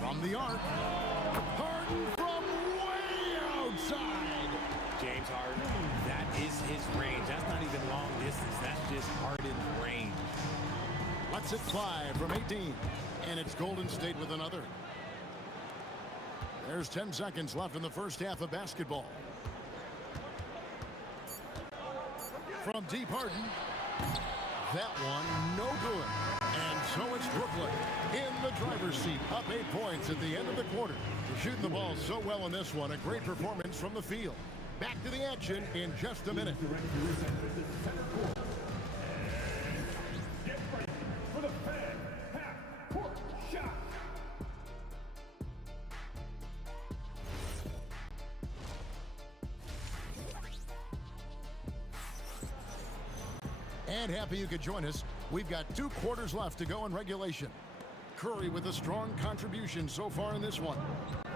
From the arc. Harden from way outside. James Harden, that is his range. That's not even long distance. That's just Harden's range. Lets it fly from 18. And it's Golden State with another. There's 10 seconds left in the first half of basketball. From deep, Harden. That one, no good. And so it's Brooklyn in the driver's seat, up 8 points at the end of the quarter. Shooting the ball so well in this one, a great performance from the field. Back to the action in just a minute. Get ready for the fan half-court shot. And happy you could join us. We've got 2 quarters left to go in regulation. Curry with a strong contribution so far in this one.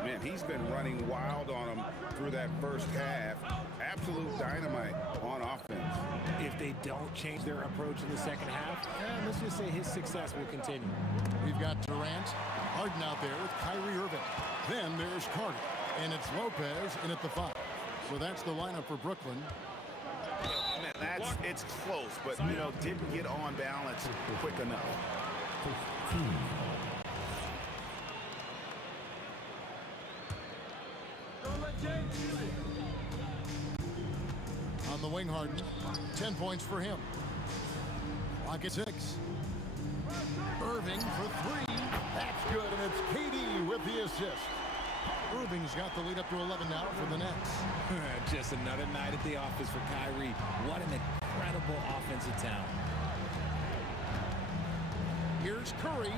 Man, he's been running wild on him through that first half. Absolute dynamite on offense. If they don't change their approach in the second half, let's just say his success will continue. We've got Durant, Harden out there with Kyrie Irving. Then there's Carter, and it's Lopez in at the 5. So that's the lineup for Brooklyn. Man, it's close, but, you know, didn't get on balance quick enough. On the wing, Harden. 10 points for him. Clock at 6. Irving for 3. That's good, and it's KD with the assist. Irving's got the lead up to 11 now for the Nets. Just another night at the office for Kyrie. What an incredible offensive talent. Here's Curry.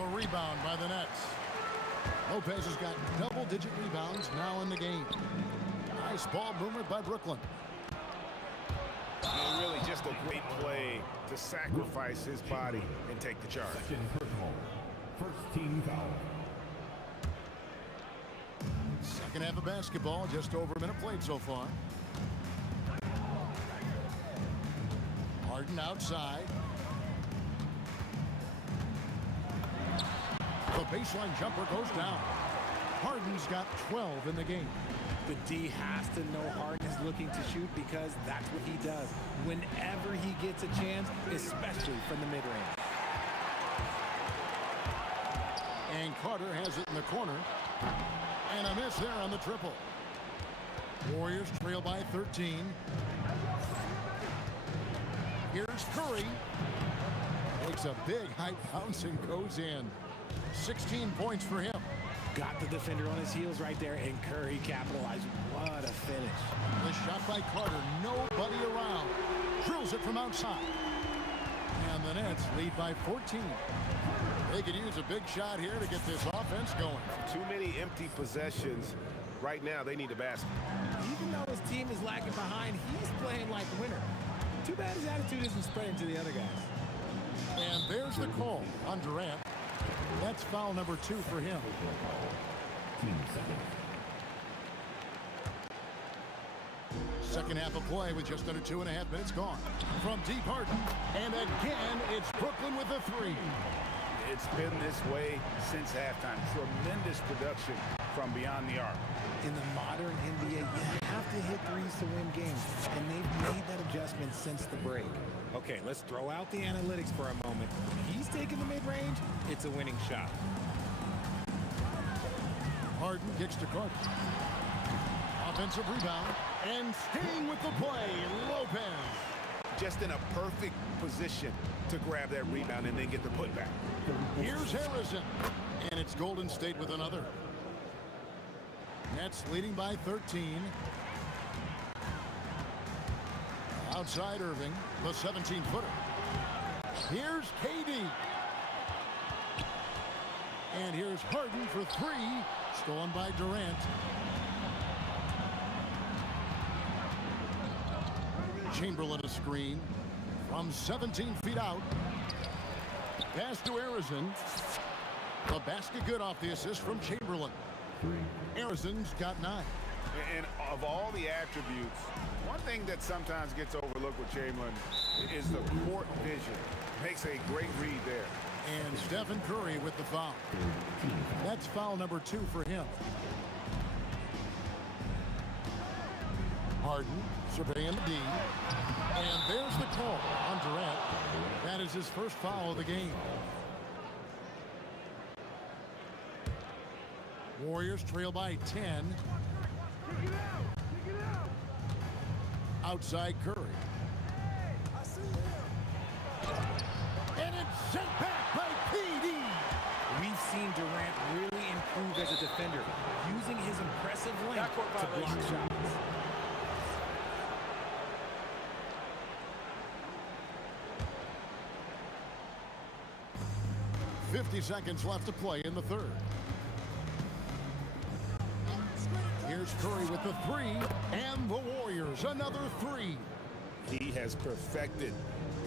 A rebound by the Nets. Lopez has got double-digit rebounds now in the game. Nice ball movement by Brooklyn. And really just a great play to sacrifice his body and take the charge. Second personal. First team foul. Second half of basketball, just over a minute played so far. Harden outside. The baseline jumper goes down. Harden's got 12 in the game. The D has to know Harden is looking to shoot because that's what he does. Whenever he gets a chance, especially from the mid-range. And Carter has it in the corner. And a miss there on the triple. Warriors trail by 13. Here's Curry. Takes a big high bounce and goes in. 16 points for him. Got the defender on his heels right there, and Curry capitalized. What a finish. The shot by Carter. Nobody around. Drills it from outside. And the Nets lead by 14. They could use a big shot here to get this offense going. Too many empty possessions. Right now, they need a basket. Even though his team is lagging behind, he's playing like a winner. Too bad his attitude isn't spreading to the other guys. And there's the call on Durant. That's foul number 2 for him. Second half of play with just under 2.5 minutes gone. From deep, Harden. And again, it's Brooklyn with a 3. It's been this way since halftime. Tremendous production from beyond the arc. In the modern NBA, you have to hit threes to win games, and they've made that adjustment since the break. Okay, let's throw out the analytics for a moment. He's taking the mid-range, it's a winning shot. Harden kicks to Carter. Offensive rebound, and staying with the play, Lopez. Just in a perfect position to grab that rebound and then get the putback. Here's Harrison, and it's Golden State with another. Nets leading by 13. Outside Irving, the 17-footer. Here's KD. And here's Harden for three. Stolen by Durant. Chamberlain a screen from 17 feet out. Pass to Arizon. The basket good off the assist from Chamberlain. Arizon's got 9. And of all the attributes, one thing that sometimes gets overlooked with Chamberlain is the court vision. Makes a great read there. And Stephen Curry with the foul. That's foul number 2 for him. Harden surveying the D. And there's the call on Durant. That is his first foul of the game. Warriors trail by 10. Outside Curry. And it's sent back by PD. We've seen Durant really improve as a defender, using his impressive length to block shots. .50 seconds left to play in the third. Here's Curry with the three, and the Warriors another 3. He has perfected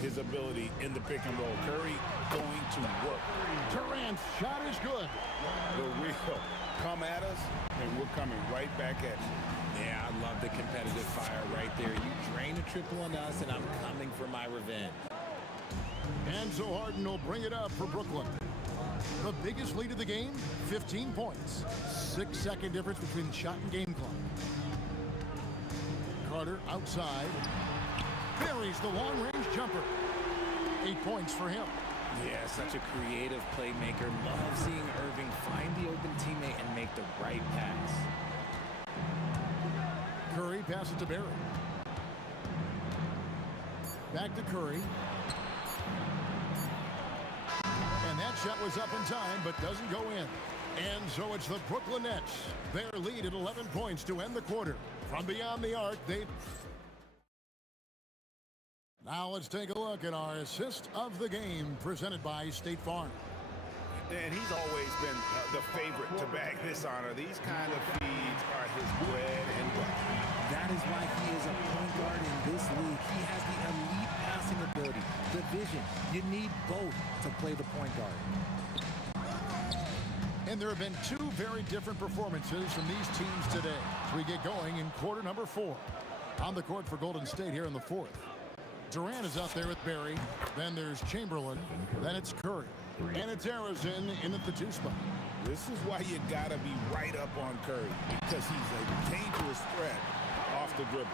his ability in the pick and roll. Curry going to work. Durant's shot is good. The real come at us, and we're coming right back at you. Yeah, I love the competitive fire right there. You drain a triple on us, and I'm coming for my revenge. And so Harden will bring it up for Brooklyn. The biggest lead of the game, 15 points. 6-second difference between the shot and game clock. Carter outside. Buries the long-range jumper. 8 points for him. Yeah, such a creative playmaker. Love seeing Irving find the open teammate and make the right pass. Curry passes to Barry. Back to Curry. And that shot was up in time, but doesn't go in. And so it's the Brooklyn Nets. Their lead at 11 points to end the quarter. From beyond the arc, they... Now let's take a look at our assist of the game, presented by State Farm. And he's always been the favorite to bag this honor. These kind of feeds are his bread and butter. That is why he is a point guard in this league. He has the elite passing ability, the vision. You need both to play the point guard. And there have been 2 very different performances from these teams today as we get going in quarter number 4. On the court for Golden State here in the 4th. Durant is out there with Barry. Then there's Chamberlain. Then it's Curry. And it's Arizon in at the 2 spot. This is why you gotta be right up on Curry, because he's a dangerous threat off the dribble.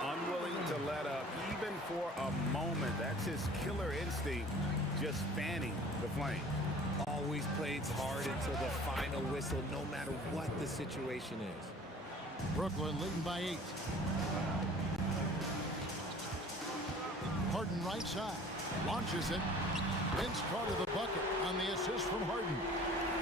Unwilling to let up even for a moment. That's his killer instinct, just fanning the flame. Always plays hard until the final whistle, no matter what the situation is. Brooklyn leading by 8. Harden right side. Launches it. Vince Carter the bucket on the assist from Harden.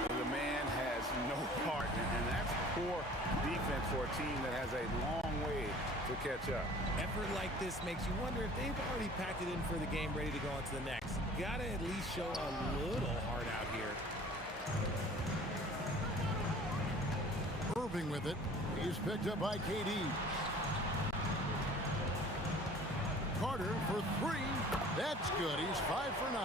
The man has no heart, and that's poor defense for a team that has a long way to catch up. Effort like this makes you wonder if they've already packed it in for the game, ready to go on to the next. Gotta at least show a little heart out here. Irving with it. He's picked up by KD. Carter for 3. That's good. He's 5 for 9.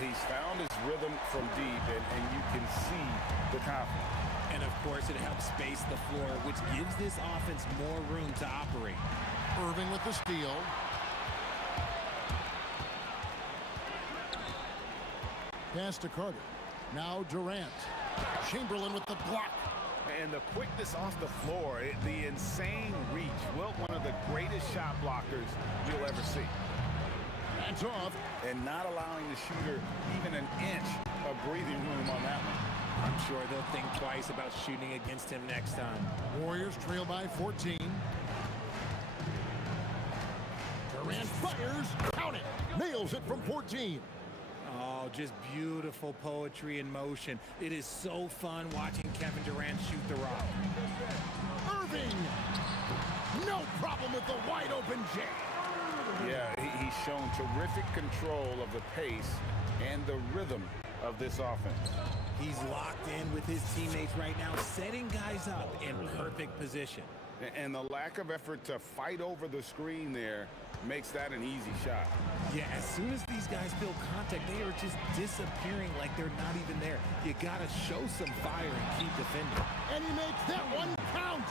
He's found his rhythm from deep, and you can see the confidence. And of course, it helps space the floor, which gives this offense more room to operate. Irving with the steal. Pass to Carter. Now Durant. Chamberlain with the block. And the quickness off the floor, the insane reach. Wilt, one of the greatest shot blockers you'll ever see. That's off. And not allowing the shooter even an inch of breathing room on that one. I'm sure they'll think twice about shooting against him next time. Warriors trail by 14. Durant fires. Count it. Nails it from 14. Oh, just beautiful poetry in motion. It is so fun watching Kevin Durant shoot the rock. Irving! No problem with the wide open jam. Yeah, he's shown terrific control of the pace and the rhythm of this offense. He's locked in with his teammates right now, setting guys up in perfect position. And the lack of effort to fight over the screen there makes that an easy shot. Yeah, as soon as these guys feel contact, they are just disappearing like they're not even there. You got to show some fire and keep defending. And he makes that one count.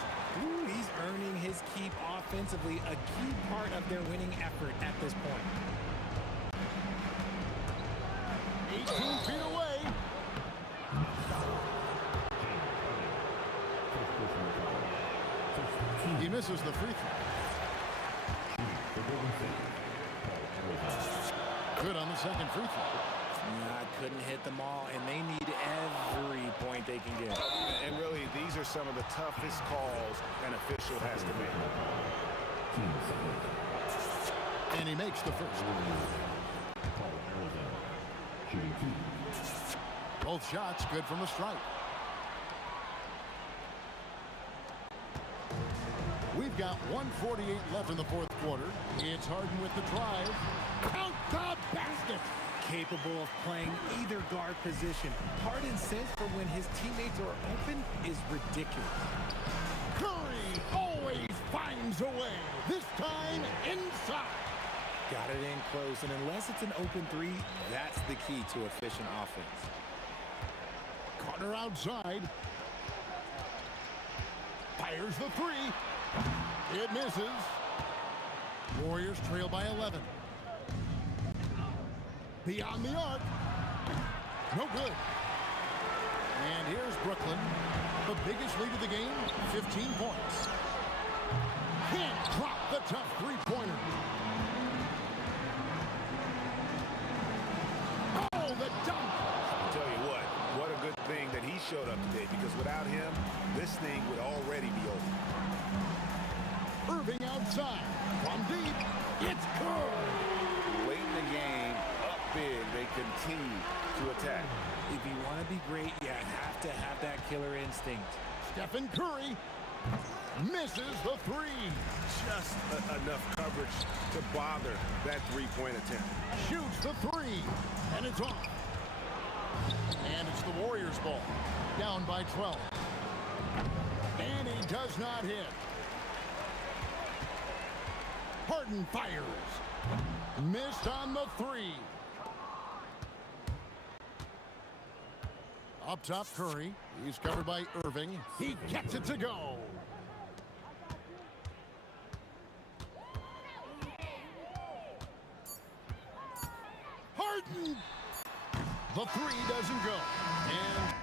Ooh, he's earning his keep offensively, a key part of their winning effort at this point. 18 feet away. He misses the free throw. Good on the second free throw. Couldn't hit them all, and they need every point they can get. And really, these are some of the toughest calls an official has to make. And he makes the first. Both shots good from the stripe. We've got 1:48 left in the fourth quarter. It's Harden with the drive. Count the basket. Capable of playing either guard position. Harden's sense for when his teammates are open is ridiculous. Curry always finds a way. This time inside. Got it in close, and unless it's an open three, that's the key to efficient offense. Carter outside. Fires the three. It misses. Warriors trail by 11. Beyond the arc. No good. And here's Brooklyn. The biggest lead of the game, 15 points. Can't drop the tough three-pointer. Oh, the dunk. I'll tell you what a good thing that he showed up today, because without him, this thing would already be over. Irving outside. From deep. It's good. Late in the game, up big, they continue to attack. If you want to be great, you have to have that killer instinct. Stephen Curry misses the three. Just enough coverage to bother that three-point attempt. Shoots the three, and it's off. And it's the Warriors' ball, down by 12. And he does not hit. Harden fires. Missed on the three. Up top, Curry. He's covered by Irving. He gets it to go. Harden. The three doesn't go. And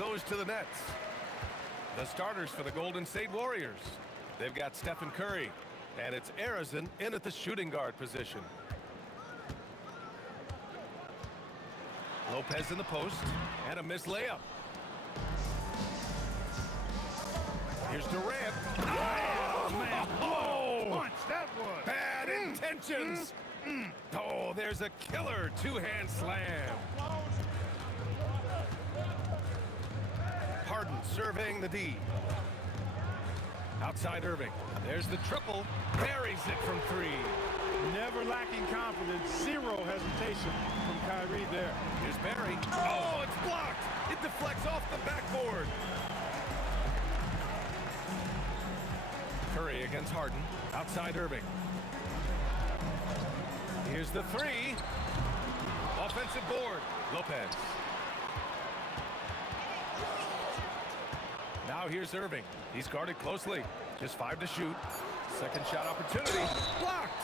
goes to the nets. The starters for the Golden State Warriors. They've got Stephen Curry, and it's Arizin in at the shooting guard position. Lopez in the post, and a missed layup. Here's Durant. Oh, man. Oh, Punch, that was. bad intentions. Oh, there's a killer two-hand slam. Harden serving the D. Outside Irving. There's the triple. Buries it from three. Never lacking confidence. Zero hesitation from Kyrie there. Here's Barry. Oh, it's blocked. It deflects off the backboard. Curry against Harden. Outside Irving. Here's the three. Offensive board. Lopez. Now here's Irving. He's guarded closely. Just 5 to shoot. Second shot opportunity. Blocked.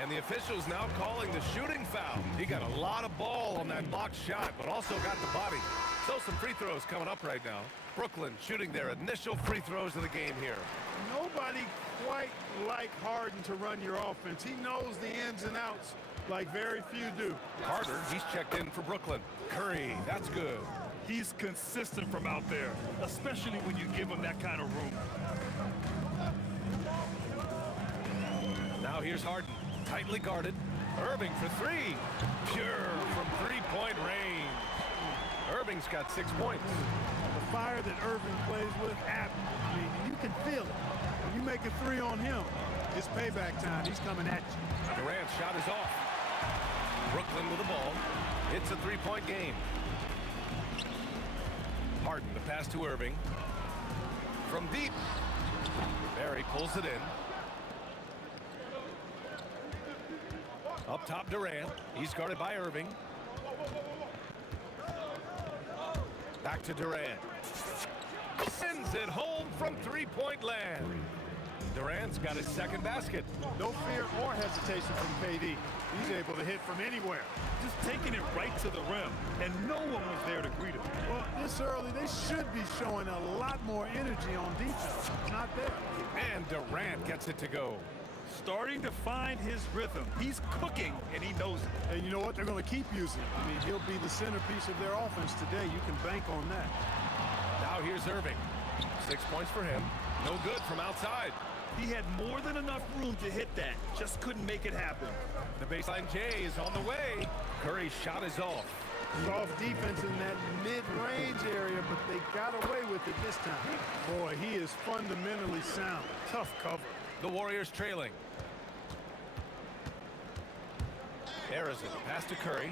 And the officials now calling the shooting foul. He got a lot of ball on that blocked shot, but also got the body. So some free throws coming up right now. Brooklyn shooting their initial free throws of the game here. Nobody quite like Harden to run your offense. He knows the ins and outs like very few do. Carter, he's checked in for Brooklyn. Curry, that's good. He's consistent from out there, especially when you give him that kind of room. Now here's Harden, tightly guarded. Irving for three. Pure from three-point range. Irving's got 6 points. The fire that Irving plays with, I mean, you can feel it. When you make a three on him, it's payback time. He's coming at you. Durant's shot is off. Brooklyn with the ball. It's a three-point game. Harden, the pass to Irving. From deep. Barry pulls it in. Up top, Durant. He's guarded by Irving. Back to Durant. Sends it home from three-point land. Durant's got his second basket. No fear or hesitation from KD. He's able to hit from anywhere. Just taking it right to the rim, and no one was there to greet him. Well, this early, they should be showing a lot more energy on defense. Not there. And Durant gets it to go. Starting to find his rhythm. He's cooking, and he knows it. And you know what? They're going to keep using it. I mean, he'll be the centerpiece of their offense today. You can bank on that. Now here's Irving. 6 points for him. No good from outside. He had more than enough room to hit that. Just couldn't make it happen. The baseline J is on the way. Curry's shot is off. Soft defense in that mid-range area, but they got away with it this time. Boy, he is fundamentally sound. Tough cover. The Warriors trailing. Arizin, pass to Curry.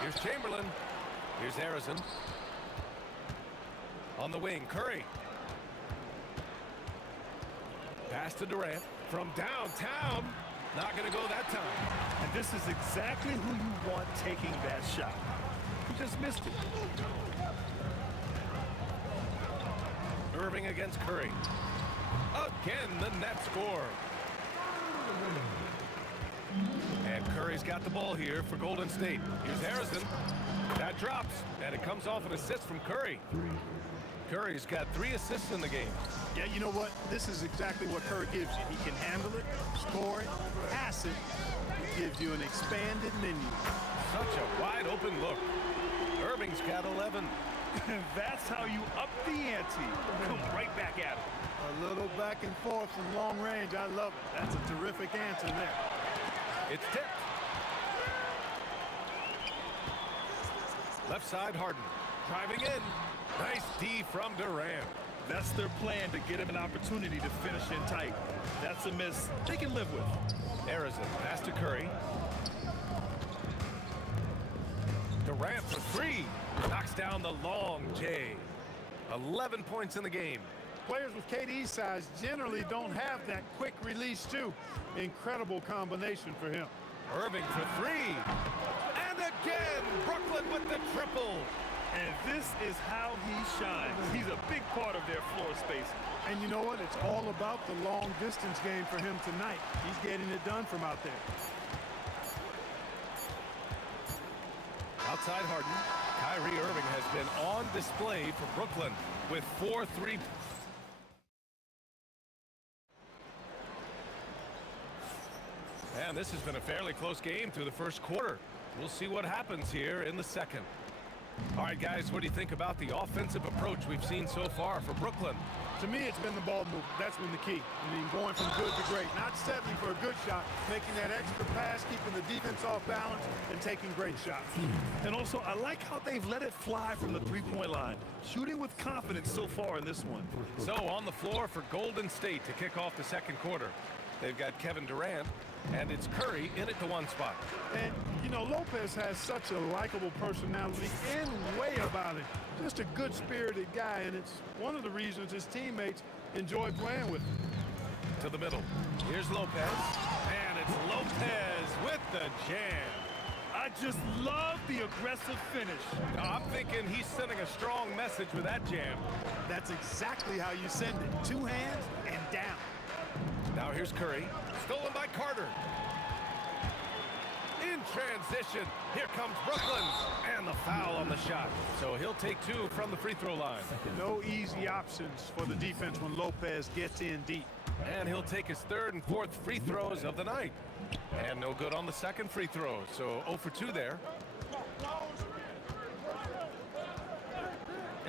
Here's Chamberlain. Here's Arizin. On the wing, Curry. Pass to Durant from downtown. Not going to go that time. And this is exactly who you want taking that shot. He just missed it. Irving against Curry. Again, the net score. And Curry's got the ball here for Golden State. Here's Harrison. That drops, and it comes off an assist from Curry. Curry's got 3 assists in the game. Yeah, you know what? This is exactly what Curry gives you. He can handle it, score it, pass it. He gives you an expanded menu. Such a wide open look. Irving's got 11. That's how you up the ante. Come right back at him. A little back and forth from long range. I love it. That's a terrific answer there. It's tipped. Left side, Harden. Driving in. Nice D from Durant. That's their plan to get him an opportunity to finish in tight. That's a miss they can live with. Arizin, pass to Curry. Durant for 3. Knocks down the long J. 11 points in the game. Players with KD's size generally don't have that quick release too. Incredible combination for him. Irving for 3. And again, Brooklyn with the triple. And this is how he shines. He's a big part of their floor space. And you know what? It's all about the long distance game for him tonight. He's getting it done from out there. Outside Harden. Kyrie Irving has been on display for Brooklyn with 4 3. And this has been a fairly close game through the first quarter. We'll see what happens here in the second. All right, guys, what do you think about the offensive approach we've seen so far for Brooklyn? To me, it's been the ball movement. That's been the key. I mean, going from good to great. Not settling for a good shot, making that extra pass, keeping the defense off balance, and taking great shots. And also, I like how they've let it fly from the three-point line. Shooting with confidence so far in this one. So on the floor for Golden State to kick off the second quarter. They've got Kevin Durant, and it's Curry in at the 1 spot. And, you know, Lopez has such a likable personality and way about him. Just a good-spirited guy, and it's one of the reasons his teammates enjoy playing with him. To the middle. Here's Lopez, and it's Lopez with the jam. I just love the aggressive finish. I'm thinking he's sending a strong message with that jam. That's exactly how you send it. 2 hands and down. Now here's Curry, stolen by Carter. In transition, here comes Brooklyn, and the foul on the shot. So he'll take 2 from the free throw line. No easy options for the defense when Lopez gets in deep. And he'll take his 3rd and 4th free throws of the night. And no good on the 2nd free throw, so 0 for 2 there.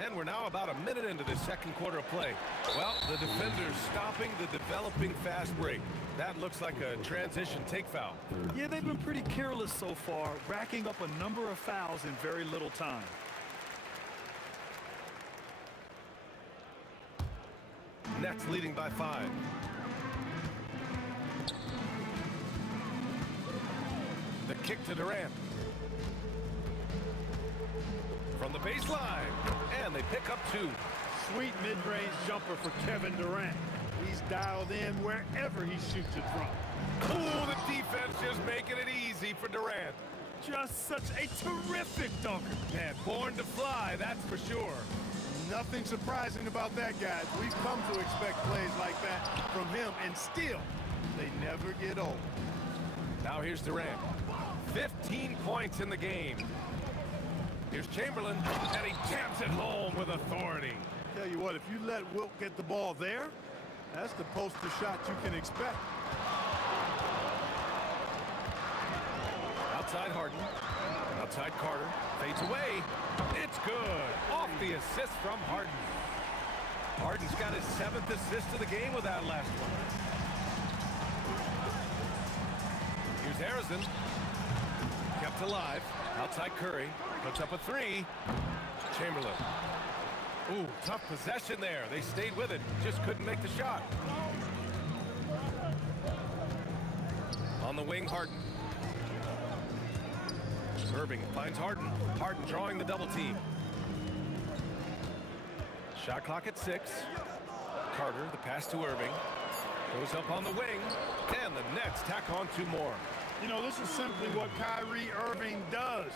And we're now about a minute into the second quarter of play. Well, the defender's stopping the developing fast break. That looks like a transition take foul. Yeah, they've been pretty careless so far, racking up a number of fouls in very little time. Nets leading by 5. The kick to Durant. From the baseline, and they pick up 2. Sweet mid-range jumper for Kevin Durant. He's dialed in wherever he shoots it from. Oh, the defense just making it easy for Durant. Just such a terrific dunker. Man, born to fly, that's for sure. Nothing surprising about that, guys. We've come to expect plays like that from him, and still, they never get old. Now here's Durant. 15 points in the game. Here's Chamberlain, and he jams it home with authority. Tell you what, if you let Wilt get the ball there, that's the poster shot you can expect. Outside Harden. Outside Carter. Fades away. It's good. Off the assist from Harden. Harden's got his 7th assist of the game with that last one. Here's Harrison. Kept alive. Outside Curry. Puts up a 3. Chamberlain. Ooh, tough possession there. They stayed with it. Just couldn't make the shot. On the wing, Harden. Irving finds Harden. Harden drawing the double team. Shot clock at 6. Carter, the pass to Irving. Goes up on the wing. And the Nets tack on 2 more. You know, this is simply what Kyrie Irving does.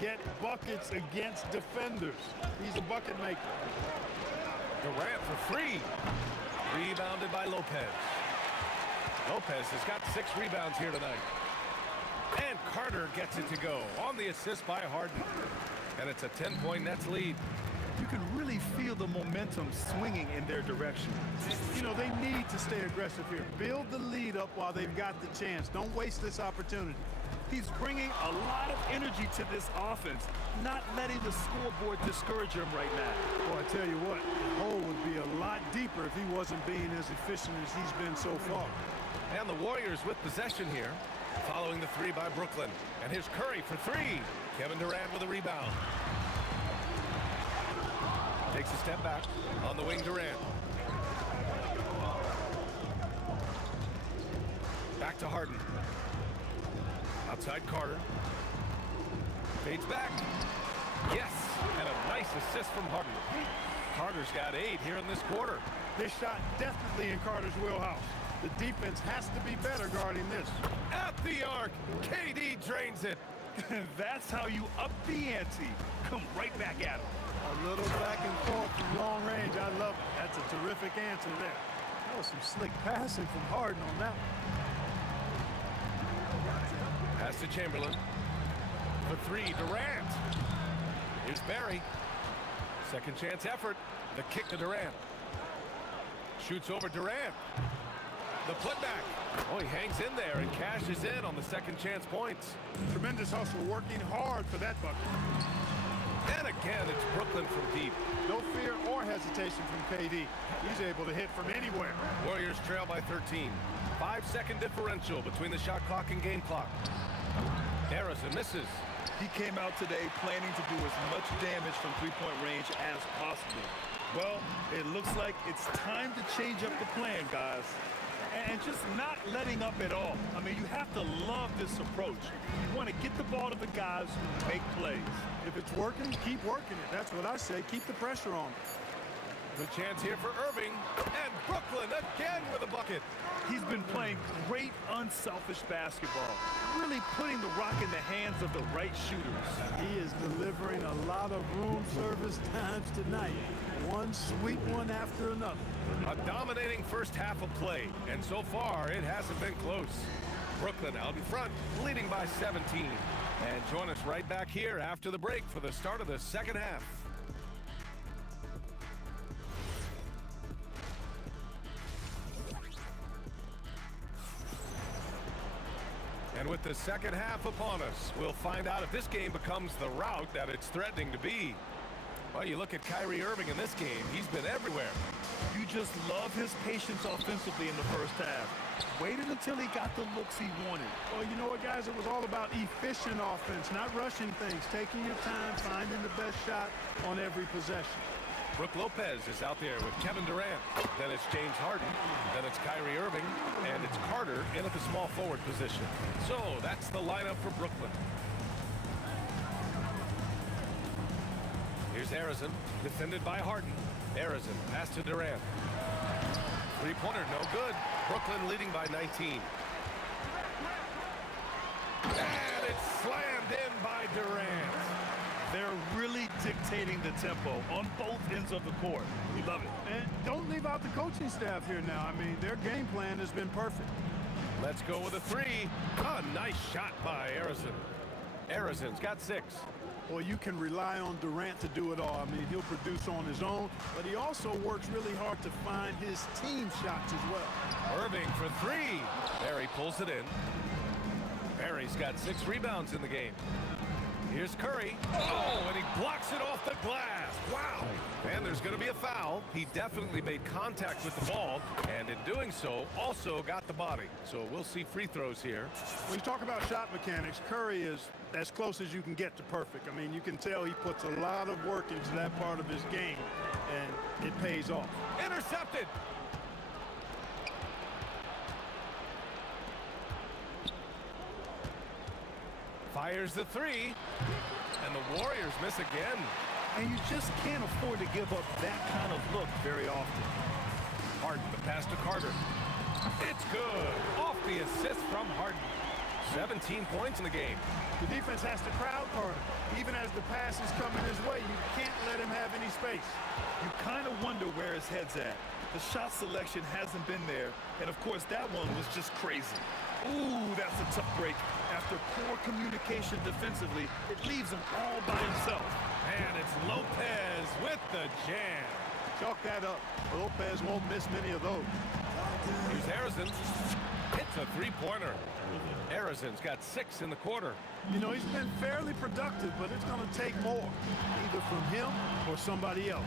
Get buckets against defenders. He's a bucket maker. Durant for 3. Rebounded by Lopez. Lopez has got 6 rebounds here tonight. And Carter gets it to go on the assist by Harden. And it's a 10-point Nets lead. You can really feel the momentum swinging in their direction. You know, they need to stay aggressive here. Build the lead up while they've got the chance. Don't waste this opportunity. He's bringing a lot of energy to this offense, not letting the scoreboard discourage him right now. Well, I tell you what, the hole would be a lot deeper if he wasn't being as efficient as he's been so far. And the Warriors with possession here, following the 3 by Brooklyn. And here's Curry for 3. Kevin Durant with a rebound. Takes a step back. On the wing, Durant. Back to Harden. Outside Carter. Fades back. Yes, and a nice assist from Harden. Carter's got 8 here in this quarter. This shot definitely in Carter's wheelhouse. The defense has to be better guarding this. At the arc, KD drains it. That's how you up the ante. Come right back at him. A little back and forth from long range. I love it. That's a terrific answer there. That was some slick passing from Harden on that one. Pass to Chamberlain. For 3, Durant. Here's Barry. Second chance effort. The kick to Durant. Shoots over Durant. The putback. Oh, he hangs in there and cashes in on the second chance points. Tremendous hustle, working hard for that bucket. And again, it's Brooklyn from deep. No fear or hesitation from KD. He's able to hit from anywhere. Warriors trail by 13. 5-second differential between the shot clock and game clock. Harrison misses. He came out today planning to do as much damage from three-point range as possible. Well, it looks like it's time to change up the plan, guys. And just not letting up at all. I mean, you have to love this approach. You want to get the ball to the guys who make plays. If it's working, keep working it. That's what I say. Keep the pressure on. Good chance here for Irving. And Brooklyn again with a bucket. He's been playing great, unselfish basketball. Really putting the rock in the hands of the right shooters. He is delivering a lot of room service times tonight. One sweet one after another. A dominating first half of play. And so far, it hasn't been close. Brooklyn out in front, leading by 17. And join us right back here after the break for the start of the second half. And with the second half upon us, we'll find out if this game becomes the rout that it's threatening to be. Well, you look at Kyrie Irving in this game, he's been everywhere. You just love his patience offensively in the first half. Waited until he got the looks he wanted. Well, you know what, guys? It was all about efficient offense, not rushing things, taking your time, finding the best shot on every possession. Brook Lopez is out there with Kevin Durant. Then it's James Harden. Then it's Kyrie Irving. And it's Carter in at the small forward position. So that's the lineup for Brooklyn. Here's Harrison, defended by Harden. Harrison, pass to Durant. Three-pointer, no good. Brooklyn leading by 19. And it's slammed in by Durant. They're really dictating the tempo on both ends of the court. We love it. And don't leave out the coaching staff here now. I mean, their game plan has been perfect. Let's go with a three. A nice shot by Harrison. Harrison's got 6. Well, you can rely on Durant to do it all. I mean, he'll produce on his own, but he also works really hard to find his team shots as well. Irving for 3. Barry pulls it in. Barry's got 6 rebounds in the game. Here's Curry. Oh, and he blocks it off the glass. Wow. And there's going to be a foul. He definitely made contact with the ball, and in doing so, also got the body. So we'll see free throws here. When you talk about shot mechanics, Curry is as close as you can get to perfect. I mean, you can tell he puts a lot of work into that part of his game, and it pays off. Intercepted. Fires the 3, and the Warriors miss again. And you just can't afford to give up that kind of look very often. Harden, the pass to Carter. It's good. Off the assist from Harden. 17 points in the game. The defense has to crowd Carter. Even as the pass is coming his way, you can't let him have any space. You kind of wonder where his head's at. The shot selection hasn't been there, and of course that one was just crazy. Ooh, that's a tough break. After poor communication defensively, it leaves him all by himself. And it's Lopez with the jam. Chalk that up. Lopez won't miss many of those. Here's Harrison. Hits a three-pointer. Harrison's got 6 in the quarter. You know, he's been fairly productive, but it's going to take more, either from him or somebody else.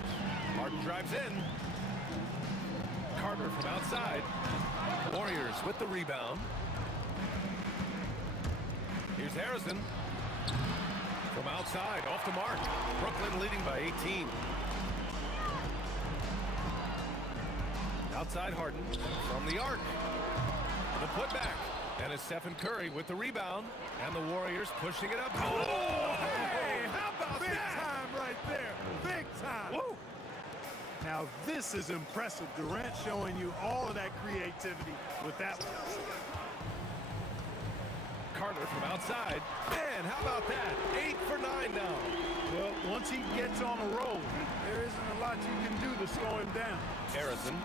Harden drives in. Carter from outside. Warriors with the rebound. Here's Harrison. From outside, off the mark. Brooklyn leading by 18. Outside Harden from the arc. The putback. And it's Stephen Curry with the rebound. And the Warriors pushing it up. Oh, hey, how about Big that? time right there. Big time. Woo. Now, this is impressive. Durant showing you all of that creativity with that one. Carter from outside. Man, how about that? 8 for 9 now. Well, once he gets on a roll, there isn't a lot you can do to slow him down. Harrison.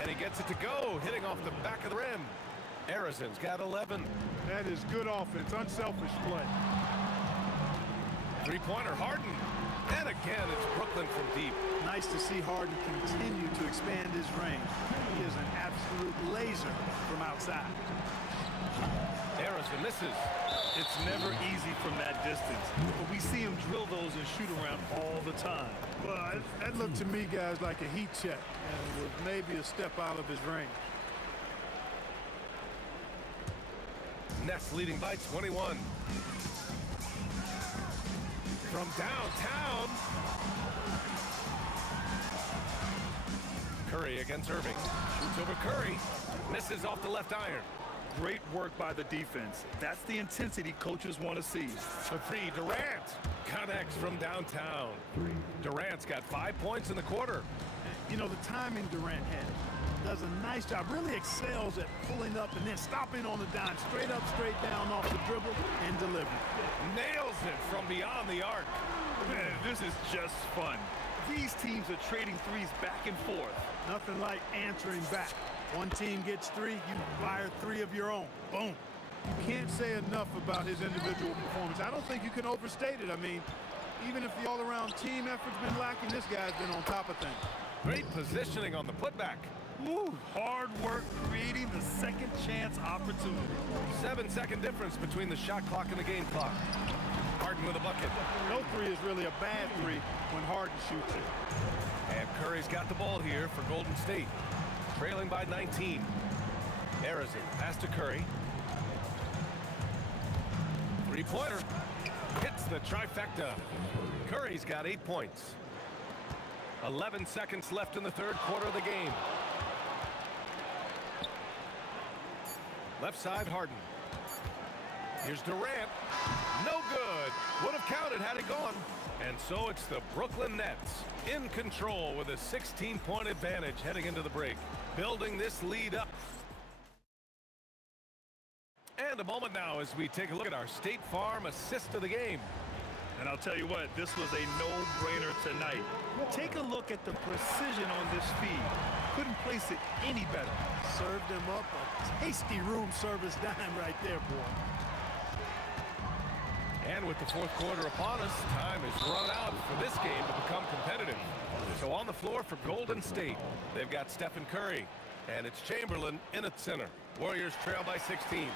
And he gets it to go, hitting off the back of the rim. Harrison's got 11. That is good offense, unselfish play. Three-pointer, Harden. And again, it's Brooklyn from deep. Nice to see Harden continue to expand his range. He is an absolute laser from outside. Harrison misses. It's never easy from that distance, but we see him drill those and shoot around all the time. Well, that looked to me, guys, like a heat check, and was maybe a step out of his range. Nets leading by 21. From downtown. Curry against Irving. Shoots over Curry. Misses off the left iron. Great work by the defense. That's the intensity coaches want to see. For three, Durant connects from downtown. Durant's got 5 points in the quarter. You know, the timing Durant has does a nice job, really excels at pulling up and then stopping on the dime, straight up, straight down off the dribble and delivery. Nails it from beyond the arc. Man, this is just fun. These teams are trading threes back and forth. Nothing like answering back. One team gets three, you fire three of your own. Boom. You can't say enough about his individual performance. I don't think you can overstate it. I mean, even if the all-around team effort's been lacking, this guy's been on top of things. Great positioning on the putback. Woo, hard work creating the second chance opportunity. 7-second difference between the shot clock and the game clock. Harden with a bucket. No three is really a bad three when Harden shoots it. And Curry's got the ball here for Golden State. Trailing by 19. Harrison pass to Curry. Three-pointer. Hits the trifecta. Curry's got 8 points. 11 seconds left in the third quarter of the game. Left side, Harden. Here's Durant. No good. Would have counted had it gone. And so it's the Brooklyn Nets in control with a 16-point advantage heading into the break. Building this lead up. And a moment now as we take a look at our State Farm assist of the game. And I'll tell you what, this was a no-brainer tonight. Take a look at the precision on this feed. Couldn't place it any better. Served him up a tasty room service dime right there, boy. And with the fourth quarter upon us, time is run out for this game to become competitive. So on the floor for Golden State, they've got Stephen Curry, and it's Chamberlain in at center. Warriors trail by 16.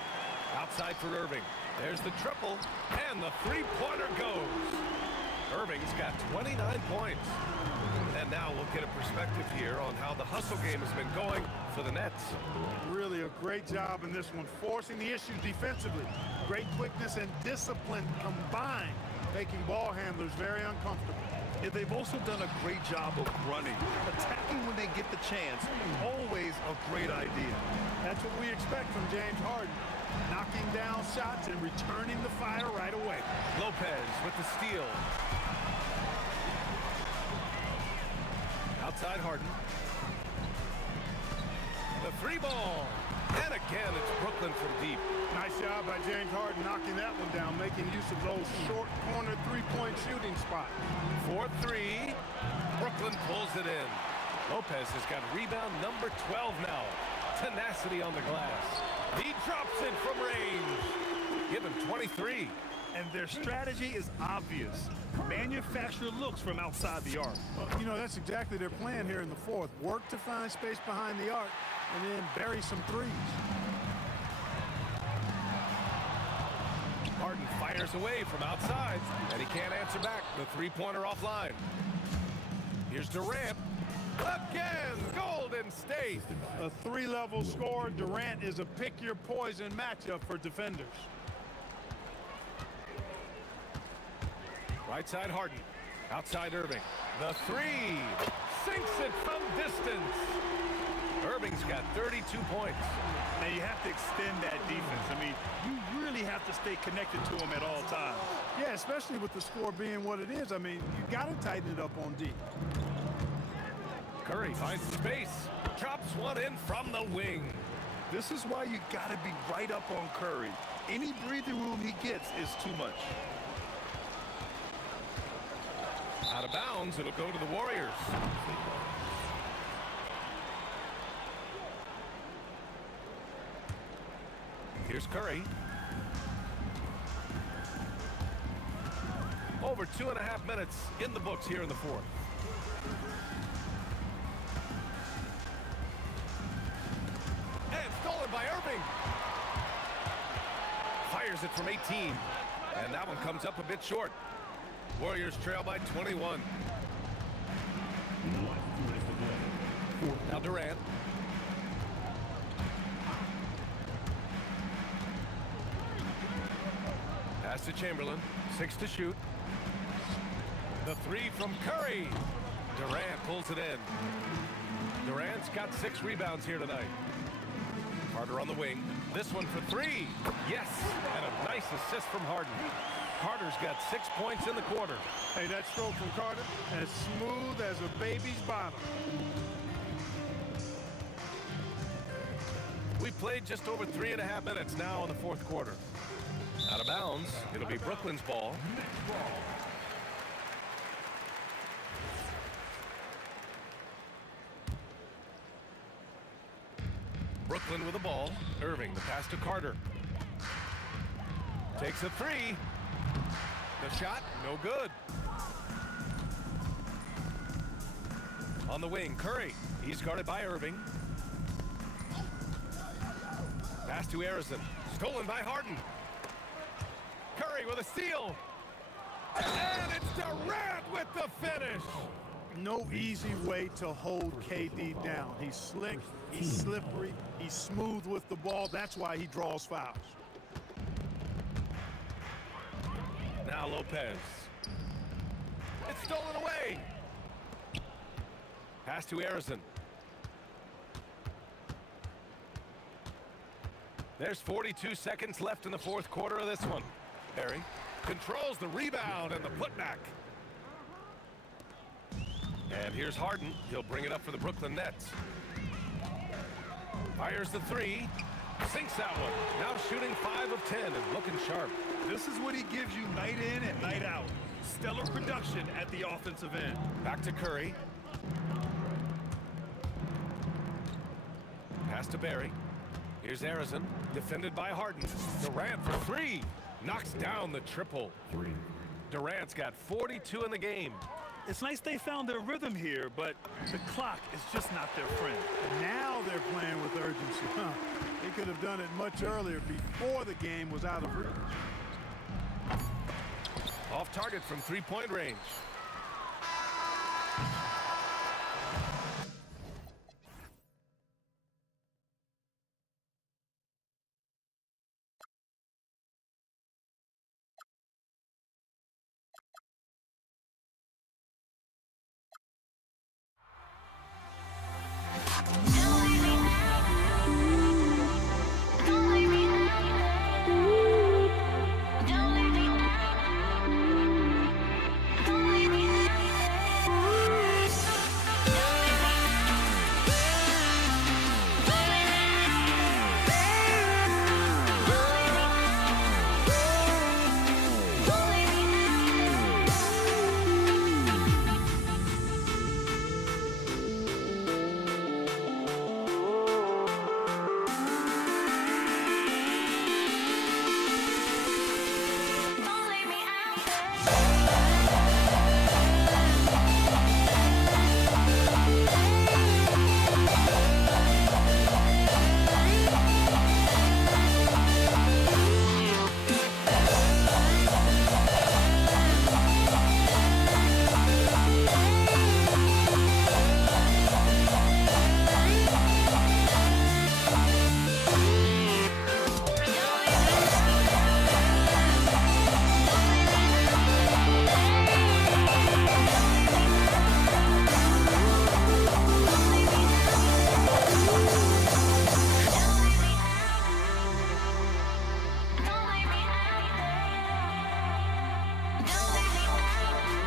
Outside for Irving. There's the triple, and the three-pointer goes. Irving's got 29 points. And now we'll get a perspective here on how the hustle game has been going for the Nets. Really a great job in this one, forcing the issues defensively. Great quickness and discipline combined, making ball handlers very uncomfortable. Yeah, they've also done a great job of running. Attacking when they get the chance, always a great idea. That's what we expect from James Harden. Knocking down shots and returning the fire right away. Lopez with the steal. Outside Harden. The three ball. And again, it's Brooklyn from deep. Nice job by James Harden knocking that one down, making use of those short corner three-point shooting spots. 4-3. Brooklyn pulls it in. Lopez has got rebound number 12 now. Tenacity on the glass. He drops it from range. Give him 23. And their strategy is obvious. Manufacture looks from outside the arc. Well, you know, that's exactly their plan here in the fourth. Work to find space behind the arc and then bury some threes. Harden fires away from outside, and he can't answer back. The three-pointer offline. Here's Durant. Again, Golden State. A three-level score. Durant is a pick-your-poison matchup for defenders. Right side Harden. Outside Irving. The three. Sinks it from distance. Irving's got 32 points. Now you have to extend that defense. I mean, you really have to stay connected to him at all times. Yeah, especially with the score being what it is. I mean, you got to tighten it up on D. Curry finds space. Drops one in from the wing. This is why you got to be right up on Curry. Any breathing room he gets is too much. Out of bounds, it'll go to the Warriors. Here's Curry. Over 2.5 minutes in the books here in the fourth. And stolen by Irving. Fires it from 18. And that one comes up a bit short. Warriors trail by 21. Now Durant. Pass to Chamberlain. 6 to shoot. The 3 from Curry. Durant pulls it in. Durant's got 6 rebounds here tonight. Carter on the wing. This one for 3. Yes, and a nice assist from Harden. Carter's got 6 points in the quarter. Hey, that stroke from Carter, as smooth as a baby's bottom. We played just over 3.5 minutes now in the fourth quarter. Out of bounds, it'll be Brooklyn's ball. Brooklyn with the ball. Irving, the pass to Carter. Takes a 3. The shot, no good. On the wing, Curry. He's guarded by Irving. Pass to Harrison. Stolen by Harden. Curry with a steal. And it's Durant with the finish. No easy way to hold KD down. He's slick, he's slippery, he's smooth with the ball. That's why he draws fouls. Now Lopez. It's stolen away. Pass to Harrison. There's 42 seconds left in the fourth quarter of this one. Barry controls the rebound and the putback. And here's Harden. He'll bring it up for the Brooklyn Nets. Fires the 3. Sinks that one. Now shooting 5 of 10 and looking sharp. This is what he gives you night in and night out. Stellar production at the offensive end. Back to Curry. Pass to Barry. Here's Harrison, defended by Harden. Durant for 3. Knocks down the triple. Durant's got 42 in the game. It's nice they found their rhythm here, but the clock is just not their friend. Now they're playing with urgency. They could have done it much earlier, before the game was out of reach. Off target from 3-point range.